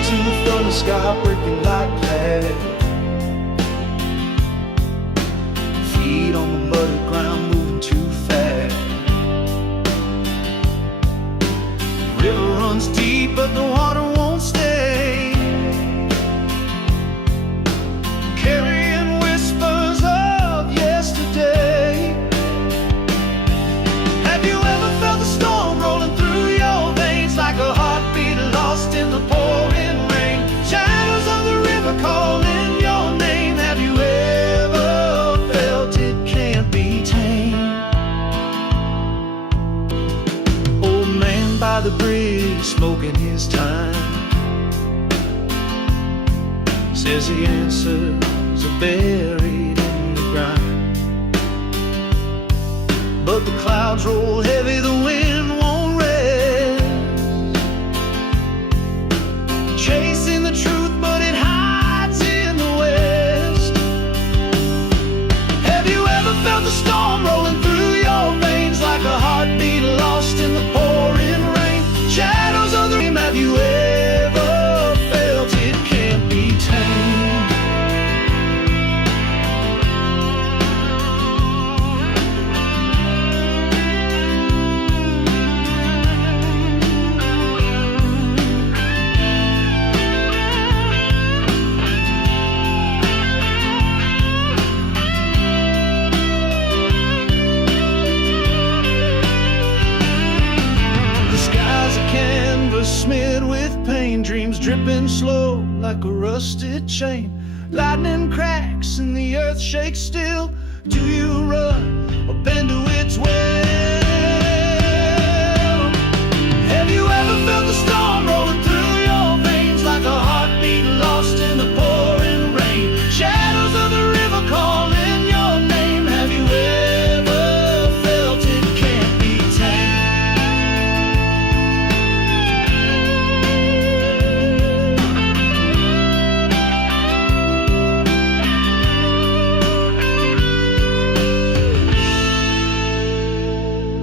tooth from the sky breaking like glass. Feet on the muddy ground moving too fast. The river runs deep but the water won't stay, carrying whispers of yesterday. Have you ever felt the storm rolling through your veins like a heartbeat lost in the pouring rain? Shadows of the river calling your name. Have you ever felt it can't be tamed? Old man by the bridge smoking his time says the answers are buried in the ground. But the clouds roll heavy, the wind won't rest, chasing the truth but it hides in the west. Have you ever felt the storm rolling through your veins like a heartbeat lost in the pouring rain? Shadows of the dream. Have you ever felt it can't be tamed? Smeared with pain, dreams dripping slow like a rusted chain. Lightning cracks and the earth shakes still. Do you run or bend to its will? Have you ever felt the storm rolling through your veins like a heartbeat lost in the pouring rain? Shadows of the river calling your name. Have you ever felt it can't be tamed?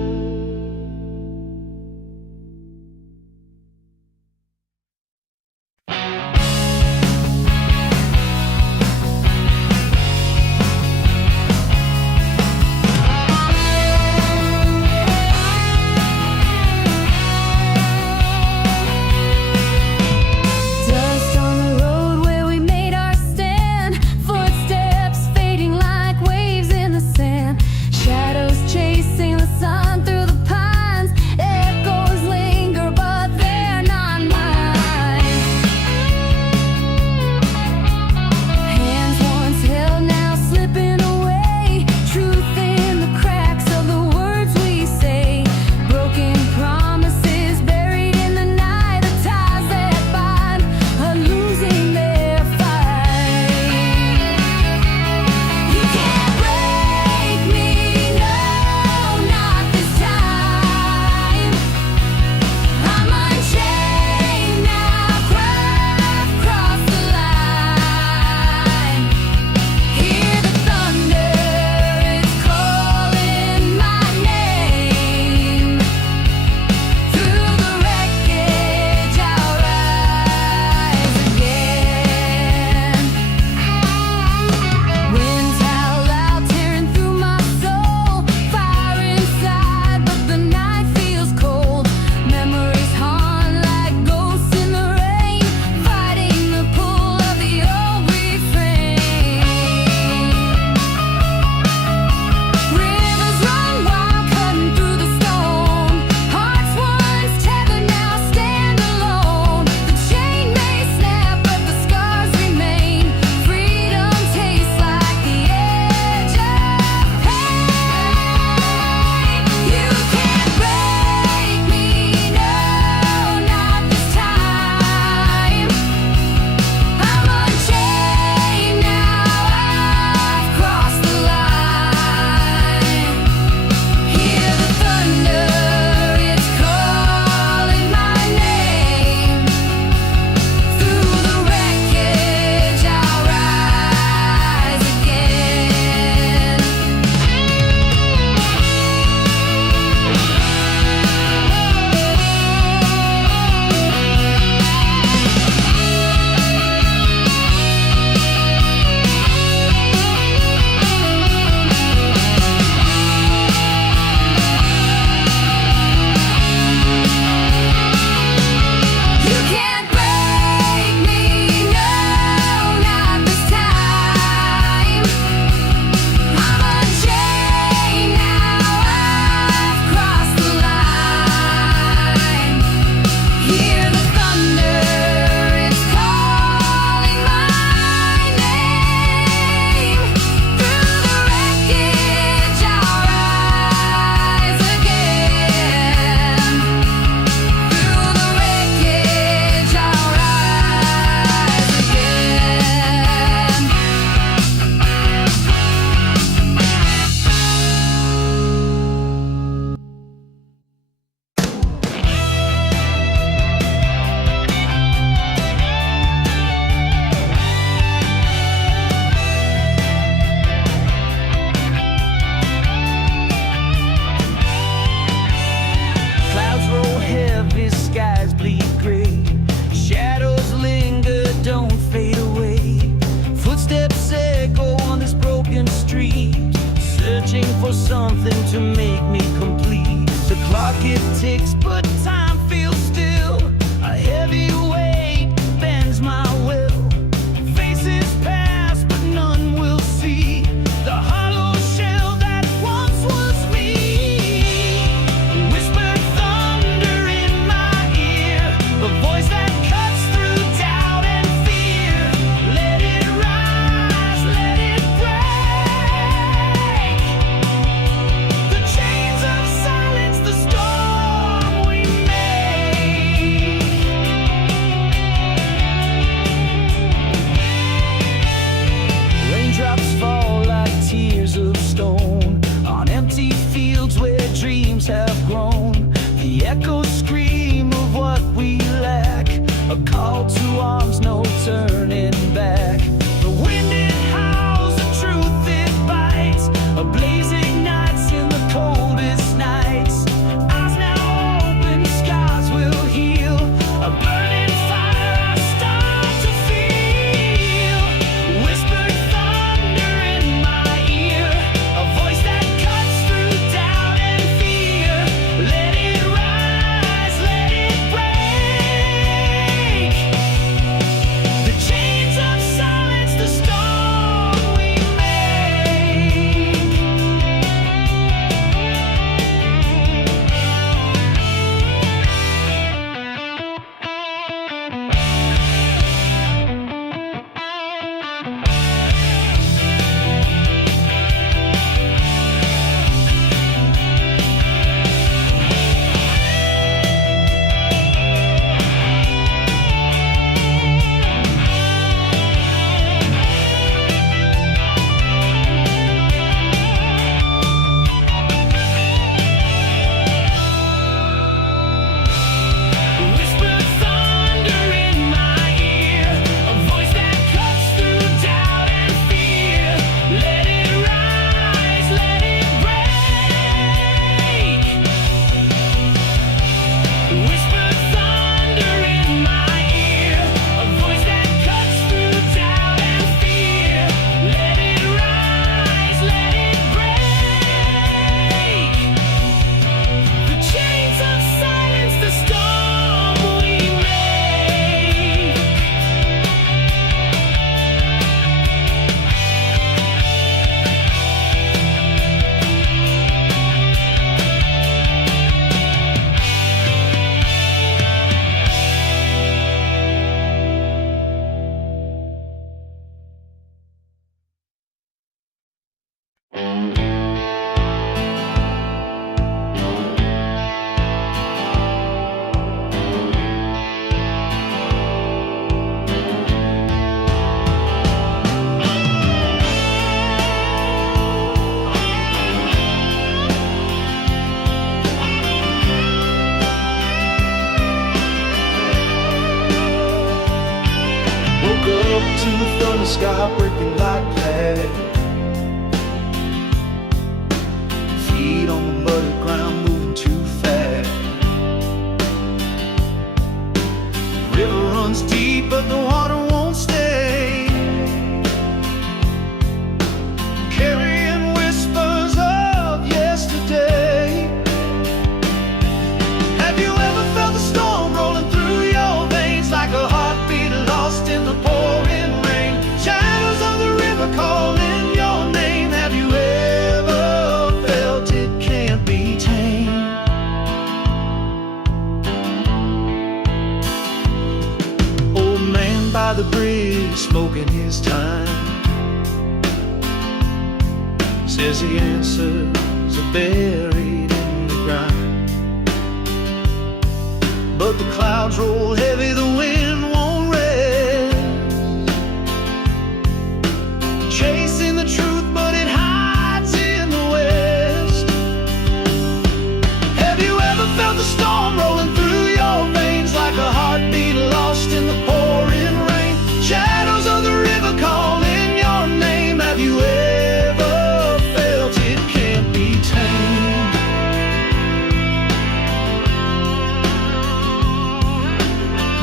something to make me complete. The clock it ticks, but time feels still. A heavy weight bends my will. Faces pass, but none will see the hollow shell that once was me. Whispered thunder in my ear, a voice that cuts through doubt and fear. Let it rise, let it break. The chains of silence, the storm we made. Raindrops fall like tears of stone on empty fields where dreams have grown. The echoes scream of what we lack, a call to arms, no turning back. The wind it howls, the truth it bites, a blaze ignites in the coldest nights. Eyes now open, scars will heal, a burning fire I start to feel. Whispered thunder in my ear, a voice that cuts through doubt and fear. Let it rise, let it break. The chains of silence, the storm we make. Whispered thunder in my ear, a voice that cuts through doubt and fear. Let it rise, let it break. Whispered thunder in my ear, a voice that cuts through doubt and fear. Let it rise, let it break. The chains of silence, the storm we make. Woke up to the thunder sky breaking like glass. Feet on the muddy ground moving too fast. River runs deep but the water won't stay. Carrying whispers of yesterday. Have you ever felt the storm rolling through your veins like a heartbeat lost in the pouring rain? Shadows of the river calling your name. Have you ever felt it can't be tamed? Old man by the bridge smoking his time says the answers are buried in the ground. But the clouds roll heavy, the wind won't rest. Chasing the truth, but it hides in the west. Have you ever felt the storm rolling through your veins like a heartbeat lost in the pouring rain? Shadows of the river calling your name. Have you ever felt it can't be tamed?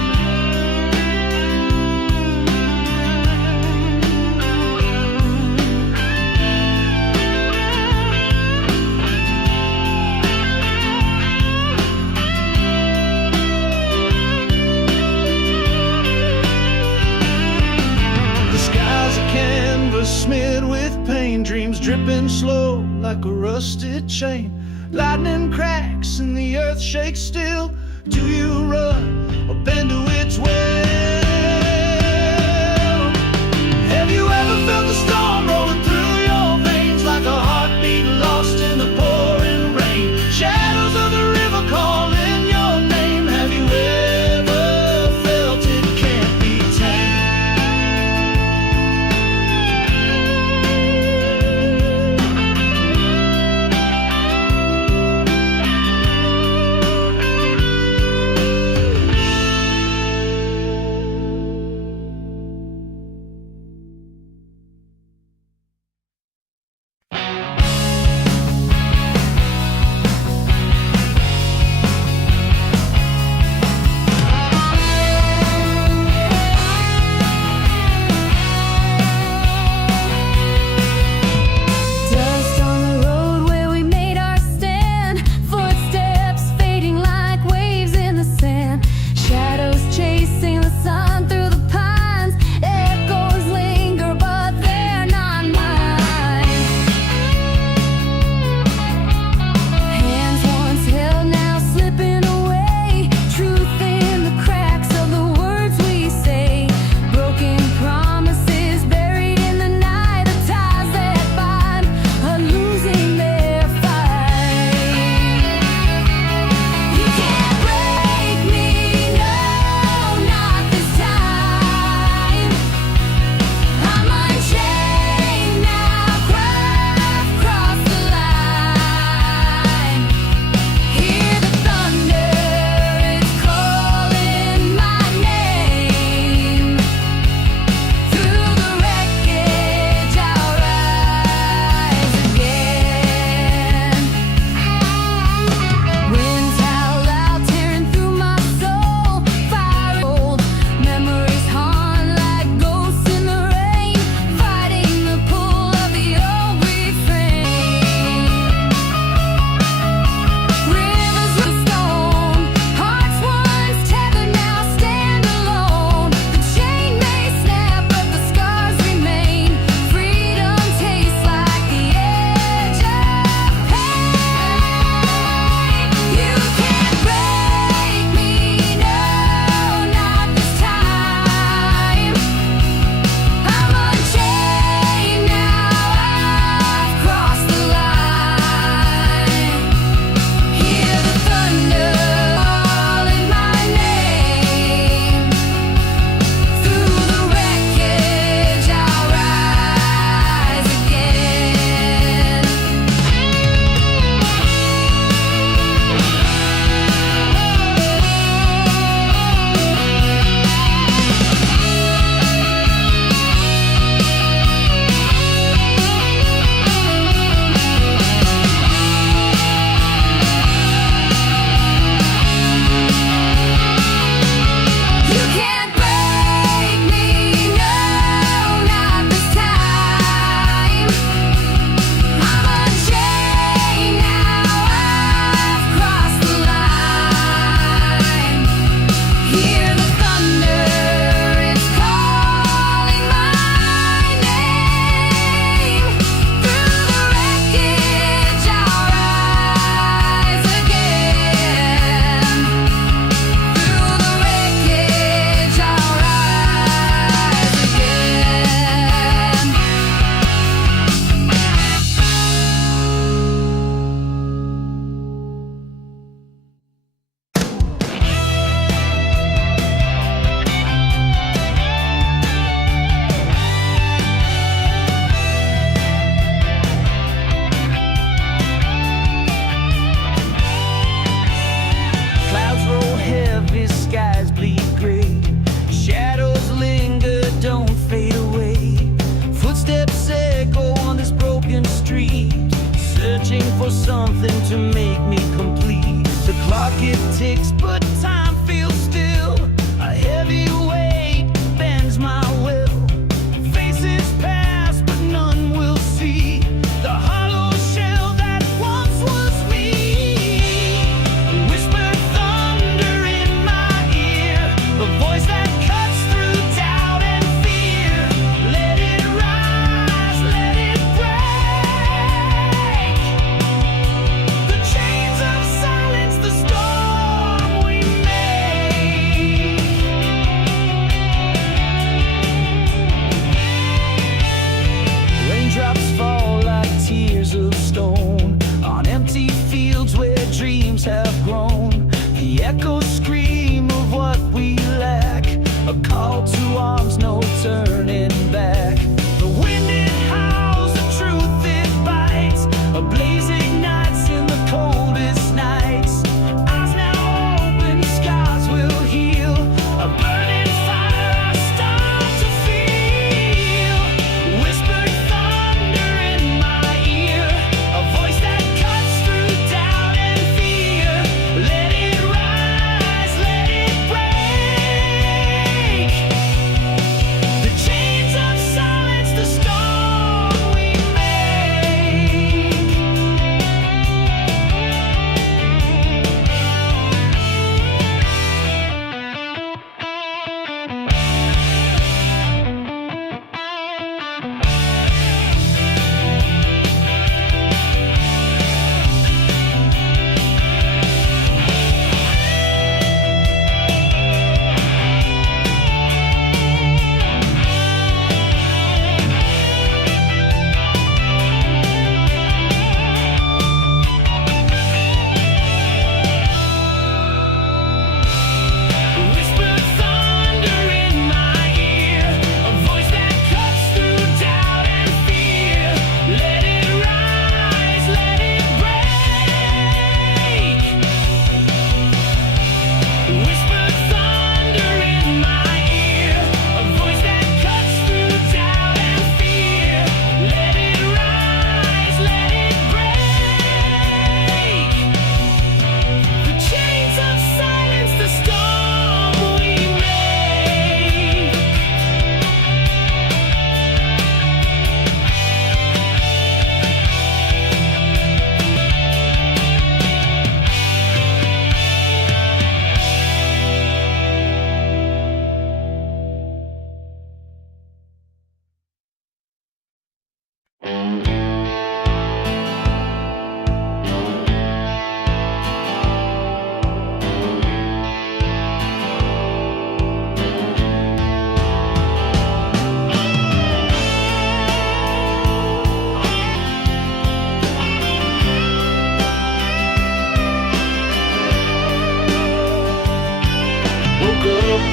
smeared with pain, dreams dripping slow like a rusted chain. Lightning cracks and the earth shakes still. Do you run or bend to its will? Have you ever felt the storm rolling through your veins like a heartbeat lost in the pouring rain? Shadows of the river calling your name. Have you ever felt it can't be tamed?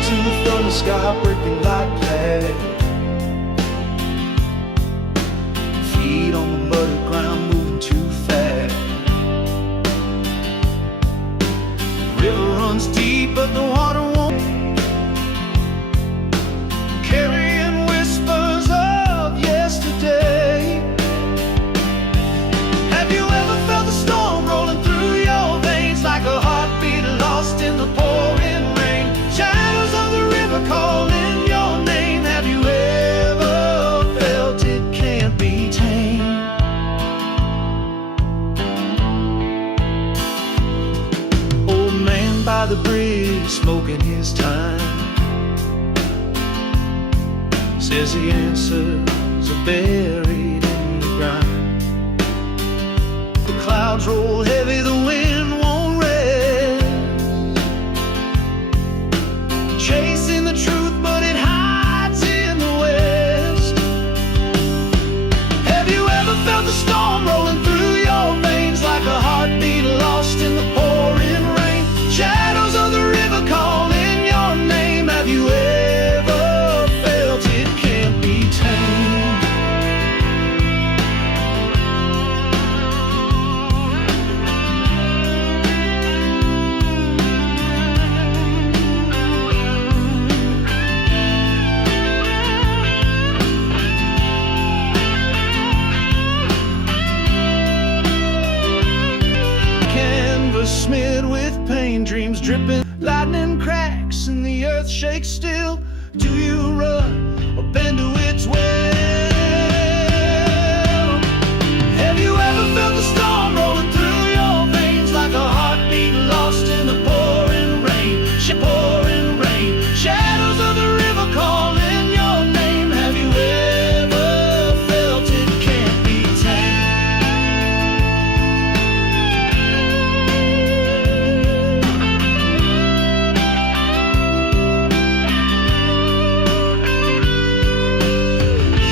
tooth from the sky breaking like glass. Feet on the muddy ground moving too fast. River runs deep but the water won't. Carrying whispers of yesterday. Have you ever felt the storm rolling through your veins like a heartbeat lost in the pouring rain? Shadows of the river calling your name. Have you ever felt it can't be tamed? Old man by the bridge smoking his time says the answers are buried in the ground. The clouds roll heavy, the wind won't rest. Chasing the truth, but it hides in the west. Have you ever felt the storm rolling through your veins like a heartbeat lost in the pouring rain? Shadows of the river calling your name. Have you ever felt it can't be tamed? Canvas smeared with pain, dreams dripping, lightning cracks and the earth shakes still. Do you run or bend to its will? Have you ever felt the storm rolling through your veins like a heartbeat lost in the pouring rain? Pouring rain, shadows of the river calling your name. Have you ever felt it can't be tamed?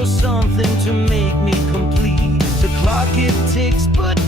for something to make me complete. The clock it ticks, but